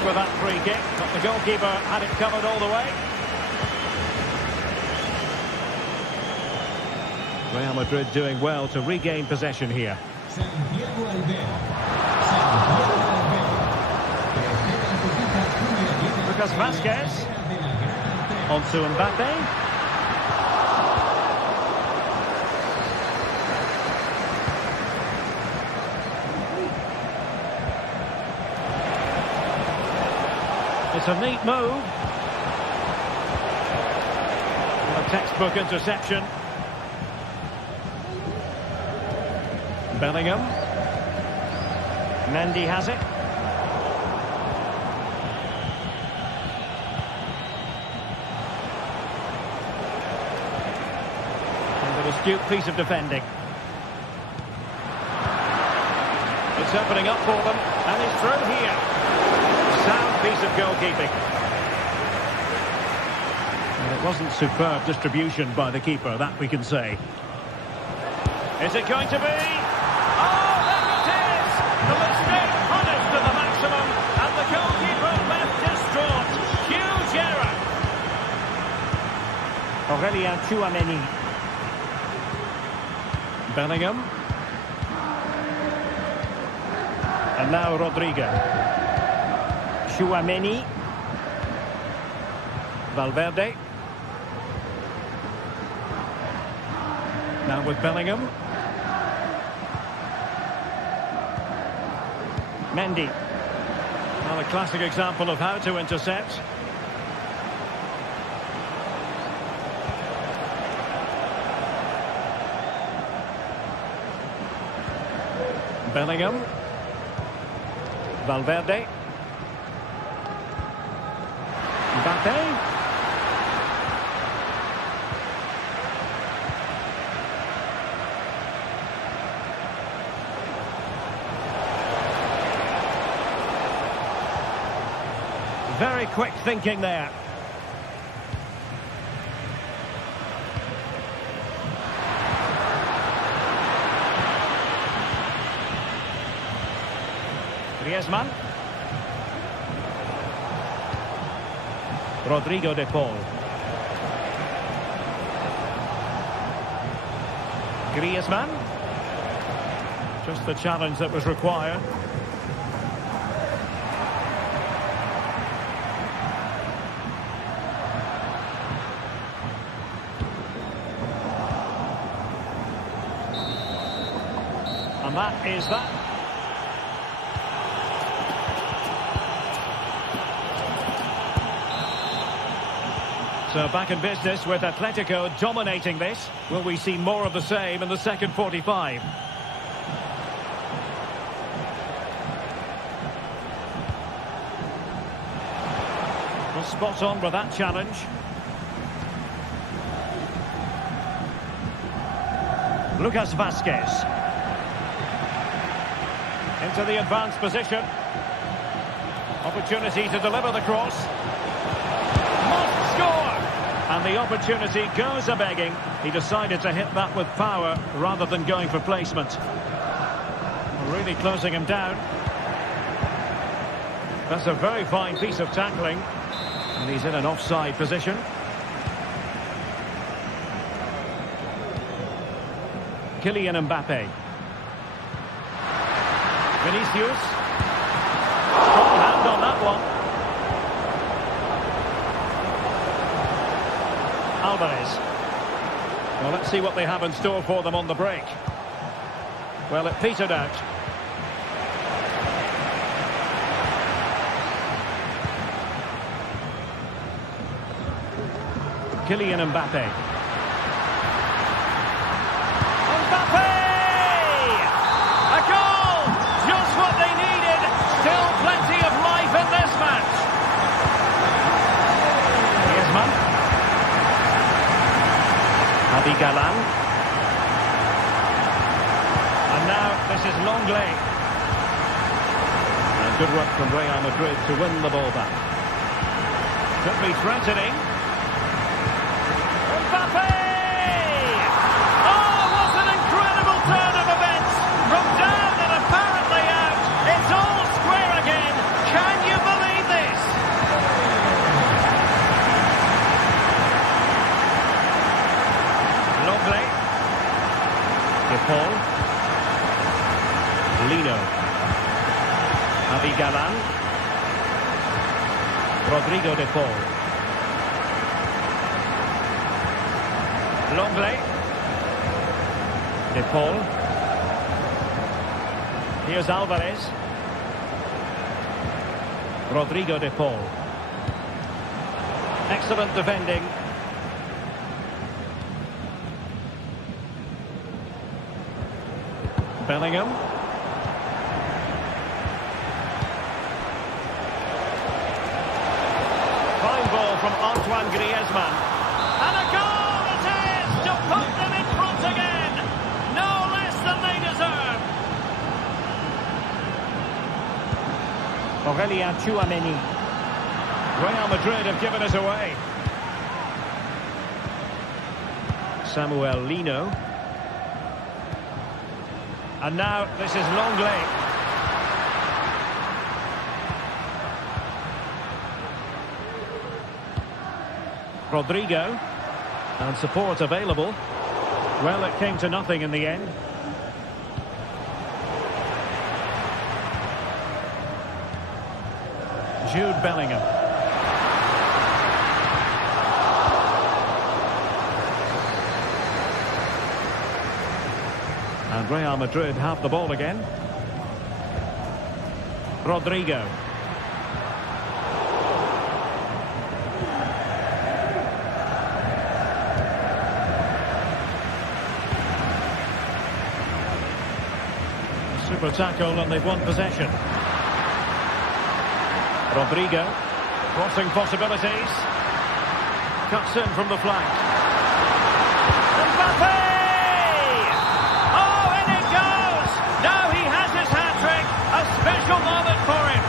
With that free kick, but the goalkeeper had it covered all the way. Real Madrid doing well to regain possession here. Lucas Vazquez. On to Mbappe. It's a neat move. And a textbook interception. Bellingham. Mendy has it. And an astute piece of defending. It's opening up for them, and it's through here. Sound piece of goalkeeping. And it wasn't superb distribution by the keeper, that we can say. Is it going to be? Oh, there it is! The mistake punished to the maximum, and the goalkeeper left distraught. Huge error. Aurélien Chouameni. Bellingham. And now Rodrigo. Tchouaméni. Valverde. Now with Bellingham. Mendy. Well, a classic example of how to intercept. Bellingham. Valverde. Mbappe. Very quick thinking there. Griezmann. Rodrigo de Paul. Griezmann. Just the challenge that was required. And that is that. So back in business with Atletico dominating this. Will we see more of the same in the second 45? Well, spot on with that challenge. Lucas Vazquez. Into the advanced position. Opportunity to deliver the cross. Must score! And the opportunity goes a-begging. He decided to hit that with power rather than going for placement. Really closing him down. That's a very fine piece of tackling. And he's in an offside position. Kylian Mbappe. Vinicius. Strong hand on that one. Alvarez. Well, let's see what they have in store for them on the break. Well, it petered out. Kylian Mbappe. Mbappe! A goal! Just what they needed. Still plenty of life in this match. Griezmann. Galan. And now this is Longley. And good work from Real Madrid to win the ball back. Could be threatening. Mbappe! Oh, what an incredible turn of events! From down and apparently out, it's all square again. Can you believe this? Longley. De Paul. Lino. Galan. Rodrigo de Paul. Longley. De Paul. Here's Alvarez. Rodrigo de Paul. Excellent defending. Bellingham. Fine ball from Antoine Griezmann. And a goal it is to put them in front again. No less than they deserve. Aurélien Tchouaméni. Real Madrid have given us away. Samuel Lino. And now this is Longley. Rodrigo. And support available. Well, it came to nothing in the end. Jude Bellingham. And Real Madrid have the ball again. Rodrigo. Super tackle and they've won possession. Rodrigo. Crossing possibilities. Cuts in from the flank. Mbappe! Oh, in it goes! Now he has his hat-trick. A special moment for him.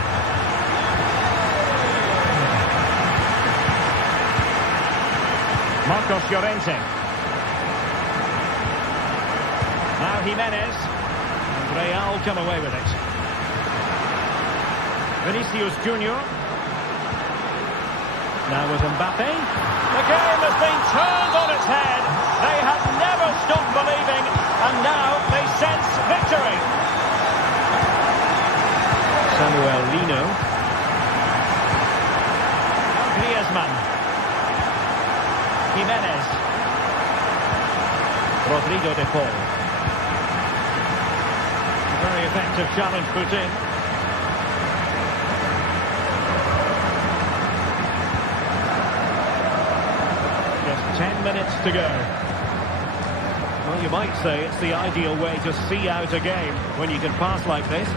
Marcos Llorente. Now Jimenez. And Real come away with it. Vinicius Junior. Now with Mbappe. The game has been turned on its head. They have never stopped believing, and now they sense victory. Samuel Lino. Griezmann. Jimenez. Rodrigo de Paul. A very effective challenge put in. Just 10 minutes to go. Well, you might say it's the ideal way to see out a game when you can pass like this.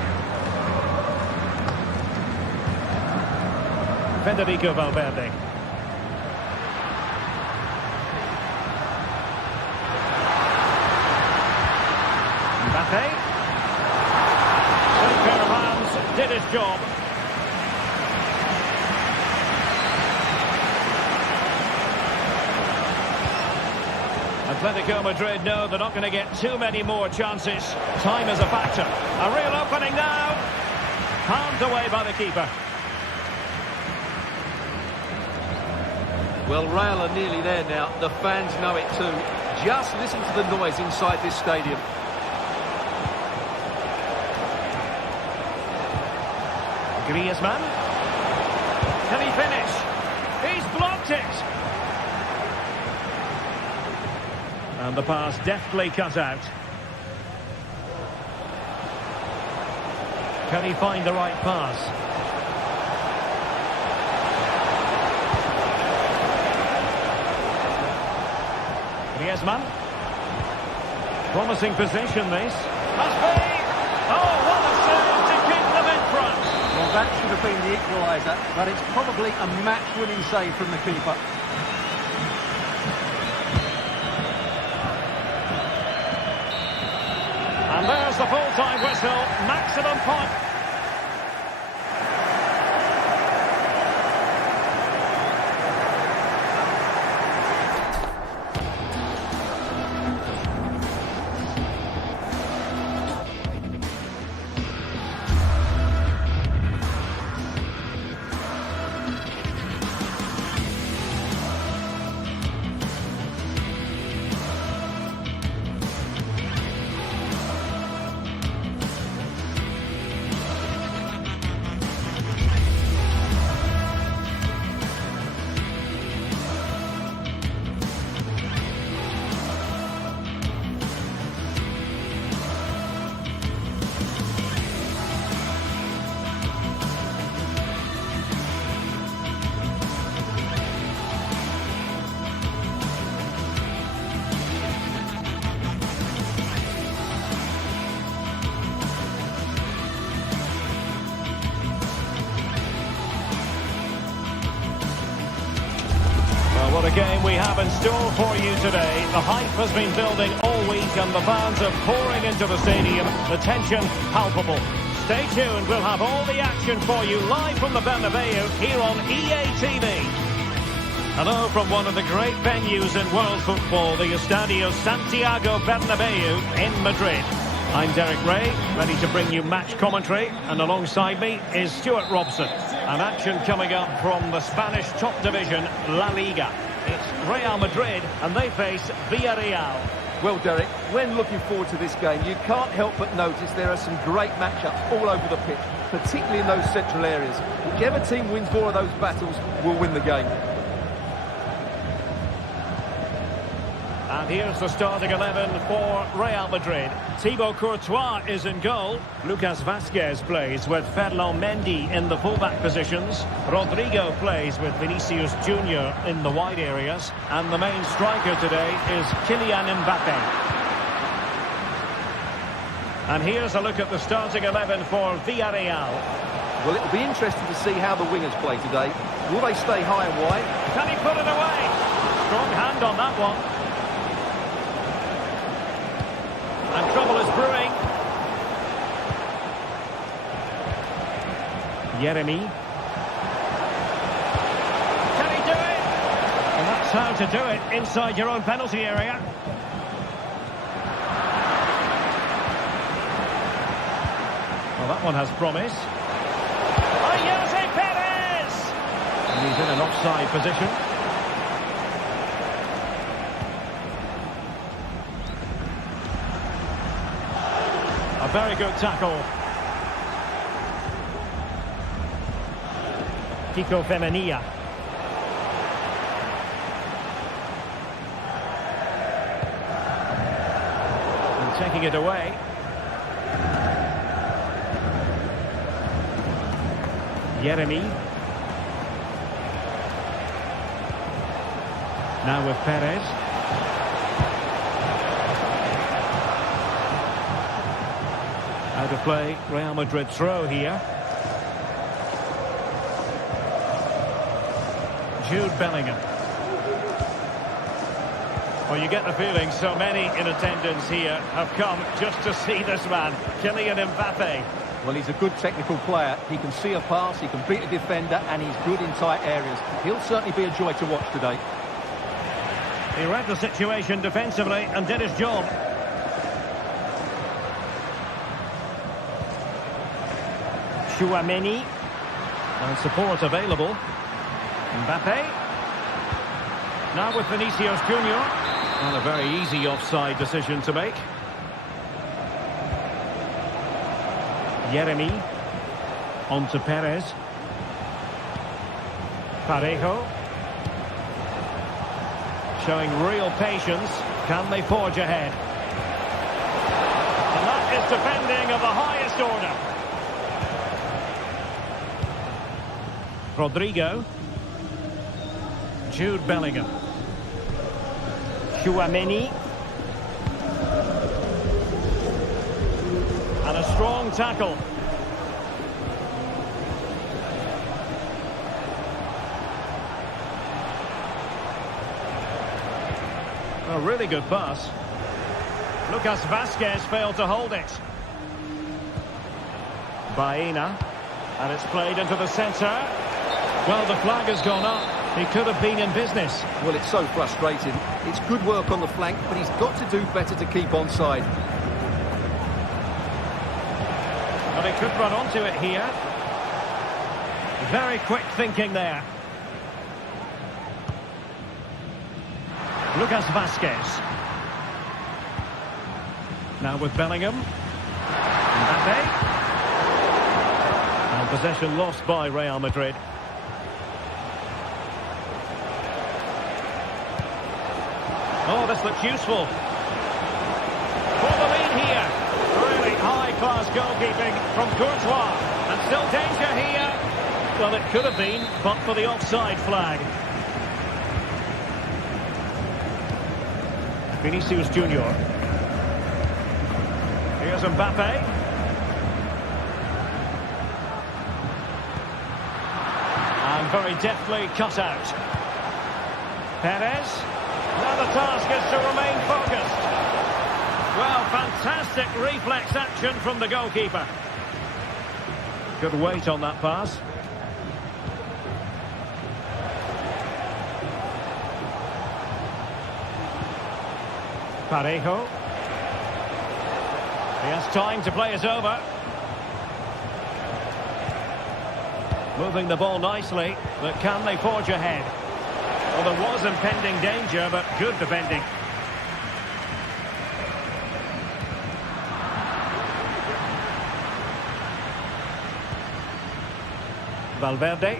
Federico Valverde. Mbappe. One pair of hands did his job. Atletico Madrid know they're not going to get too many more chances. Time is a factor. A real opening now. Palmed away by the keeper. Well, Real are nearly there now. The fans know it too. Just listen to the noise inside this stadium. Griezmann. Can he finish? He's blocked it. And the pass deftly cut out. Can he find the right pass? Griezmann. Promising position this. Must be! Oh, what a save to keep them in front! Well, that should have been the equaliser, but it's probably a match-winning save from the keeper. And there's the full-time whistle. Maximum point. What a game we have in store for you today. The hype has been building all week and the fans are pouring into the stadium. The tension palpable. Stay tuned, we'll have all the action for you live from the Bernabeu here on EA TV. Hello from one of the great venues in world football, the Estadio Santiago Bernabeu in Madrid. I'm Derek Ray, ready to bring you match commentary, and alongside me is Stuart Robson. An action coming up from the Spanish top division, La Liga. It's Real Madrid, and they face Villarreal. Well, Derek, when looking forward to this game, you can't help but notice there are some great matchups all over the pitch. particularly in those central areas. Whichever team wins more of those battles will win the game. And here's the starting 11 for Real Madrid. Thibaut Courtois is in goal. Lucas Vazquez plays with Ferland Mendy in the fullback positions. Rodrigo plays with Vinicius Junior in the wide areas. And the main striker today is Kylian Mbappe. And here's a look at the starting 11 for Villarreal. Well, it'll be interesting to see how the wingers play today. Will they stay high and wide? Can he put it away? Strong hand on that one. And trouble is brewing. Yeremy. Can he do it? And that's how to do it inside your own penalty area. Well, that one has promise. Oh, Jose Perez! And he's in an offside position. A very good tackle. Kiko Femenia. And taking it away. Yeremy. Now with Perez. Out of play, Real Madrid throw here. Jude Bellingham. Well, you get the feeling so many in attendance here have come just to see this man, Kylian Mbappe. Well, he's a good technical player. He can see a pass, he can beat a defender, and he's good in tight areas. He'll certainly be a joy to watch today. He read the situation defensively and did his job. Chouameni. And support available. Mbappe. Now with Vinicius Junior. And a very easy offside decision to make. Yeremy. On to Perez. Parejo. Showing real patience. Can they forge ahead? And that is defending of the highest order. Rodrigo. Jude Bellingham. Chouameni. And a strong tackle. A really good pass. Lucas Vazquez failed to hold it. Baena. And it's played into the centre. Well, the flag has gone up. He could have been in business. Well, it's so frustrating. It's good work on the flank, but he's got to do better to keep onside. But he could run onto it here. Very quick thinking there. Lucas Vazquez. Now with Bellingham. Mbappe. And possession lost by Real Madrid. Oh, this looks useful. For the lead here. Really high-class goalkeeping from Courtois. And still danger here. Well, it could have been, but for the offside flag. Vinicius Junior. Here's Mbappe. And very deftly cut out. Perez. Now the task is to remain focused. Well, fantastic reflex action from the goalkeeper. Good weight on that pass. Parejo. He has time to play it over. Moving the ball nicely, but can they forge ahead? Well, there was impending danger, but good defending. Valverde.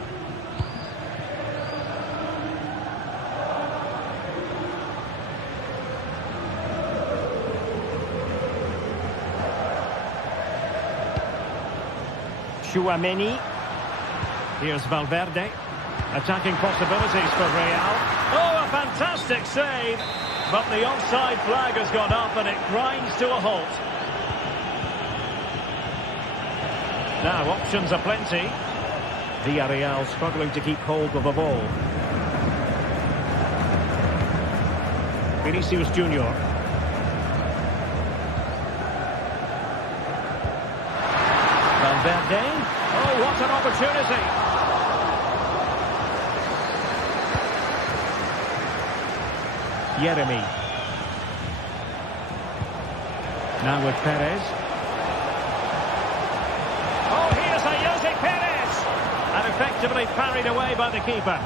Tchouaméni. Here's Valverde. Attacking possibilities for Real. Oh, a fantastic save! But the offside flag has gone up and it grinds to a halt. Now, options are plenty. Villarreal struggling to keep hold of the ball. Vinicius Junior. Valverde. Oh, what an opportunity. Yeremi. Now with Perez. Oh, here's a Jose Perez. And effectively parried away by the keeper.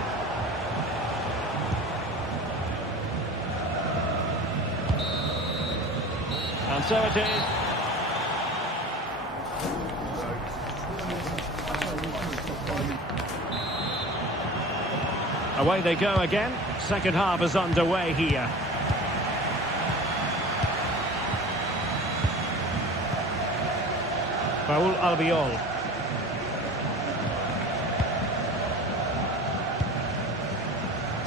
And so it is. Away they go again. Second half is underway here. Raúl Albiol.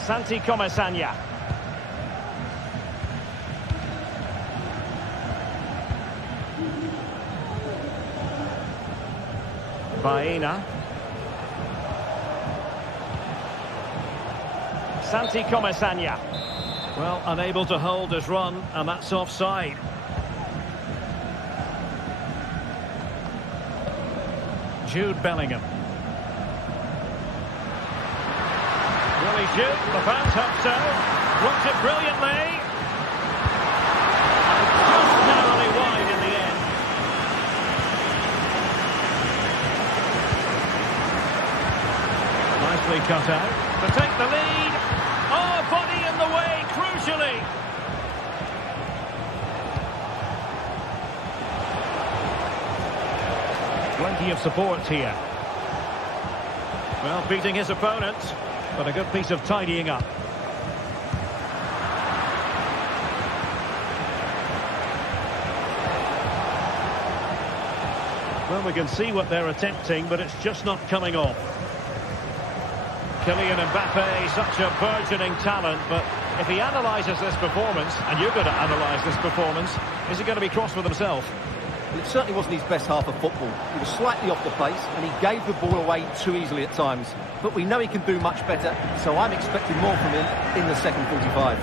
Santi Comesaña. Baena. Santi Comesaña. Well, unable to hold his run, and that's offside. Jude Bellingham. Will he shoot? The fans hope so. Blocked it brilliantly. And just narrowly wide in the end. Nicely cut out to take the lead. Oh, body in the way, crucially. Plenty of support here. Well, beating his opponent, but a good piece of tidying up. Well, we can see what they're attempting, but it's just not coming off. Kylian Mbappe, such a burgeoning talent, but if he analyses this performance, and you're going to analyse this performance, is he going to be cross with himself? Well, it certainly wasn't his best half of football. He was slightly off the pace, and he gave the ball away too easily at times. But we know he can do much better, so I'm expecting more from him in the second 45.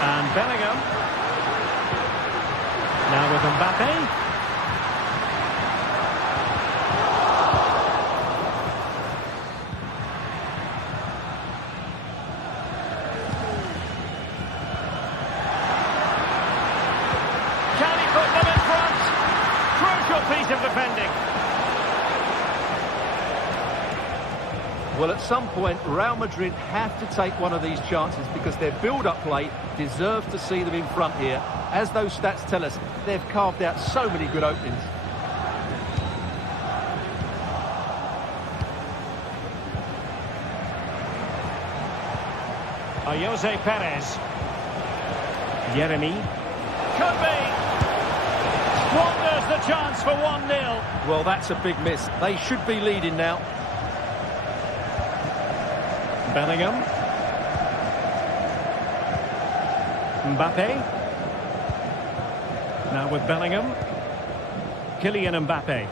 And Bellingham. Now with Mbappe. Can he put them in front? Crucial piece of defending. Well, at some point, Real Madrid have to take one of these chances because their build-up play deserves to see them in front here. As those stats tell us, they've carved out so many good openings. Jose Perez. Yeremi. Could be. Squanders the chance for 1-0. Well, that's a big miss. They should be leading now. Bellingham. Mbappe. Now with Bellingham. Kylian Mbappe.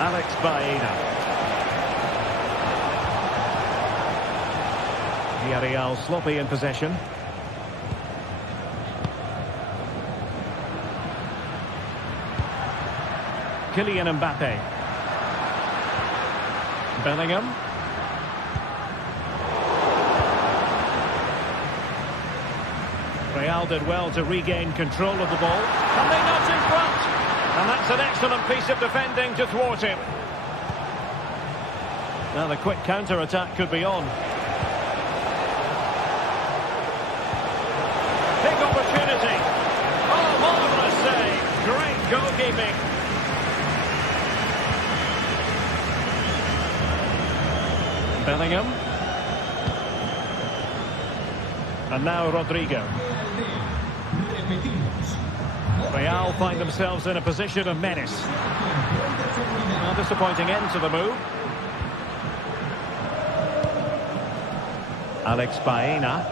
Alex Baena. Villarreal sloppy in possession. Kylian Mbappe. Bellingham. Real did well to regain control of the ball. Are they not in front? And that's an excellent piece of defending to thwart him. Now the quick counter-attack could be on. keeping. Bellingham. And now Rodrigo. Real find themselves in a position of menace. A disappointing end to the move. Alex Baena.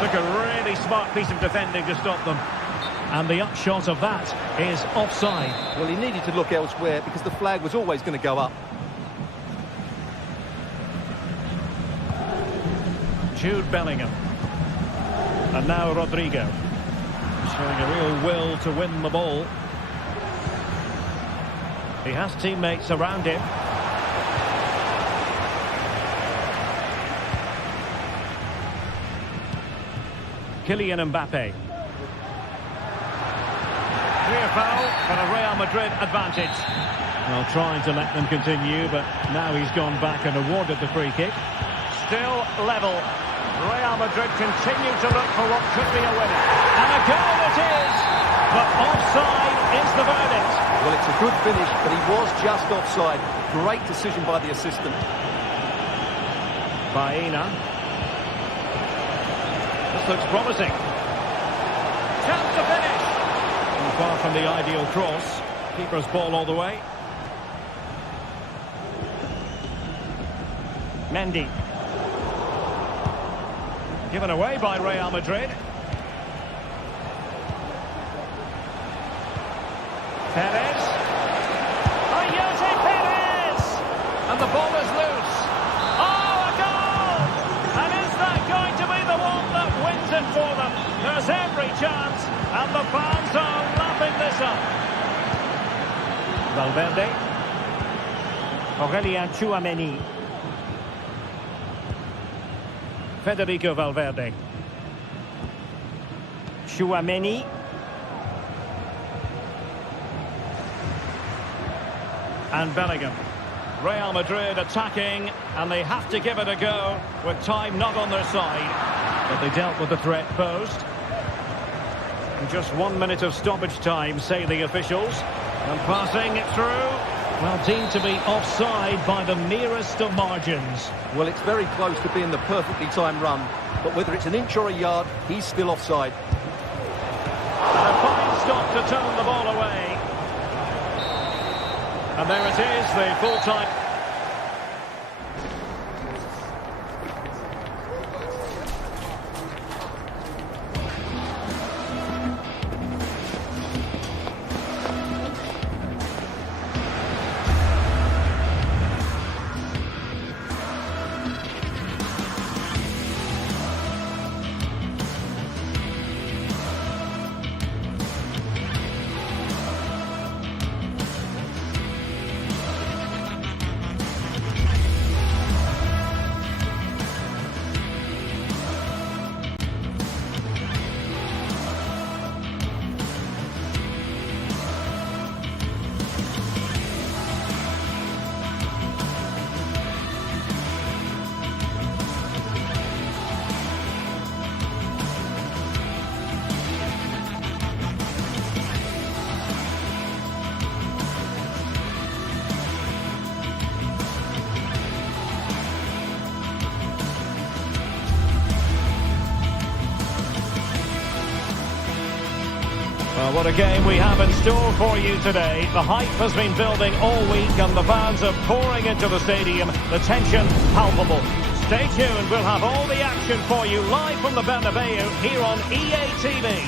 Took a really smart piece of defending to stop them. And the upshot of that is offside. Well, he needed to look elsewhere because the flag was always going to go up. Jude Bellingham. And now Rodrigo. Showing a real will to win the ball. He has teammates around him. Kylian Mbappe. Clear foul for a Real Madrid advantage. Well, trying to let them continue, but now he's gone back and awarded the free kick. Still level. Real Madrid continue to look for what could be a winner. And a goal it is! But offside is the verdict. Well, it's a good finish, but he was just offside. Great decision by the assistant. Baena. This looks promising. Chance to finish. And far from the ideal cross. Keeper's ball all the way. Mendy. Given away by Real Madrid. Perez. Oh, Jose Perez! And the ball is loose. Oh, a goal! And is that going to be the one that wins it for them? There's every chance, and the fans are lapping this up. Valverde. Aurelien Tchouameni. Federico Valverde. Tchouameni. And Bellingham. Real Madrid attacking, and they have to give it a go with time not on their side. But they dealt with the threat posed. In just 1 minute of stoppage time, say the officials. And passing it through. Well, deemed to be offside by the merest of margins. Well, it's very close to being the perfectly timed run. But whether it's an inch or a yard, he's still offside. And a fine stop to turn the ball away. And there it is, the full-time... Well, what a game we have in store for you today. The hype has been building all week and the fans are pouring into the stadium. The tension palpable. Stay tuned, we'll have all the action for you live from the Bernabeu here on EA TV.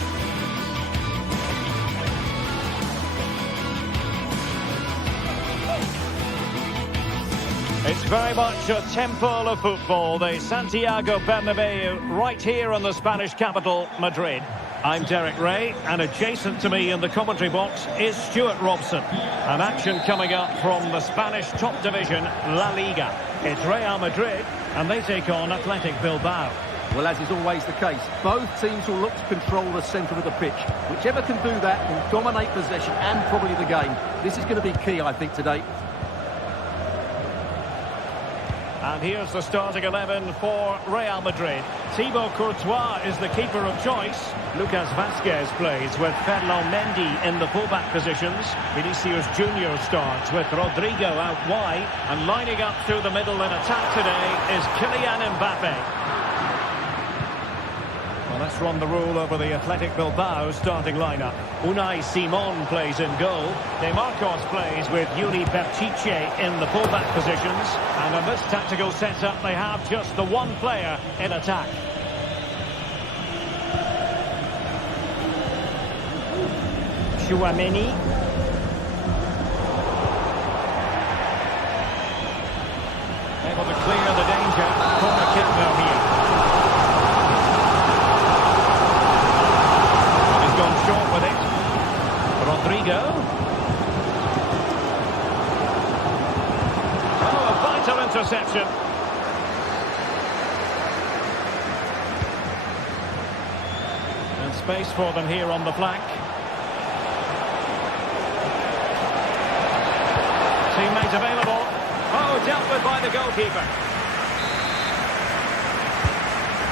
It's very much a temple of football, the Santiago Bernabeu, right here in the Spanish capital, Madrid. I'm Derek Ray, and adjacent to me in the commentary box is Stuart Robson. An action coming up from the Spanish top division, La Liga. It's Real Madrid, and they take on Athletic Bilbao. Well, as is always the case, both teams will look to control the centre of the pitch. Whichever can do that will dominate possession and probably the game. This is going to be key, I think, today. And here's the starting 11 for Real Madrid. Thibaut Courtois is the keeper of choice. Lucas Vazquez plays with Ferland Mendy in the fullback positions. Vinicius Junior starts with Rodrigo out wide. And lining up through the middle in attack today is Kylian Mbappe. Well, let's run the rule over the Athletic Bilbao starting lineup. Unai Simon plays in goal. De Marcos plays with Yuri Berchiche in the fullback positions. And in this tactical setup, they have just the one player in attack. Chouameni. Able to clear the danger. Corner kick now here. He's gone short with it. Rodrigo. Oh, a vital interception. And space for them here on the flank. Teammate available. Oh, dealt with by the goalkeeper.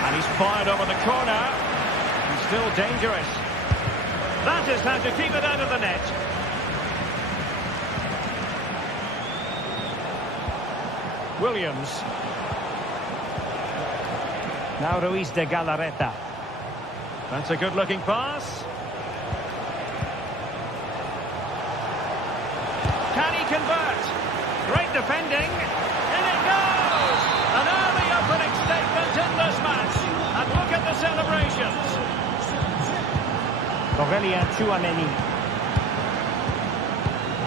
And he's fired over the corner. He's still dangerous. That is how to keep it out of the net. Williams. Now Ruiz de Galarreta. That's a good-looking pass. Can he convert? Great defending. In it goes! An early opening statement in this match. And look at the celebrations. Aurelien Chouameni.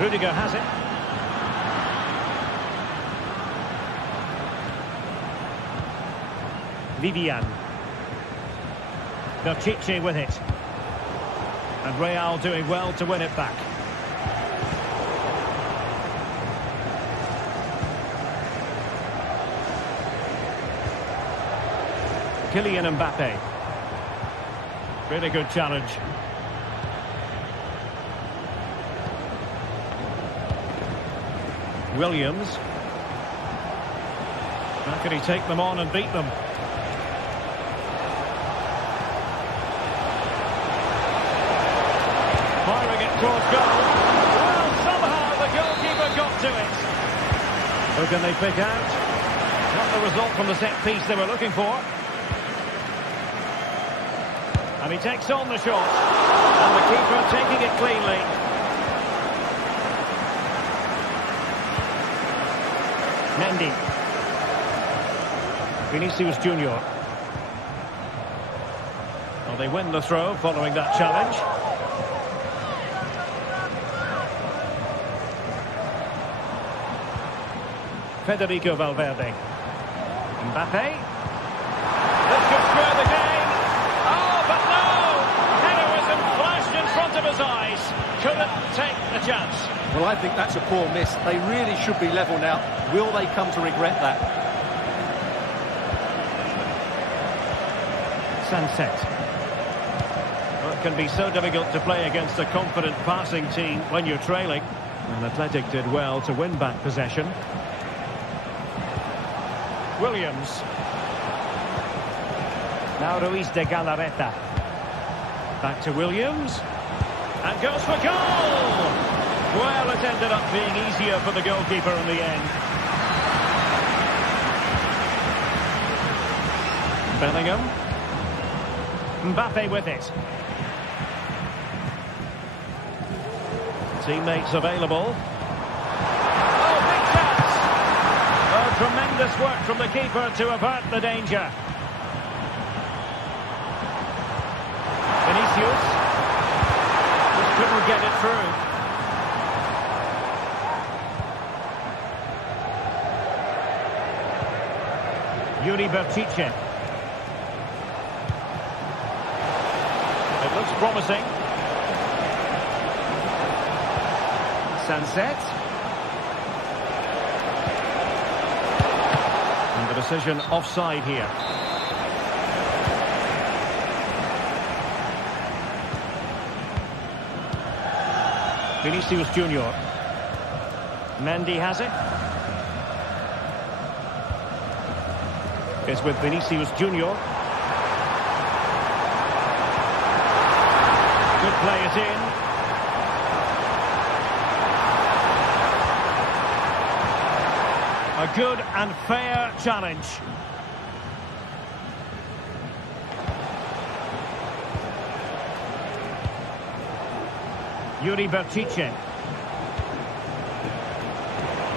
Rudiger has it. Vivian. Berchiche with it. And Real doing well to win it back. Kylian Mbappe. Really good challenge. Williams. How can he take them on and beat them? Firing it towards goal. Well, somehow the goalkeeper got to it. Who can they pick out? Not the result from the set piece they were looking for. And he takes on the shot. And the keeper taking it cleanly. Mendy. Vinicius Junior. Well, they win the throw following that challenge. Federico Valverde. Mbappe. This could square the game. Oh, but no! Heroism flashed in front of his eyes. Couldn't take the chance. Well, I think that's a poor miss. They really should be level now. Will they come to regret that? Sunset. Well, it can be so difficult to play against a confident passing team when you're trailing. And Athletic did well to win back possession. Williams. Now Ruiz de Galarreta. Back to Williams. And goes for goal! Well, it ended up being easier for the goalkeeper in the end. Bellingham. Mbappe with it. Teammates available. Oh, big chance! Oh, tremendous work from the keeper to avert the danger. Vinicius. Just couldn't get it through. Yuri Berchiche. It looks promising. Sunset. And the decision offside here. Vinicius Junior. Mendy has it. It's with Vinicius Junior. Could play it in. A good and fair challenge. Yuri Bertice.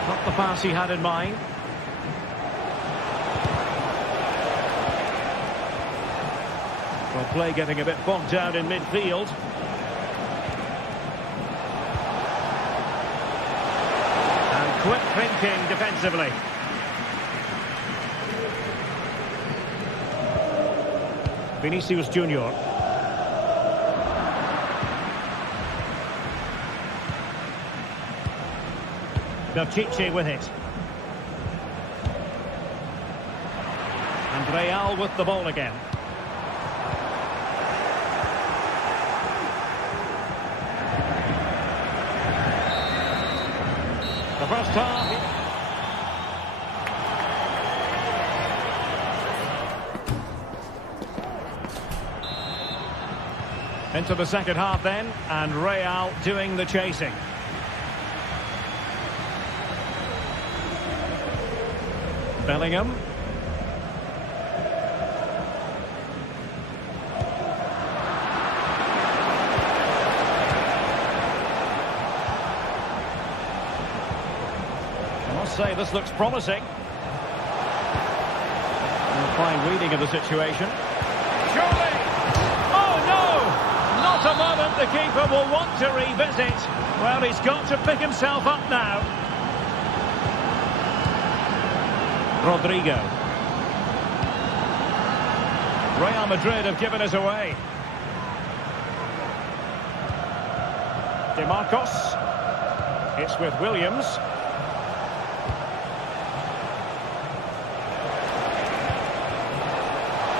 Not the pass he had in mind. Well, play getting a bit bogged down in midfield. And quick thinking defensively. Vinicius Junior. Bertice with it. And Real with the ball again. The first half. Into the second half then, and Real doing the chasing. Bellingham. I must say this looks promising. Fine reading of the situation. Surely! Oh no! Not a moment the keeper will want to revisit. Well, he's got to pick himself up now. Rodrigo. Real Madrid have given us away. De Marcos. It's with Williams.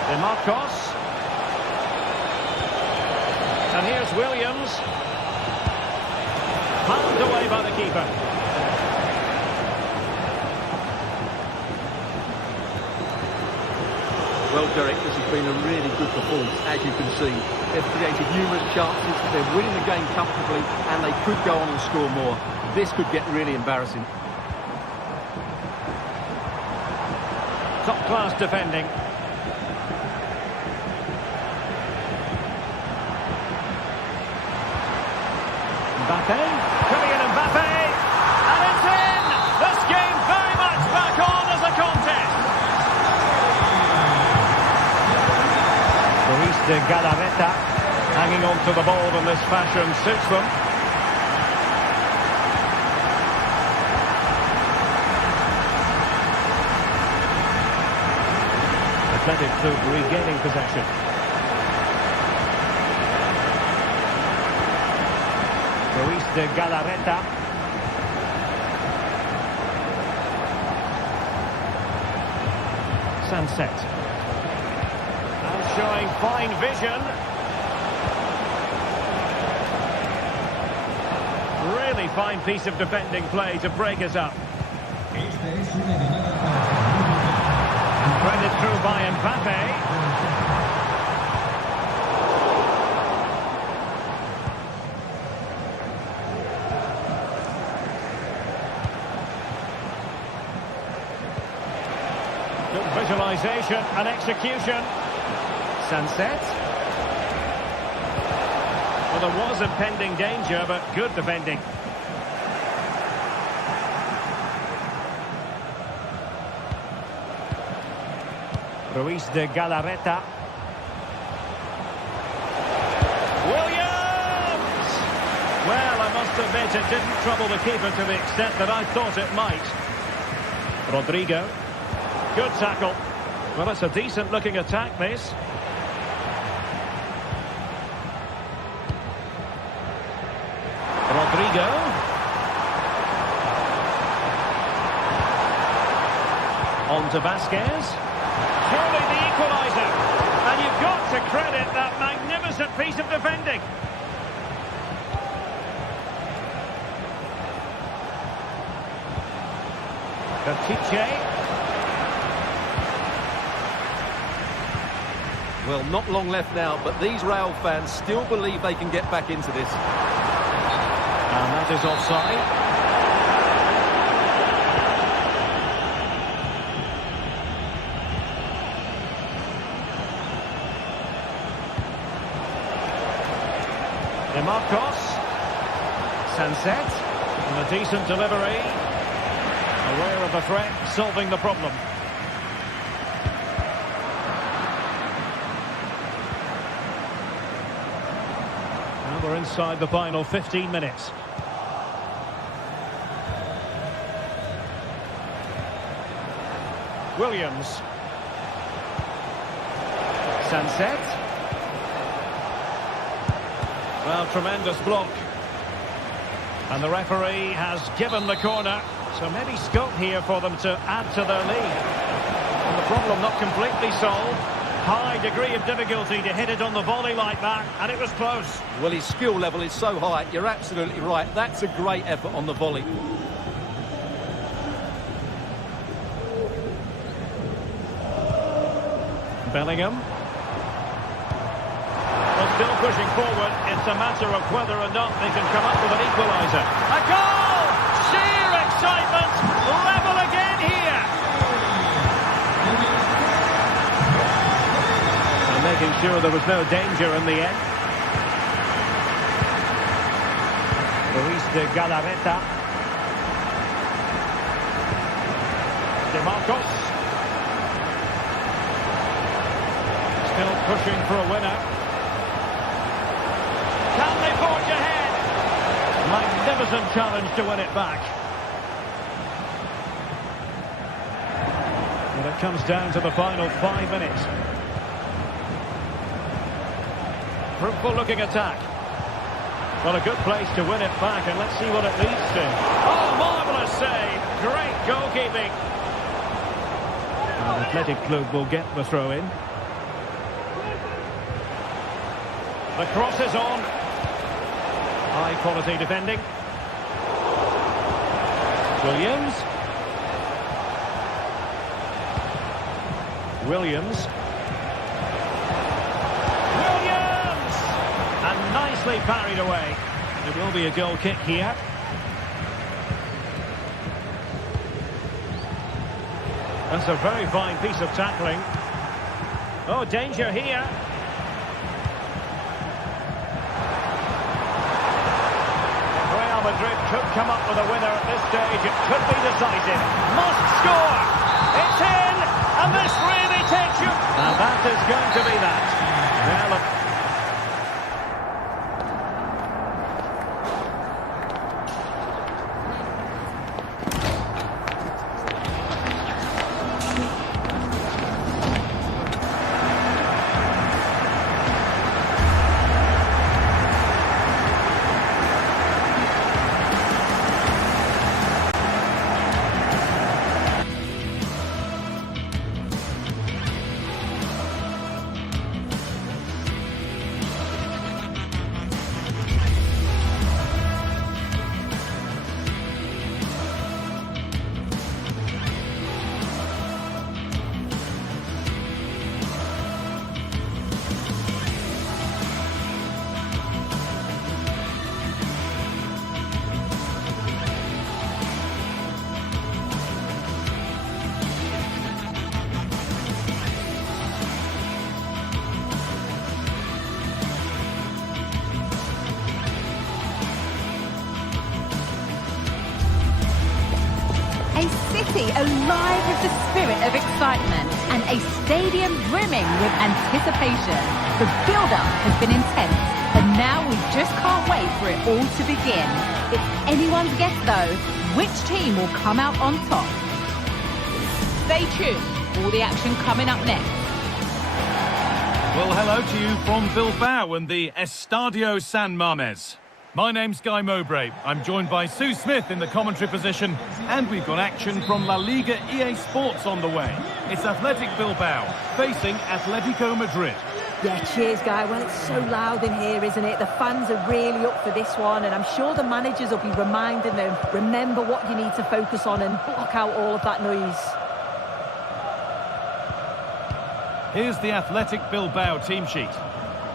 De Marcos. And here's Williams. Palmed away by the keeper. Well, Derek, this has been a really good performance, as you can see. They've created numerous chances, they're winning the game comfortably, and they could go on and score more. This could get really embarrassing. Top-class defending. Mbappe. Kylian Mbappe. And it's in! This game very much back on as a contest. Luis de Galarreta hanging on to the ball in this fashion suits them. Athletic Club regaining possession. Luis de Galarreta. Sunset. Showing fine vision. Really fine piece of defending play to break us up. Threaded through by Mbappe. Good visualization and execution. Sunset. Well, there was impending danger, but good defending. Luis de Galarreta. Williams! Well, I must admit it didn't trouble the keeper to the extent that I thought it might. Rodrigo. Good tackle. Well, it's a decent-looking attack, this. Rodrigo. On to Vasquez. Surely the equaliser. And you've got to credit that magnificent piece of defending. Bertice. Well, not long left now, but these Real fans still believe they can get back into this. And that is offside. Marcos, Sunset, and a decent delivery, aware of the threat, solving the problem. Now we're inside the final 15 minutes. Williams, Sunset. Well, tremendous block. And the referee has given the corner. So maybe scope here for them to add to their lead. And the problem not completely solved. High degree of difficulty to hit it on the volley like that. And it was close. Well, his skill level is so high. You're absolutely right. That's a great effort on the volley. Bellingham. Still pushing forward, it's a matter of whether or not they can come up with an equaliser. A goal! Sheer excitement! Level again here! And making sure there was no danger in the end. Luis de Galarreta. De Marcos. Still pushing for a winner. Can they forge ahead? Magnificent challenge to win it back. And it comes down to the final 5 minutes. Fruitful looking attack. Well, a good place to win it back, and let's see what it leads to. Oh, marvellous save. Great goalkeeping. And Athletic Club will get the throw in. The cross is on. High quality defending. Williams. Williams. And nicely parried away. It will be a goal kick here. That's a very fine piece of tackling. Oh, danger here. Madrid could come up with a winner at this stage. It could be decisive. Must score. It's in, and this really takes you. And that is going to be that. Well, alive with the spirit of excitement and a stadium brimming with anticipation. The build-up has been intense, and now we just can't wait for it all to begin. It's anyone's guess, though, which team will come out on top. Stay tuned. All the action coming up next. Well, hello to you from Bilbao and the Estadio San Mamés. My name's Guy Mowbray. I'm joined by Sue Smith in the commentary position, and we've got action from La Liga EA Sports on the way. It's Athletic Bilbao facing Atletico Madrid. Yeah, cheers, Guy. Well, it's so loud in here, isn't it? The fans are really up for this one, and I'm sure the managers will be reminding them, remember what you need to focus on and block out all of that noise. Here's the Athletic Bilbao team sheet.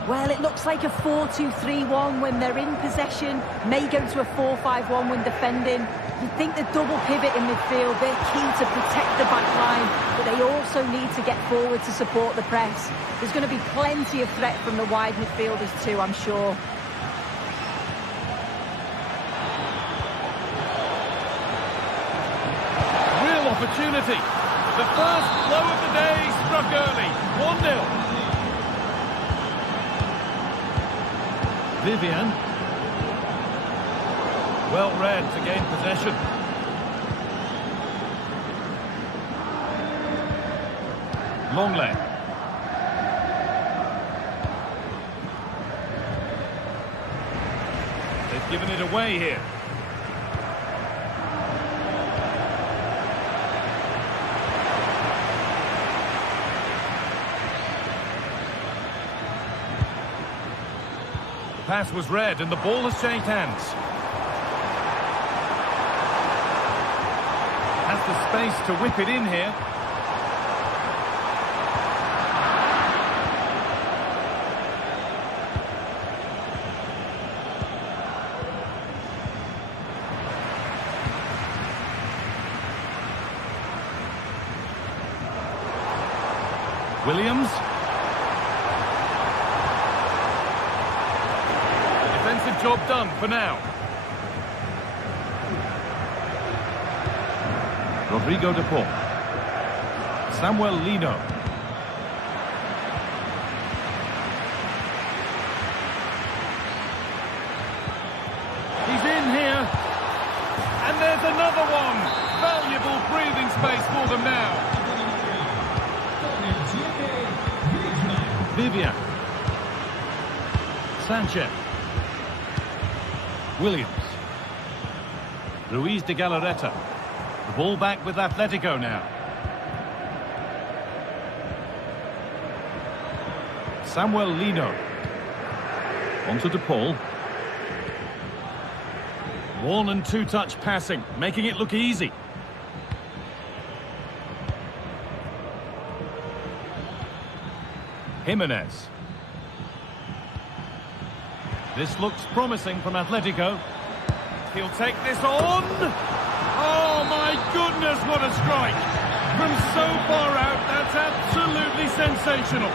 Well, it looks like a 4-2-3-1 when they're in possession. May go to a 4-5-1 when defending. You'd think the double pivot in midfield, they're key to protect the back line, but they also need to get forward to support the press. There's going to be plenty of threat from the wide midfielders too, I'm sure. Real opportunity. The first blow of the day struck early. 1-0. Vivian. Well read to gain possession. Longley. They've given it away here. Pass was read and the ball has changed hands. Has the space to whip it in here. Williams. Defensive job done for now. Rodrigo de Paul. Samuel Lino. He's in here. And there's another one. Valuable breathing space for them now. Vivian. Sanchez. Williams. Ruiz de Galarreta. The ball back with Atletico now. Samuel Lino. Onto De Paul. One and two touch passing, making it look easy. Jimenez. This looks promising from Atletico. He'll take this on. Oh my goodness, what a strike. From so far out, that's absolutely sensational.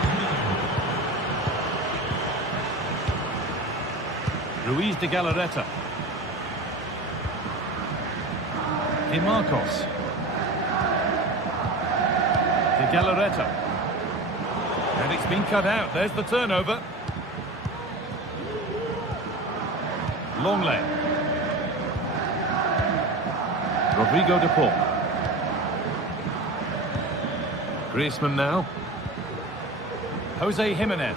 Ruiz de Galarreta. Di Marcos. De Galarreta. And it's been cut out. There's the turnover. Longley. Rodrigo de Paul. Griezmann now. Jose Jimenez.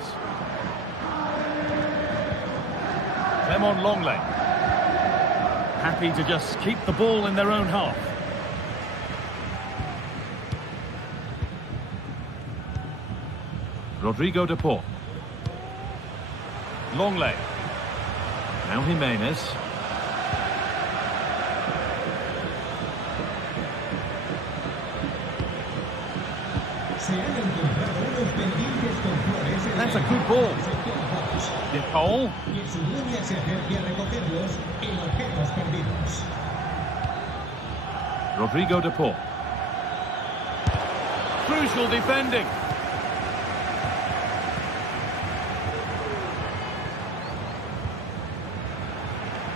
Clement Longley. Happy to just keep the ball in their own half. Rodrigo de Paul. Longley. Now Jimenez. That's a good ball. De Paul. Rodrigo de Paul. Crucial defending.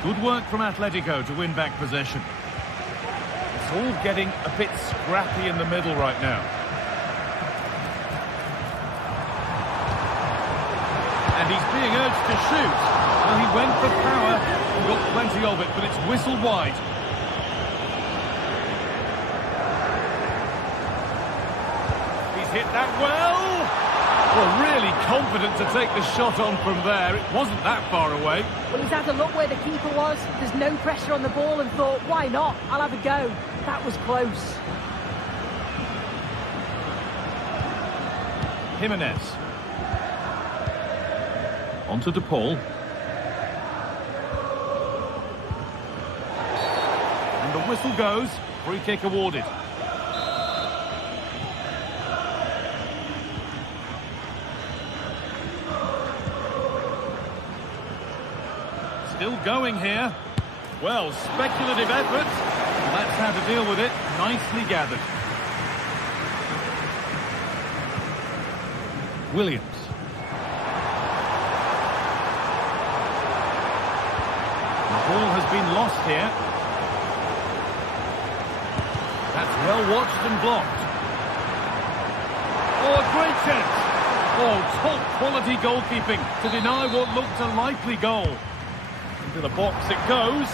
Good work from Atletico to win back possession. It's all getting a bit scrappy in the middle right now. And he's being urged to shoot. Well, he went for power and got plenty of it, but it's whistled wide. He's hit that well. Well, really confident to take the shot on from there. It wasn't that far away. Well, he's had a look where the keeper was. There's no pressure on the ball and thought, why not? I'll have a go. That was close. Jimenez. Onto De Paul. And the whistle goes. Free kick awarded. going here. Well, speculative effort. That's how to deal with it. Nicely gathered. Williams. The ball has been lost here. That's well watched and blocked. Oh, a great chance. Oh, top quality goalkeeping to deny what looked a likely goal. Into the box it goes.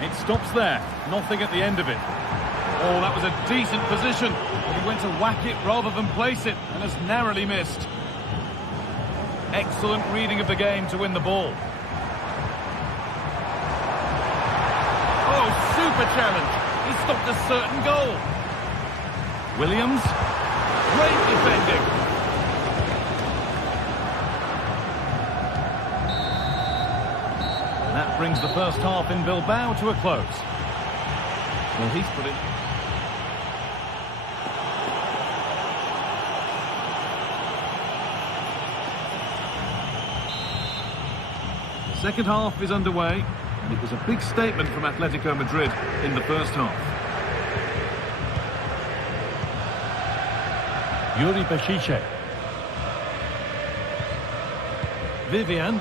It stops there. Nothing at the end of it. Oh, that was a decent position. But he went to whack it rather than place it and has narrowly missed. Excellent reading of the game to win the ball. Oh, super challenge. He stopped a certain goal. Williams. Great defending. And that brings the first half in Bilbao to a close. Well, he's put it. The second half is underway, and it was a big statement from Atletico Madrid in the first half. Yuri Bešiček. Vivian.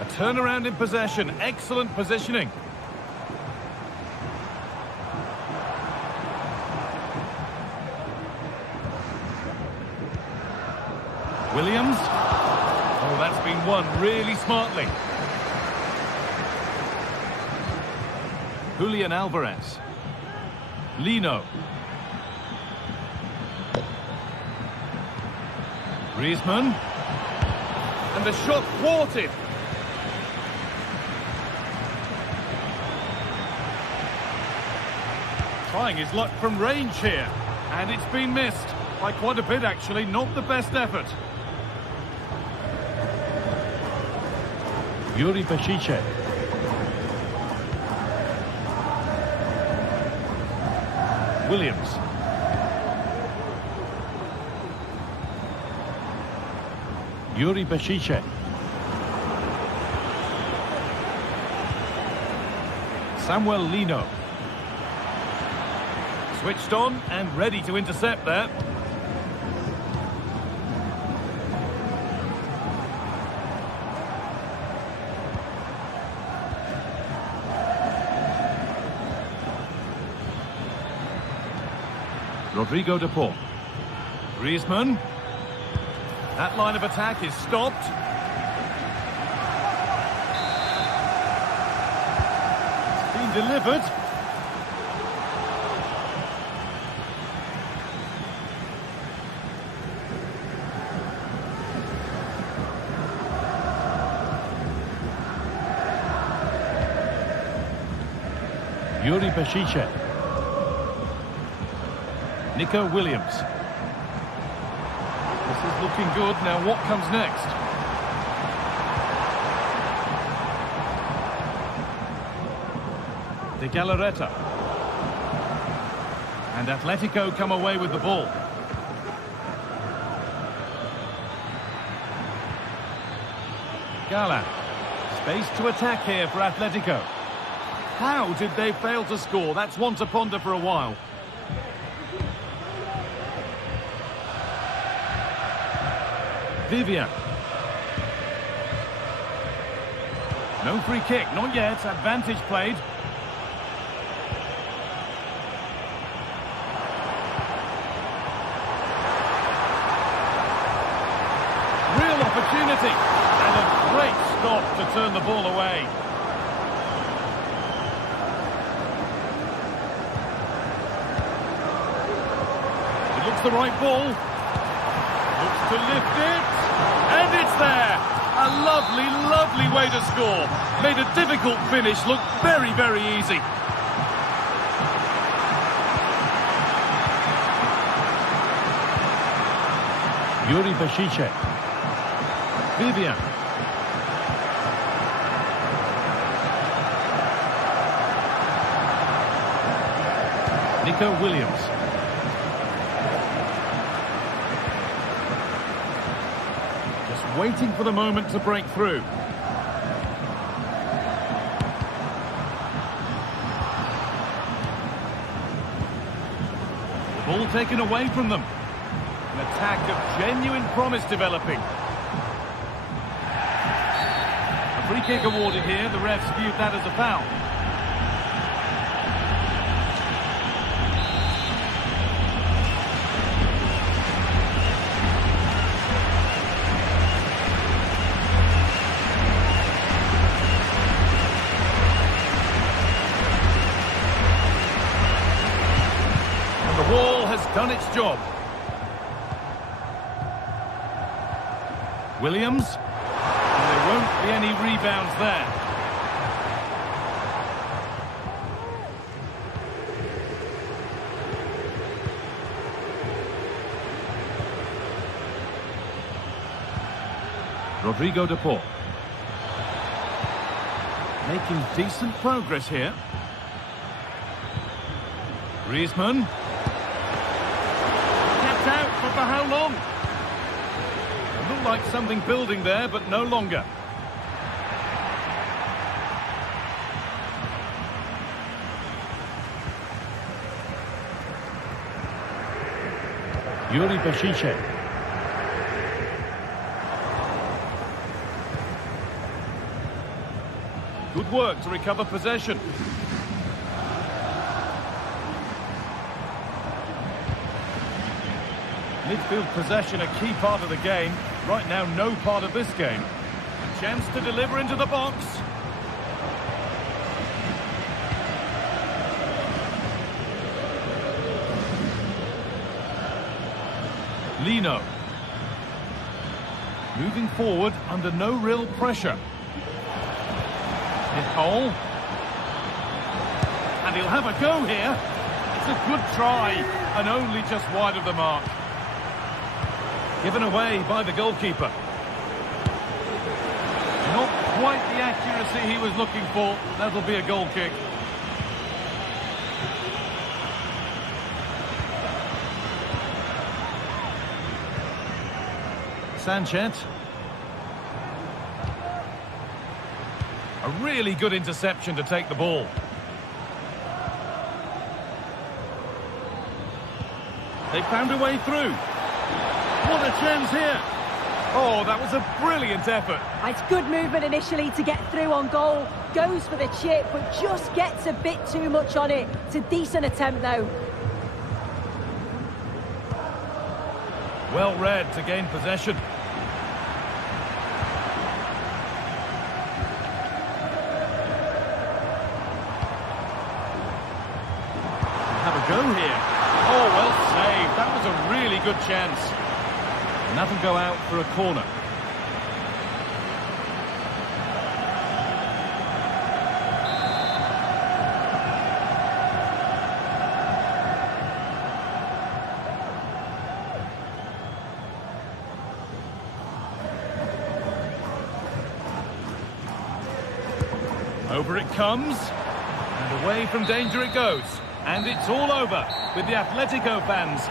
A turnaround in possession. Excellent positioning. Williams. Oh, that's been won really smartly. Julian Alvarez. Lino. Griezmann. And the shot thwarted. Trying his luck from range here. And it's been missed. By quite a bit, actually. Not the best effort. Yuri Bešiček. Williams. Yuri Bešiček. Samuel Lino. Switched on and ready to intercept there. Rodrigo de Paul. Griezmann. That line of attack is stopped. It's been delivered. Yuri Bešiček. Nico Williams. This is looking good. Now what comes next? De Galarreta. And Atletico come away with the ball. Gala. Space to attack here for Atletico. How did they fail to score? That's one to ponder for a while. Vivian. No free kick, not yet. Advantage played. Real opportunity. And a great stop to turn the ball away. It looks the right ball. Looks to lift it. And it's there! A lovely, lovely way to score. Made a difficult finish look very, very easy. Yuri Bešiček. Vivian. Nico Williams. waiting for the moment to break through. Ball taken away from them. An attack of genuine promise developing. A free kick awarded here. The refs viewed that as a foul. The wall has done its job. Williams. And there won't be any rebounds there. Rodrigo de Paul. Making decent progress here. Griezmann. Out, but for how long? It looked like something building there, but no longer. Yuri Bešiček. Good work to recover possession. Midfield possession a key part of the game. Right now, no part of this game. A chance to deliver into the box. Lino. Moving forward under no real pressure. Nicole. And he'll have a go here. It's a good try, and only just wide of the mark. Given away by the goalkeeper. Not quite the accuracy he was looking for. That'll be a goal kick. Sanchez. A really good interception to take the ball. They found a way through. What a chance here. Oh, that was a brilliant effort. It's good movement initially to get through on goal. Goes for the chip, but just gets a bit too much on it. It's a decent attempt, though. Well read to gain possession. Have a go here. Oh, well saved. That was a really good chance. And that'll go out for a corner. Over it comes. And away from danger it goes. And it's all over with the Atletico fans.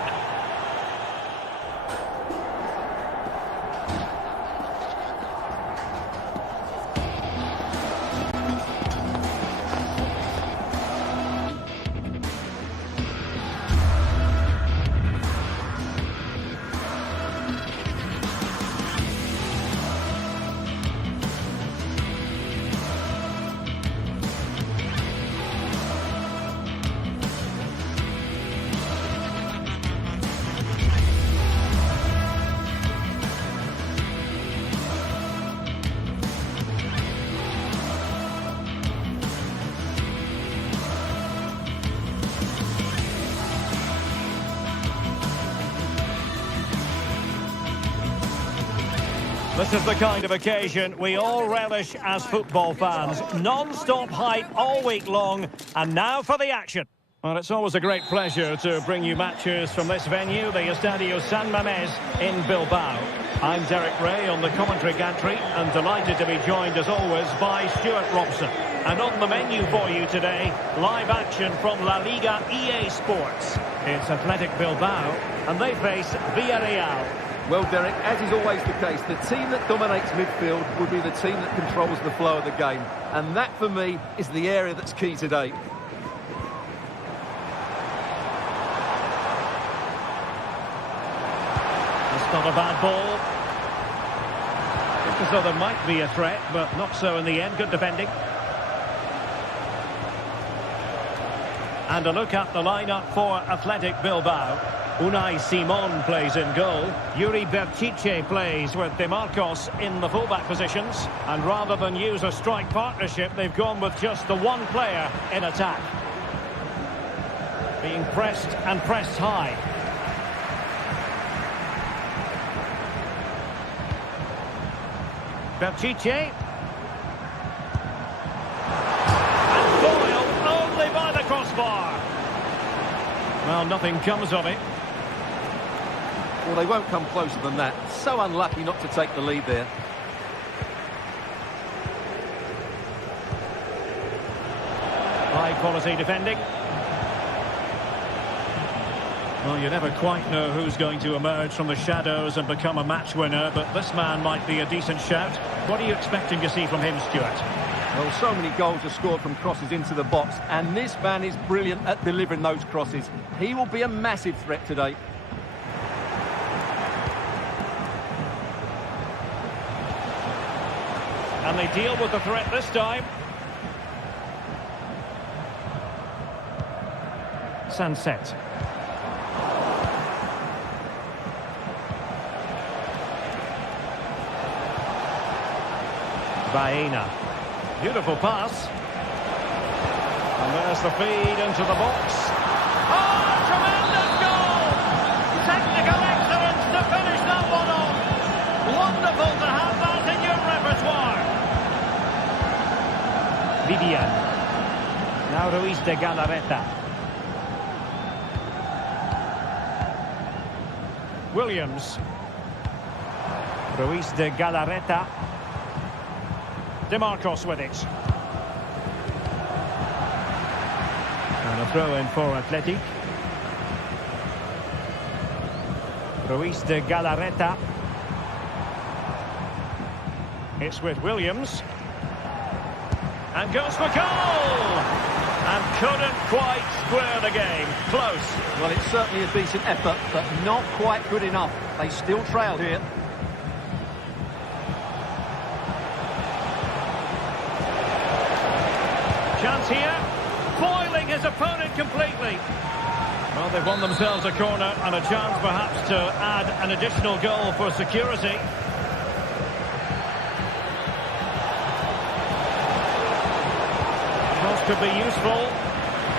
This is the kind of occasion we all relish as football fans. Non-stop hype all week long, and now for the action. Well, it's always a great pleasure to bring you matches from this venue, the Estadio San Mamés in Bilbao. I'm Derek Ray on the commentary gantry, and delighted to be joined as always by Stuart Robson. And on the menu for you today, live action from La Liga EA Sports. It's Athletic Bilbao, and they face Villarreal. Well, Derek, as is always the case, the team that dominates midfield will be the team that controls the flow of the game. And that, for me, is the area that's key today. It's not a bad ball. Looked as though there might be a threat, but not so in the end. Good defending. And a look at the lineup for Athletic Bilbao. Unai Simon plays in goal. Yuri Berchiche plays with De Marcos in the fullback positions. And rather than use a strike partnership, they've gone with just the one player in attack. Being pressed and pressed high. Berchiche. And Boyle only by the crossbar. Well, nothing comes of it. Well, they won't come closer than that. So unlucky not to take the lead there. High quality defending. Well, you never quite know who's going to emerge from the shadows and become a match winner, but this man might be a decent shout. What are you expecting to see from him, Stuart? Well, so many goals are scored from crosses into the box, and this man is brilliant at delivering those crosses. He will be a massive threat today. And they deal with the threat this time. Sunset. Baena. Beautiful pass. And there's the feed into the box. Oh, tremendous goal! Technical excellence to finish that one off. Wonderful to have that in your repertoire. Vivian. Now Ruiz de Galarreta. Williams. Ruiz de Galarreta. De Marcos with it. And a throw in for Athletic. Ruiz de Galarreta. It's with Williams. And goes for goal! And couldn't quite square the game. Close. Well, it's certainly a decent effort, but not quite good enough. They still trail here. Chance here, foiling his opponent completely. Well, they've won themselves a corner and a chance perhaps to add an additional goal for security. Cross could be useful.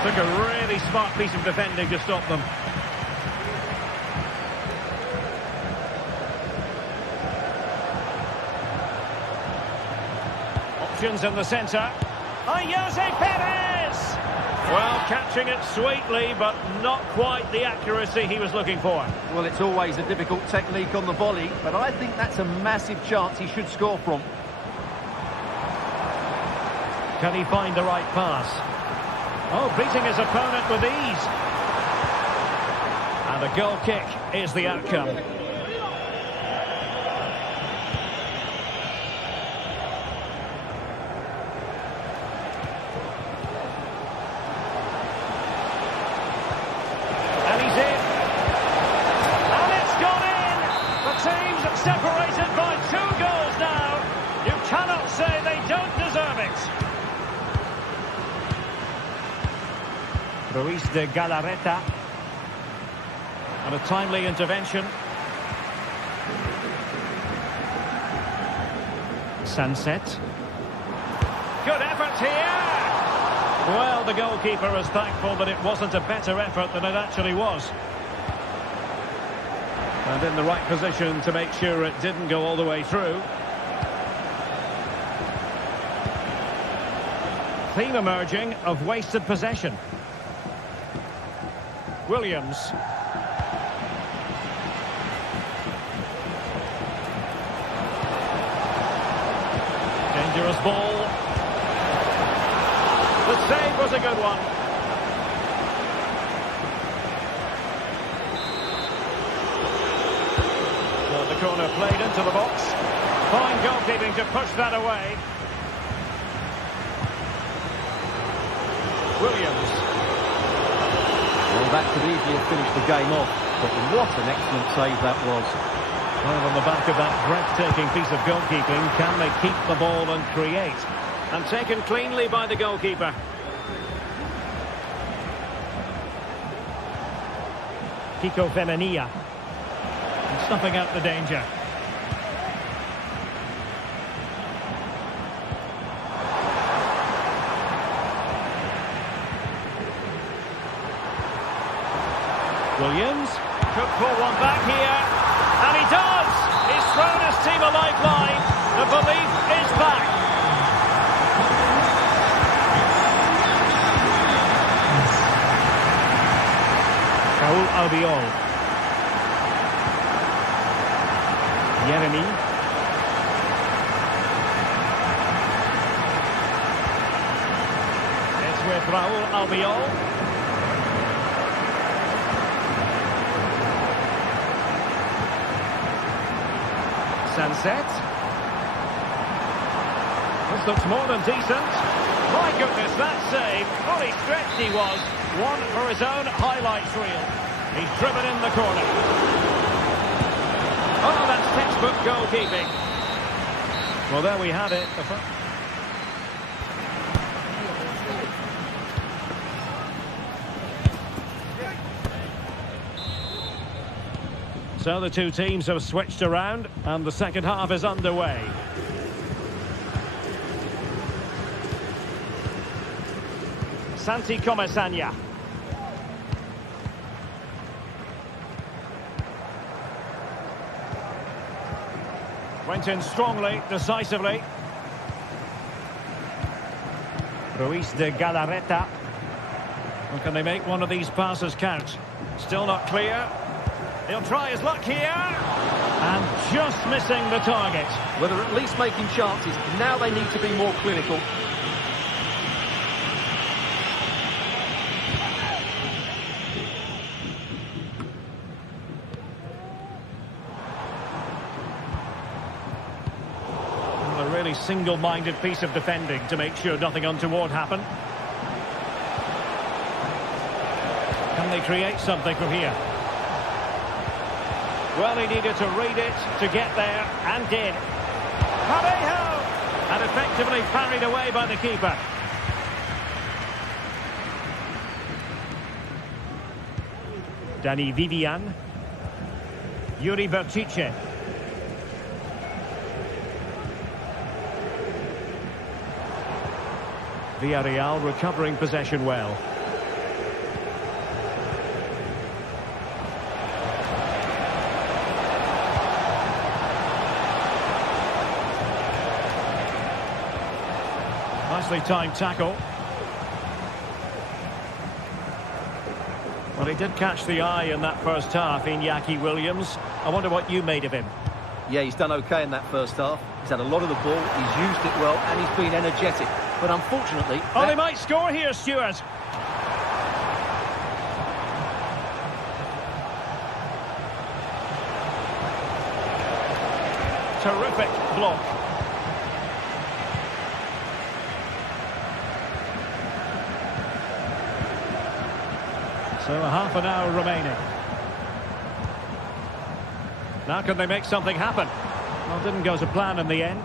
Took a really smart piece of defending to stop them. Options in the centre. Jose Perez! Well, catching it sweetly, but not quite the accuracy he was looking for. Well, it's always a difficult technique on the volley, but I think that's a massive chance he should score from. Can he find the right pass? Oh, beating his opponent with ease. And a goal kick is the outcome. Separated by 2 goals now. You cannot say they don't deserve it. Ruiz de Galarreta. And a timely intervention. Sunset. Good effort here. Well, the goalkeeper is thankful that it wasn't a better effort than it actually was. And in the right position to make sure it didn't go all the way through. Theme emerging of wasted possession. Williams. Dangerous ball. The save was a good one. Corner played into the box. Fine goalkeeping to push that away. Williams. Well, that could easily have finished the game off, but what an excellent save that was. Well, on the back of that breathtaking piece of goalkeeping, can they keep the ball and create? And taken cleanly by the goalkeeper. Kiko Femenia. And snuffing out the danger. Williams could pull one back here, and he does! He's thrown his team a lifeline. The belief is back. Raul Albiol. Yeremy. It's with Raul Albiol. Sunset. This looks more than decent. My goodness, that save. Fully stretched he was. One for his own highlights reel. He's driven in the corner. Oh, that's textbook goalkeeping. Well, there we have it. So the two teams have switched around and the second half is underway. Santi Comesania. Went in strongly, decisively. Ruiz de Galarreta. Or can they make one of these passes count? Still not clear. He'll try his luck here. And just missing the target. Well, they're at least making chances. Now they need to be more clinical. A really single-minded piece of defending to make sure nothing untoward happened. Can they create something from here? Well, he needed to read it to get there, and did. Parejo! And effectively parried away by the keeper. Dani Vivian. Yuri Vertice. Villarreal recovering possession well. Nicely timed tackle. Well, he did catch the eye in that first half, Iñaki Williams. I wonder what you made of him. Yeah, he's done okay in that first half. He's had a lot of the ball, he's used it well, and he's been energetic. But unfortunately... Oh, they might score here, Stuart. Terrific block. So a half an hour remaining. Now can they make something happen? Well, it didn't go to plan in the end.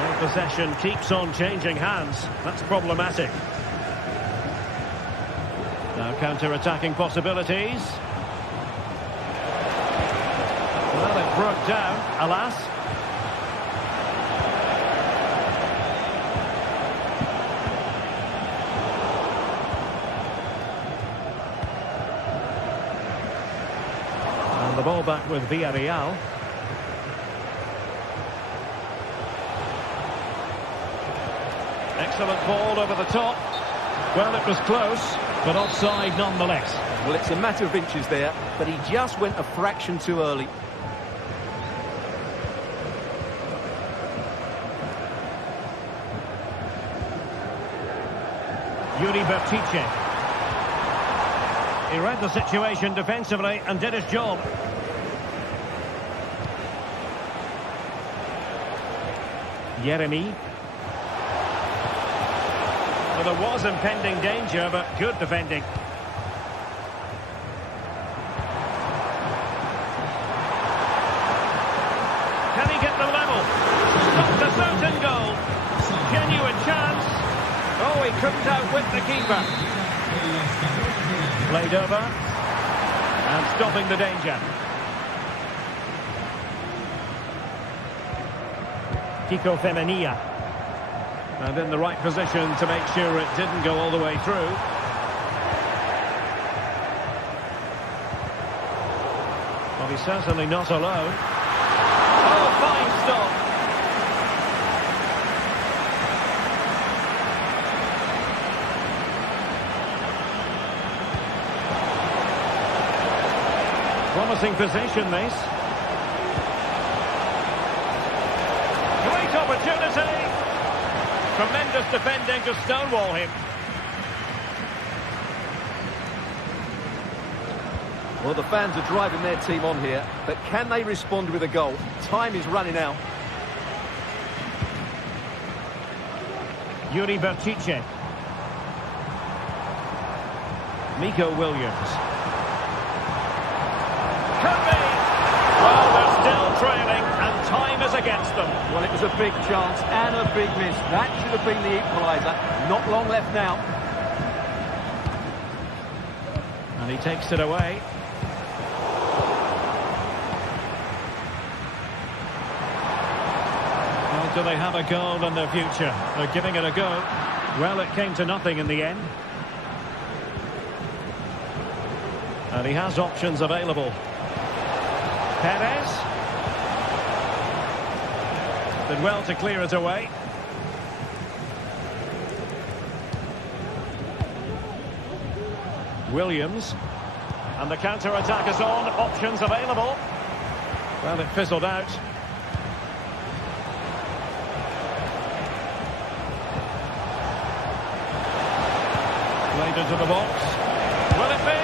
And possession keeps on changing hands. That's problematic. Now counter-attacking possibilities. Well, it broke down, alas. The ball back with Villarreal. Excellent ball over the top. Well, it was close, but offside nonetheless. Well, it's a matter of inches there, but he just went a fraction too early. Yuri Vertice. He read the situation defensively and did his job. Yeremy. Well, there was impending danger, but good defending. Can he get the level? Stopped a certain goal. Genuine chance. Oh, he couldn't outwit the keeper. Played over. And stopping the danger. Kiko Femenia. And in the right position to make sure it didn't go all the way through. Well, he's certainly not alone. Oh, fine stop. Promising position, this. Great opportunity. Tremendous defending to stonewall him. Well, the fans are driving their team on here, but can they respond with a goal? Time is running out. Yuri Berchiche. Miko Williams. Could be. Well, they're still trailing, and time is against them. Well, it was a big chance and a big miss. That should have been the equaliser. Not long left now. And he takes it away. Well, do they have a goal in their future? They're giving it a go. Well, it came to nothing in the end. And he has options available. Perez. Did well to clear it away. Williams. And the counter-attack is on. Options available. Well, it fizzled out. Played into the box. Will it be?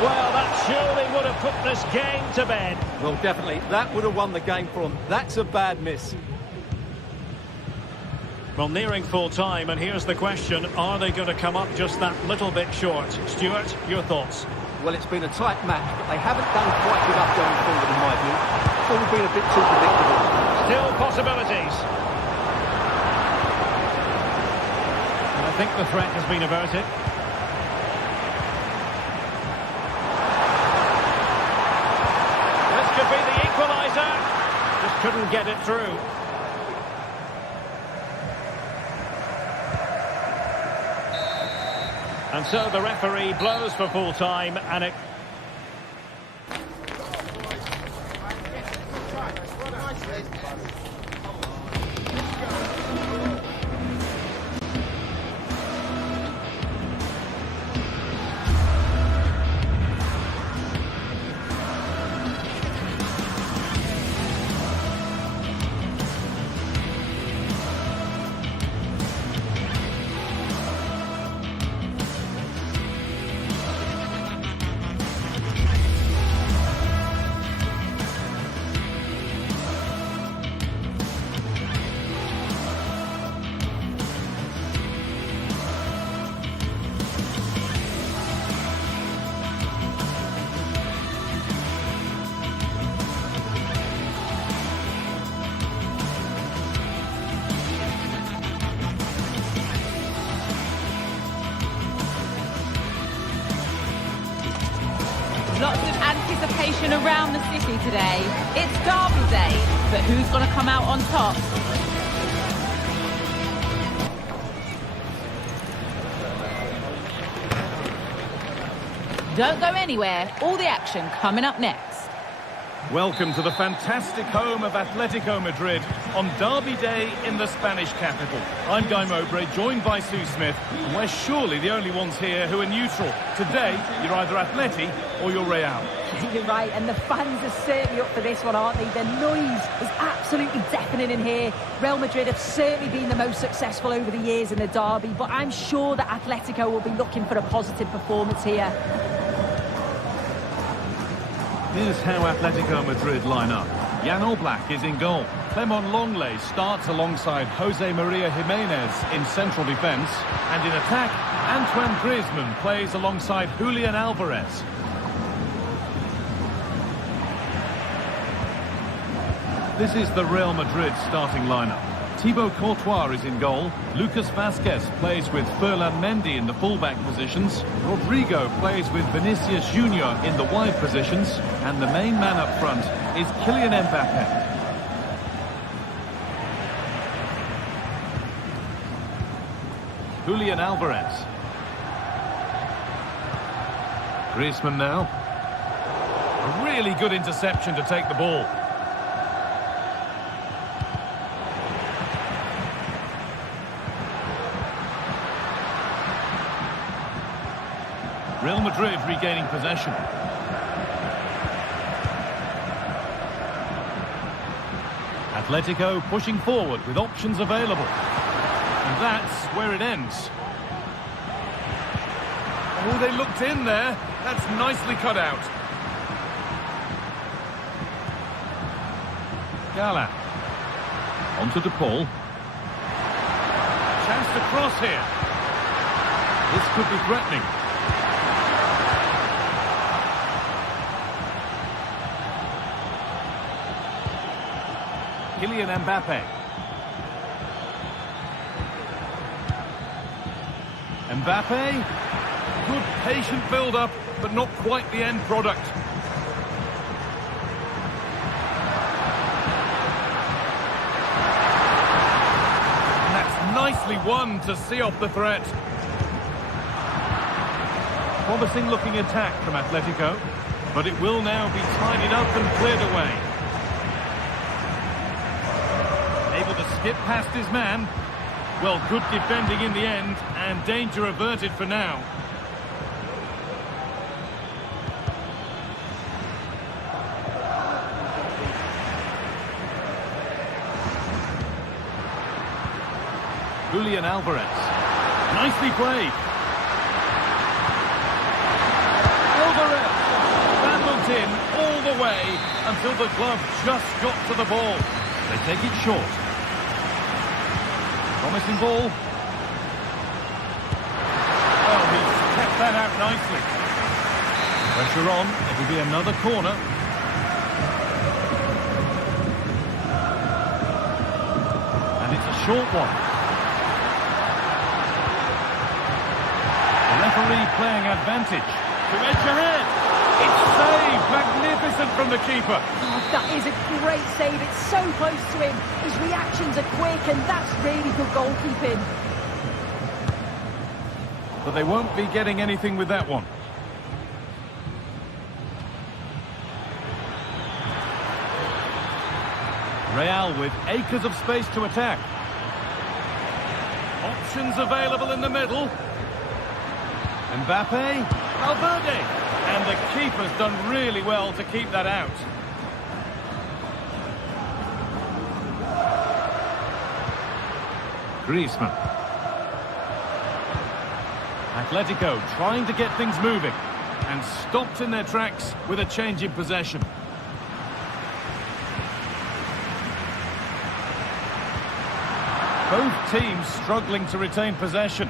Well, that surely would have put this game to bed. Well, definitely. That would have won the game for them. That's a bad miss. Well, nearing full time, and here's the question. Are they going to come up just that little bit short? Stuart, your thoughts? Well, it's been a tight match, but they haven't done quite enough going forward, in my view. It's all been a bit too predictable. Still possibilities. And I think the threat has been averted. This could be the equaliser. Just couldn't get it through. And so the referee blows for full time, and it... Lots of anticipation around the city today. It's derby day, but who's going to come out on top? Don't go anywhere. All the action coming up next. Welcome to the fantastic home of Atletico Madrid on Derby Day in the Spanish capital. I'm Guy Mowbray, joined by Sue Smith, and we're surely the only ones here who are neutral. Today, you're either Atleti or you're Real. You're right, and the fans are certainly up for this one, aren't they? The noise is absolutely deafening in here. Real Madrid have certainly been the most successful over the years in the derby, but I'm sure that Atletico will be looking for a positive performance here. Here's how Atletico Madrid line up. Jan Oblak is in goal. Clement Longley starts alongside Jose Maria Jimenez in central defence. And in attack, Antoine Griezmann plays alongside Julian Alvarez. This is the Real Madrid starting lineup. Thibaut Courtois is in goal. Lucas Vazquez plays with Ferland Mendy in the fullback positions. Rodrigo plays with Vinicius Junior in the wide positions. And the main man up front is Kylian Mbappe. Julian Alvarez. Griezmann now. A really good interception to take the ball. Real Madrid regaining possession. Atletico pushing forward with options available. And that's where it ends. Oh, they looked in there. That's nicely cut out. Gala. On to De Paul. Chance to cross here. This could be threatening. Kylian Mbappe. Mbappe. Good patient build-up, but not quite the end product. And that's nicely won to see off the threat. Promising looking attack from Atletico, but it will now be tidied up and cleared away. Able to skip past his man. Well, good defending in the end, and danger averted for now. Julian Alvarez. Nicely played. Alvarez. Battled in all the way until the glove just got to the ball. They take it short. Promising ball. Well, he's kept that out nicely. Pressure on. It'll be another corner. And it's a short one. Referee playing advantage to edge ahead. It's saved, magnificent from the keeper. Oh, that is a great save. It's so close to him. His reactions are quick, and that's really good goalkeeping. But they won't be getting anything with that one. Real with acres of space to attack. Options available in the middle. Mbappe, Valverde, and the keeper's done really well to keep that out. Griezmann. Atletico trying to get things moving and stopped in their tracks with a change in possession. Both teams struggling to retain possession.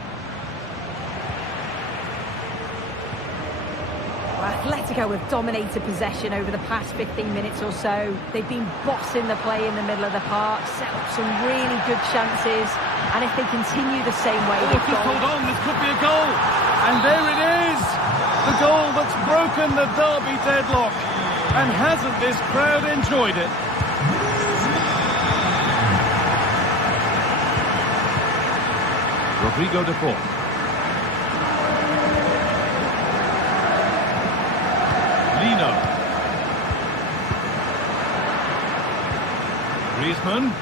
Atletico have dominated possession over the past 15 minutes or so. They've been bossing the play in the middle of the park, set up some really good chances, and if they continue the same way... Oh, just hold on, this could be a goal! And there it is! The goal that's broken the derby deadlock. And hasn't this crowd enjoyed it? Rodrigo de Paul. Lino. Griezmann.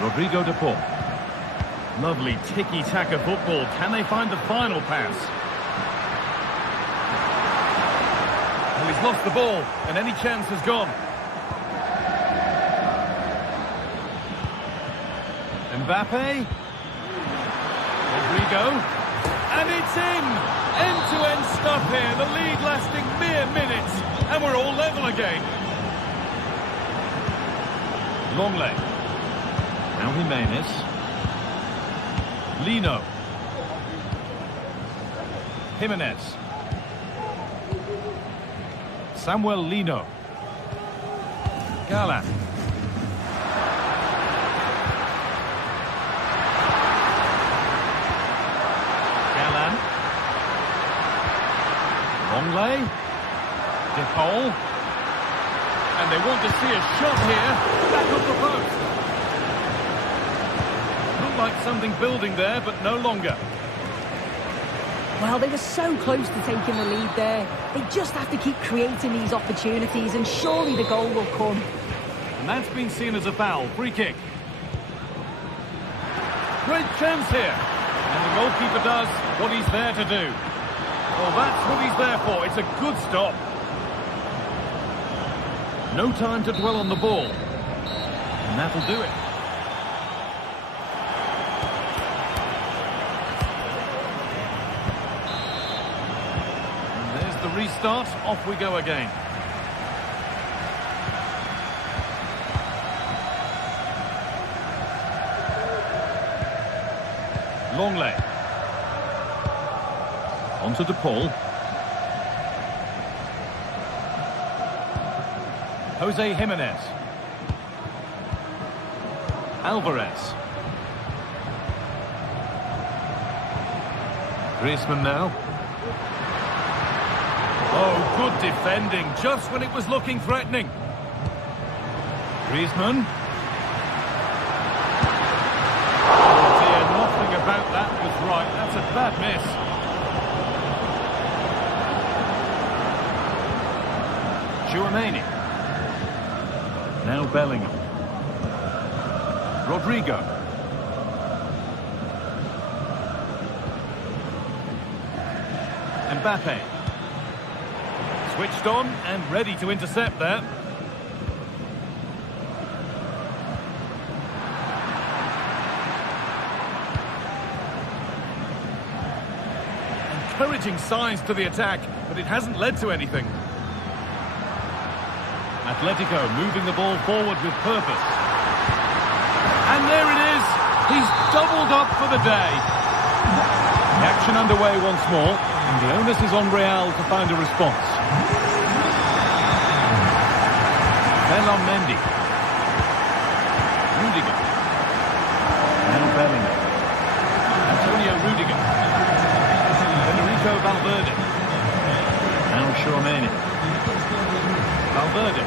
Rodrigo de Paul. Lovely tiki-taka football. Can they find the final pass? Well, he's lost the ball, and any chance has gone. Mbappe. Rodrigo. And And it's in! End-to-end stuff here, the lead lasting mere minutes, and we're all level again. Longley. Now Jimenez. Lino. Jimenez. Samuel Lino. Galan. Longley, DePaul, And they want to see a shot here, back of the post. looked like something building there, but no longer. Well, they were so close to taking the lead there. They just have to keep creating these opportunities, and surely the goal will come. And that's been seen as a foul. Free kick. Great chance here. And the goalkeeper does what he's there to do. Well, that's what he's there for. It's a good stop. No time to dwell on the ball. And that'll do it. And there's the restart. Off we go again. Longley. On to DePaul. Jose Jimenez. Alvarez. Griezmann now. Oh, good defending, just when it was looking threatening. Griezmann. Oh dear, nothing about that was right. That's a bad miss. Chouameni. Now Bellingham. Rodrigo. Mbappe. Switched on and ready to intercept there. Encouraging signs to the attack, but it hasn't led to anything. Atletico moving the ball forward with purpose. And there it is. He's doubled up for the day. The action underway once more, and the onus is on Real to find a response. Ferland Mendy. Rudiger. Now Bellingham. Antonio Rudiger. Federico Valverde. Now Chouameni. Valverde.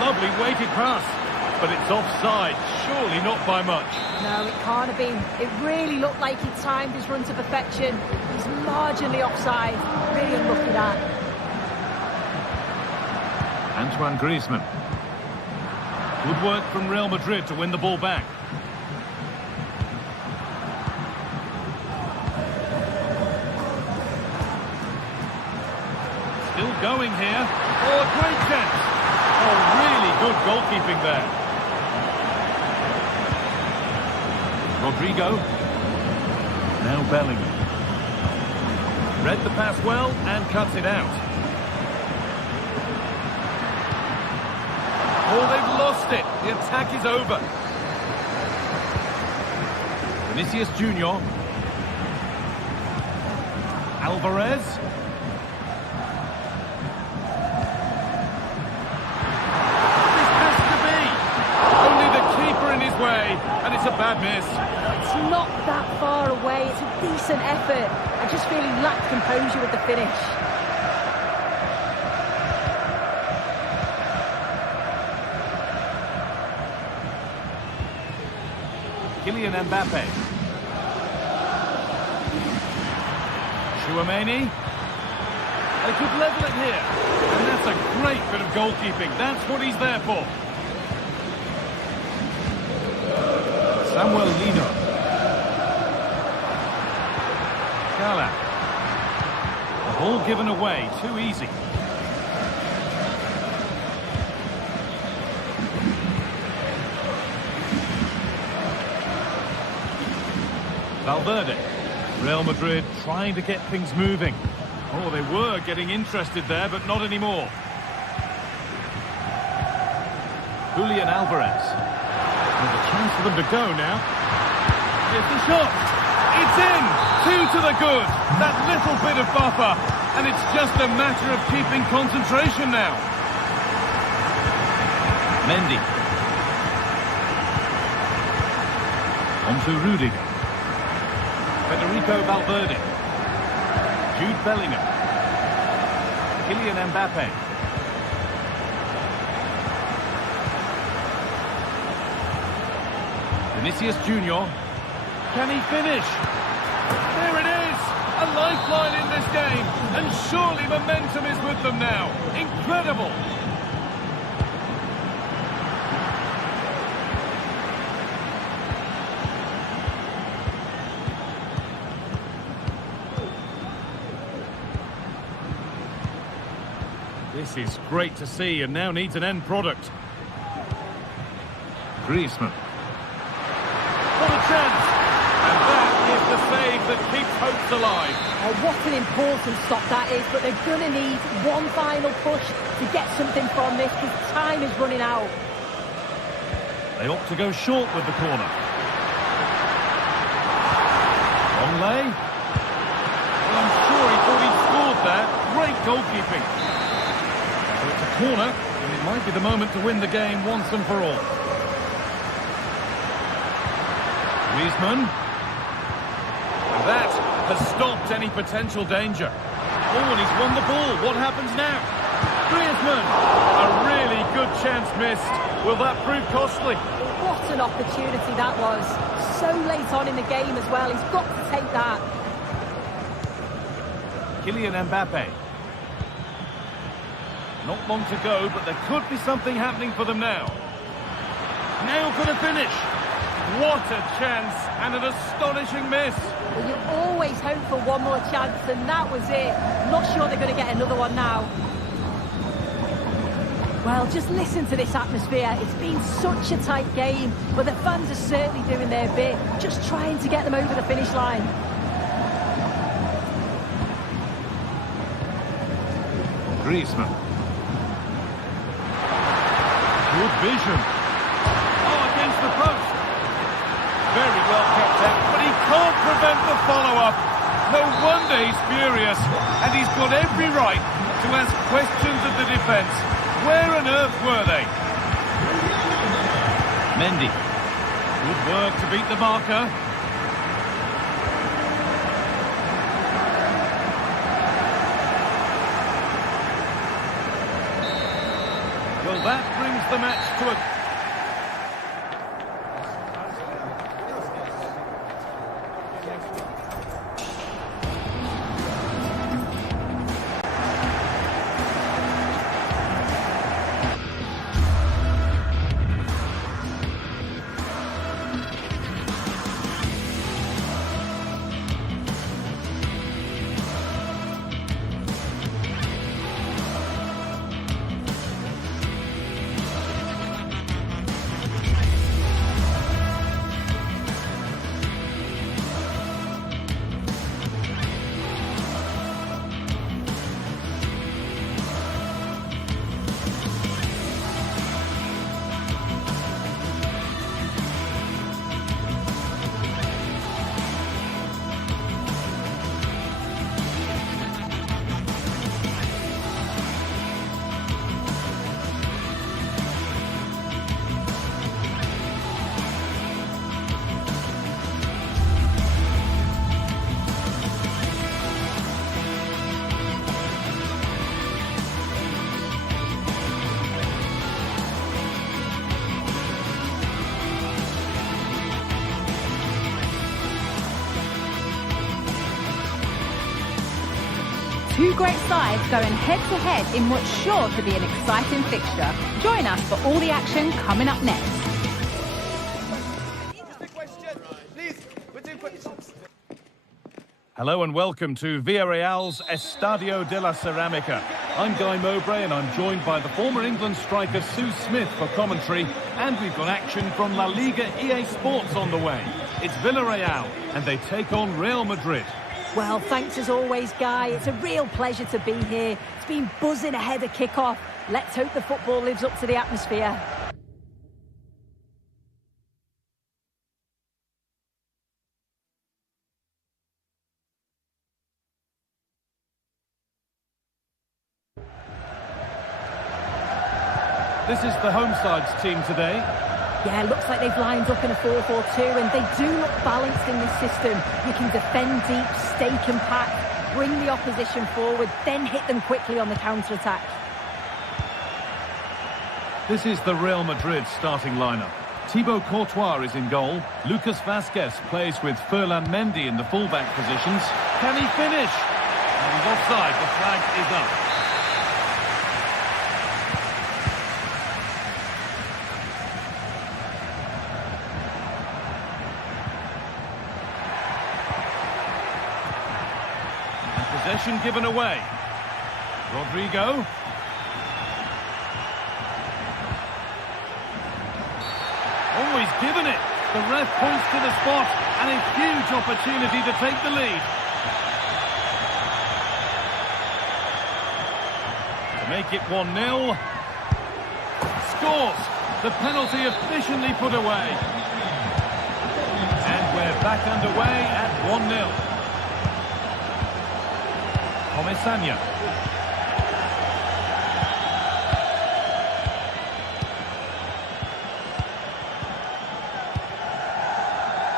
Lovely weighted pass, but it's offside. Surely not by much. No, it can't have been. It really looked like he timed his run to perfection. He's marginally offside. Really unlucky that. Antoine Griezmann. Good work from Real Madrid to win the ball back. Still going here. Oh, a great chance. Oh, really good goalkeeping there. Rodrigo. Now Bellingham. Read the pass well and cuts it out. Oh, they've lost it. The attack is over. Vinicius Junior. Alvarez. This has to be. Only the keeper in his way, and it's a bad miss. It's not that far away. It's a decent effort. I just feel he lacked composure with the finish. Kylian Mbappe. Chouameni. They could level it here. And that's a great bit of goalkeeping. That's what he's there for. Samuel Lino. Galan. The ball given away too easy. Valverde. Real Madrid trying to get things moving. Oh, they were getting interested there, but not anymore. Julian Alvarez. There's a chance for them to go now. Here's the shot. It's in! 2 to the good. That little bit of buffer. And it's just a matter of keeping concentration now. Mendy. On to Rudiger. Federico Valverde. Jude Bellingham. Kylian Mbappe. Vinicius Junior. Can he finish? There it is! A lifeline in this game. And surely momentum is with them now. Incredible! This is great to see and now needs an end product. Griezmann. What a chance! And that is the save that keeps hopes alive. Oh, what an important stop that is, but they're going to need one final push to get something from this because time is running out. They opt to go short with the corner. Long lay. Well, I'm sure he thought he'd scored there. Great goalkeeping. So it's a corner, and it might be the moment to win the game once and for all. Griezmann. And that has stopped any potential danger. Oh, and he's won the ball. What happens now? Griezmann. A really good chance missed. Will that prove costly? What an opportunity that was. So late on in the game as well. He's got to take that. Kylian Mbappe. Not long to go, but there could be something happening for them now. Now for the finish. What a chance and an astonishing miss. Well, you always hope for one more chance, and that was it. Not sure they're going to get another one now. Well, just listen to this atmosphere. It's been such a tight game, but the fans are certainly doing their bit, just trying to get them over the finish line. Griezmann. Good vision. Oh, against the post. Very well kept out, but he can't prevent the follow-up. No wonder he's furious, and he's got every right to ask questions of the defence. Where on earth were they? Mendy. Good work to beat the marker. Well, that brings the match to a... Two great sides going head-to-head in what's sure to be an exciting fixture. Join us for all the action coming up next. Hello and welcome to Villarreal's Estadio de la Ceramica. I'm Guy Mowbray and I'm joined by the former England striker Sue Smith for commentary, and we've got action from La Liga EA Sports on the way. It's Villarreal, and they take on Real Madrid. Well, thanks as always, Guy. It's a real pleasure to be here. It's been buzzing ahead of kickoff. Let's hope the football lives up to the atmosphere. This is the home side's team today. Yeah, looks like they've lined up in a 4-4-2, and they do look balanced in this system. You can defend deep, stay compact, bring the opposition forward, then hit them quickly on the counter-attack. This is the Real Madrid starting lineup. Thibaut Courtois is in goal. Lucas Vazquez plays with Ferland Mendy in the fullback positions. Can he finish? And he's offside. The flag is up. Possession given away. Rodrigo. Oh, he's given it. The ref points to the spot, and a huge opportunity to take the lead. To make it 1-0. Scores. The penalty efficiently put away. And we're back underway at 1-0. Comesaña.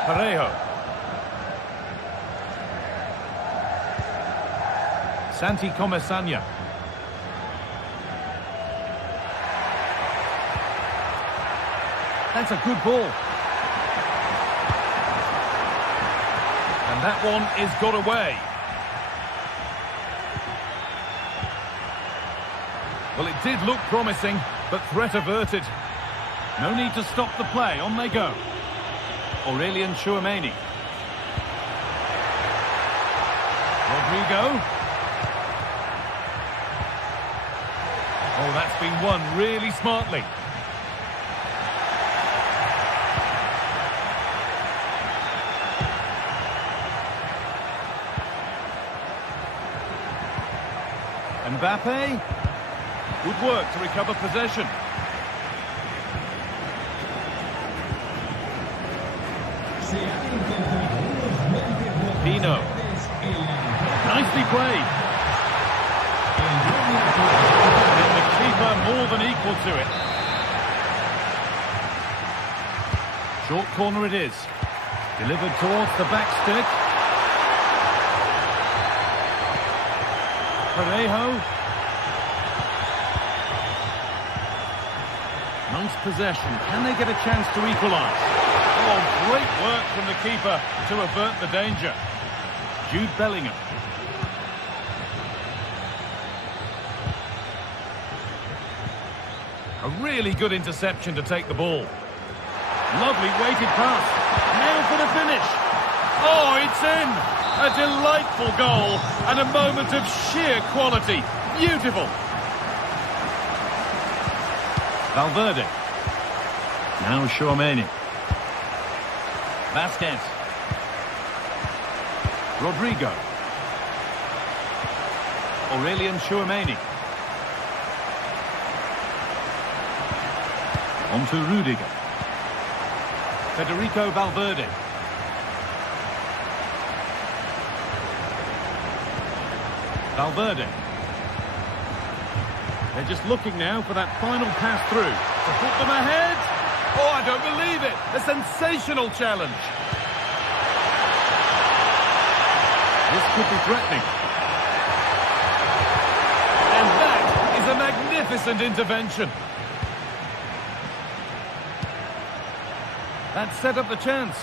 Parejo. Santi Comesaña. That's a good ball. And that one is got away. Well, it did look promising, but threat averted. No need to stop the play. On they go. Aurelien Tchouameni. Rodrigo. Oh, that's been won really smartly. Mbappe. Good work to recover possession. Pino. Nicely played. And the keeper more than equal to it. Short corner it is. Delivered towards the back stick. Parejo. Nice possession. Can they get a chance to equalise? Oh, great work from the keeper to avert the danger. Jude Bellingham. A really good interception to take the ball. Lovely weighted pass. Now for the finish. Oh, it's in. A delightful goal and a moment of sheer quality. Beautiful. Valverde. Now Tchouameni. Vazquez. Rodrigo. Aurelien Tchouameni. On to Rudiger. Federico Valverde. Valverde. They're just looking now for that final pass through to put them ahead. Oh, I don't believe it. A sensational challenge. This could be threatening. And that is a magnificent intervention. That set up the chance.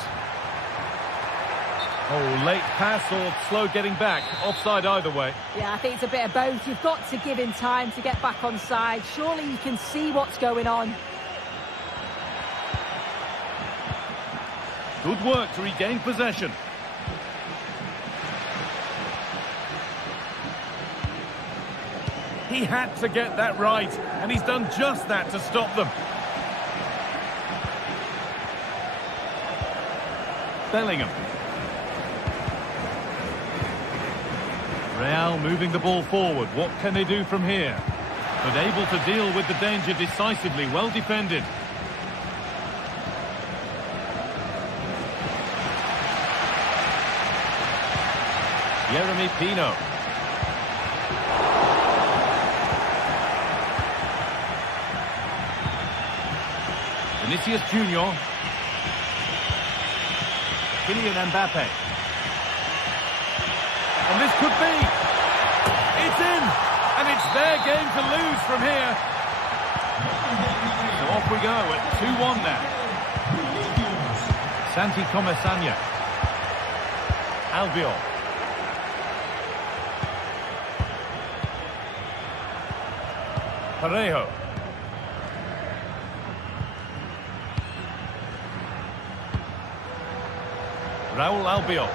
Oh, late pass or slow getting back. Offside either way. Yeah, I think it's a bit of both. You've got to give him time to get back on side. Surely you can see what's going on. Good work to regain possession. He had to get that right, and he's done just that to stop them. Bellingham. Real moving the ball forward. What can they do from here? But able to deal with the danger decisively. Well defended. Jeremy Pino. Vinicius Junior. Kylian Mbappe. And this could be. It's in. And it's their game to lose from here. So off we go at 2-1 now. Santi Comesanya. Albiol. Parejo. Raul Albiol.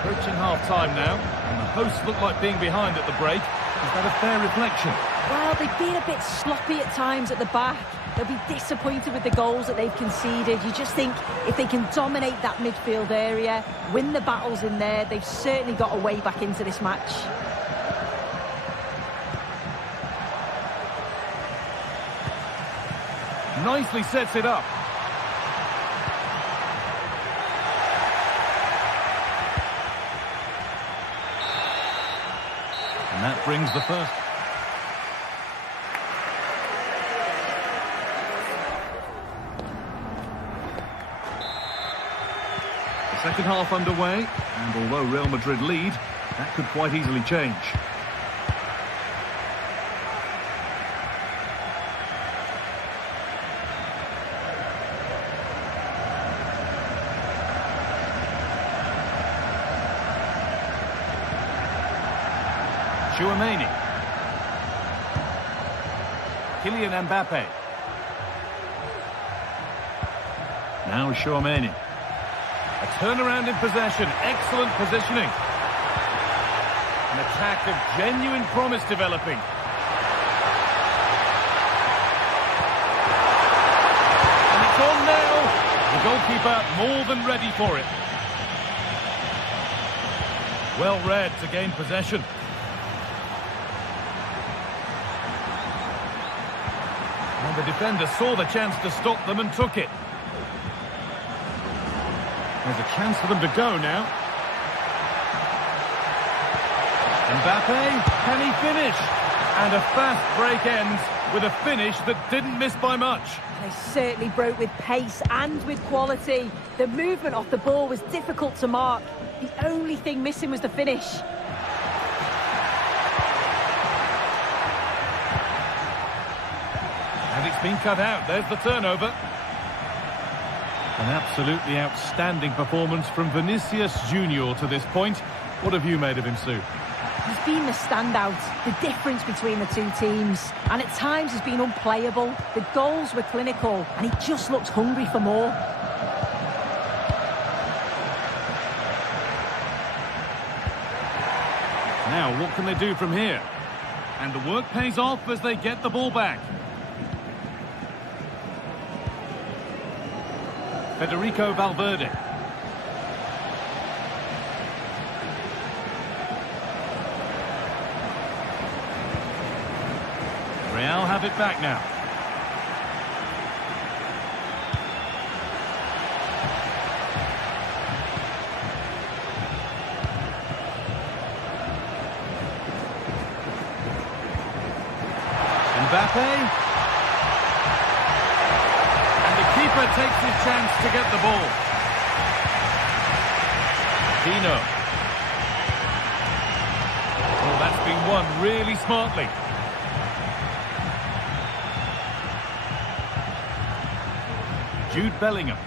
Approaching half-time now, and the hosts look like being behind at the break. Is that a fair reflection? Well, they've been a bit sloppy at times at the back. They'll be disappointed with the goals that they've conceded. You just think if they can dominate that midfield area, win the battles in there, they've certainly got a way back into this match. Nicely sets it up. And that brings the first. The second half underway, and although Real Madrid lead, that could quite easily change. Tchouaméni. Kylian Mbappe. Now Tchouaméni. A turnaround in possession. Excellent positioning. An attack of genuine promise developing. And it's on now. The goalkeeper more than ready for it. Well read to gain possession. And the defender saw the chance to stop them and took it. There's a chance for them to go now. Mbappe, can he finish? And a fast break ends with a finish that didn't miss by much. They certainly broke with pace and with quality. The movement off the ball was difficult to mark. The only thing missing was the finish. And it's been cut out. There's the turnover. An absolutely outstanding performance from Vinicius Junior to this point. What have you made of him, Sue? He's been the standout, the difference between the two teams. And at times he's been unplayable. The goals were clinical and he just looks hungry for more. Now, what can they do from here? And the work pays off as they get the ball back. Federico Valverde. Real have it back now. Mbappe. Keeper takes his chance to get the ball. Pino. Oh, that's been won really smartly. Jude Bellingham.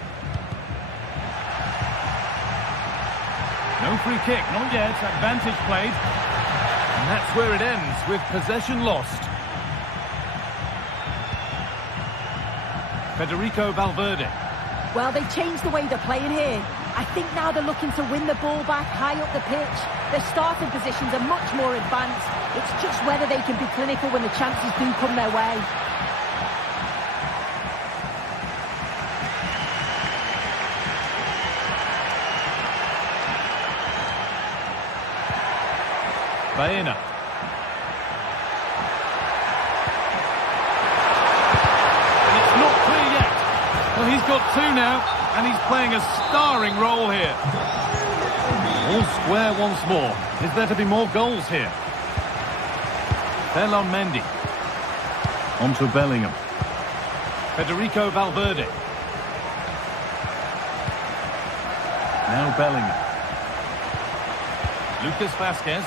No free kick, not yet. Advantage played. And that's where it ends, with possession lost. Federico Valverde. Well, they've changed the way they're playing here. I think now they're looking to win the ball back high up the pitch. Their starting positions are much more advanced. It's just whether they can be clinical when the chances do come their way. Baena. And it's not clear yet. Well, he's got two now, and he's playing a starring role here. All square once more. Is there to be more goals here? Ferland Mendy. On to Bellingham. Federico Valverde. Now Bellingham. Lucas Vazquez.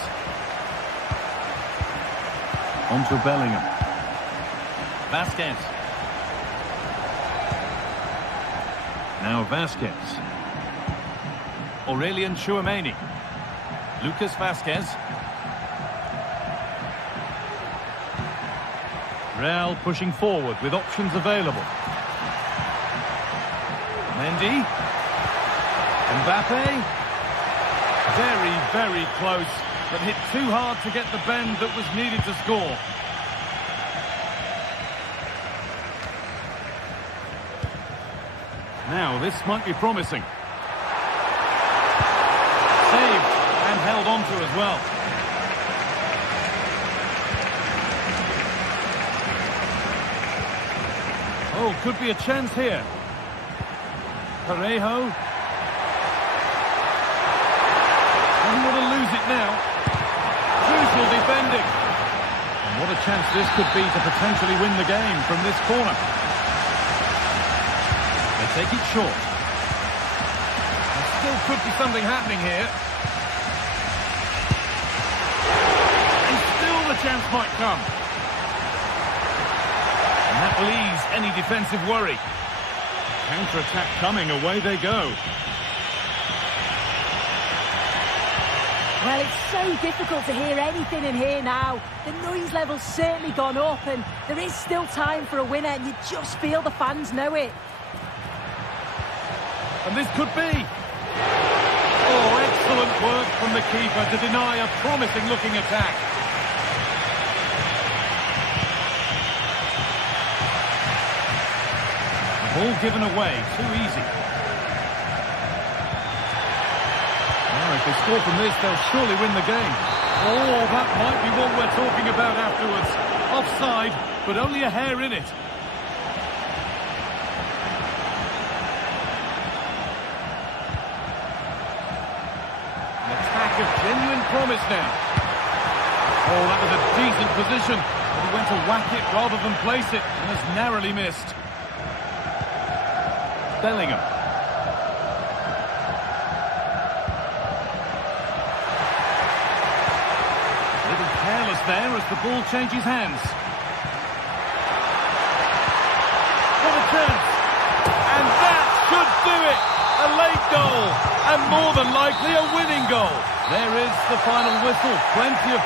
On to Bellingham. Vazquez. Now Vazquez. Aurelien Tchouameni. Lucas Vazquez. Real pushing forward with options available. Mendy. Mbappe. Very, very close, but hit too hard to get the bend that was needed to score. Now, this might be promising. Saved and held on to as well. Oh, could be a chance here. Parejo. And want to lose it now. Crucial defending. And what a chance this could be to potentially win the game from this corner. They take it short. There still could be something happening here. And still the chance might come. And that will ease any defensive worry. Counter-attack coming, away they go. Well, it's so difficult to hear anything in here now. The noise level's certainly gone up, and there is still time for a winner, and you just feel the fans know it. And this could be. Oh, excellent work from the keeper to deny a promising-looking attack. Ball given away, too easy. Now, if they score from this, they'll surely win the game. Oh, that might be what we're talking about afterwards. Offside, but only a hair in it. An attack of genuine promise now. Oh, that was a decent position. But he went to whack it rather than place it, and has narrowly missed. Bellingham. A little careless there as the ball changes hands. What a chance! And that should do it! A late goal, and more than likely a winning goal. There is the final whistle. Plenty of